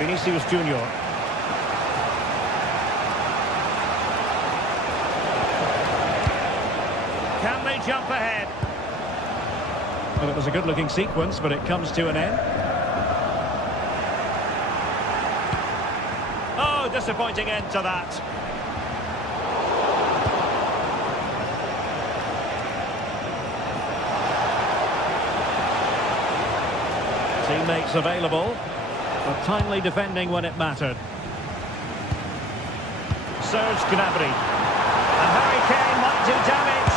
Vinicius Junior. Can they jump ahead? Well, it was a good-looking sequence, but it comes to an end. Oh, disappointing end to that. Teammates available. But timely defending when it mattered. Serge Gnabry. And Harry Kane might do damage.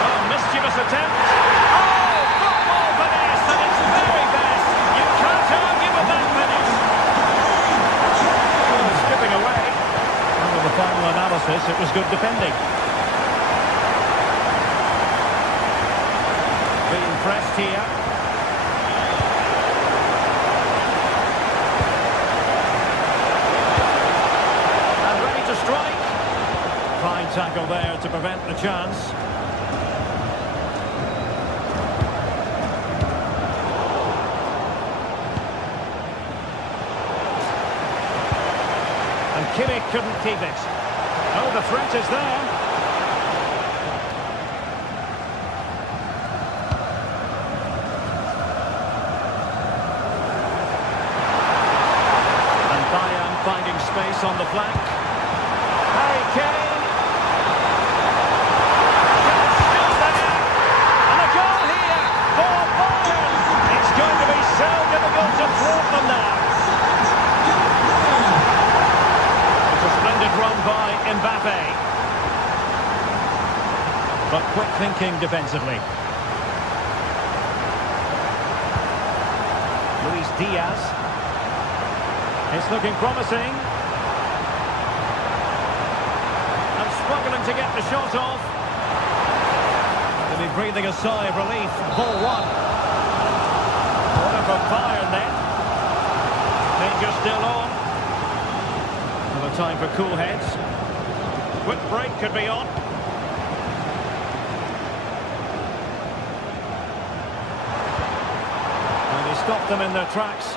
Oh, mischievous dangerous attempt. Oh, football finesse at its very best. You can't argue with that finish. Oh, skipping away. Under the final analysis, it was good defending. Being pressed here. And ready to strike. Fine tackle there to prevent the chance. And Kimmich couldn't keep it. Oh, the threat is there. And Bayern finding space on the flank. Harry Kane. Still there. And a goal here for Bayern. It's going to be so difficult to thwart them now. It's a splendid run by Mbappe. But quick thinking defensively. Luis Diaz. It's looking promising. And struggling to get the shot off. They'll be breathing a sigh of relief. Ball one. Corner for Bayern then. Danger still on. Another time for cool heads. Quick break could be on. And he stopped them in their tracks.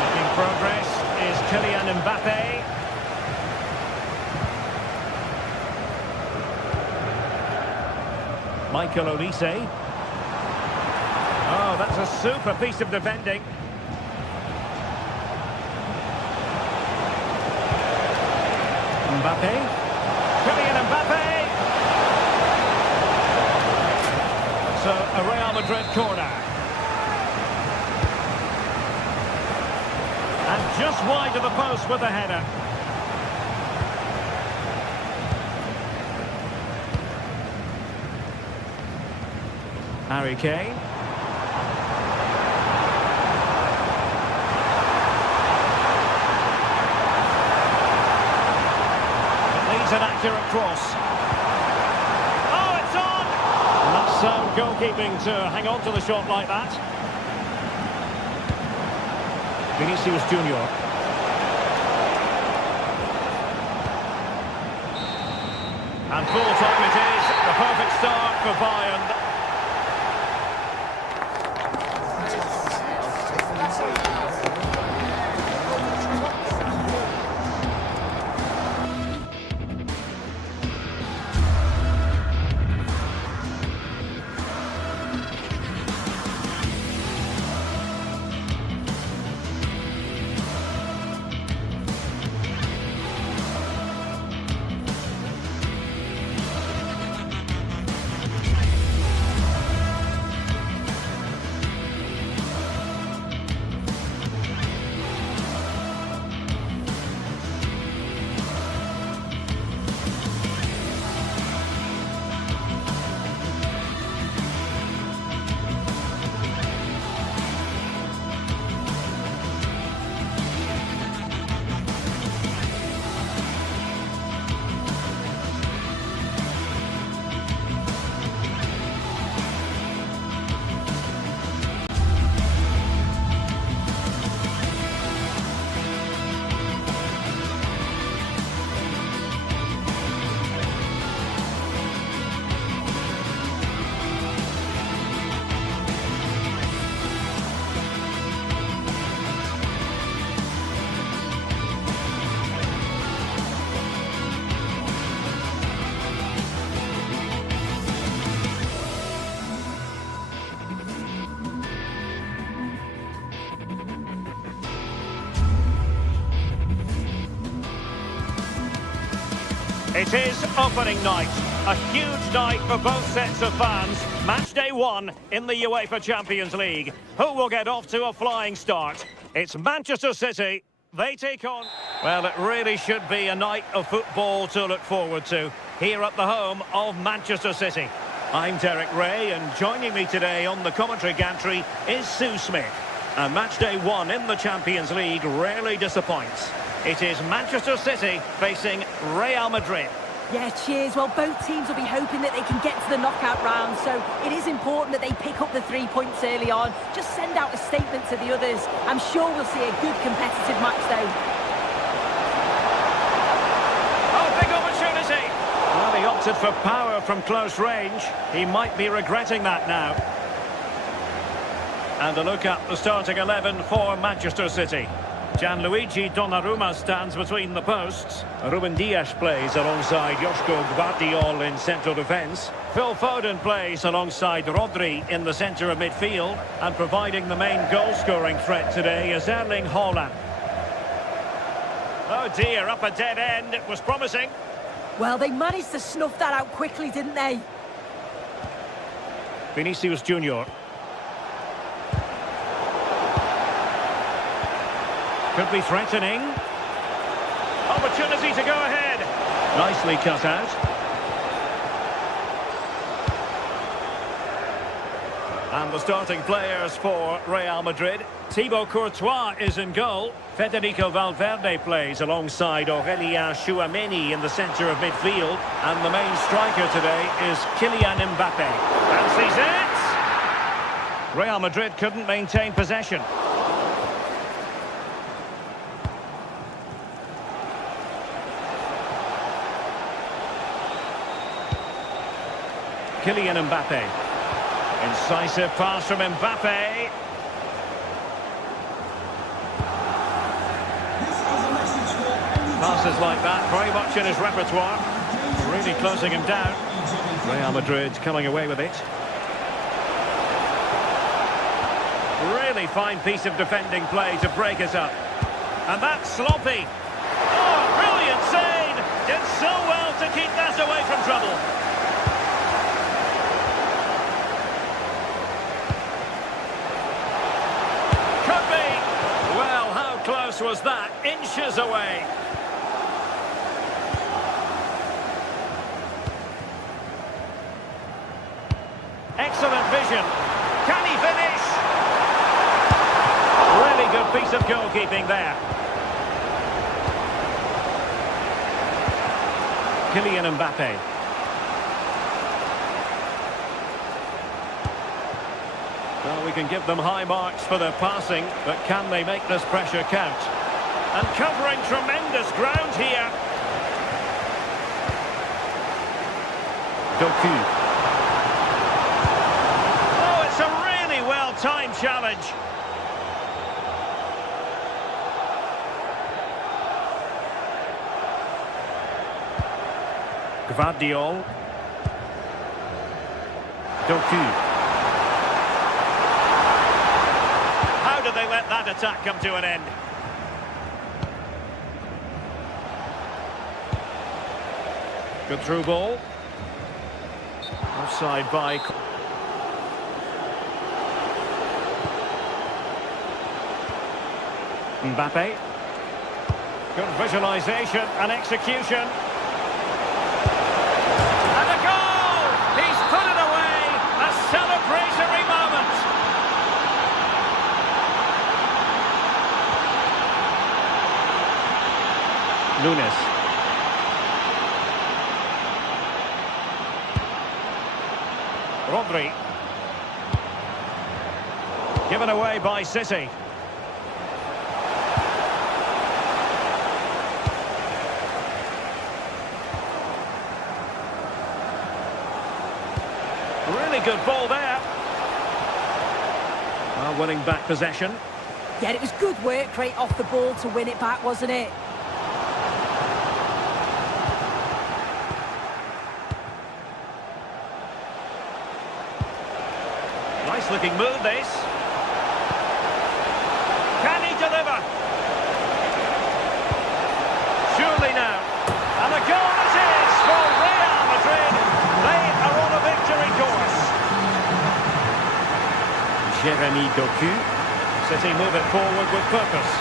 Making progress is Kylian Mbappe. Michael Olise. Oh, that's a super piece of defending. Mbappe. Kylian Mbappe. So, a Real Madrid corner. And just wide of the post with the header. Harry Kane. An accurate cross. Oh, it's on! And that's sound goalkeeping to hang on to the shot like that. Vinicius Junior. And full time it is. The perfect start for Bayern. It is opening night. A huge night for both sets of fans. Match day one in the UEFA Champions League. Who will get off to a flying start? It's Manchester City. They take on... Well, it really should be a night of football to look forward to. here at the home of Manchester City. I'm Derek Ray, and joining me today on the commentary gantry is Sue Smith. And match day 1 in the Champions League rarely disappoints. It is Manchester City facing Real Madrid. Yeah, cheers. Well, both teams will be hoping that they can get to the knockout round, so it is important that they pick up the 3 points early on. Just send out a statement to the others. I'm sure we'll see a good competitive match, though. Oh, big opportunity! Well, he opted for power from close range. He might be regretting that now. And a look at the starting 11 for Manchester City. Gianluigi Donnarumma stands between the posts. Ruben Dias plays alongside Joško Gvardiol in central defence. Phil Foden plays alongside Rodri in the centre of midfield. And providing the main goal-scoring threat today is Erling Haaland. Oh dear, up a dead end. It was promising. Well, they managed to snuff that out quickly, didn't they? Vinicius Junior. Could be threatening. Opportunity to go ahead. Nicely cut out. And the starting players for Real Madrid. Thibaut Courtois is in goal. Federico Valverde plays alongside Aurélien Tchouaméni in the centre of midfield. And the main striker today is Kylian Mbappé. Fancies it! Real Madrid couldn't maintain possession. Kylian Mbappé. Incisive pass from Mbappé. Passes like that, very much in his repertoire. Really closing him down. Real Madrid coming away with it. Really fine piece of defending play to break it up. And that's sloppy. Oh, brilliant save! Did so well to keep that away from trouble. Close was that, inches away. Excellent vision. Can he finish? Really good piece of goalkeeping there. Kylian Mbappé. Well, we can give them high marks for their passing, but can they make this pressure count? And covering tremendous ground here. Doku. Oh, it's a really well-timed challenge. Gvardiol. Doku. They let that attack come to an end. Good through ball. Offside by... Mbappé. Good visualisation and execution. And a goal! He's put it away! A celebratory moment! Nunes. Rodri. Given away by City. Really good ball there. Well, winning back possession. Yeah, it was good work right off the ball to win it back, wasn't it? Nice looking move, this. Can he deliver? Surely now. And the goal it is for Real Madrid. They are on a victory course. Jeremy Doku. City move it forward with purpose.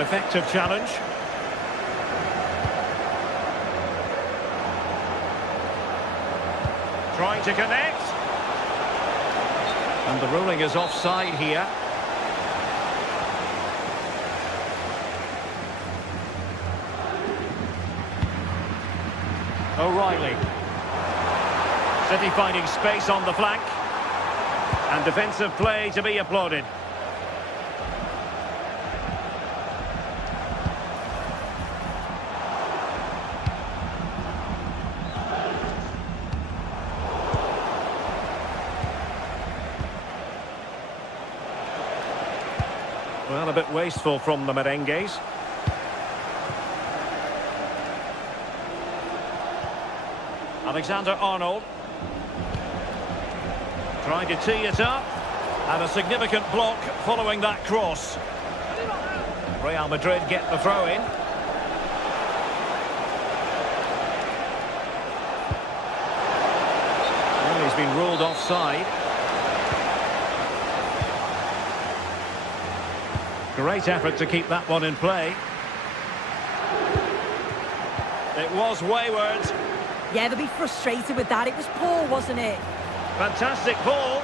An effective challenge. Trying to connect. And the ruling is offside here. O'Reilly. City finding space on the flank. And defensive play to be applauded. Well, a bit wasteful from the Merengues. Alexander-Arnold. Trying to tee it up. And a significant block following that cross. Real Madrid get the throw in. Well, he's been ruled offside. Great effort to keep that one in play. It was wayward. Yeah, they'll be frustrated with that. It was poor, wasn't it? Fantastic ball.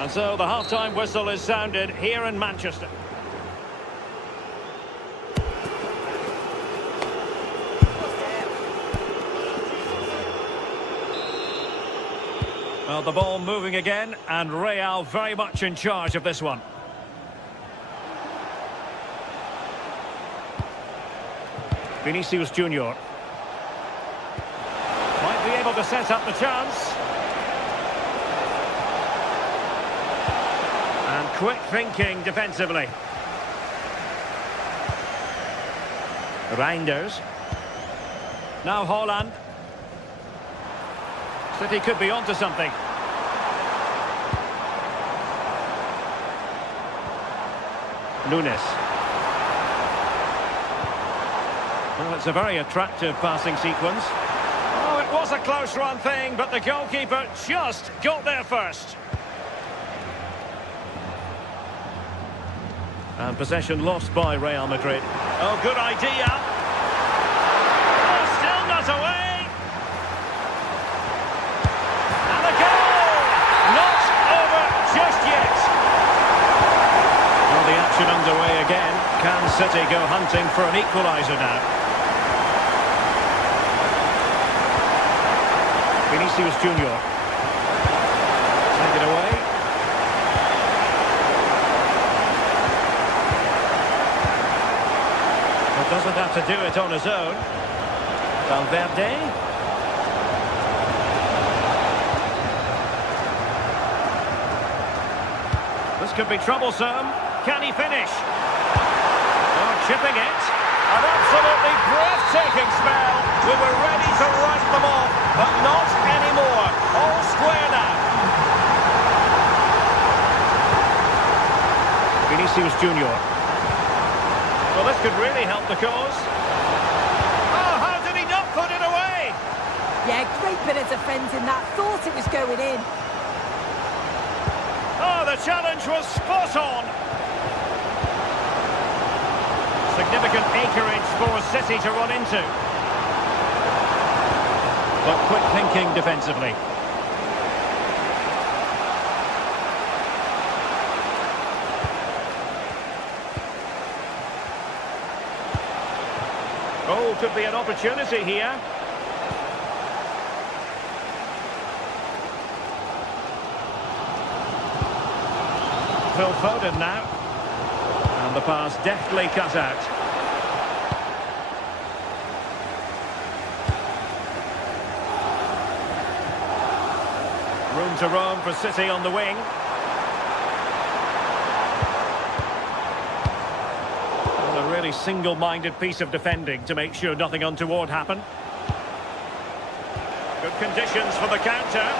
And so the half-time whistle is sounded here in Manchester. Well, the ball moving again, and Real very much in charge of this one. Vinicius Junior. Might be able to set up the chance. And quick thinking defensively. Reinders. Now Haaland. City could be onto something. Nunes. Well, it's a very attractive passing sequence. Oh, it was a close run thing, but the goalkeeper just got there first. And possession lost by Real Madrid. Oh, good idea. Oh, still not away. And the goal! Not over just yet. Well, the action underway again. Can City go hunting for an equaliser now? Vinicius Junior. Take it away. But doesn't have to do it on his own. Valverde. This could be troublesome. Can he finish? Oh, chipping it. An absolutely breathtaking spell. We were ready to write them off, but not anymore. All square now. Vinicius Junior. Well, this could really help the cause. Oh, how did he not put it away? Yeah, great bit of defending that. Thought it was going in. Oh, the challenge was spot on. Significant acreage for City to run into. But quick thinking defensively. Oh, could be an opportunity here. Phil Foden now. And the pass deftly cut out. Room to roam for City on the wing. Well, a really single-minded piece of defending to make sure nothing untoward happened. Good conditions for the counter.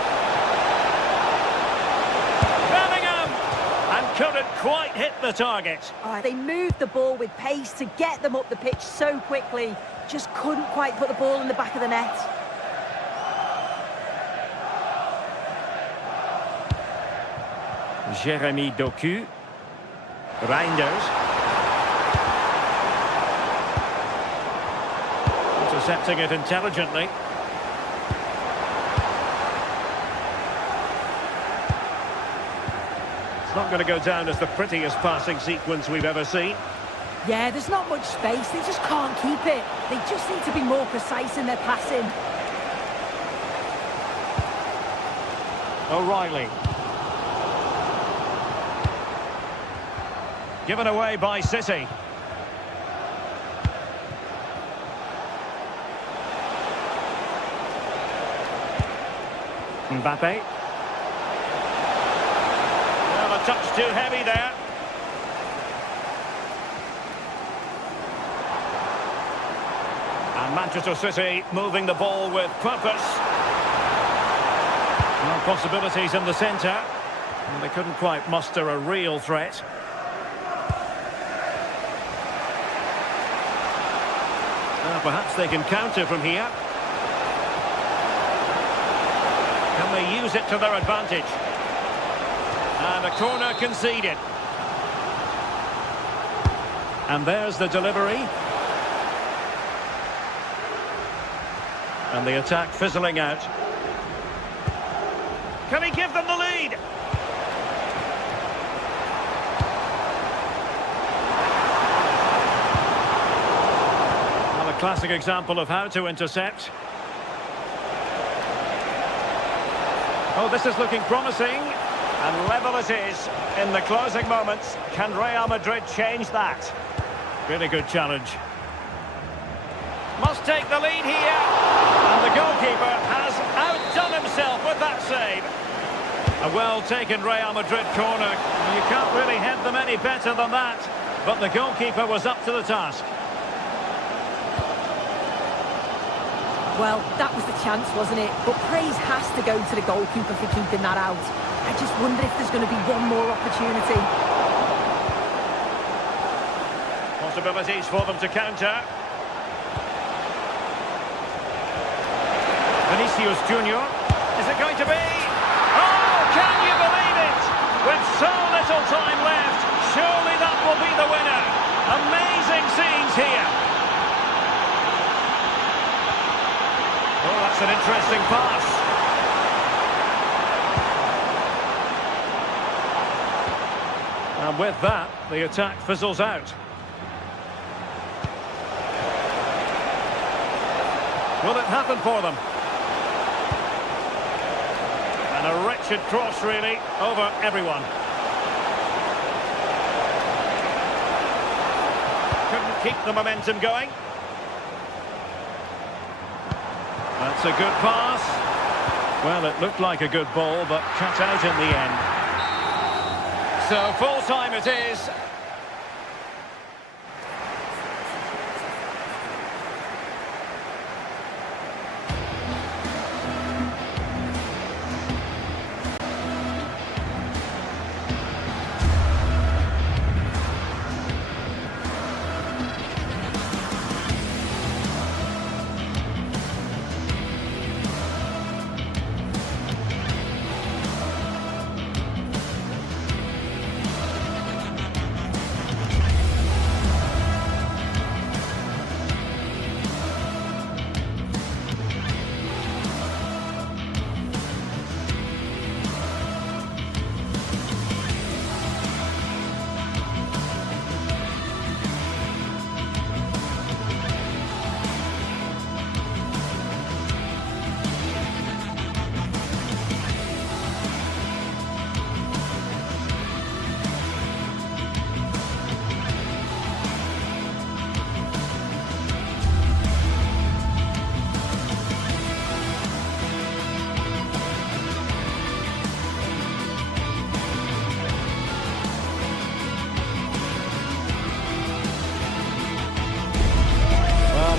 Couldn't quite hit the target. They moved the ball with pace to get them up the pitch so quickly. Just couldn't quite put the ball in the back of the net. Jeremy Doku. Reinders. Intercepting it intelligently. It's not going to go down as the prettiest passing sequence we've ever seen. Yeah, there's not much space. They just can't keep it. They just need to be more precise in their passing. O'Reilly. Given away by City. Mbappe. Well, a touch too heavy there. And Manchester City moving the ball with purpose. Well, possibilities in the centre. And they couldn't quite muster a real threat. Perhaps they can counter from here. Can they use it to their advantage? And a corner conceded. And there's the delivery. And the attack fizzling out. Can he give them the lead? Classic example of how to intercept. Oh, this is looking promising. And level it is in the closing moments. Can Real Madrid change that? Really good challenge. Must take the lead here. And the goalkeeper has outdone himself with that save. A well-taken Real Madrid corner. You can't really head them any better than that. But the goalkeeper was up to the task. Well, that was the chance, wasn't it? But praise has to go to the goalkeeper for keeping that out. I just wonder if there's going to be one more opportunity. Possibilities for them to counter. Vinicius Junior. Is it going to be? Oh, can you believe it? With so little time left, surely that will be the winner. Amazing scenes here. Oh, that's an interesting pass. And with that, the attack fizzles out. Will it happen for them? And a wretched cross, really, over everyone. Couldn't keep the momentum going. That's a good pass. Well, it looked like a good ball, but cut out in the end. So full time it is.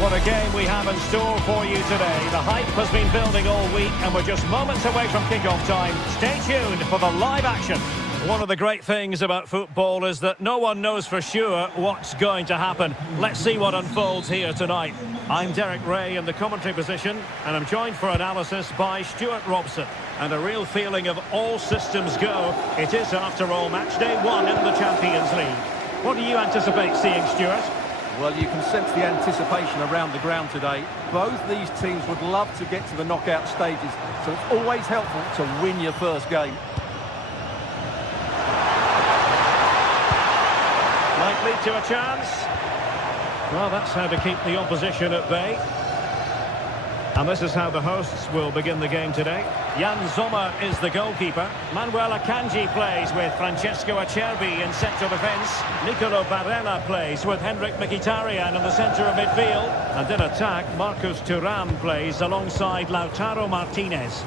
What a game we have in store for you today. The hype has been building all week and we're just moments away from kick-off time. Stay tuned for the live action. One of the great things about football is that no one knows for sure what's going to happen. Let's see what unfolds here tonight. I'm Derek Ray in the commentary position and I'm joined for analysis by Stuart Robson. And a real feeling of all systems go. It is, after all, match day 1 in the Champions League. What do you anticipate seeing, Stuart? Well, you can sense the anticipation around the ground today. Both these teams would love to get to the knockout stages, so it's always helpful to win your first game. Might lead to a chance. Well, that's how to keep the opposition at bay. And this is how the hosts will begin the game today. Jan Sommer is the goalkeeper. Manuel Akanji plays with Francesco Acerbi in central defence. Nicolo Barella plays with Henrik Mkhitaryan in the centre of midfield. And in attack, Marcus Thuram plays alongside Lautaro Martinez.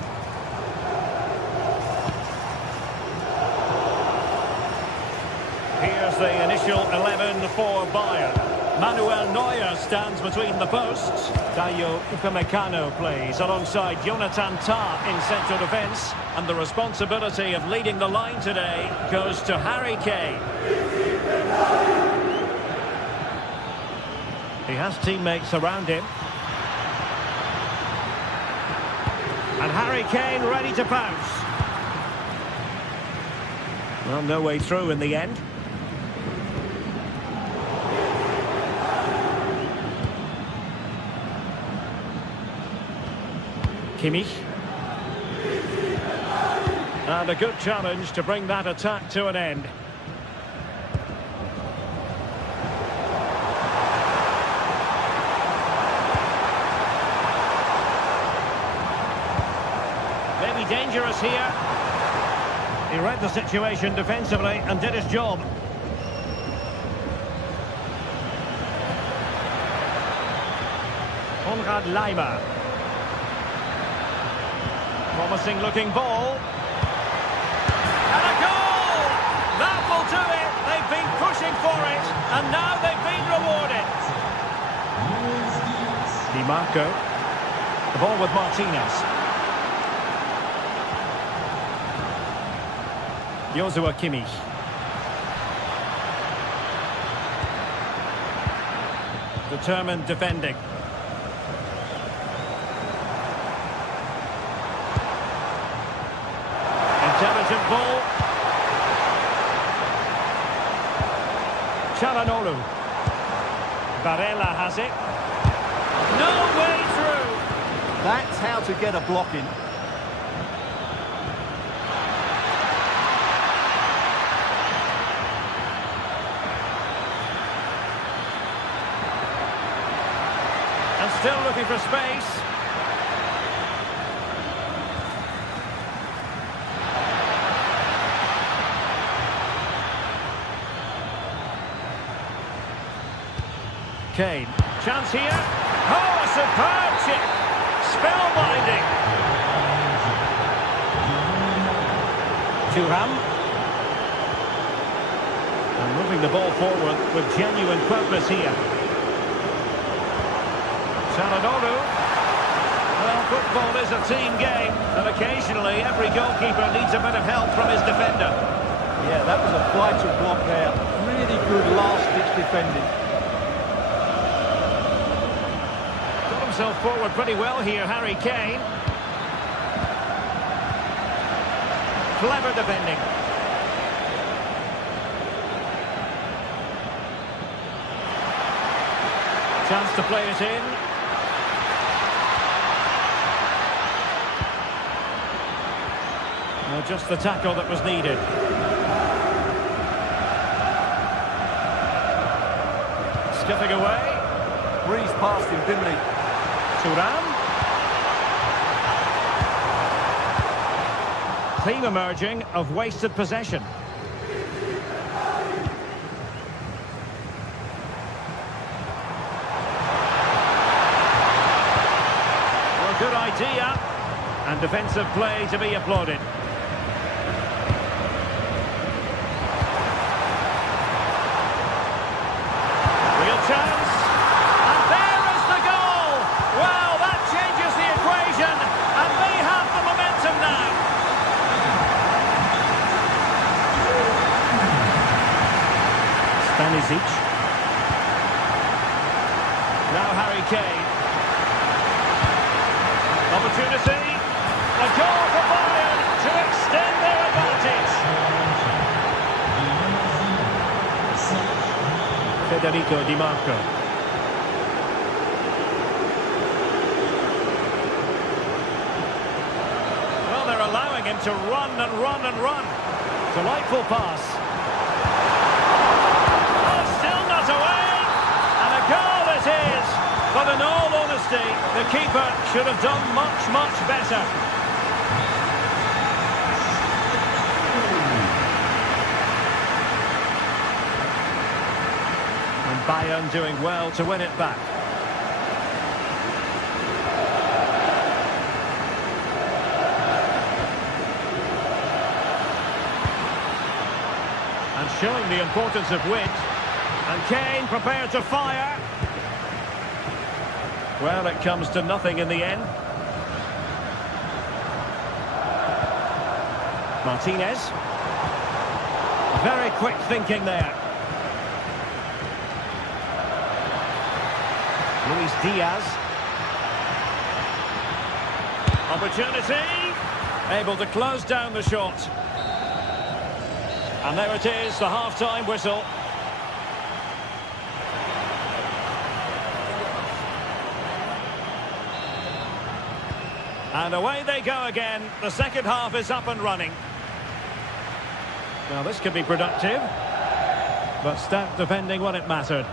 Here's the initial 11 for Bayern. Manuel Neuer stands between the posts. Dayo Upamecano plays alongside Jonathan Tah in central defence. And the responsibility of leading the line today goes to Harry Kane. He has teammates around him. And Harry Kane ready to pounce. Well, no way through in the end. Kimmich. And a good challenge to bring that attack to an end. Maybe dangerous here. He read the situation defensively and did his job. Konrad Laimer. Promising looking ball. And a goal! That will do it. They've been pushing for it, and now they've been rewarded. Di Marco. The ball with Martinez. Joshua Kimmich. Determined defending. Intelligent ball. Çalhanoğlu. Barella has it. No way through. That's how to get a block in. And still looking for space. Kane. Chance here. Oh, a superb chip. Spellbinding. Thuram. And moving the ball forward with genuine purpose here. Çalhanoğlu. Well, football is a team game, and occasionally every goalkeeper needs a bit of help from his defender. Yeah, that was a vital block there. Really good last-ditch defending. Himself forward pretty well here, Harry Kane. Clever defending. Chance to play it in. Well, just the tackle that was needed. Skipping away. Breeze past him, didn't he? Thuram. Theme emerging of wasted possession. Well, good idea. And defensive play to be applauded. Real chance. Stanisic. Now Harry Kane. Opportunity. A goal for Bayern to extend their advantage. Federico Di Marco. to run and run and run. Delightful pass. Oh, still not away. And a goal it is. But in all honesty, the keeper should have done much, much better. And Bayern doing well to win it back. And showing the importance of width. And Kane prepared to fire. Well, it comes to nothing in the end. Martinez. Very quick thinking there. Luis Diaz. Opportunity. Able to close down the shot. And there it is, the half-time whistle. And away they go again. The second half is up and running. Now this could be productive, but stout defending when it mattered.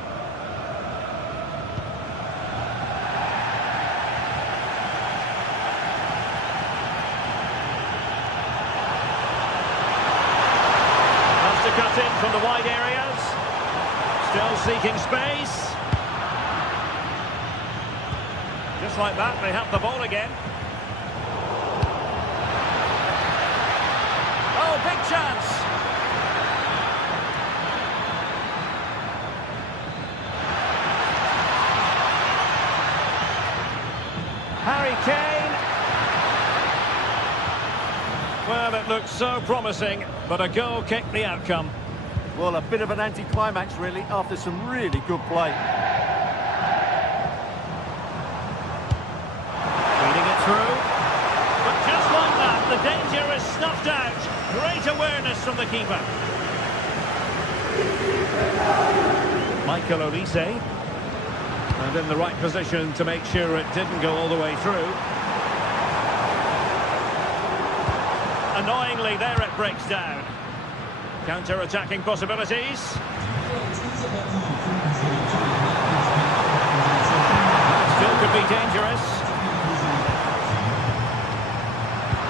Wants to cut in from the wide areas. Still seeking space. Just like that, they have the ball again. Oh, big chance. Harry Kane. Well, it looked so promising, but a goal kicked the outcome. Well, a bit of an anti-climax, really, after some really good play. Feeding it through. But just like that, the danger is snuffed out. Great awareness from the keeper. Michael Olise. And in the right position to make sure it didn't go all the way through. Annoyingly, there it breaks down. Counter-attacking possibilities. Still could be dangerous.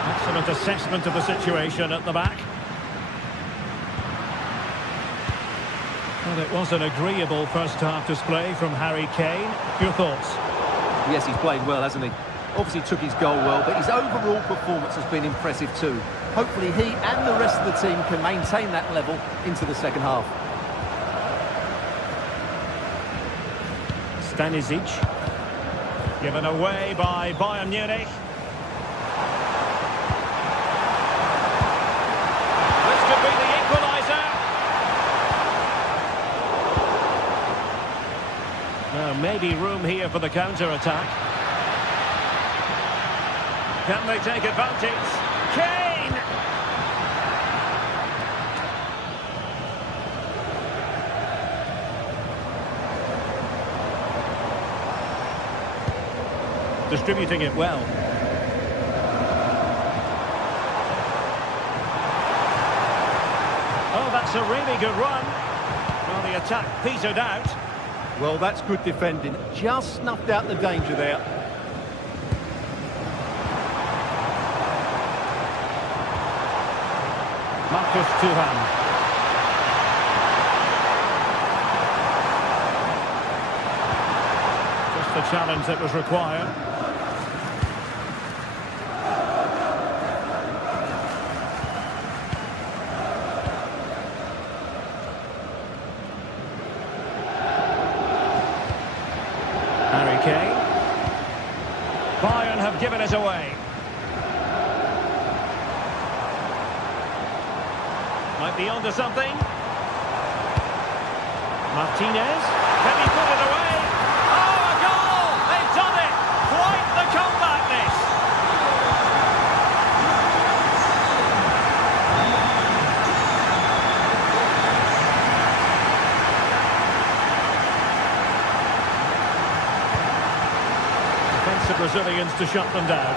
Excellent assessment of the situation at the back. Well, it was an agreeable first-half display from Harry Kane. Your thoughts? Yes, he's played well, hasn't he? Obviously took his goal well, but his overall performance has been impressive too. Hopefully he and the rest of the team can maintain that level into the second half. Stanisic. Given away by Bayern Munich. This could be the equaliser. Now, maybe room here for the counter-attack. Can they take advantage? Kane! Distributing it well. Oh, that's a really good run. Well, the attack petered out. Well, that's good defending. Just snuffed out the danger there. Marcus Thuram. Just the challenge that was required. Harry Kane. Bayern have given it away. Might be onto something. Martinez. Can he put it away? Oh, a goal! They've done it! Quite the comeback, this! Defensive Brazilians to shut them down.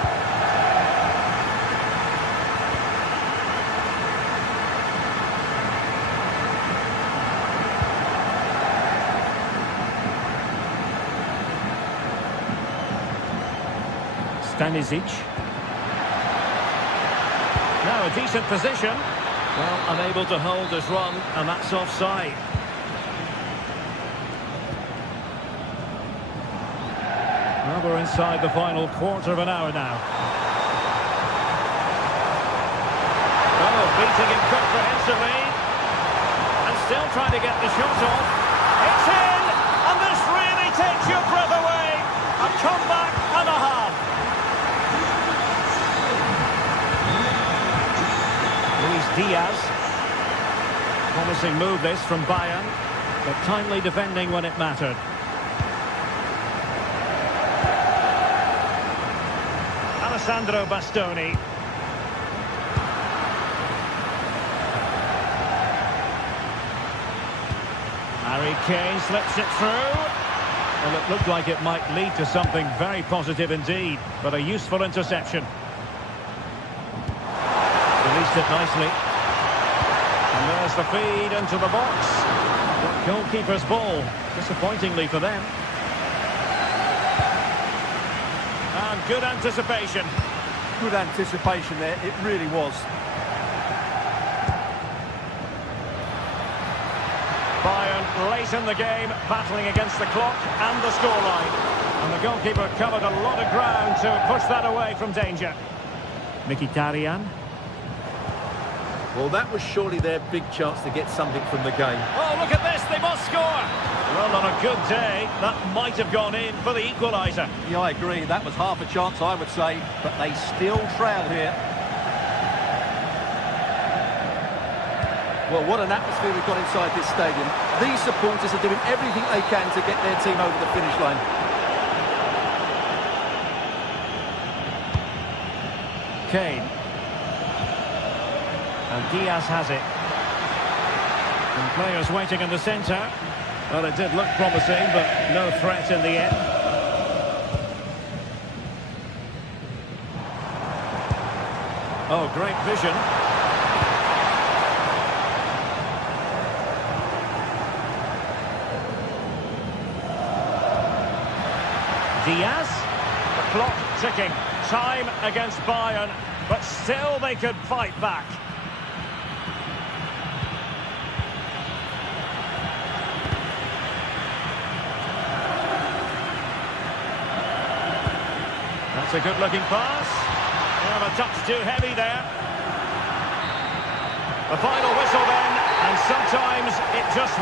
Stanisic. Now a decent position. Well, unable to hold his run, and that's offside. Well, we're inside the final quarter of an hour now. Oh, beating him comprehensively. And still trying to get the shot off. It's in! And this really takes your breath away. A comeback and a half. Luis Diaz. Promising move this from Bayern, but timely defending when it mattered. Alessandro Bastoni. Harry Kane slips it through. Well, it looked like it might lead to something very positive indeed, but a useful interception. Released it nicely. And there's the feed into the box. But goalkeeper's ball, disappointingly for them. And good anticipation. Good anticipation there, it really was. Bayern late in the game, battling against the clock and the scoreline. And the goalkeeper covered a lot of ground to push that away from danger. Mkhitaryan. Well, that was surely their big chance to get something from the game. Oh, look at this, they must score! Well, on a good day, that might have gone in for the equaliser. Yeah, I agree, that was half a chance, I would say, but they still trail here. Well, what an atmosphere we've got inside this stadium. These supporters are doing everything they can to get their team over the finish line. Kane. And Diaz has it. And players waiting in the centre. Well, it did look promising, but no threat in the end. Oh, great vision. Diaz. The clock ticking. Time against Bayern, but still they could fight back. That's a good-looking pass. Well, a touch too heavy there. The final whistle then, and sometimes it just...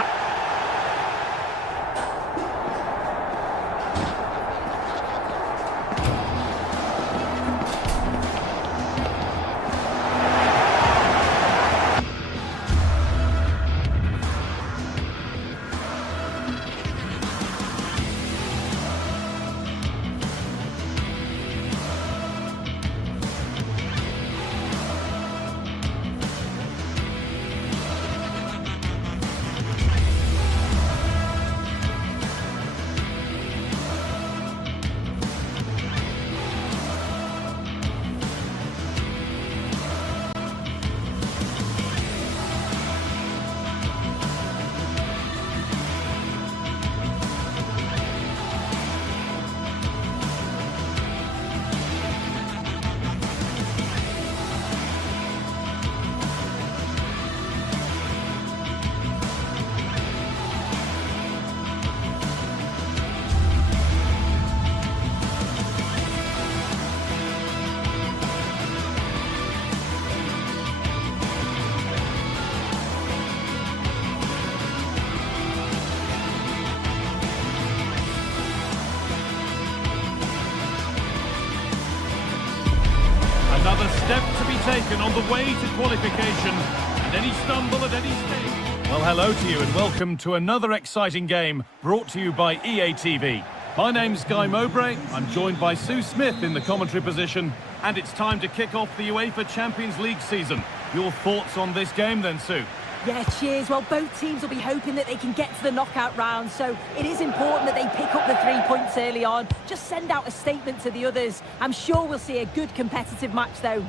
Another step to be taken on the way to qualification, and any stumble at any stage. Well, hello to you and welcome to another exciting game brought to you by EA TV. My name's Guy Mowbray, I'm joined by Sue Smith in the commentary position, and it's time to kick off the UEFA Champions League season. Your thoughts on this game then, Sue? Yeah, cheers. Well, both teams will be hoping that they can get to the knockout round, so it is important that they pick up the 3 points early on. Just send out a statement to the others. I'm sure we'll see a good competitive match, though.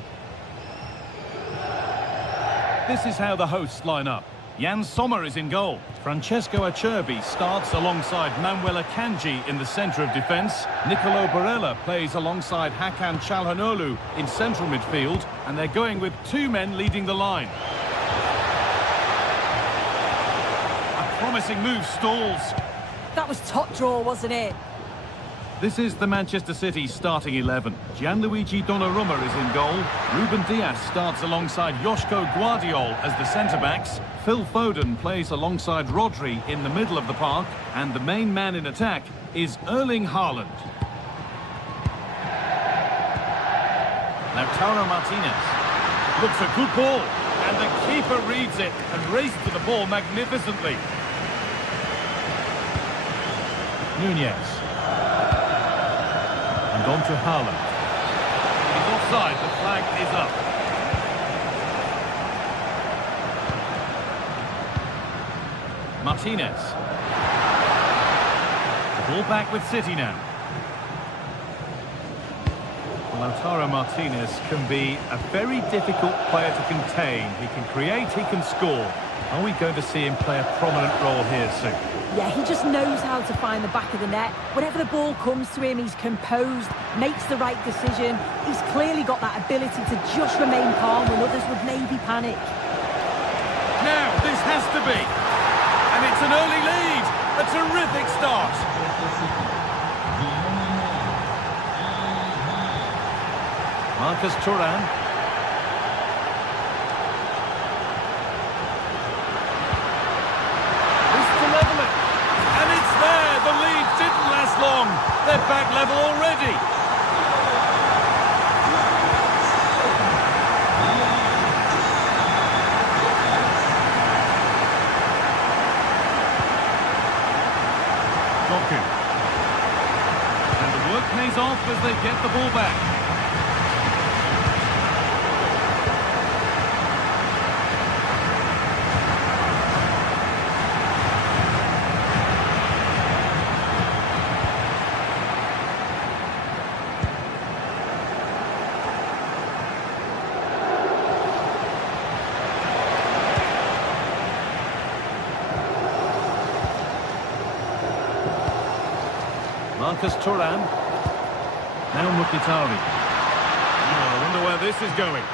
This is how the hosts line up. Jan Sommer is in goal. Francesco Acerbi starts alongside Manuel Akanji in the centre of defence. Nicolo Barella plays alongside Hakan Çalhanoğlu in central midfield, and they're going with 2 men leading the line. A promising move stalls. That was top draw, wasn't it? This is the Manchester City starting 11. Gianluigi Donnarumma is in goal. Ruben Dias starts alongside Joško Guardiol as the centre-backs. Phil Foden plays alongside Rodri in the middle of the park. And the main man in attack is Erling Haaland. Lautaro Martinez. Looks a good ball. And the keeper reads it and raced to the ball magnificently. Nunez. And on to Haaland. He's offside, the flag is up. Martinez. The ball back with City now. Lautaro Martinez can be a very difficult player to contain. He can create, he can score. Are we going to see him play a prominent role here soon? Yeah, he just knows how to find the back of the net. Whenever the ball comes to him, he's composed, makes the right decision. He's clearly got that ability to just remain calm when others would maybe panic. Now, this has to be. And it's an early lead. A terrific start. Marcus Thuram. Long. They're back level already. Doku. And the work pays off as they get the ball back. Marcus Thuram. Now Mkhitaryan. Oh, I wonder where this is going.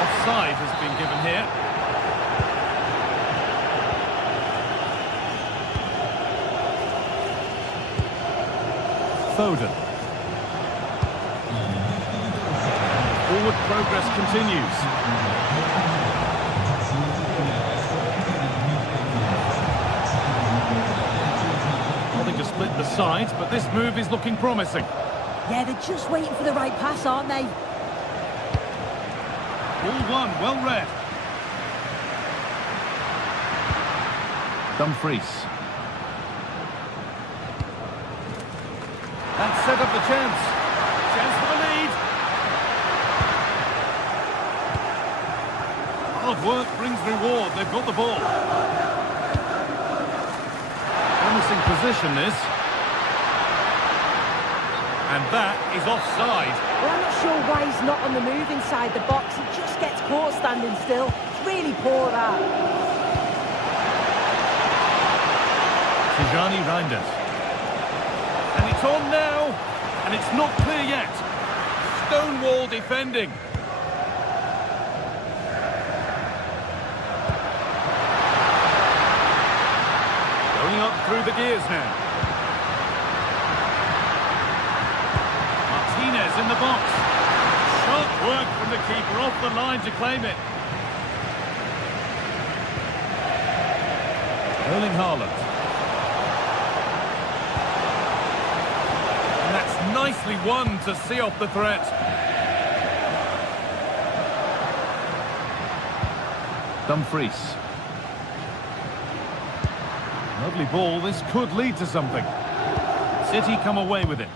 Offside has been given here. Foden. Forward progress continues. To split the sides, but this move is looking promising. Yeah, they're just waiting for the right pass, aren't they? Ball one, well read. Dumfries. That set up the chance. Chance for the lead. Hard work brings reward. They've got the ball. Promising position, this. And that is offside. Well, I'm not sure why he's not on the move inside the box. He just gets caught standing still. It's really poor, that. Tijani Reinders. And it's on now. And it's not clear yet. Stonewall defending. Up through the gears now. Martinez in the box. Sharp work from the keeper off the line to claim it. Erling Haaland. And that's nicely won to see off the threat. Dumfries. Lovely ball, this could lead to something. City come away with it.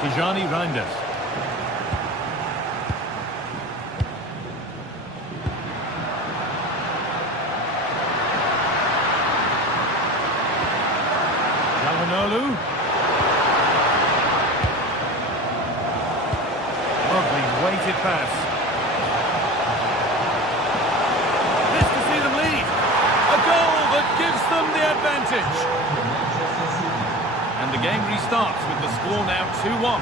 Tijani Reinders. Çalhanoğlu. game restarts with the score now 2-1.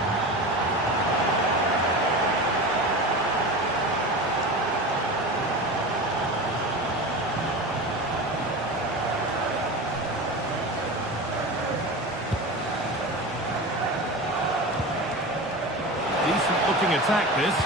Looking attack this.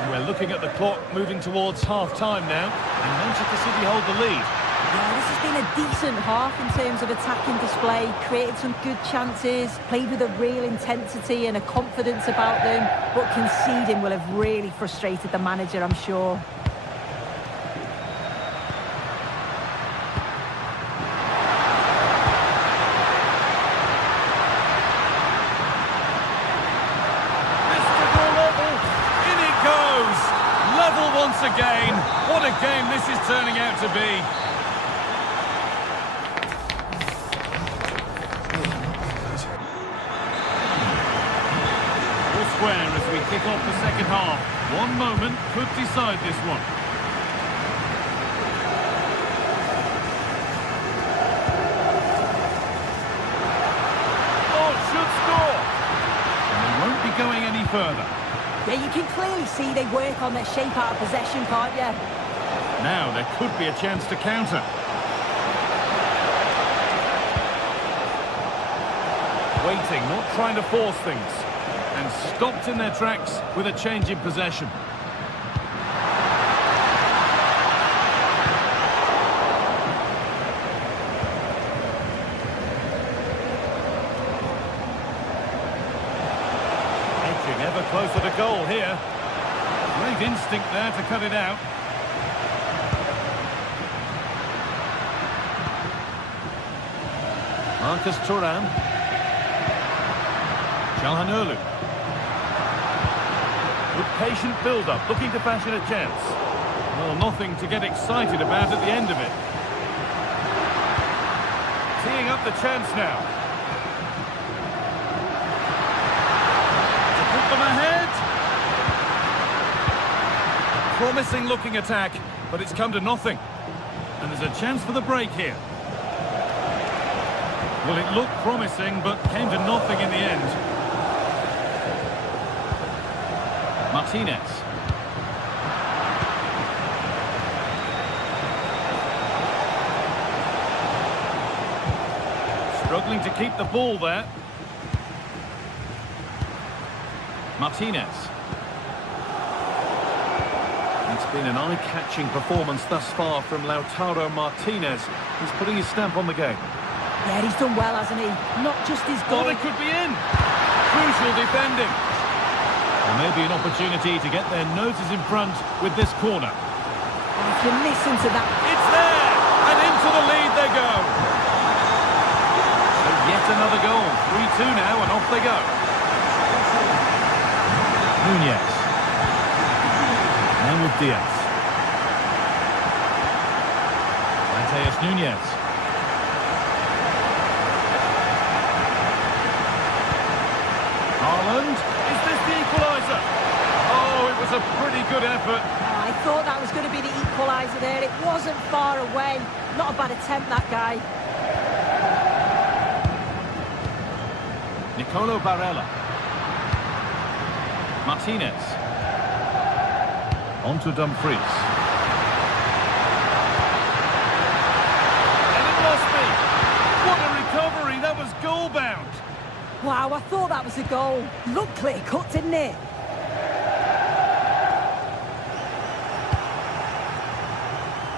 And we're looking at the clock moving towards half-time now, and Manchester City hold the lead. Yeah, this has been a decent half in terms of attacking display, created some good chances, played with a real intensity and a confidence about them, but conceding will have really frustrated the manager, I'm sure. Once again, what a game this is turning out to be. All square as we kick off the second half. One moment could decide this one. Oh, should score. And they won't be going any further. Yeah, you can clearly see they work on their shape out of possession, can't you? Now there could be a chance to counter. Waiting, not trying to force things. And stopped in their tracks with a change in possession. Ever closer to goal here. Great instinct there to cut it out. Marcus Thuram. Calhanoglu. Good patient build-up, looking to fashion a chance. Well, nothing to get excited about at the end of it. Teeing up the chance now. Ahead. Promising looking attack, but it's come to nothing. And there's a chance for the break here. Well, it looked promising, but came to nothing in the end. Martinez. Struggling to keep the ball there. Martinez. It's been an eye-catching performance thus far from Lautaro Martinez. He's putting his stamp on the game. Yeah, he's done well, hasn't he? Not just his goal. Oh, it could be in. Crucial defending. Well, maybe an opportunity to get their noses in front with this corner. And if you listen to that... It's there! And into the lead they go. So yet another goal. 3-2 now, and off they go. Nunez. And with Diaz. Mateus Nunez. Haaland. Is this the equaliser? Oh, it was a pretty good effort. I thought that was going to be the equaliser there. It wasn't far away. Not a bad attempt, that guy. Nicolo Barella. Martinez. On to Dumfries. And it must be. What a recovery. That was goal-bound. Wow, I thought that was a goal. Looked clear-cut, didn't it?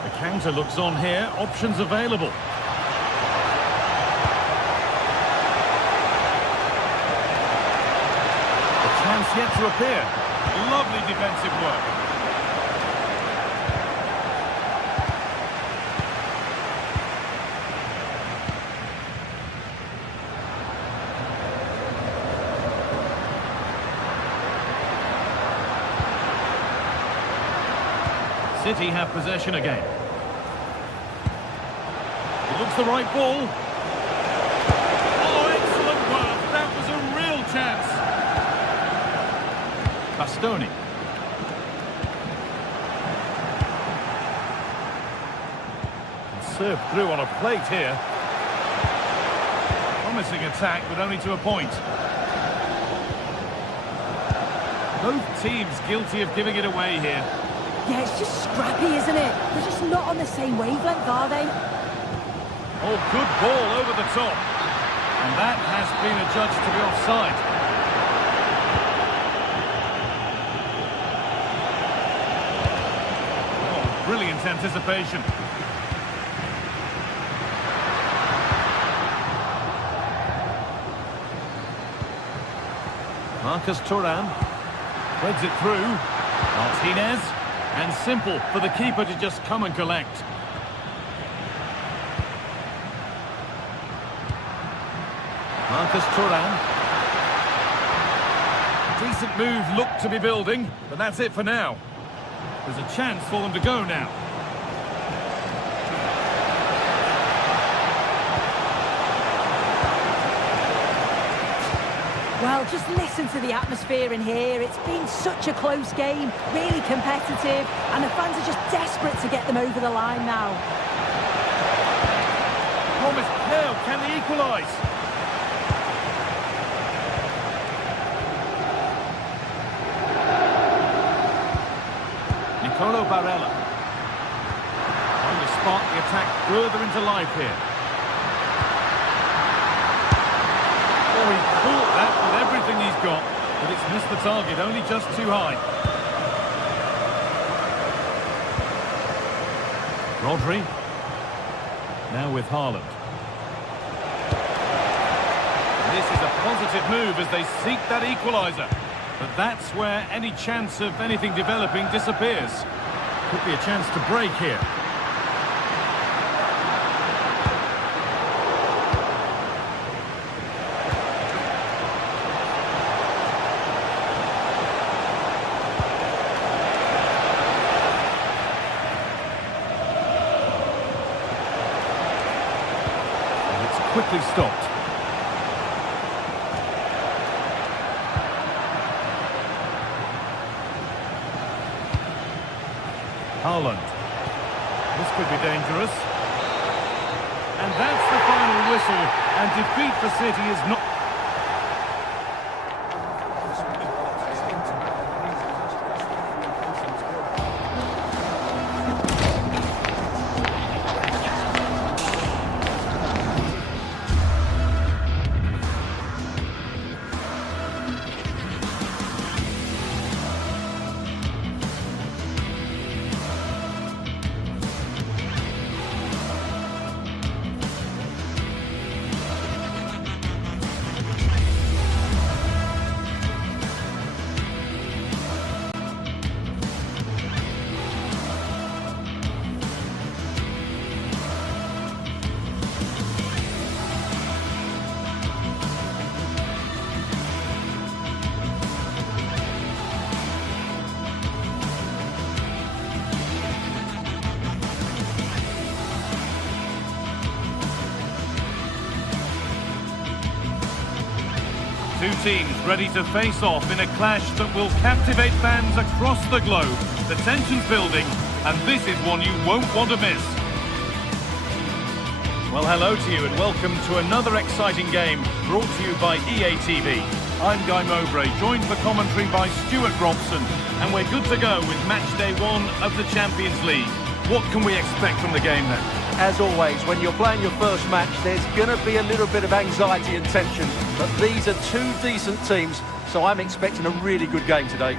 The counter looks on here. Options available. Chance yet to appear. Lovely defensive work. City have possession again. It looks the right ball. Oh, excellent work. That was a real chance. Bastoni. Served through on a plate here. Promising attack, but only to a point. Both teams guilty of giving it away here. Yeah, it's just scrappy, isn't it? They're just not on the same wavelength, are they? Oh, good ball over the top. And that has been adjudged to be offside. Oh, brilliant anticipation. Marcus Thuram threads it through. Martinez. And simple for the keeper to just come and collect. Marcus Thuram. Decent move looked to be building, but that's it for now. There's a chance for them to go now. Well, just listen to the atmosphere in here. It's been such a close game, really competitive, and the fans are just desperate to get them over the line now. Promise now, can they equalise? Nicolo Barella. Trying to spark the attack further into life here. Oh, he caught that with everything he's got, but it's missed the target, only just too high. Rodri. Now with Haaland. This is a positive move as they seek that equaliser. But that's where any chance of anything developing disappears. Could be a chance to break here. And it's quickly stopped. Haaland. This could be dangerous. And that's the final whistle. And defeat for City is not... Two teams ready to face off in a clash that will captivate fans across the globe. The tension's building, and this is one you won't want to miss. Well, hello to you and welcome to another exciting game brought to you by EA TV. I'm Guy Mowbray, joined for commentary by Stuart Robson, and we're good to go with match day 1 of the Champions League. What can we expect from the game then? As always, when you're playing your first match, there's going to be a little bit of anxiety and tension. But these are two decent teams, so I'm expecting a really good game today.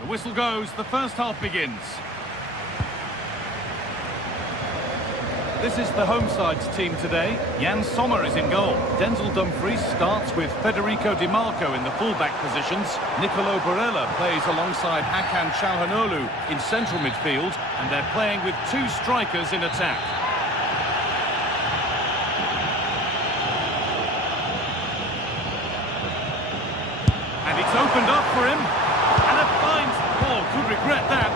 The whistle goes, the first half begins. This is the home side's team today. Jan Sommer is in goal. Denzel Dumfries starts with Federico Di Marco in the full-back positions. Nicolo Barella plays alongside Hakan Çalhanoğlu in central midfield, and they're playing with two strikers in attack. And it's opened up for him. And a finds... Oh, could regret that.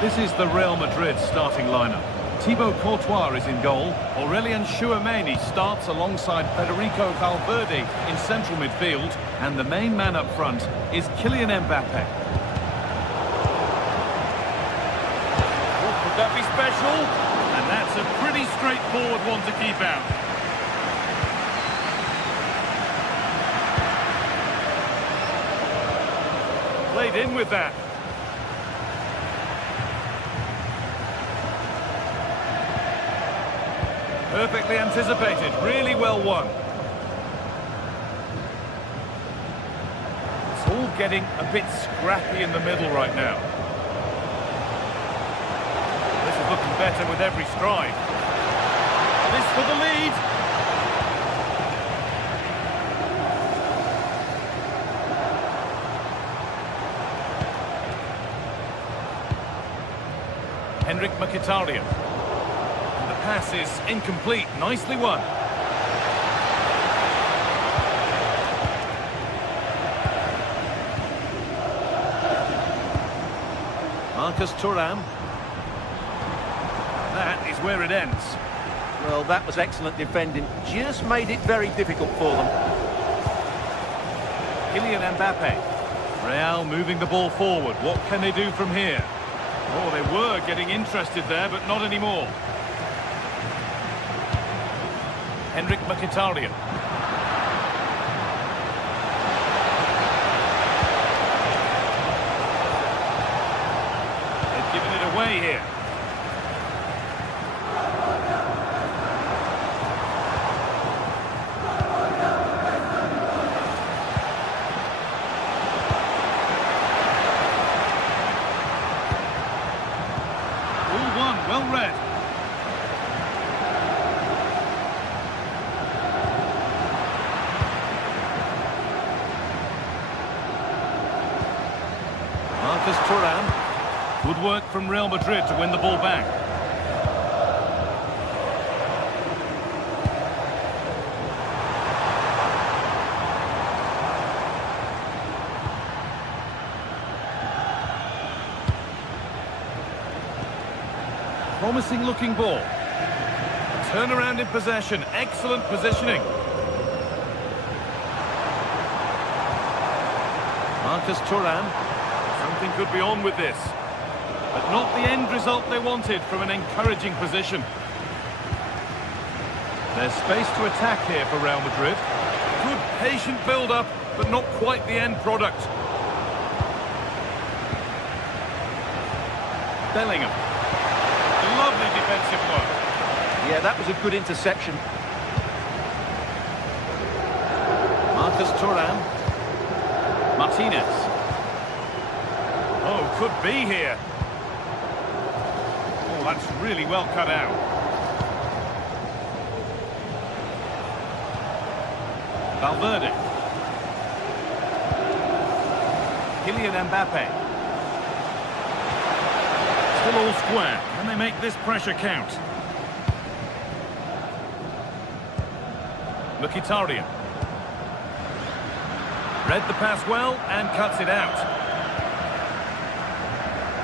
This is the Real Madrid starting lineup. Thibaut Courtois is in goal. Aurelien Tchouameni starts alongside Federico Valverde in central midfield. And the main man up front is Kylian Mbappe. Could that be special? And that's a pretty straightforward one to keep out. Played in with that. Perfectly anticipated, really well won. It's all getting a bit scrappy in the middle right now. This is looking better with every stride. This for the lead. Henrik Mkhitaryan. Pass is incomplete, nicely won. Marcus Thuram. That is where it ends. Well, that was excellent defending. Just made it very difficult for them. Kylian Mbappe. Real moving the ball forward. What can they do from here? Oh, they were getting interested there, but not anymore. Henrik Mkhitaryan. They've given it away here. All one, well read. Marcus Thuram. Good work from Real Madrid to win the ball back. Promising looking ball. Turnaround in possession. Excellent positioning. Marcus Thuram. Something could be on with this, but not the end result they wanted from an encouraging position. There's space to attack here for Real Madrid. Good patient build-up, but not quite the end product. Bellingham. Lovely defensive work. Yeah, that was a good interception. Marcus Thuram. Martinez. Oh, could be here. Oh, that's really well cut out. Valverde. Kylian Mbappe. Still all square. Can they make this pressure count? Mkhitaryan. Read the pass well and cuts it out.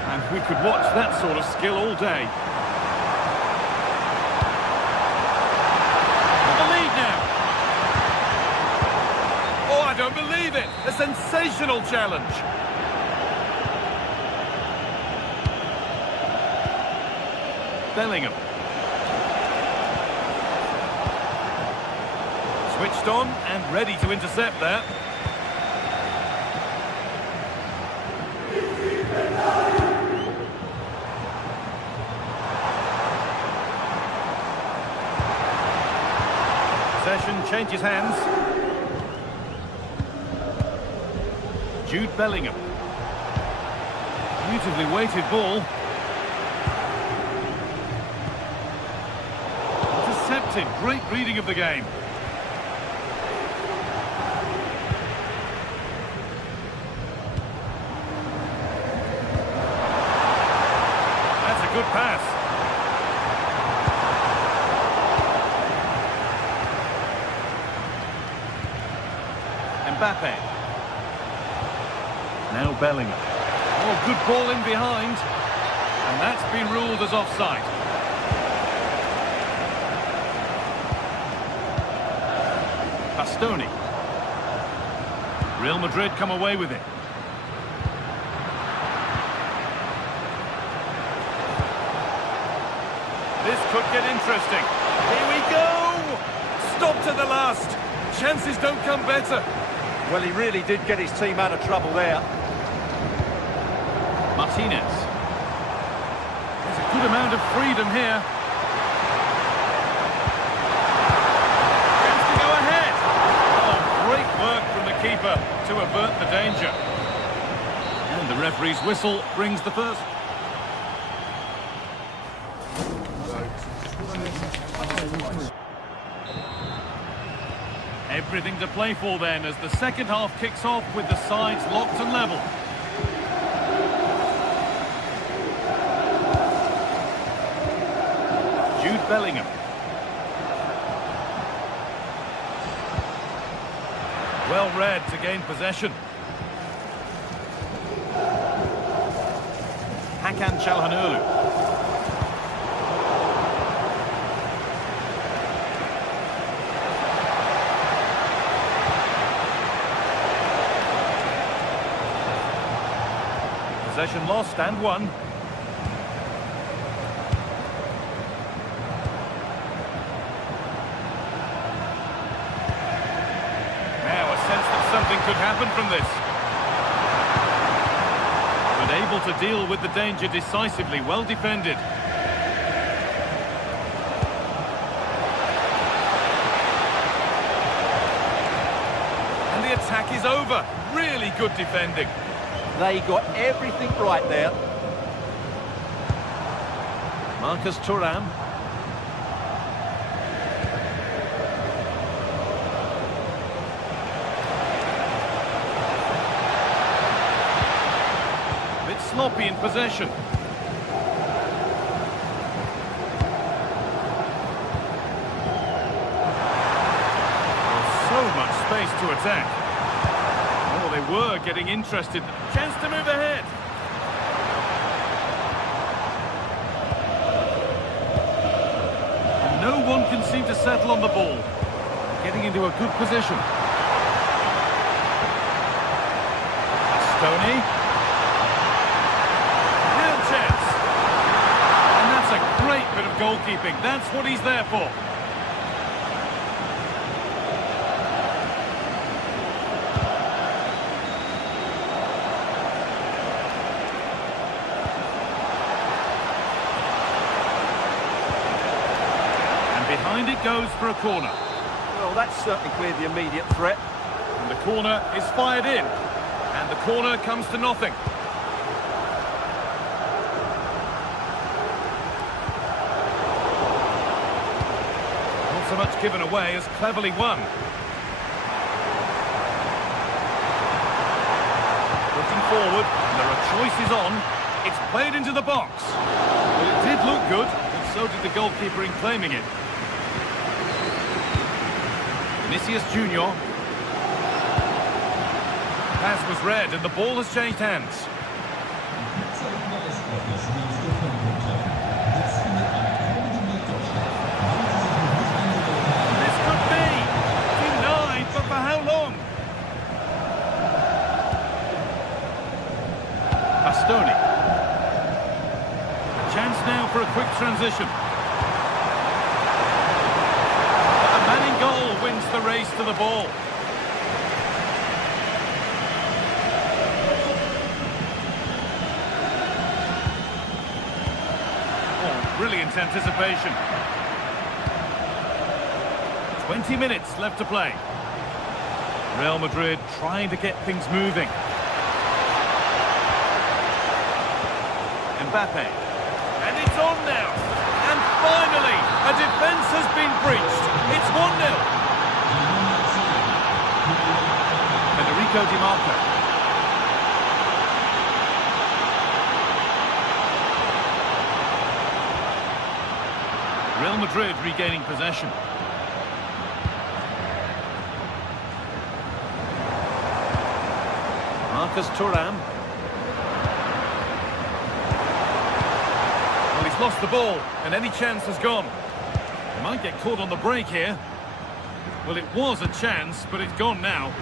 And we could watch that sort of skill all day. The lead now. Oh, I don't believe it. A sensational challenge. Bellingham. Switched on and ready to intercept that. Possession changes hands. Jude Bellingham. Beautifully weighted ball. Intercepted. Great reading of the game. That's a good pass. Mbappe. Now Bellingham. Oh, good ball in behind. And that's been ruled as offside. Bastoni. Real Madrid come away with it. This could get interesting. Here we go! Stop to the last. Chances don't come better. Well, he really did get his team out of trouble there. Martinez. There's a good amount of freedom here. Chance to go ahead. Oh, great work from the keeper to avert the danger. And the referee's whistle brings the first. Everything to play for then as the second half kicks off with the sides locked and level. Jude Bellingham. Well read to gain possession. Hakan Çalhanoğlu. Possession lost and won. Now a sense that something could happen from this. But able to deal with the danger decisively, well defended. And the attack is over. Really good defending. They got everything right there. Marcus Thuram. A bit sloppy in possession. So much space to attack. Oh, they were getting interested. Chance to move ahead. And no one can seem to settle on the ball. Getting into a good position. Bastoni. Real chance. And that's a great bit of goalkeeping. That's what he's there for. Behind it goes for a corner. Well, that's certainly cleared the immediate threat. And the corner is fired in. And the corner comes to nothing. Not so much given away as cleverly won. Looking forward, and there are choices on. It's played into the box. Well, it did look good, and so did the goalkeeper in claiming it. Vinicius Junior. Pass was read and the ball has changed hands. This could be denied, but for how long? Bastoni. A chance now for a quick transition. Goal wins the race to the ball. Oh, brilliant anticipation. 20 minutes left to play. Real Madrid trying to get things moving. Mbappe. And it's on now. And finally, a defence has been breached. It's 1-0. Federico Di Marco. Real Madrid regaining possession. Marcus Thuram. He's lost the ball, and any chance has gone. He might get caught on the break here. Well, it was a chance, but it's gone now.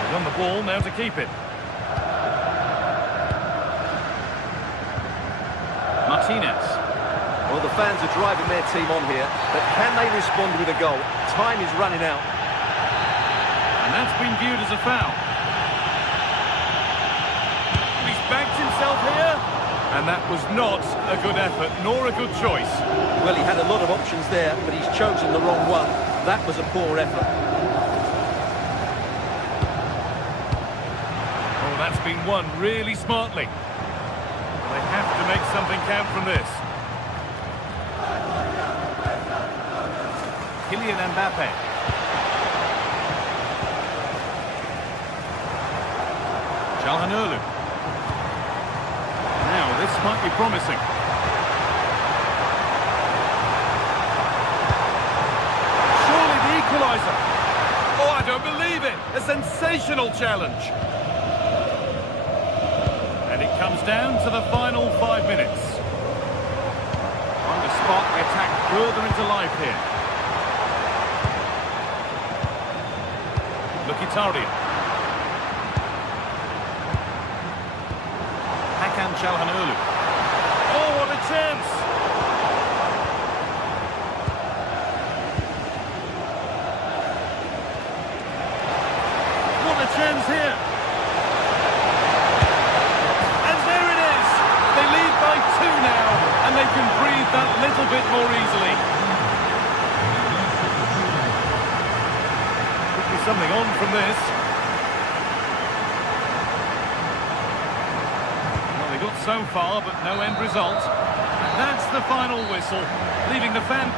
He's on the ball, now to keep it. Martinez. Well, the fans are driving their team on here, but can they respond with a goal? Time is running out. And that's been viewed as a foul. He's backed himself here. And that was not a good effort, nor a good choice. Well, he had a lot of options there, but he's chosen the wrong one. That was a poor effort. Oh, that's been won really smartly. They have to make something count from this. Kylian Mbappe. Calhanoglu. Now, this might be promising. Surely the equaliser. Oh, I don't believe it. A sensational challenge. And it comes down to the final 5 minutes. Trying to spark the attack further into life here. Mkhitaryan. Hakan Calhanoglu. Oh, what a chance! What a chance here! And there it is! They lead by 2 now, and they can breathe that little bit more easily. Something on from this. Well, they got so far, but no end result. And that's the final whistle, leaving the fan...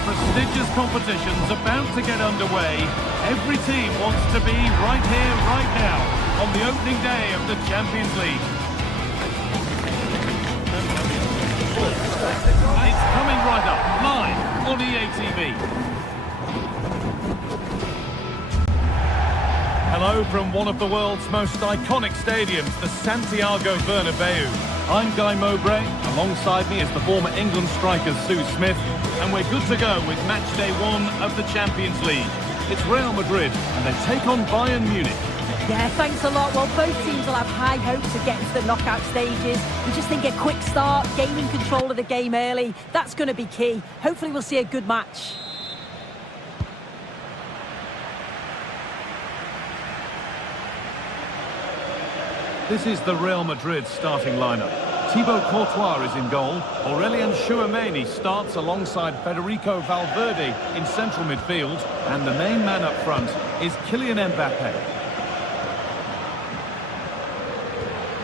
Prestigious competitions about to get underway. Every team wants to be right here, right now, on the opening day of the Champions League. It's coming right up, live on EA TV. Hello from one of the world's most iconic stadiums, the Santiago Bernabeu. I'm Guy Mowbray. Alongside me is the former England striker Sue Smith. And we're good to go with match day 1 of the Champions League. It's Real Madrid, and they take on Bayern Munich. Yeah, thanks a lot. Well, both teams will have high hopes of getting to the knockout stages. We just think a quick start, gaining control of the game early, that's going to be key. Hopefully we'll see a good match. This is the Real Madrid starting lineup. Thibaut Courtois is in goal. Aurélien Tchouameni starts alongside Federico Valverde in central midfield. And the main man up front is Kylian Mbappe.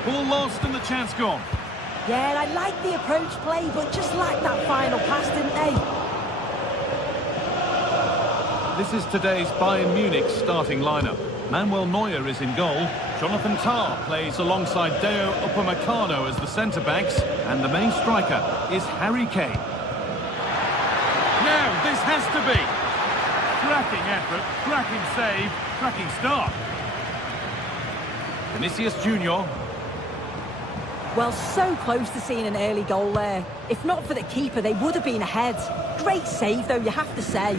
Ball lost and the chance gone. Yeah, I like the approach play, but just lacked that final pass, didn't they? This is today's Bayern Munich starting lineup. Manuel Neuer is in goal. Jonathan Tah plays alongside Deo Upamecano as the centre-backs. And the main striker is Harry Kane. Now, this has to be. Cracking effort, cracking save, cracking start. Vinicius Junior. Well, so close to seeing an early goal there. If not for the keeper, they would have been ahead. Great save, though, you have to say.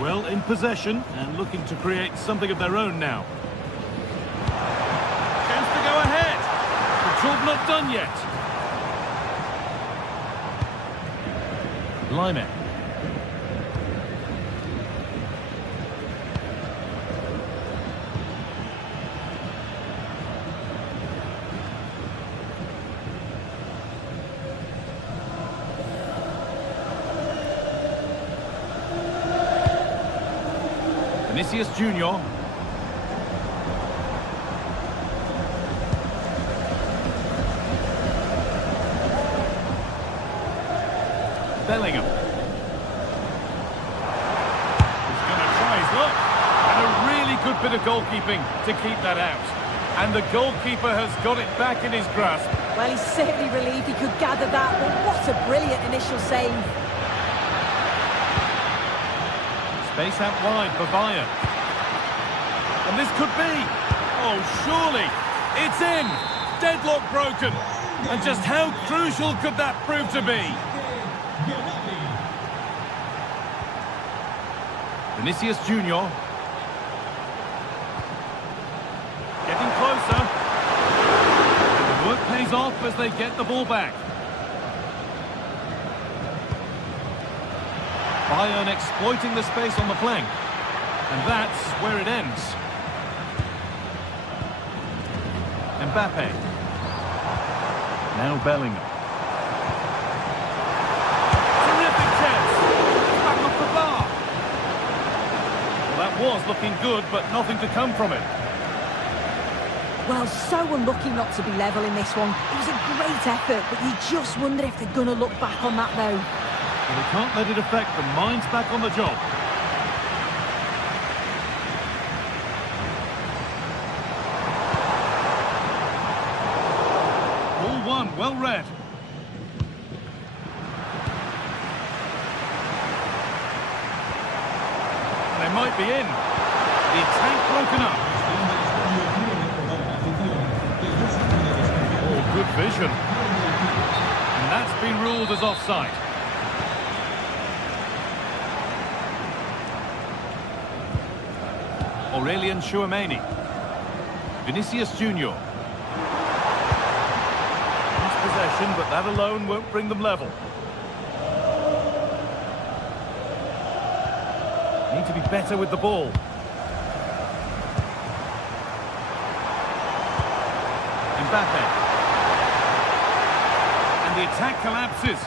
Well, in possession and looking to create something of their own now. Chance to go ahead. The job not done yet. Lyman. Vinicius Junior. Bellingham. He's going to try his luck. And a really good bit of goalkeeping to keep that out. And the goalkeeper has got it back in his grasp. Well, he's certainly relieved he could gather that, but what a brilliant initial save. Space out wide for Bayern. And this could be. Oh, surely. It's in. Deadlock broken. And just how crucial could that prove to be? Vinicius Junior. Getting closer. And the work pays off as they get the ball back. Bayern exploiting the space on the flank. And that's where it ends. Mbappe. Now Bellingham. Terrific chance. Back off the bar. Well, that was looking good, but nothing to come from it. Well, so unlucky not to be level in this one. It was a great effort, but you just wonder if they're going to look back on that, though. Well, they can't let it affect them. Mind's back on the job. Ball one, well read. They might be in. The attack broken up. Oh, good vision. And that's been ruled as offside. Aurelian Tchouameni. Vinicius Junior. Lost possession, but that alone won't bring them level. Need to be better with the ball. Mbappe. And the attack collapses.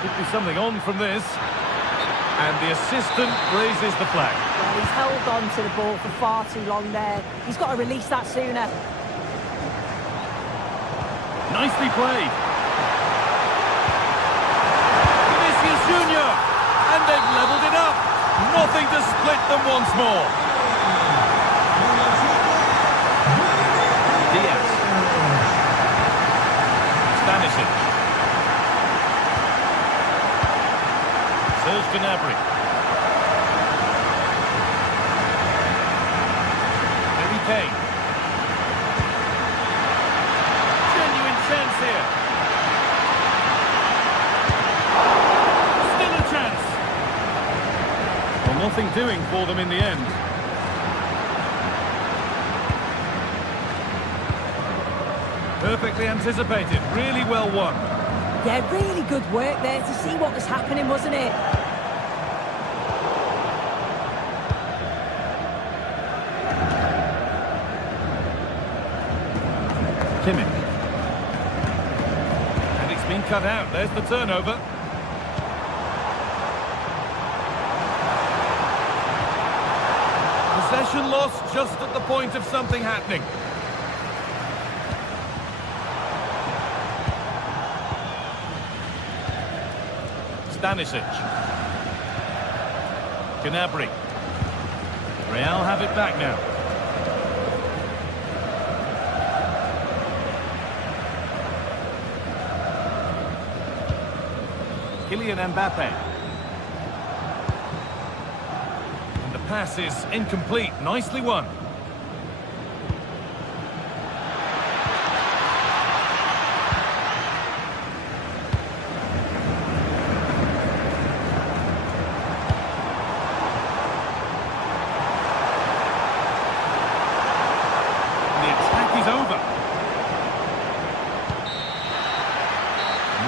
Could be something on from this. And the assistant raises the flag. Well, he's held on to the ball for far too long there. He's got to release that sooner. Nicely played. Vinicius Junior. And they've levelled it up. Nothing to split them once more. Diaz. Stanisic. Serge Gnabry. Harry Kane. Genuine chance here. Still a chance. Well, nothing doing for them in the end. Perfectly anticipated. Really well won. Yeah, really good work there to see what was happening, wasn't it? Kimmich. And it's been cut out. There's the turnover. Possession lost just at the point of something happening. Stanisic. Gnabry. Real have it back now. Kylian Mbappe. And the pass is incomplete. Nicely won.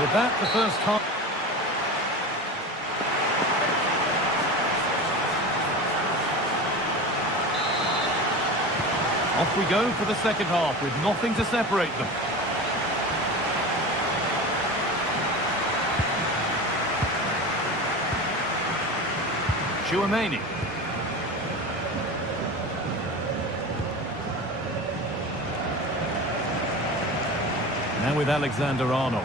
With that, the first half. Off we go for the second half with nothing to separate them. Chouameni. Now with Alexander-Arnold.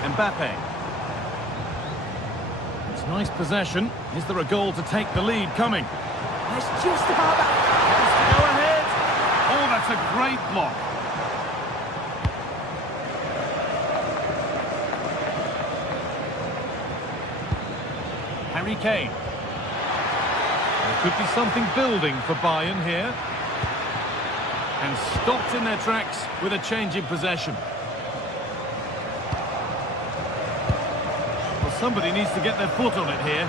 Mbappe. It's nice possession. Is there a goal to take the lead coming? It's just about that. Has to go ahead. Oh, that's a great block. Harry Kane. There could be something building for Bayern here. And stopped in their tracks with a change in possession. Well, somebody needs to get their foot on it here.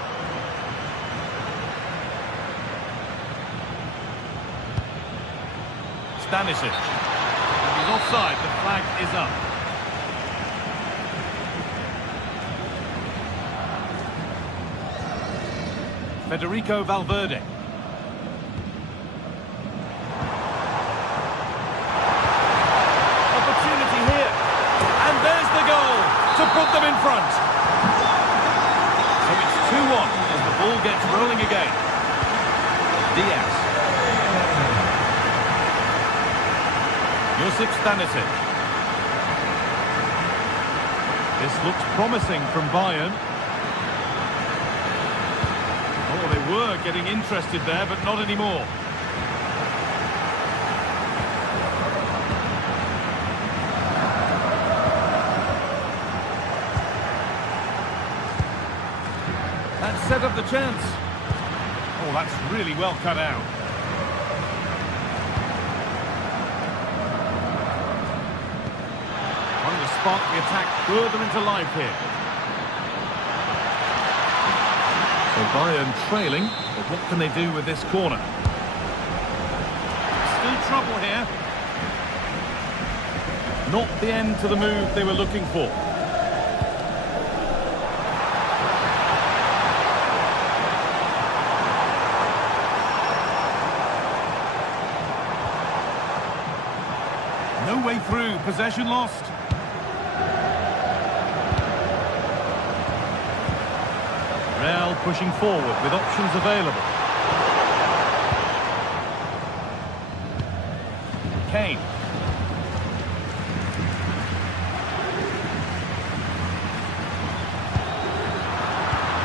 Stanisic. And he's offside. The flag is up. Federico Valverde. To put them in front. So it's 2-1 as the ball gets rolling again. Diaz. Josip Stanisic. This looks promising from Bayern. Oh, they were getting interested there, but not anymore. Set up the chance. Oh, that's really well cut out. Trying to spark the attack further into life here. So Bayern trailing, but what can they do with this corner? Still trouble here. Not the end to the move they were looking for. No way through, possession lost. Real pushing forward with options available. Kane.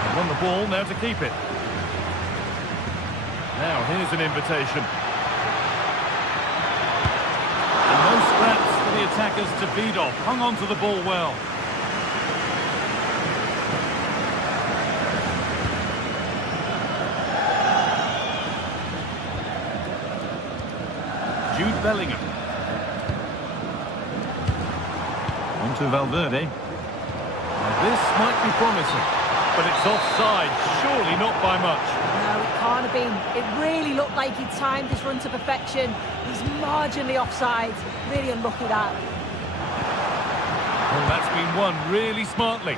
They won the ball, now to keep it. Now here's an invitation. No scraps for the attackers to feed off. Hung on to the ball well. Jude Bellingham. On to Valverde. Now this might be promising, but it's offside. Surely not by much. No, it can't have been. It really looked like he timed his run to perfection. He's marginally offside. Really unlucky that. Well, that's been won really smartly.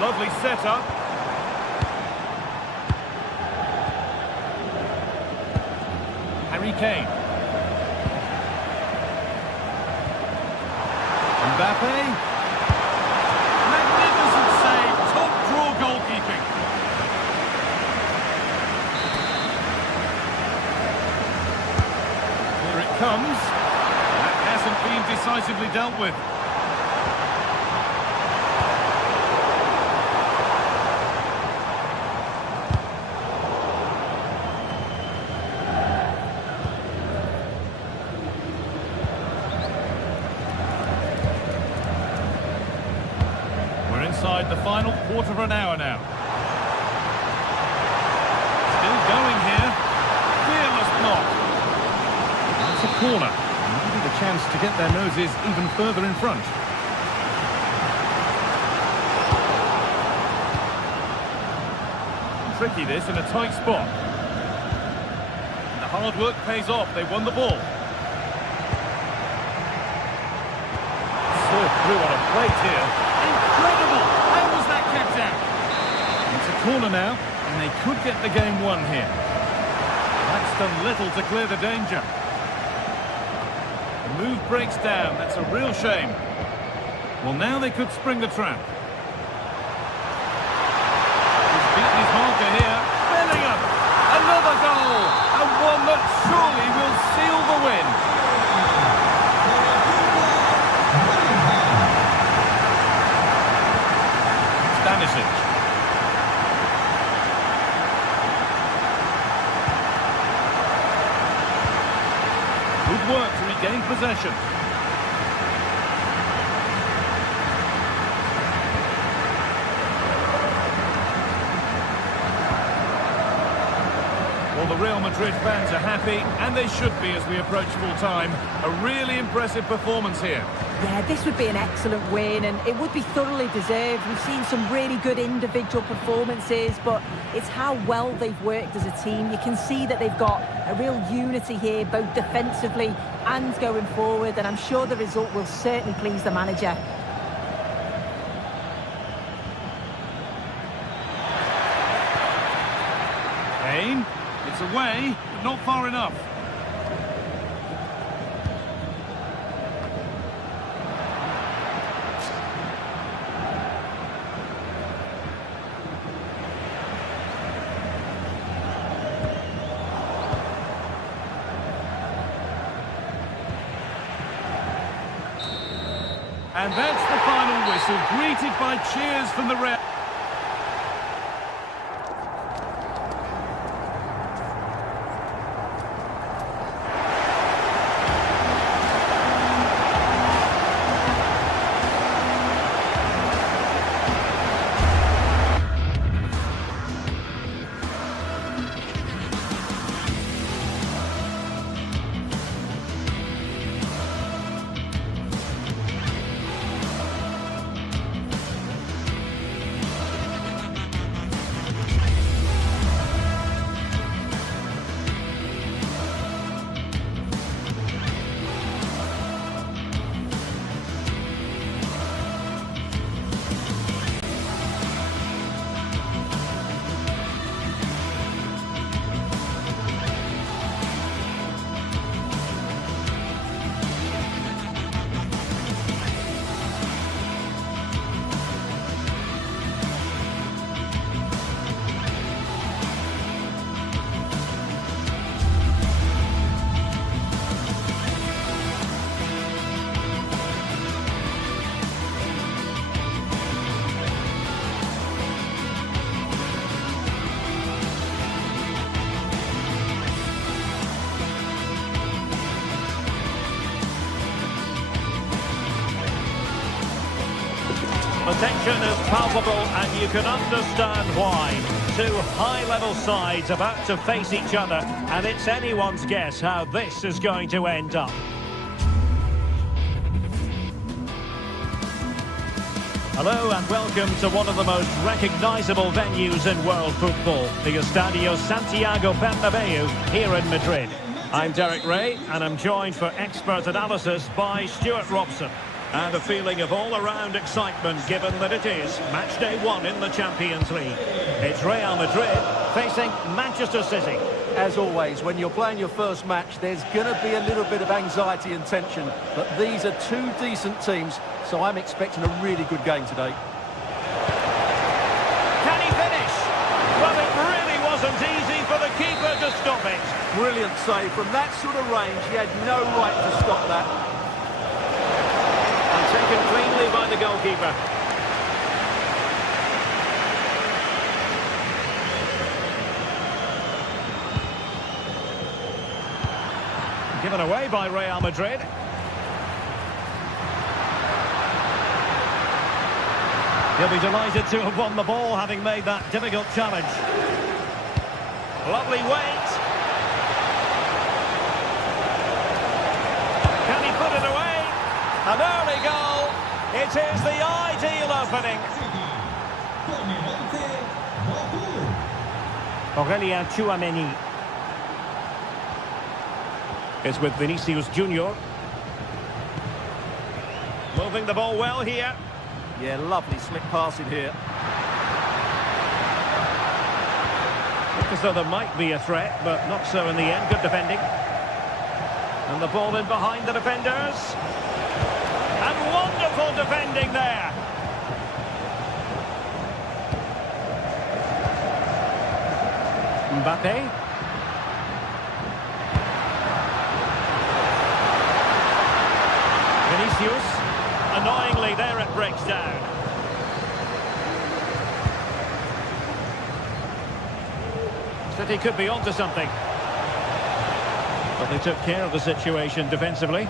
Lovely setup. Harry Kane. Mbappe. Magnificent save. Top draw goalkeeping. Here it comes. That hasn't been decisively dealt with. inside the final quarter of an hour now. Still going here. Fearless block. That's a corner. Maybe the chance to get their noses even further in front. Tricky this in a tight spot. The hard work pays off. They won the ball. Served through on a plate here. Incredible! How was that kept out? It's a corner now, and they could get the game won here. That's done little to clear the danger. The move breaks down. That's a real shame. Well, now they could spring the trap. He's beaten his marker here. Bellingham! Another goal! And one that surely will seal the win. Stanisic. Good work to regain possession. Well, the Real Madrid fans are happy, and they should be as we approach full time. A really impressive performance here. Yeah, this would be an excellent win, and it would be thoroughly deserved. We've seen some really good individual performances, but it's how well they've worked as a team. You can see that they've got a real unity here, both defensively and going forward, and I'm sure the result will certainly please the manager. Kane, it's away, but not far enough. And that's the final whistle, greeted by cheers from the Real. The tension is palpable, and you can understand why. Two high-level sides about to face each other, and it's anyone's guess how this is going to end up. Hello and welcome to one of the most recognisable venues in world football, the Estadio Santiago Bernabeu here in Madrid. I'm Derek Ray, and I'm joined for expert analysis by Stuart Robson. And a feeling of all-around excitement given that it is match day 1 in the Champions League. It's Real Madrid facing Manchester City. As always, when you're playing your first match, there's going to be a little bit of anxiety and tension. But these are two decent teams, so I'm expecting a really good game today. Can he finish? Well, it really wasn't easy for the keeper to stop it. Brilliant save. From that sort of range, he had no right to stop that. Taken cleanly by the goalkeeper. Given away by Real Madrid. He'll be delighted to have won the ball, having made that difficult challenge. Lovely weight. Can he put it away? An early goal. It is the ideal opening. Aurélien Tchouameni. It's with Vinicius Junior. Moving the ball well here. Yeah, lovely slick passing here. Look as though there might be a threat, but not so in the end. Good defending. And the ball in behind the defenders. And wonderful defending there. Mbappe. Vinicius. Annoyingly, there it breaks down. City could be onto something. But they took care of the situation defensively.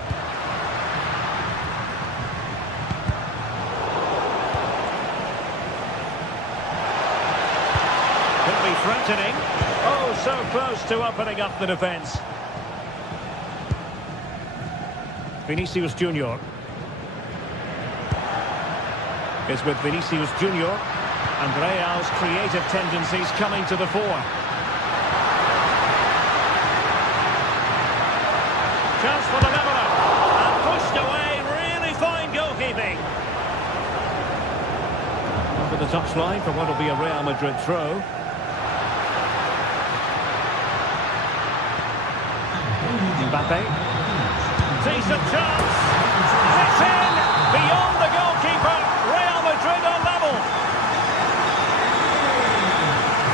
Could be threatening. Oh, so close to opening up the defence. Vinicius Junior. It's with Vinicius Junior. And Real's creative tendencies coming to the fore. Chance for the leveller. And pushed away. Really fine goalkeeping. Over the touchline for what will be a Real Madrid throw. Mbappe. Decent chance. And it's in. Beyond the goalkeeper. Real Madrid are level.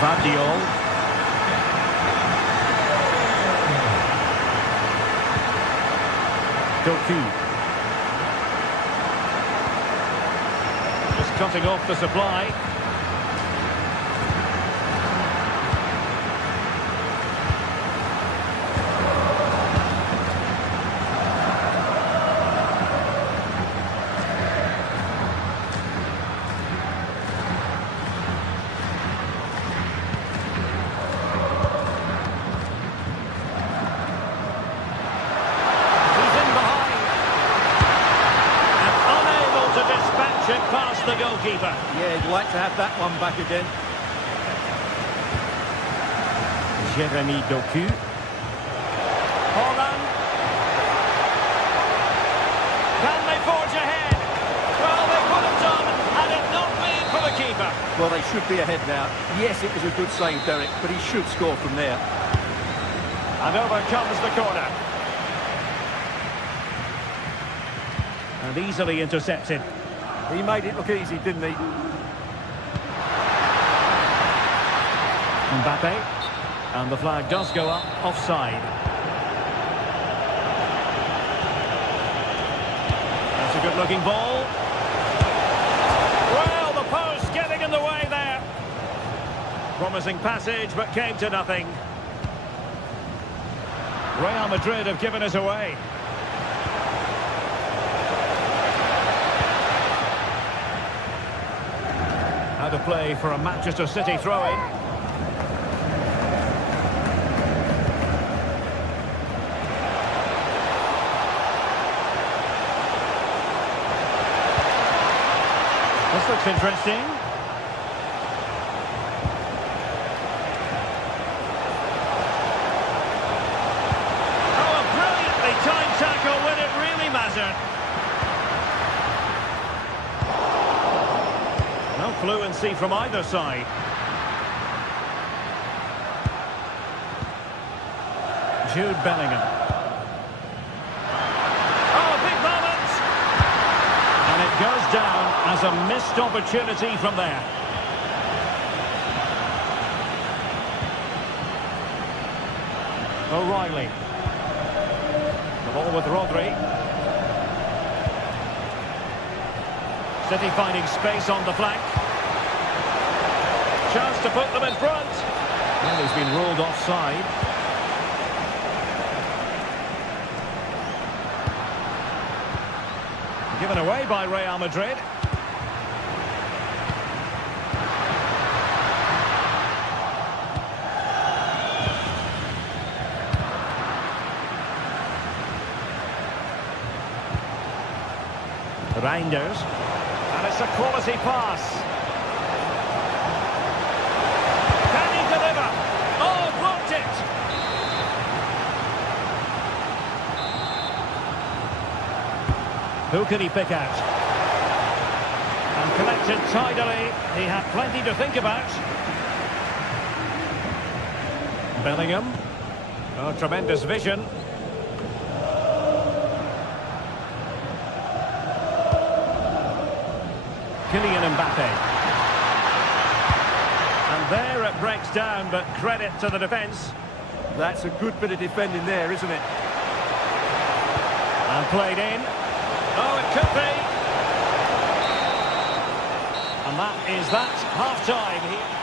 Vardiol. Doku. Just cutting off the supply. Past the goalkeeper. Yeah, you'd like to have that one back again. Jeremy Doku. Holland. Can they forge ahead? Well, they could have done, had it not been for the keeper. Well, they should be ahead now. Yes, it was a good save, Derek, but he should score from there. And over comes the corner. And easily intercepted. He made it look easy, didn't he? Mbappe. And the flag does go up, offside. That's a good-looking ball. Well, the post getting in the way there. Promising passage, but came to nothing. Real Madrid have given us away. To play for a Manchester City throw-in. This looks interesting. Oh, a brilliantly timed tackle when it really mattered. No fluency from either side. Jude Bellingham. Oh, a big moment! And it goes down as a missed opportunity from there. O'Reilly. The ball with Rodri. City finding space on the flank. Chance to put them in front. Well, he's been ruled offside. Given away by Real Madrid. Reinders. And it's a quality pass. Can he deliver? Oh, blocked it! Who can he pick out? And collected tidily. He had plenty to think about. Bellingham. Oh, tremendous vision. Kylian Mbappe. And there it breaks down, but credit to the defence. That's a good bit of defending there, isn't it? And played in. Oh, it could be. And that is that. Half-time here.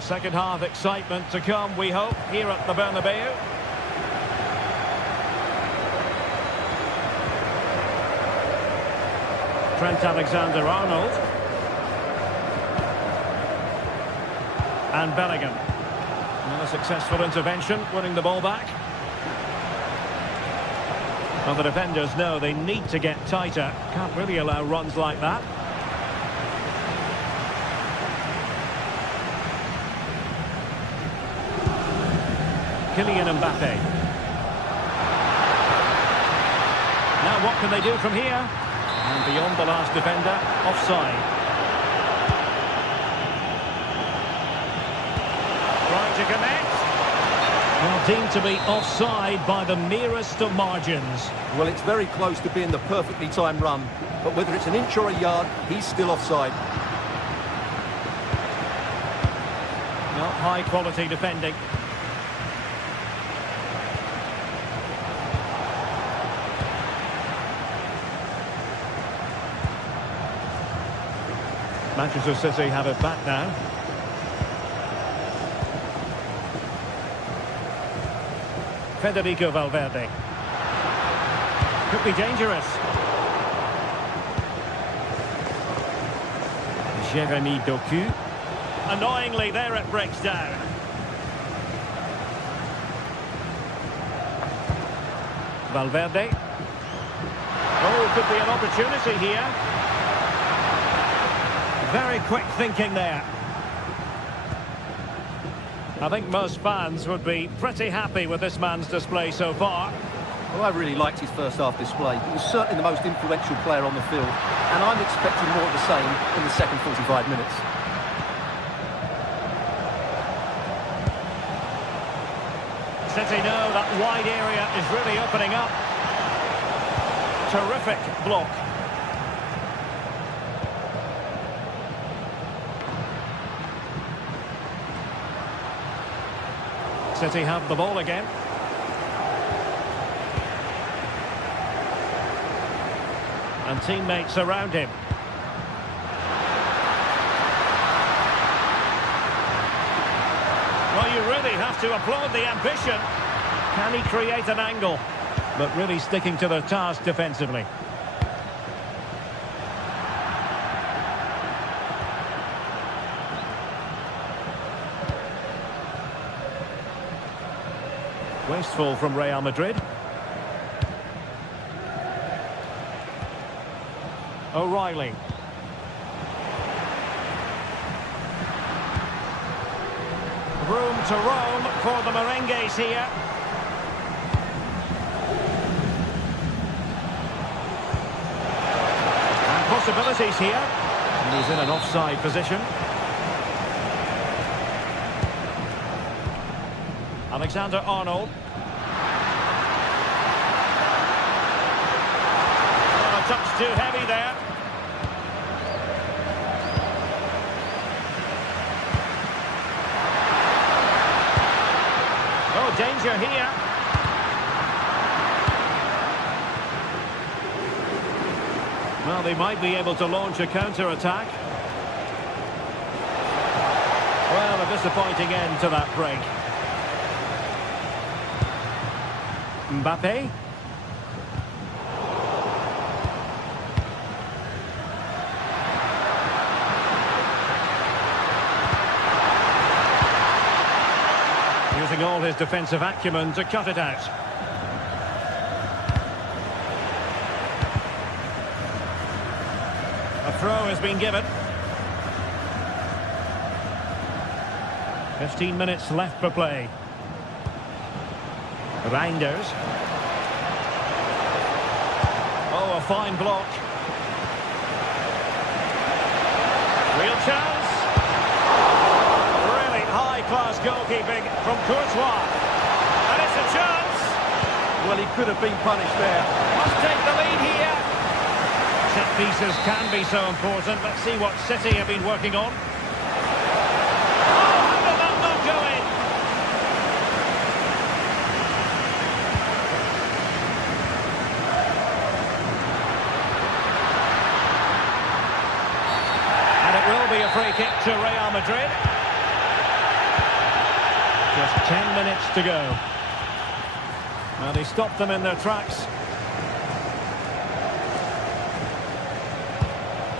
Second half excitement to come, we hope, here at the Bernabeu. Trent Alexander-Arnold. And Bellingham. And a successful intervention, winning the ball back. Well, the defenders know they need to get tighter. Can't really allow runs like that. Kylian Mbappe. Now what can they do from here? And beyond the last defender, offside. Trying to connect. Well, deemed to be offside by the merest of margins. Well, it's very close to being the perfectly timed run, but whether it's an inch or a yard, he's still offside. Not high quality defending. Manchester City have it back now. Federico Valverde. Could be dangerous. Jeremy Doku. Annoyingly, there it breaks down. Valverde. Oh, could be an opportunity here. Very quick thinking there. I think most fans would be pretty happy with this man's display so far. Well, I really liked his first half display. He was certainly the most influential player on the field, and I'm expecting more of the same in the second 45 minutes. City know that wide area is really opening up. Terrific block. City have the ball again. And teammates around him. Well, you really have to applaud the ambition. Can he create an angle? But really sticking to their task defensively. Wasteful from Real Madrid. O'Reilly. Room to roam for the Merengues here. And possibilities here. And he's in an offside position. Alexander-Arnold. Oh, a touch too heavy there. Oh, danger here. Well, they might be able to launch a counter-attack. Well, a disappointing end to that break. Mbappe. using all his defensive acumen to cut it out. A throw has been given. 15 minutes left for play. Reinders. Oh, a fine block. Real chance. Really high-class goalkeeping from Courtois. And it's a chance. Well, he could have been punished there. Must take the lead here. Set pieces can be so important. Let's see what City have been working on. Oh, how did that not go in? And it will be a free kick to Real Madrid. Just 10 minutes to go. Well, he stopped them in their tracks.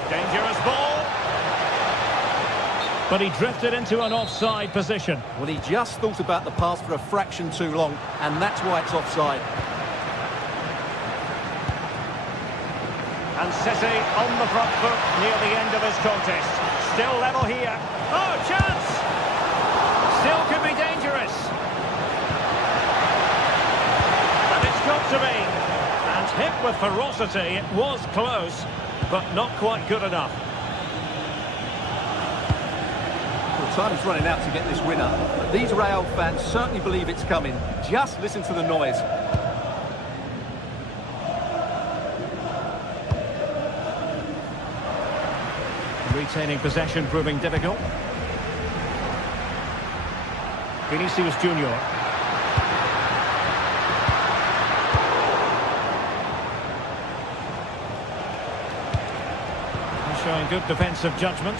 Dangerous ball. But he drifted into an offside position. Well, he just thought about the pass for a fraction too long, and that's why it's offside. And City on the front foot near the end of his contest. Still level here. Oh, chance! Still could be dangerous. And it's got to be. And hit with ferocity, it was close, but not quite good enough. Well, time's running out to get this winner, but these Real fans certainly believe it's coming. Just listen to the noise. Retaining possession proving difficult. Vinicius Junior. Showing good defensive judgment.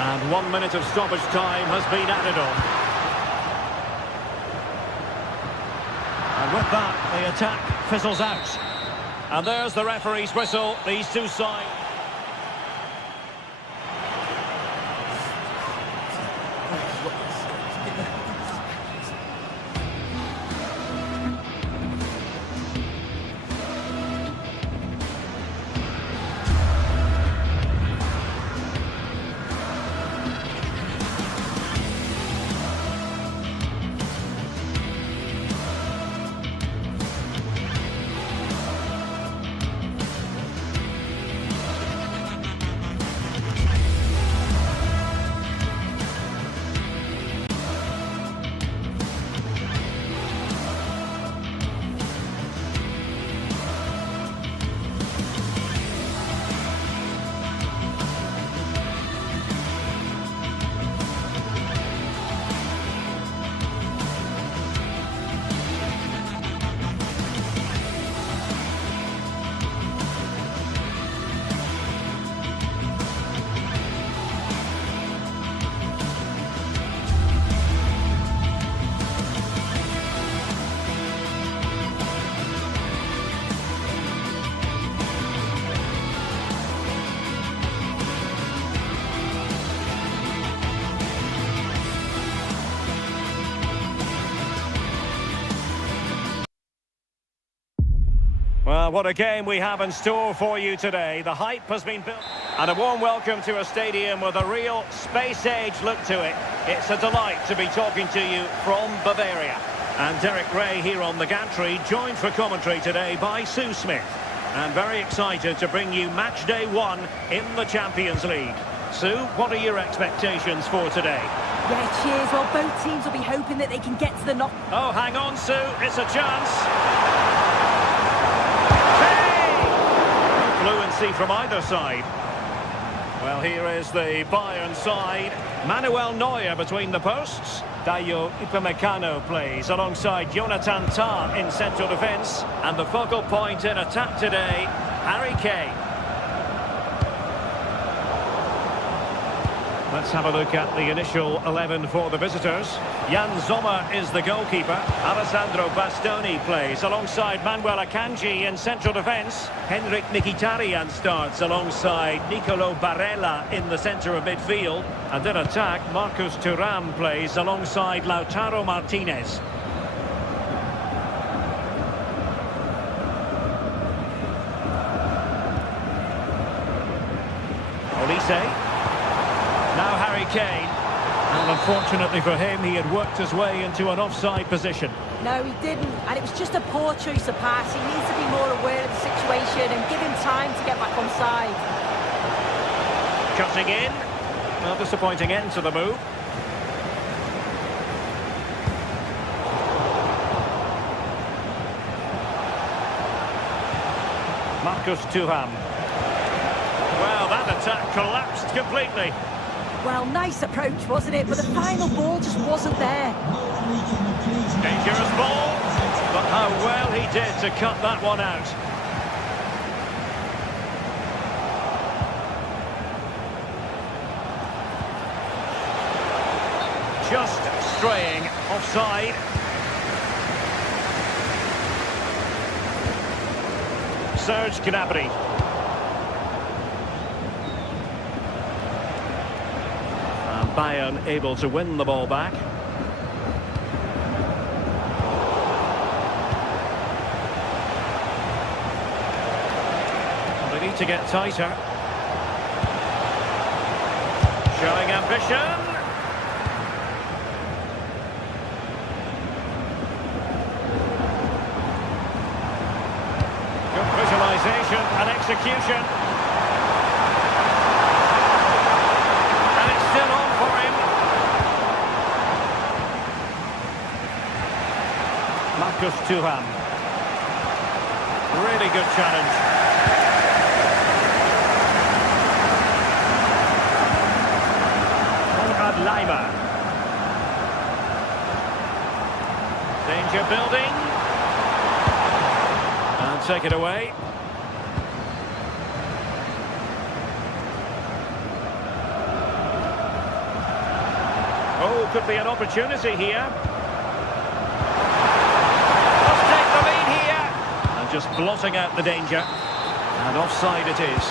And 1 minute of stoppage time has been added on. And with that, the attack fizzles out. And there's the referee's whistle. These two sides. Well, what a game we have in store for you today. The hype has been built. And a warm welcome to a stadium with a real space-age look to it. It's a delight to be talking to you from Bavaria. And Derek Ray here on the gantry, joined for commentary today by Sue Smith. And very excited to bring you match day 1 in the Champions League. Sue, what are your expectations for today? Yeah, cheers. Well, both teams will be hoping that they can get to the knock. Oh, hang on, Sue. It's a chance. Fluency from either side. Well, here is the Bayern side. Manuel Neuer between the posts. Dayo Upamecano plays alongside Jonathan Tah in central defence. And the focal point in attack today, Harry Kane. Let's have a look at the initial 11 for the visitors. Jan Sommer is the goalkeeper. Alessandro Bastoni plays alongside Manuel Akanji in central defence. Henrik Mkhitaryan starts alongside Nicolo Barella in the centre of midfield. And in attack, Marcus Thuram plays alongside Lautaro Martinez. Olise. Now Harry Kane. And unfortunately for him, he had worked his way into an offside position. No, he didn't, and it was just a poor choice of pass. He needs to be more aware of the situation and give him time to get back on side. Cutting in. Well, disappointing end to the move. Marcus Thuram. Well, that attack collapsed completely. Well, nice approach, wasn't it? But the final ball just wasn't there. Dangerous ball. But how well he did to cut that one out. Just straying offside. Serge Gnabry. Bayern able to win the ball back. They need to get tighter. Showing ambition. Good visualization and execution. Still on for him. Marcus Thuram. Really good challenge. Konrad Laimer. Danger building. And take it away. Oh, could be an opportunity here. Must take the lead here. And just blotting out the danger. And offside it is.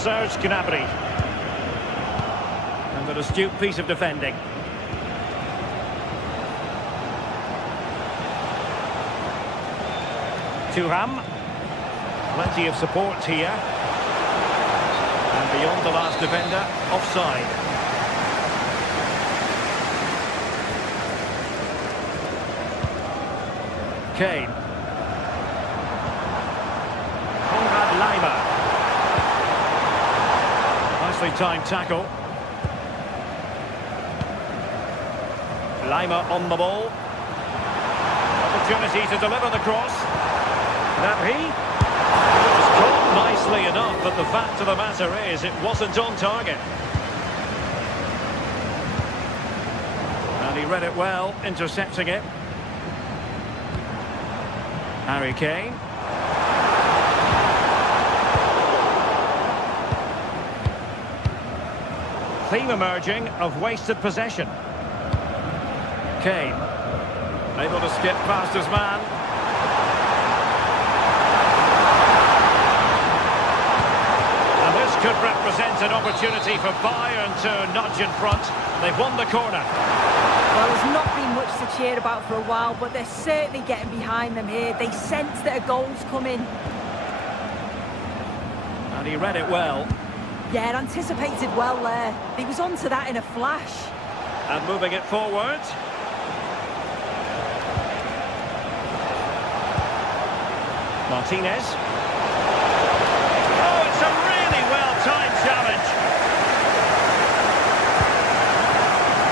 Serge Gnabry. And an astute piece of defending. Thuram. Plenty of support here. And beyond the last defender, offside. Kane. Konrad Laimer. Nicely timed tackle. Laimer on the ball. Opportunity to deliver the cross. Gnabry was caught nicely enough, but the fact of the matter is it wasn't on target. And he read it well, intercepting it. Harry Kane. Theme emerging of wasted possession. Kane. Able to skip past his man. Could represent an opportunity for Bayern to nudge in front. They've won the corner. Well, there's not been much to cheer about for a while, but they're certainly getting behind them here. They sense that a goal's coming. And he read it well. Yeah, anticipated well there. He was onto that in a flash. And moving it forward. Martinez. Oh, it's a really well-timed challenge.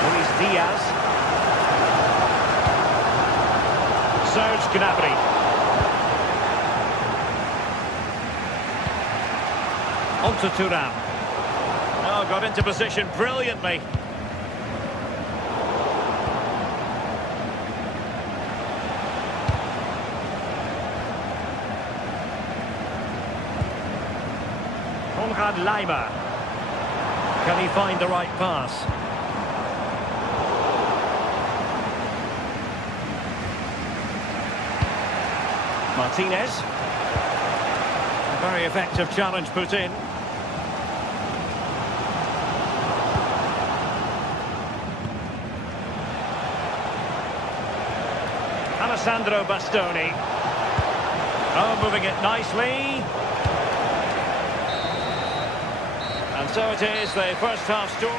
Luis Diaz. Serge Gnabry. Onto Thuram. Oh, got into position brilliantly. Konrad Laimer. Can he find the right pass? Martinez. A very effective challenge put in. Alessandro Bastoni. Oh, moving it nicely. And so it is, the first half story.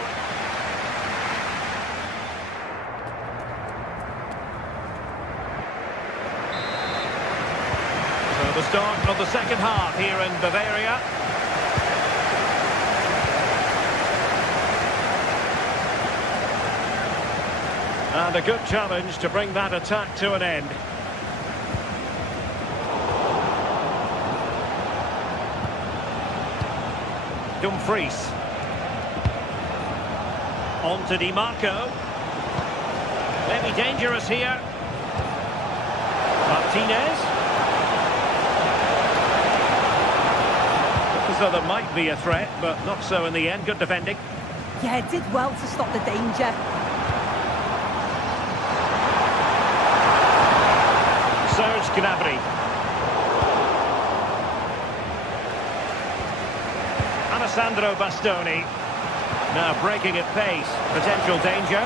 So the start of the second half here in Bavaria. And a good challenge to bring that attack to an end. Dumfries. On to Di Marco. Maybe dangerous here. Martinez. So there might be a threat, but not so in the end. Good defending. Yeah, did well to stop the danger. Serge Gnabry. Alessandro Bastoni. Now breaking at pace. Potential danger.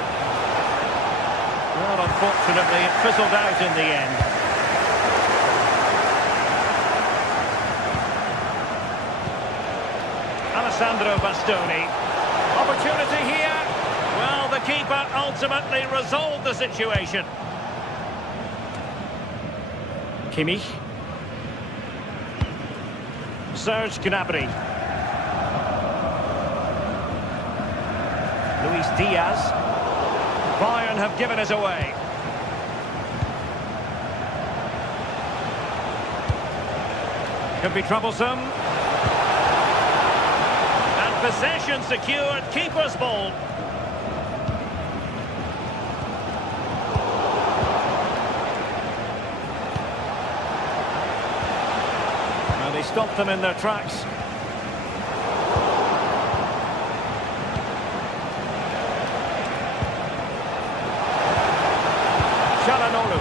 Well, unfortunately, it fizzled out in the end. Alessandro Bastoni. Opportunity here. Well, the keeper ultimately resolved the situation. Kimmich. Serge Gnabry. Luis Diaz. Bayern have given us away. Could be troublesome. And possession secured. Keeper's ball. They stopped them in their tracks. Çalhanoğlu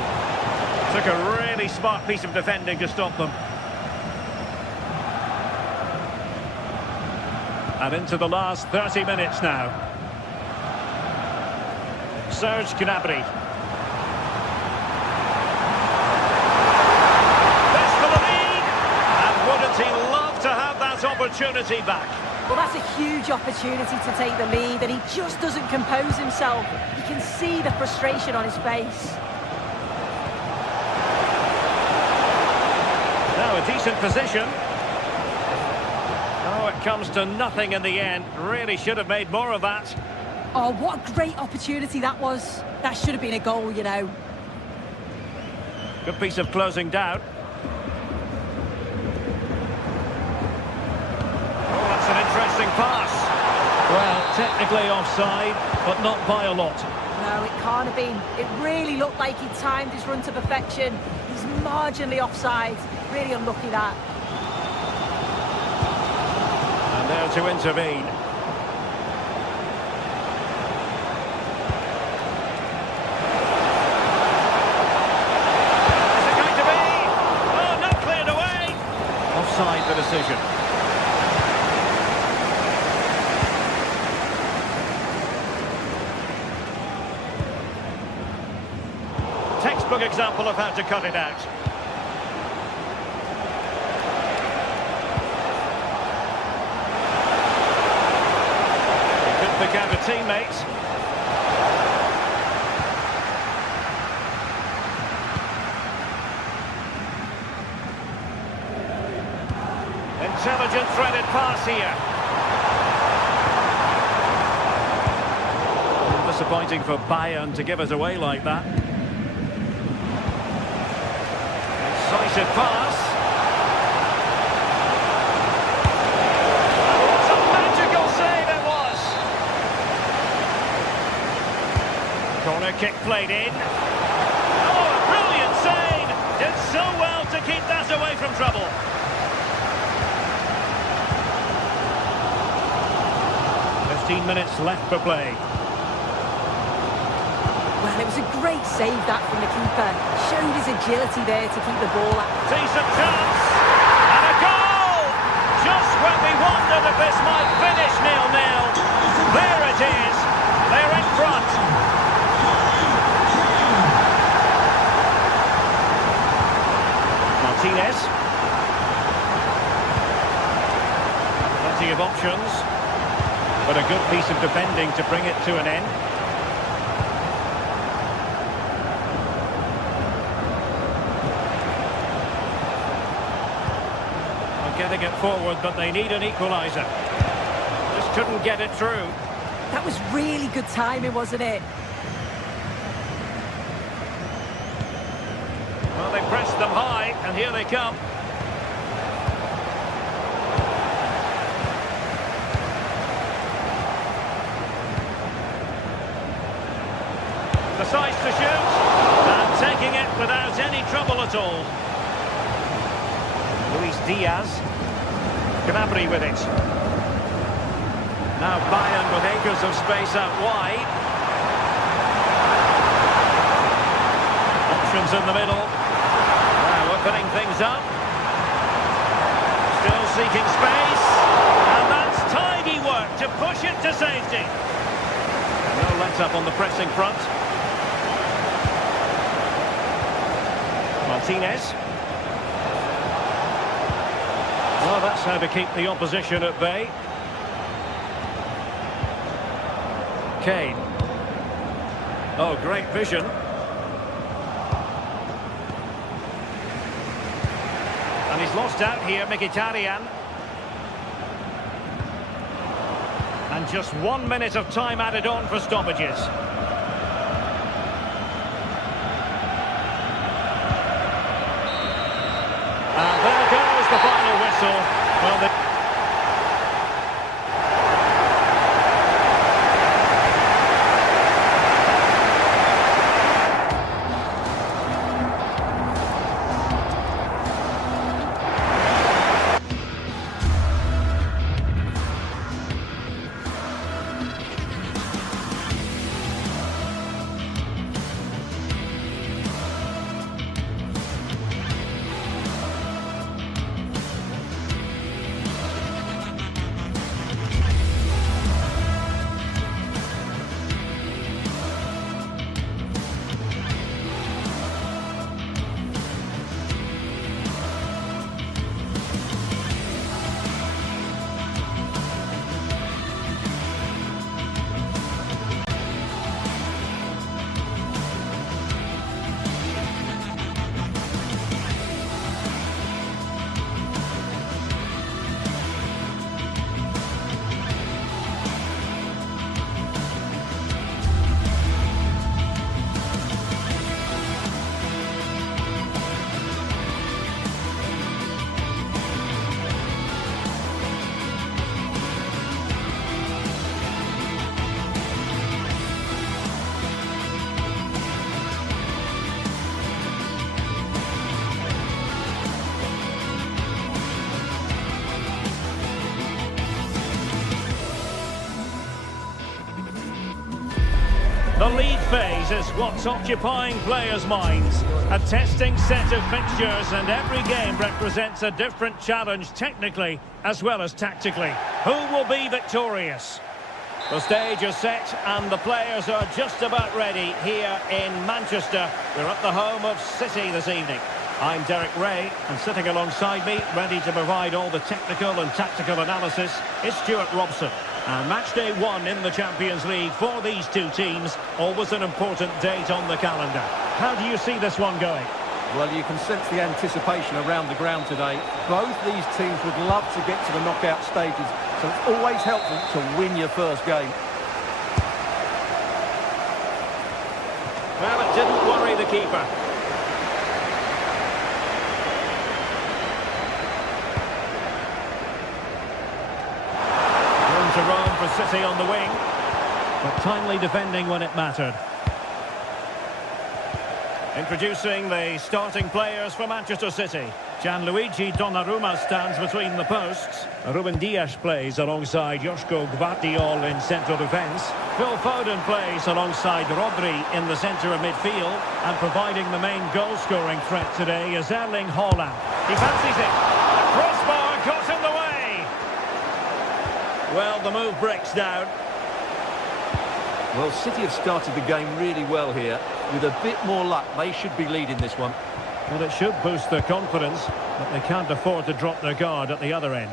took a really smart piece of defending to stop them. And into the last 30 minutes now. Serge Gnabry. He'd love to have that opportunity back. Well, that's a huge opportunity to take the lead, and he just doesn't compose himself. You can see the frustration on his face. Now a decent position. Oh, it comes to nothing in the end. Really should have made more of that. Oh, what a great opportunity that was. That should have been a goal, you know. Good piece of closing down. Interesting pass. Well, technically offside, but not by a lot. No, it can't have been. It really looked like he timed his run to perfection. He's marginally offside. Really unlucky that. And there to intervene. Is it going to be? Oh, not cleared away. Offside the decision. Textbook example of how to cut it out. He could pick out a teammate. Intelligent threaded pass here. Disappointing for Bayern to give us away like that. Decisive pass. What a magical save it was. Corner kick played in. Oh, a brilliant save. Did so well to keep that away from trouble. 15 minutes left for play. Well, it was a great save that from the keeper. Showed his agility there to keep the ball out. Decent chance! And a goal! Just when we wondered if this might finish 0-0. There it is. They're in front. Martinez. Plenty of options. But a good piece of defending to bring it to an end. Getting it forward, but they need an equaliser. Just couldn't get it through. That was really good timing, wasn't it? Well, they pressed them high, and here they come. Decides to shoot, and taking it without any trouble at all. Luis Diaz. Gnabry with it. Now Bayern with acres of space out wide. Options in the middle. Now opening things up. Still seeking space. And that's tidy work to push it to safety. No let-up on the pressing front. Martinez. Well, that's how to keep the opposition at bay. Kane. Oh, great vision. And he's lost out here, Mkhitaryan. And just 1 minute of time added on for stoppages. And there goes the final whistle. Well, the league phase is what's occupying players' minds. A testing set of fixtures, and every game represents a different challenge technically as well as tactically. Who will be victorious? The stage is set and the players are just about ready here in Manchester. We're at the home of City this evening. I'm Derek Ray, and sitting alongside me, ready to provide all the technical and tactical analysis, is Stuart Robson. And match day 1 in the Champions League for these two teams, always an important date on the calendar. How do you see this one going? Well, you can sense the anticipation around the ground today. Both these teams would love to get to the knockout stages, so it's always helpful to win your first game. Well, it didn't worry the keeper. To roam for City on the wing, but timely defending when it mattered. Introducing the starting players for Manchester City. Gianluigi Donnarumma stands between the posts. Ruben Dias plays alongside Joško Gvardiol in central defence. Phil Foden plays alongside Rodri in the centre of midfield. And providing the main goal-scoring threat today is Erling Haaland. He fancies it. The crossbar got in the way. Well, the move breaks down. Well, City have started the game really well here. With a bit more luck, they should be leading this one. Well, it should boost their confidence, but they can't afford to drop their guard at the other end.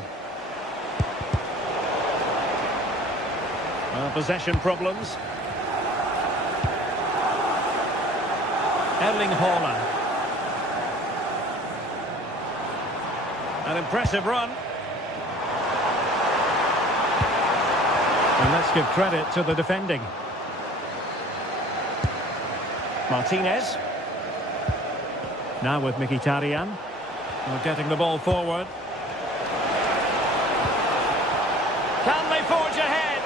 Well, possession problems. Erling Haaland. An impressive run. And let's give credit to the defending. Martinez. Now with Mkhitaryan. We're getting the ball forward. Can they forge ahead?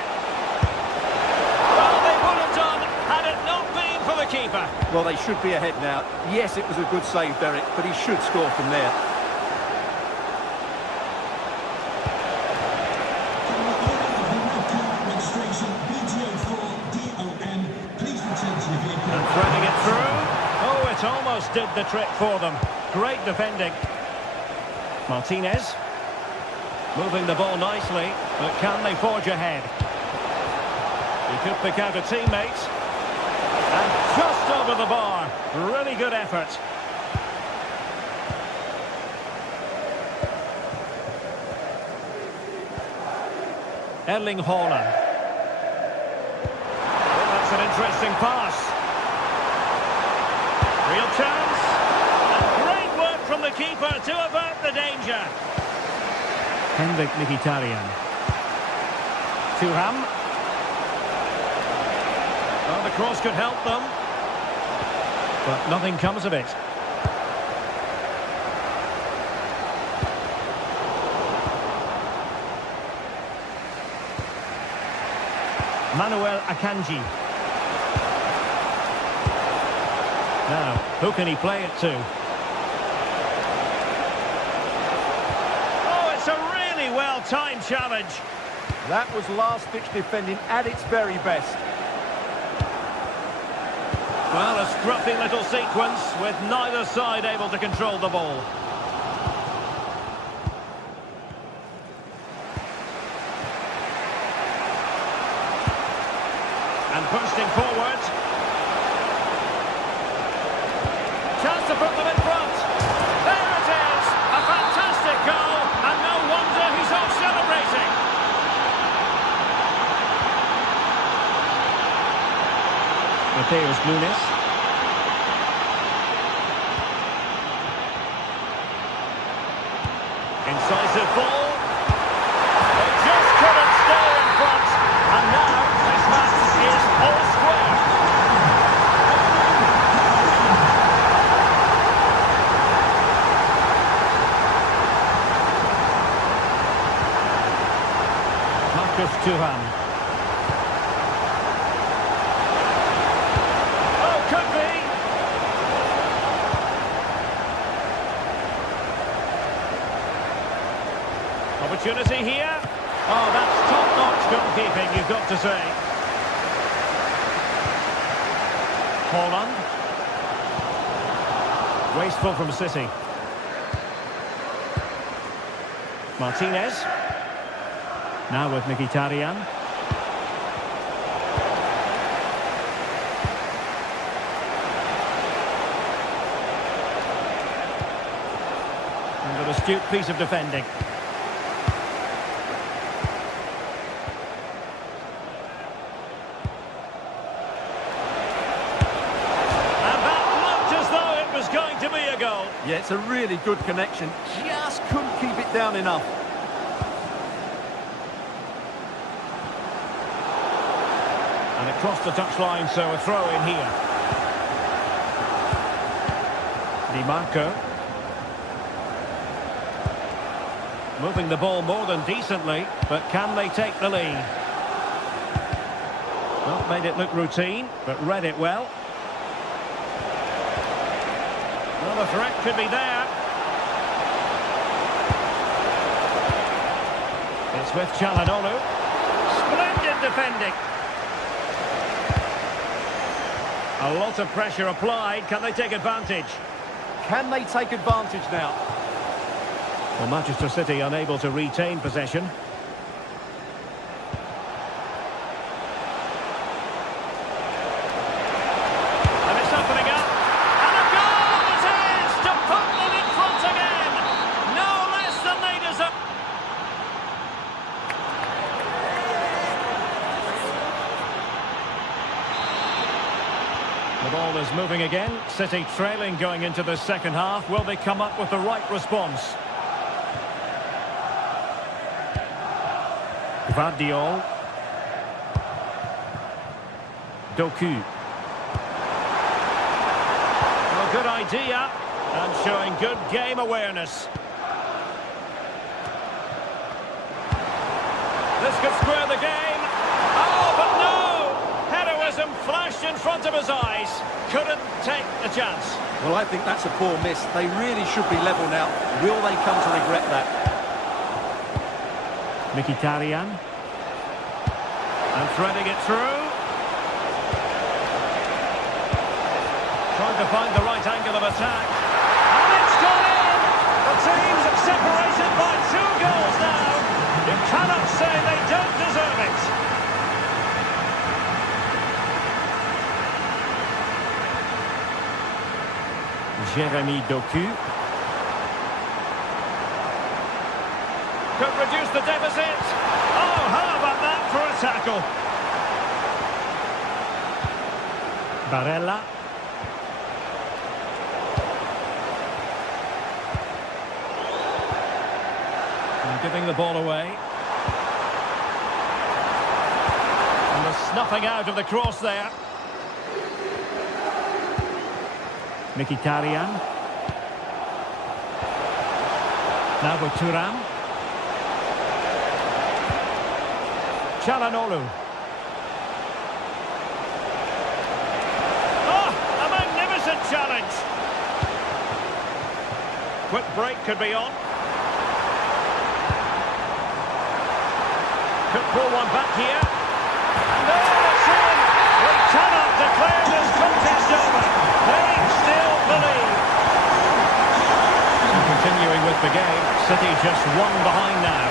Well, they would have done had it not been for the keeper. Well, they should be ahead now. Yes, it was a good save, Derek, but he should score from there. And threading it through. Oh, it almost did the trick for them. Great defending. Martinez. Moving the ball nicely, but can they forge ahead? He could pick out a teammate. And just over the bar. Really good effort. Erling Haaland. Oh, that's an interesting pass. Real chance. And great work from the keeper to avert the danger. Henrik Mkhitaryan. Thuram. Well, the cross could help them. But nothing comes of it. Manuel Akanji. Now, who can he play it to? Oh, it's a really well-timed challenge. That was last-ditch defending at its very best. Well, a scruffy little sequence with neither side able to control the ball. And bursting forward. Chance to put them in front. There it is. A fantastic goal. And no wonder he's off celebrating. Mateus Nunes. Incisive ball. They just couldn't stay in front. And now this match is all square. Marcus Thuram. Oh, could be. Opportunity here. Oh, that's top-notch goalkeeping, you've got to say. Haaland. Wasteful from City. Martinez. Now with Mkhitaryan. And an astute piece of defending. Yeah, it's a really good connection. Just couldn't keep it down enough. And across the touchline, so a throw in here. Di Marco. Moving the ball more than decently, but can they take the lead? Well, made it look routine, but read it well. Well, the threat could be there. with Çalhanoğlu. Splendid defending. A lot of pressure applied. Can they take advantage? Can they take advantage now? Well, Manchester City unable to retain possession. And it's opening up. And a goal it is to put them in front again. No less than they deserve. The ball is moving again. City trailing going into the second half. Will they come up with the right response? Gvardiol. Doku. Well, good idea. And showing good game awareness. This could square the game. Oh, but no! Heroism flashed in front of his eyes. Couldn't take the chance. Well, I think that's a poor miss. They really should be level now. Will they come to regret that? Mkhitaryan. And threading it through. Trying to find the right angle of attack. And it's gone in! The teams are separated by 2 goals now. You cannot say they don't deserve it. Jeremy Doku. Could reduce the deficit. Oh, how about that for a tackle? Barella. And giving the ball away. And the snuffing out of the cross there. Mkhitaryan. Now with Thuram. Çalhanoğlu. Oh, a magnificent challenge. Quick break could be on. Could pull one back here. And there it's in. We cannot declare this contest over. They still believe. And continuing with the game, City just 1 behind now.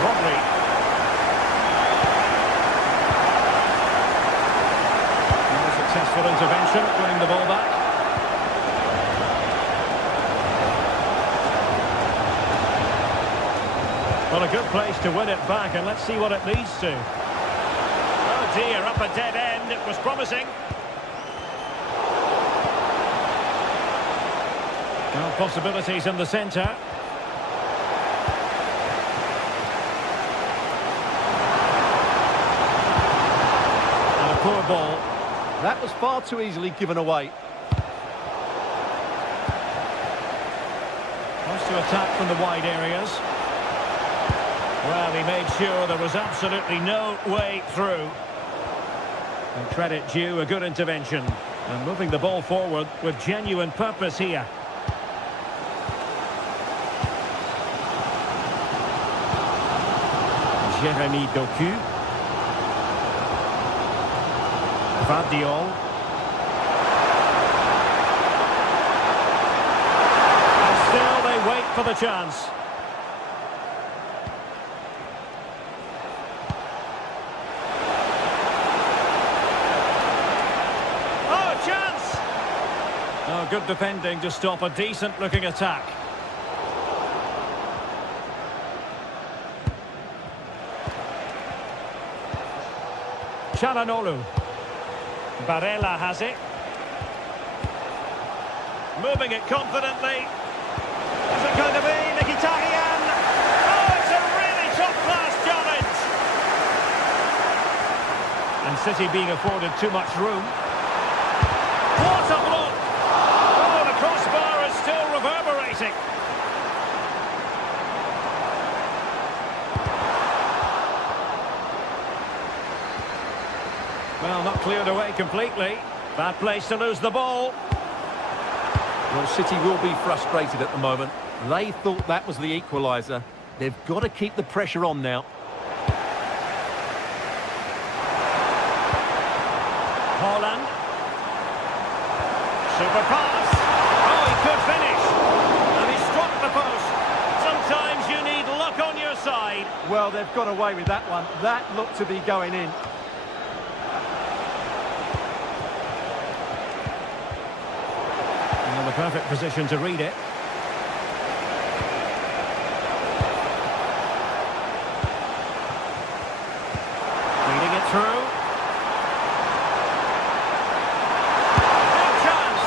Rodri. And a successful intervention, winning the ball back. Well, a good place to win it back, and let's see what it leads to. Oh dear, up a dead end. It was promising. Well, possibilities in the centre. And a poor ball. That was far too easily given away. Wants to attack from the wide areas. Well, he made sure there was absolutely no way through. And credit due, a good intervention. And moving the ball forward with genuine purpose here. Jeremy Doku. Gvardiol. And still they wait for the chance. Oh, good defending to stop a decent-looking attack. Çalhanoğlu. Barella has it. Moving it confidently. Is it going to be Mkhitaryan? Oh, it's a really top-class challenge. And City being afforded too much room. What a block! Oh, the crossbar is still reverberating. Well, not cleared away completely. Bad place to lose the ball. Well, City will be frustrated at the moment. They thought that was the equaliser. They've got to keep the pressure on now. Haaland. Super pass. Oh, he could finish. And he struck the post. Sometimes you need luck on your side. Well, they've got away with that one. That looked to be going in. In the perfect position to read it. Reading it through. Big chance.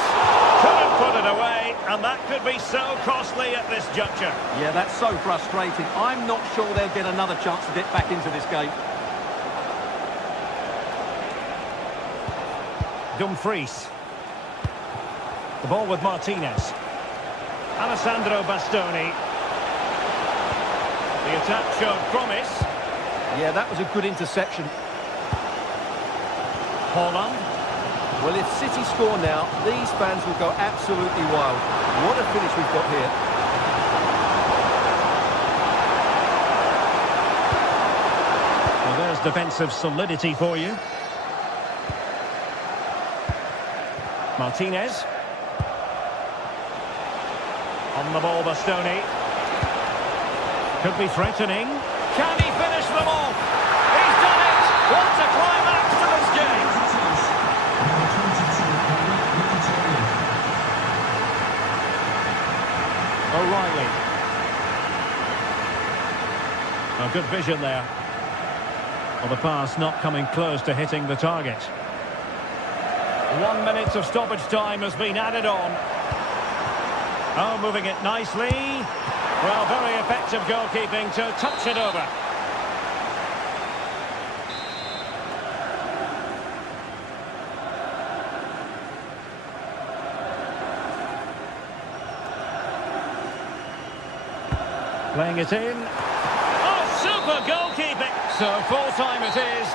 Couldn't put it away, and that could be so costly at this juncture. Yeah, that's so frustrating. I'm not sure they'll get another chance to get back into this game. Dumfries. The ball with Martinez. Alessandro Bastoni. The attack showed promise. Yeah, that was a good interception. Haaland. Well, if City score now, these fans will go absolutely wild. What a finish we've got here. Well, there's defensive solidity for you. Martinez. On the ball, Bastoni. Could be threatening. Can he finish them off? He's done it! What a climax to this game! O'Reilly. Oh, good vision there. Well, the pass not coming close to hitting the target. 1 minute of stoppage time has been added on. Oh, moving it nicely. Well, very effective goalkeeping to touch it over. Playing it in. Oh, super goalkeeping. So full time it is.